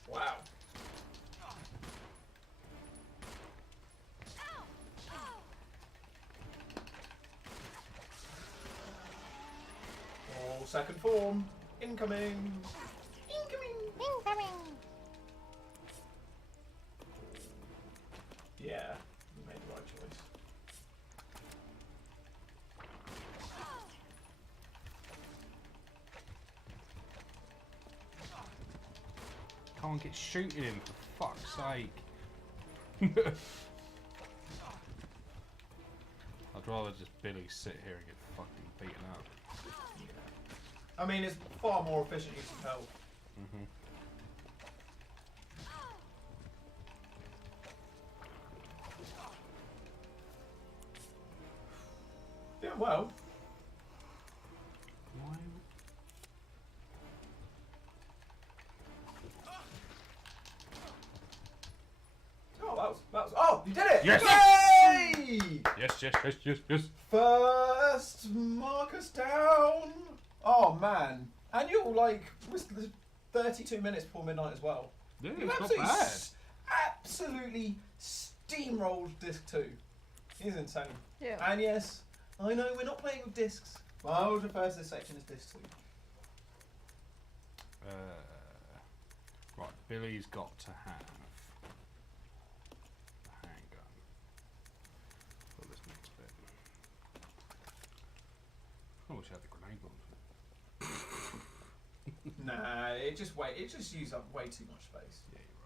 Wow. Oh, second form. Incoming. Incoming. Yeah, you made the right choice. Can't get shooting him, for fuck's sake. I'd rather just Billy sit here and get fucking beaten up. I mean, it's far more efficient use of health. Mm-hmm. well. Why? Oh, that was. Oh, you did it! Yes! Yay! Yes. First Marcus down. Oh man, and you're like, was 32 minutes before midnight as well. Yeah, You it's not bad. absolutely steamrolled disc 2. He's insane. Yeah. And yes, I know we're not playing with discs. But I would refer to this section as disc 2. Right, Billy's got to have a handgun for this next bit. I wish I had the grenade launcher. Nah, it just used up way too much space. Yeah, you're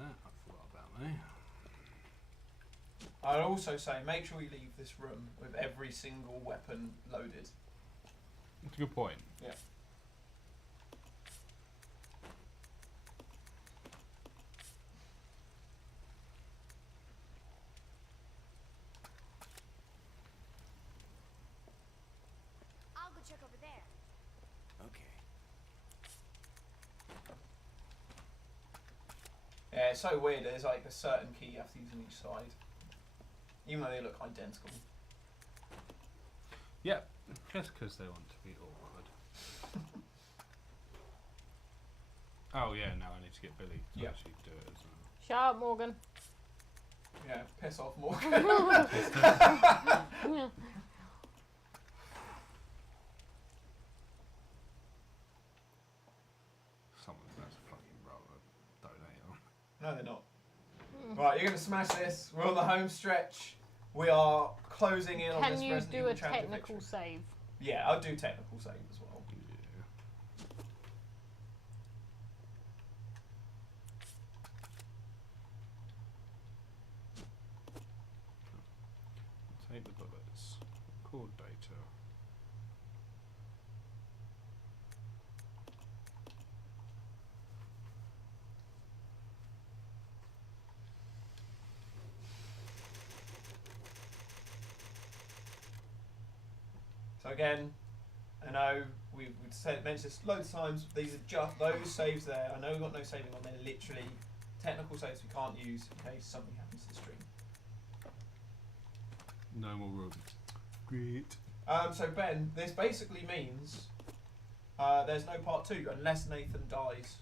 right. That I forgot about me. I'd also say make sure you leave this room with every single weapon loaded. That's a good point. Yeah. I'll go check over there. Okay. Yeah, it's so weird. There's like a certain key you have to use on each side, even though they look identical. Yep, just because they want to be awkward. Oh yeah, now I need to get Billy to Yep. actually do it as well. Shut up, Morgan. Yeah, piss off, Morgan. Someone's about to fucking roll a donate on. No, they're not. Right, you're gonna smash this. We're on the home stretch. We are closing in on Can this you Resident do Evil a chapter technical victory. save? Yeah, I'll do technical save as well. Yeah. Take the bullets. Record data. So again, I know we've mentioned this loads of times. These are just those saves there. I know we've got no saving on. They're literally technical saves we can't use in case something happens to the stream. No more room. Great. So Ben, this basically means there's no part 2 unless Nathan dies,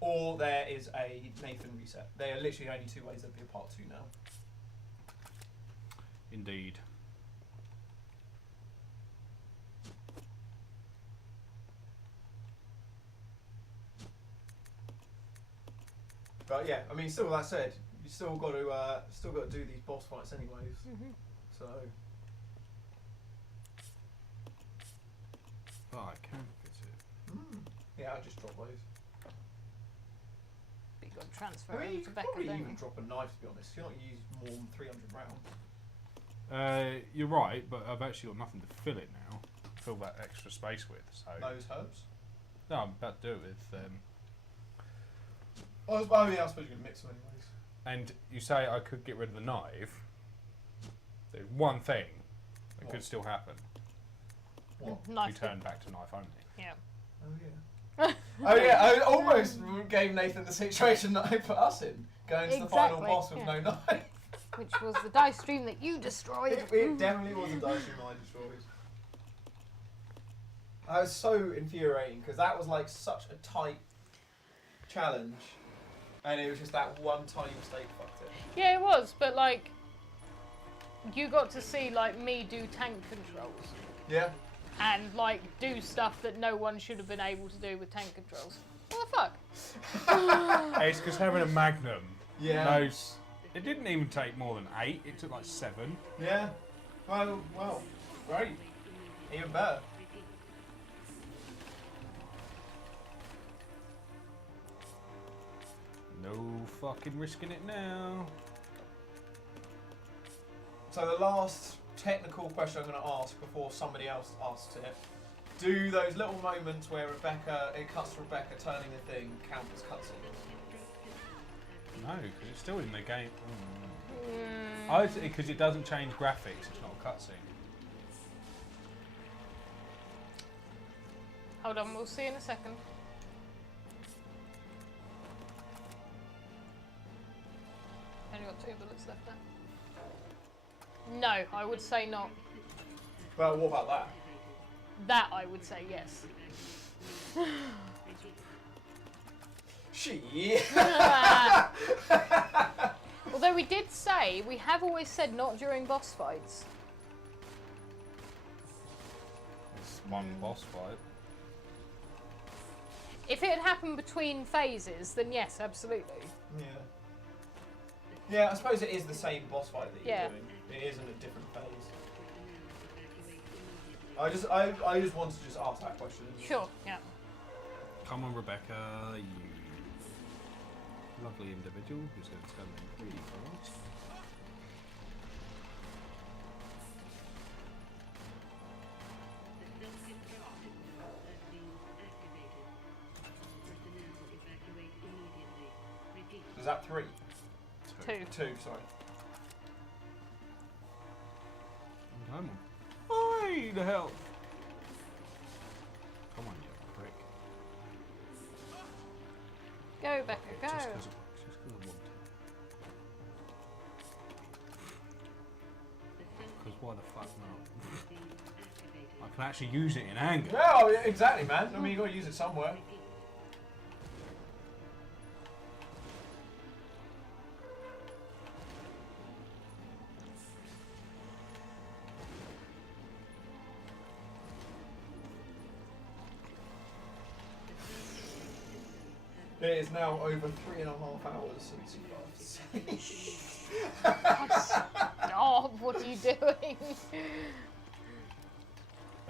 or there is a Nathan reset. There are literally only 2 ways there'd be a part 2 now. Indeed. But yeah, I mean, still that said, you still got to do these boss fights anyways. So Oh, I can fit it. yeah, I just drop those. But you got to transfer I mean, over you to could Becca, probably don't even you? drop a knife, to be honest. You're not use more than 300 rounds. You're right, but I've actually got nothing to fill it now. Fill that extra space with. So Those herbs. no, I'm about to do it with. Oh yeah, I suppose you're gonna mix them anyways. And you say I could get rid of the knife. There's one thing that What? could still happen. What? We Knife. turn back to knife only. Yeah. Oh yeah. Oh yeah, I almost gave Nathan the situation that I put us in, going to the final Exactly, boss with yeah. no knife. Which was the dice stream that you destroyed. It definitely was a dice room I destroyed. I was so infuriating because that was like such a tight challenge, and it was just that one tiny mistake fucked it. Yeah, it was, but like, you got to see like me do tank controls Yeah. and like do stuff that no one should have been able to do with tank controls. What the fuck? It's because having a Magnum. Yeah. Knows. It didn't even take more than 8. It took like 7. Yeah. Well, great. Even better. No fucking risking it now. So the last technical question I'm going to ask before somebody else asks it: do those little moments where it cuts to Rebecca turning the thing count as cutscenes? No, because it's still in the game. Oh, because it doesn't change graphics. It's not a cutscene. Hold on, we'll see in a second. Only got 2 bullets left there. No, I would say not. Well, what about that? That I would say yes. Shit. Although we did say, we have always said not during boss fights. It's one boss fight. If it had happened between phases, then yes, absolutely. Yeah. Yeah, I suppose it is the same boss fight that you're Yeah. doing. It is in a different phase. I just want to just ask that question. Sure, yeah. Come on, Rebecca, you lovely individual who's going to turn them really fast. Is that 3? 2. 2, sorry. Come on. Oi, the hell! Come on, you prick. Go, Becca, go. Just because I want to. Because why the fuck not? I can actually use it in anger. Yeah, exactly, man. I mean, you got to use it somewhere. It is now over 3.5 hours since you last. Stop, what are you doing?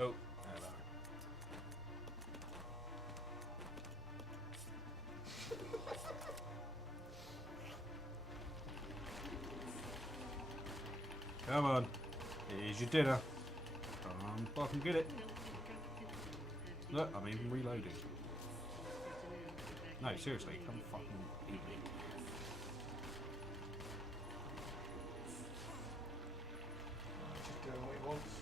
Oh, hello. Come on. Here's your dinner. Fucking get it. Look, I'm even reloading. No, seriously, come fucking eat me. Just doing what he wants.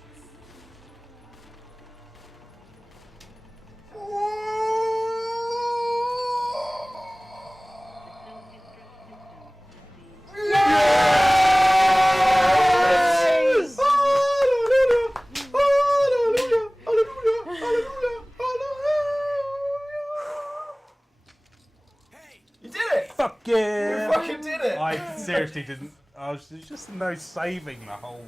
Fuck yeah! You fucking did it! I seriously didn't. I was there's just no saving the whole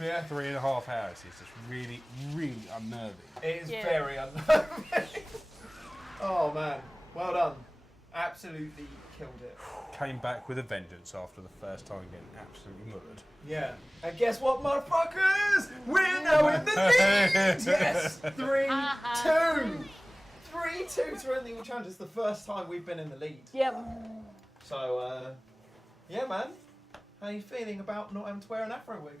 Yeah. 3.5 hours. It's just really, really unnerving. It is Yeah. very unnerving. Oh man, well done. Absolutely killed it. Came back with a vengeance after the first time getting absolutely murdered. Yeah. And guess what, motherfuckers? We're now in the lead! Yes! 3-2! 3-2 to win the All Challenge. It's the first time we've been in the lead. Yep. So, yeah, man. How are you feeling about not having to wear an afro wig?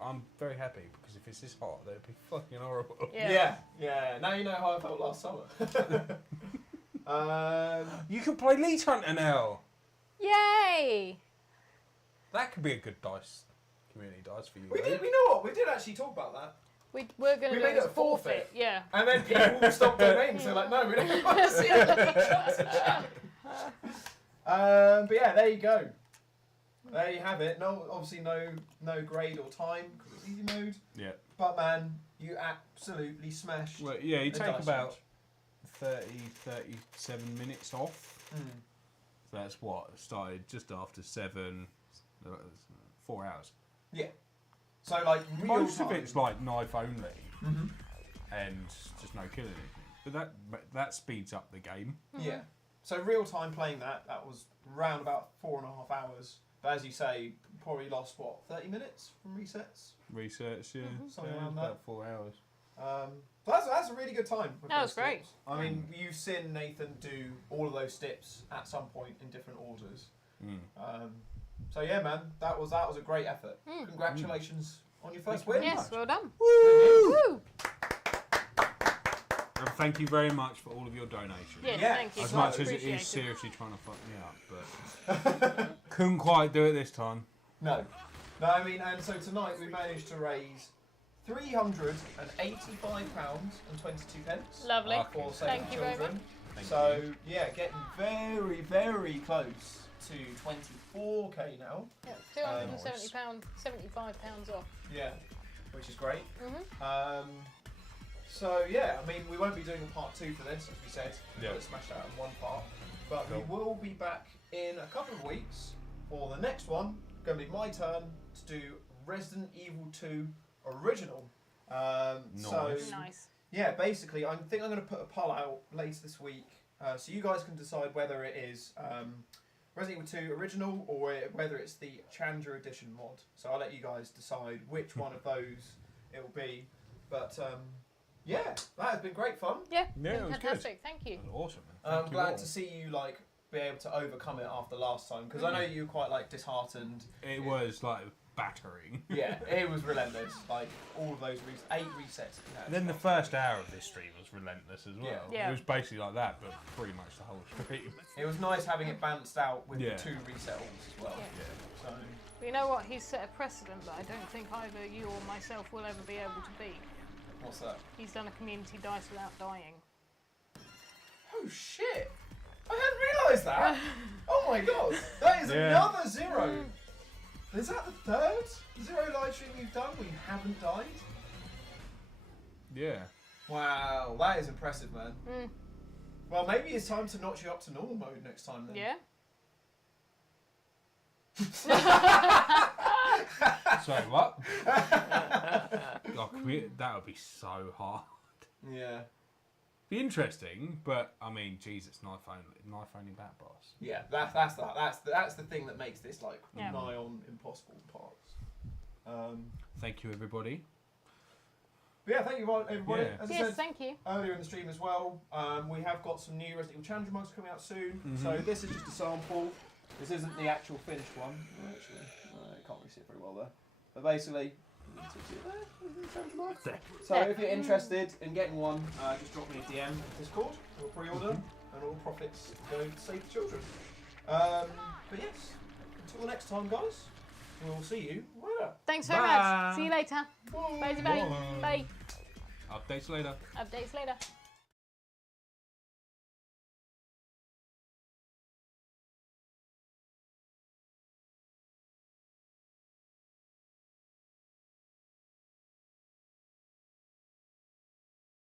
I'm very happy because if it's this hot, that'd be fucking horrible. Yeah. Yeah. Now you know how I felt last summer. You can play Leech Hunter now. Yay! That could be a good community dice for you. we though. did. We know what? We did actually talk about that. We're going to We do made it it a forfeit. Yeah. And then people stopped donating, so like, no, we don't want to see it. But yeah, there you go. There you have it. No, obviously no grade or time because it's easy mode. Yeah. But man, you absolutely smashed. Well, yeah, you the take dice about 37 minutes off. challenge. So that's what started just after 7, 4 hours. Yeah. So like real Most time. of it's like knife only Mhm. and just no killing anything. But that speeds up the game. Yeah. So real time playing that was round about 4.5 hours. But as you say, probably lost what 30 minutes from resets. Research, yeah, Something yeah, around about 4 hours. That's a really good time. with That those was great. tips. I mean, you've seen Nathan do all of those tips at some point in different orders. So yeah, man, that was a great effort. Congratulations on your first win. Yes, well done. Woo! Woo! And thank you very much for all of your donations. Yes, Yeah. thank you. As It's much as it appreciated. is seriously trying to fuck me up, but couldn't quite do it this time. No. No, I mean, and so tonight we managed to raise £385.22 Lovely. for Save Thank the you very Children. much. So, yeah, getting very, very close to 24k now. Yeah, £270, £75 off. Yeah, which is great. Mm-hmm. So, yeah, I mean, we won't be doing a part 2 for this, as we said. Yeah. We'll smash that in one part. But Cool. we will be back in a couple of weeks for the next one. Going to be my turn to do Resident Evil 2 Original. So, Nice. yeah, basically, I think I'm going to put a poll out later this week, so you guys can decide whether it is Resident Evil 2 Original or whether it's the Chandra Edition mod. So I'll let you guys decide which one of those it will be. But yeah, that has been great fun. Yeah, Yeah, it was fantastic. Thank you. That was awesome. Man. I'm Thank you glad all. to see you like be able to overcome it after last time because I know you were quite like disheartened. It was like battering. Yeah, it was relentless. Like all of those 8 resets. And then the first hour of this stream was relentless as well. Yeah. It was basically like that, but pretty much the whole stream. It was nice having it balanced out with Yeah. the 2 resettles as well. Yeah. So But you know what? He's set a precedent that I don't think either you or myself will ever be able to beat. what's that? He's done a community dice without dying. Oh shit! I hadn't realised that. Oh my god, that is another 0. Is that the 3rd 0 live stream you've done where you haven't died? Yeah. Wow, that is impressive, man. Mm. Well, maybe it's time to notch you up to normal mode next time then. Yeah. Sorry, what? Oh, that would be so hard. Yeah. Be interesting, but I mean, geez, it's knife only bat boss. Yeah, that's the thing that makes this like Yeah. nigh on impossible parts. Thank you, everybody. But yeah, thank you everybody. Yeah. As I Yes, said thank you. earlier in the stream as well, we have got some new Resident Evil Challenger mugs coming out soon. So this is just a sample. This isn't the actual finished one. Actually, I can't really see it very well there. But basically, so if you're interested in getting one, just drop me a DM at Discord or pre-order, and all profits go to Save the Children. But yes, until the next time, guys, we'll see you later. Thanks very much. See you later. Bye. Bye. Bye. Updates later. Updates later.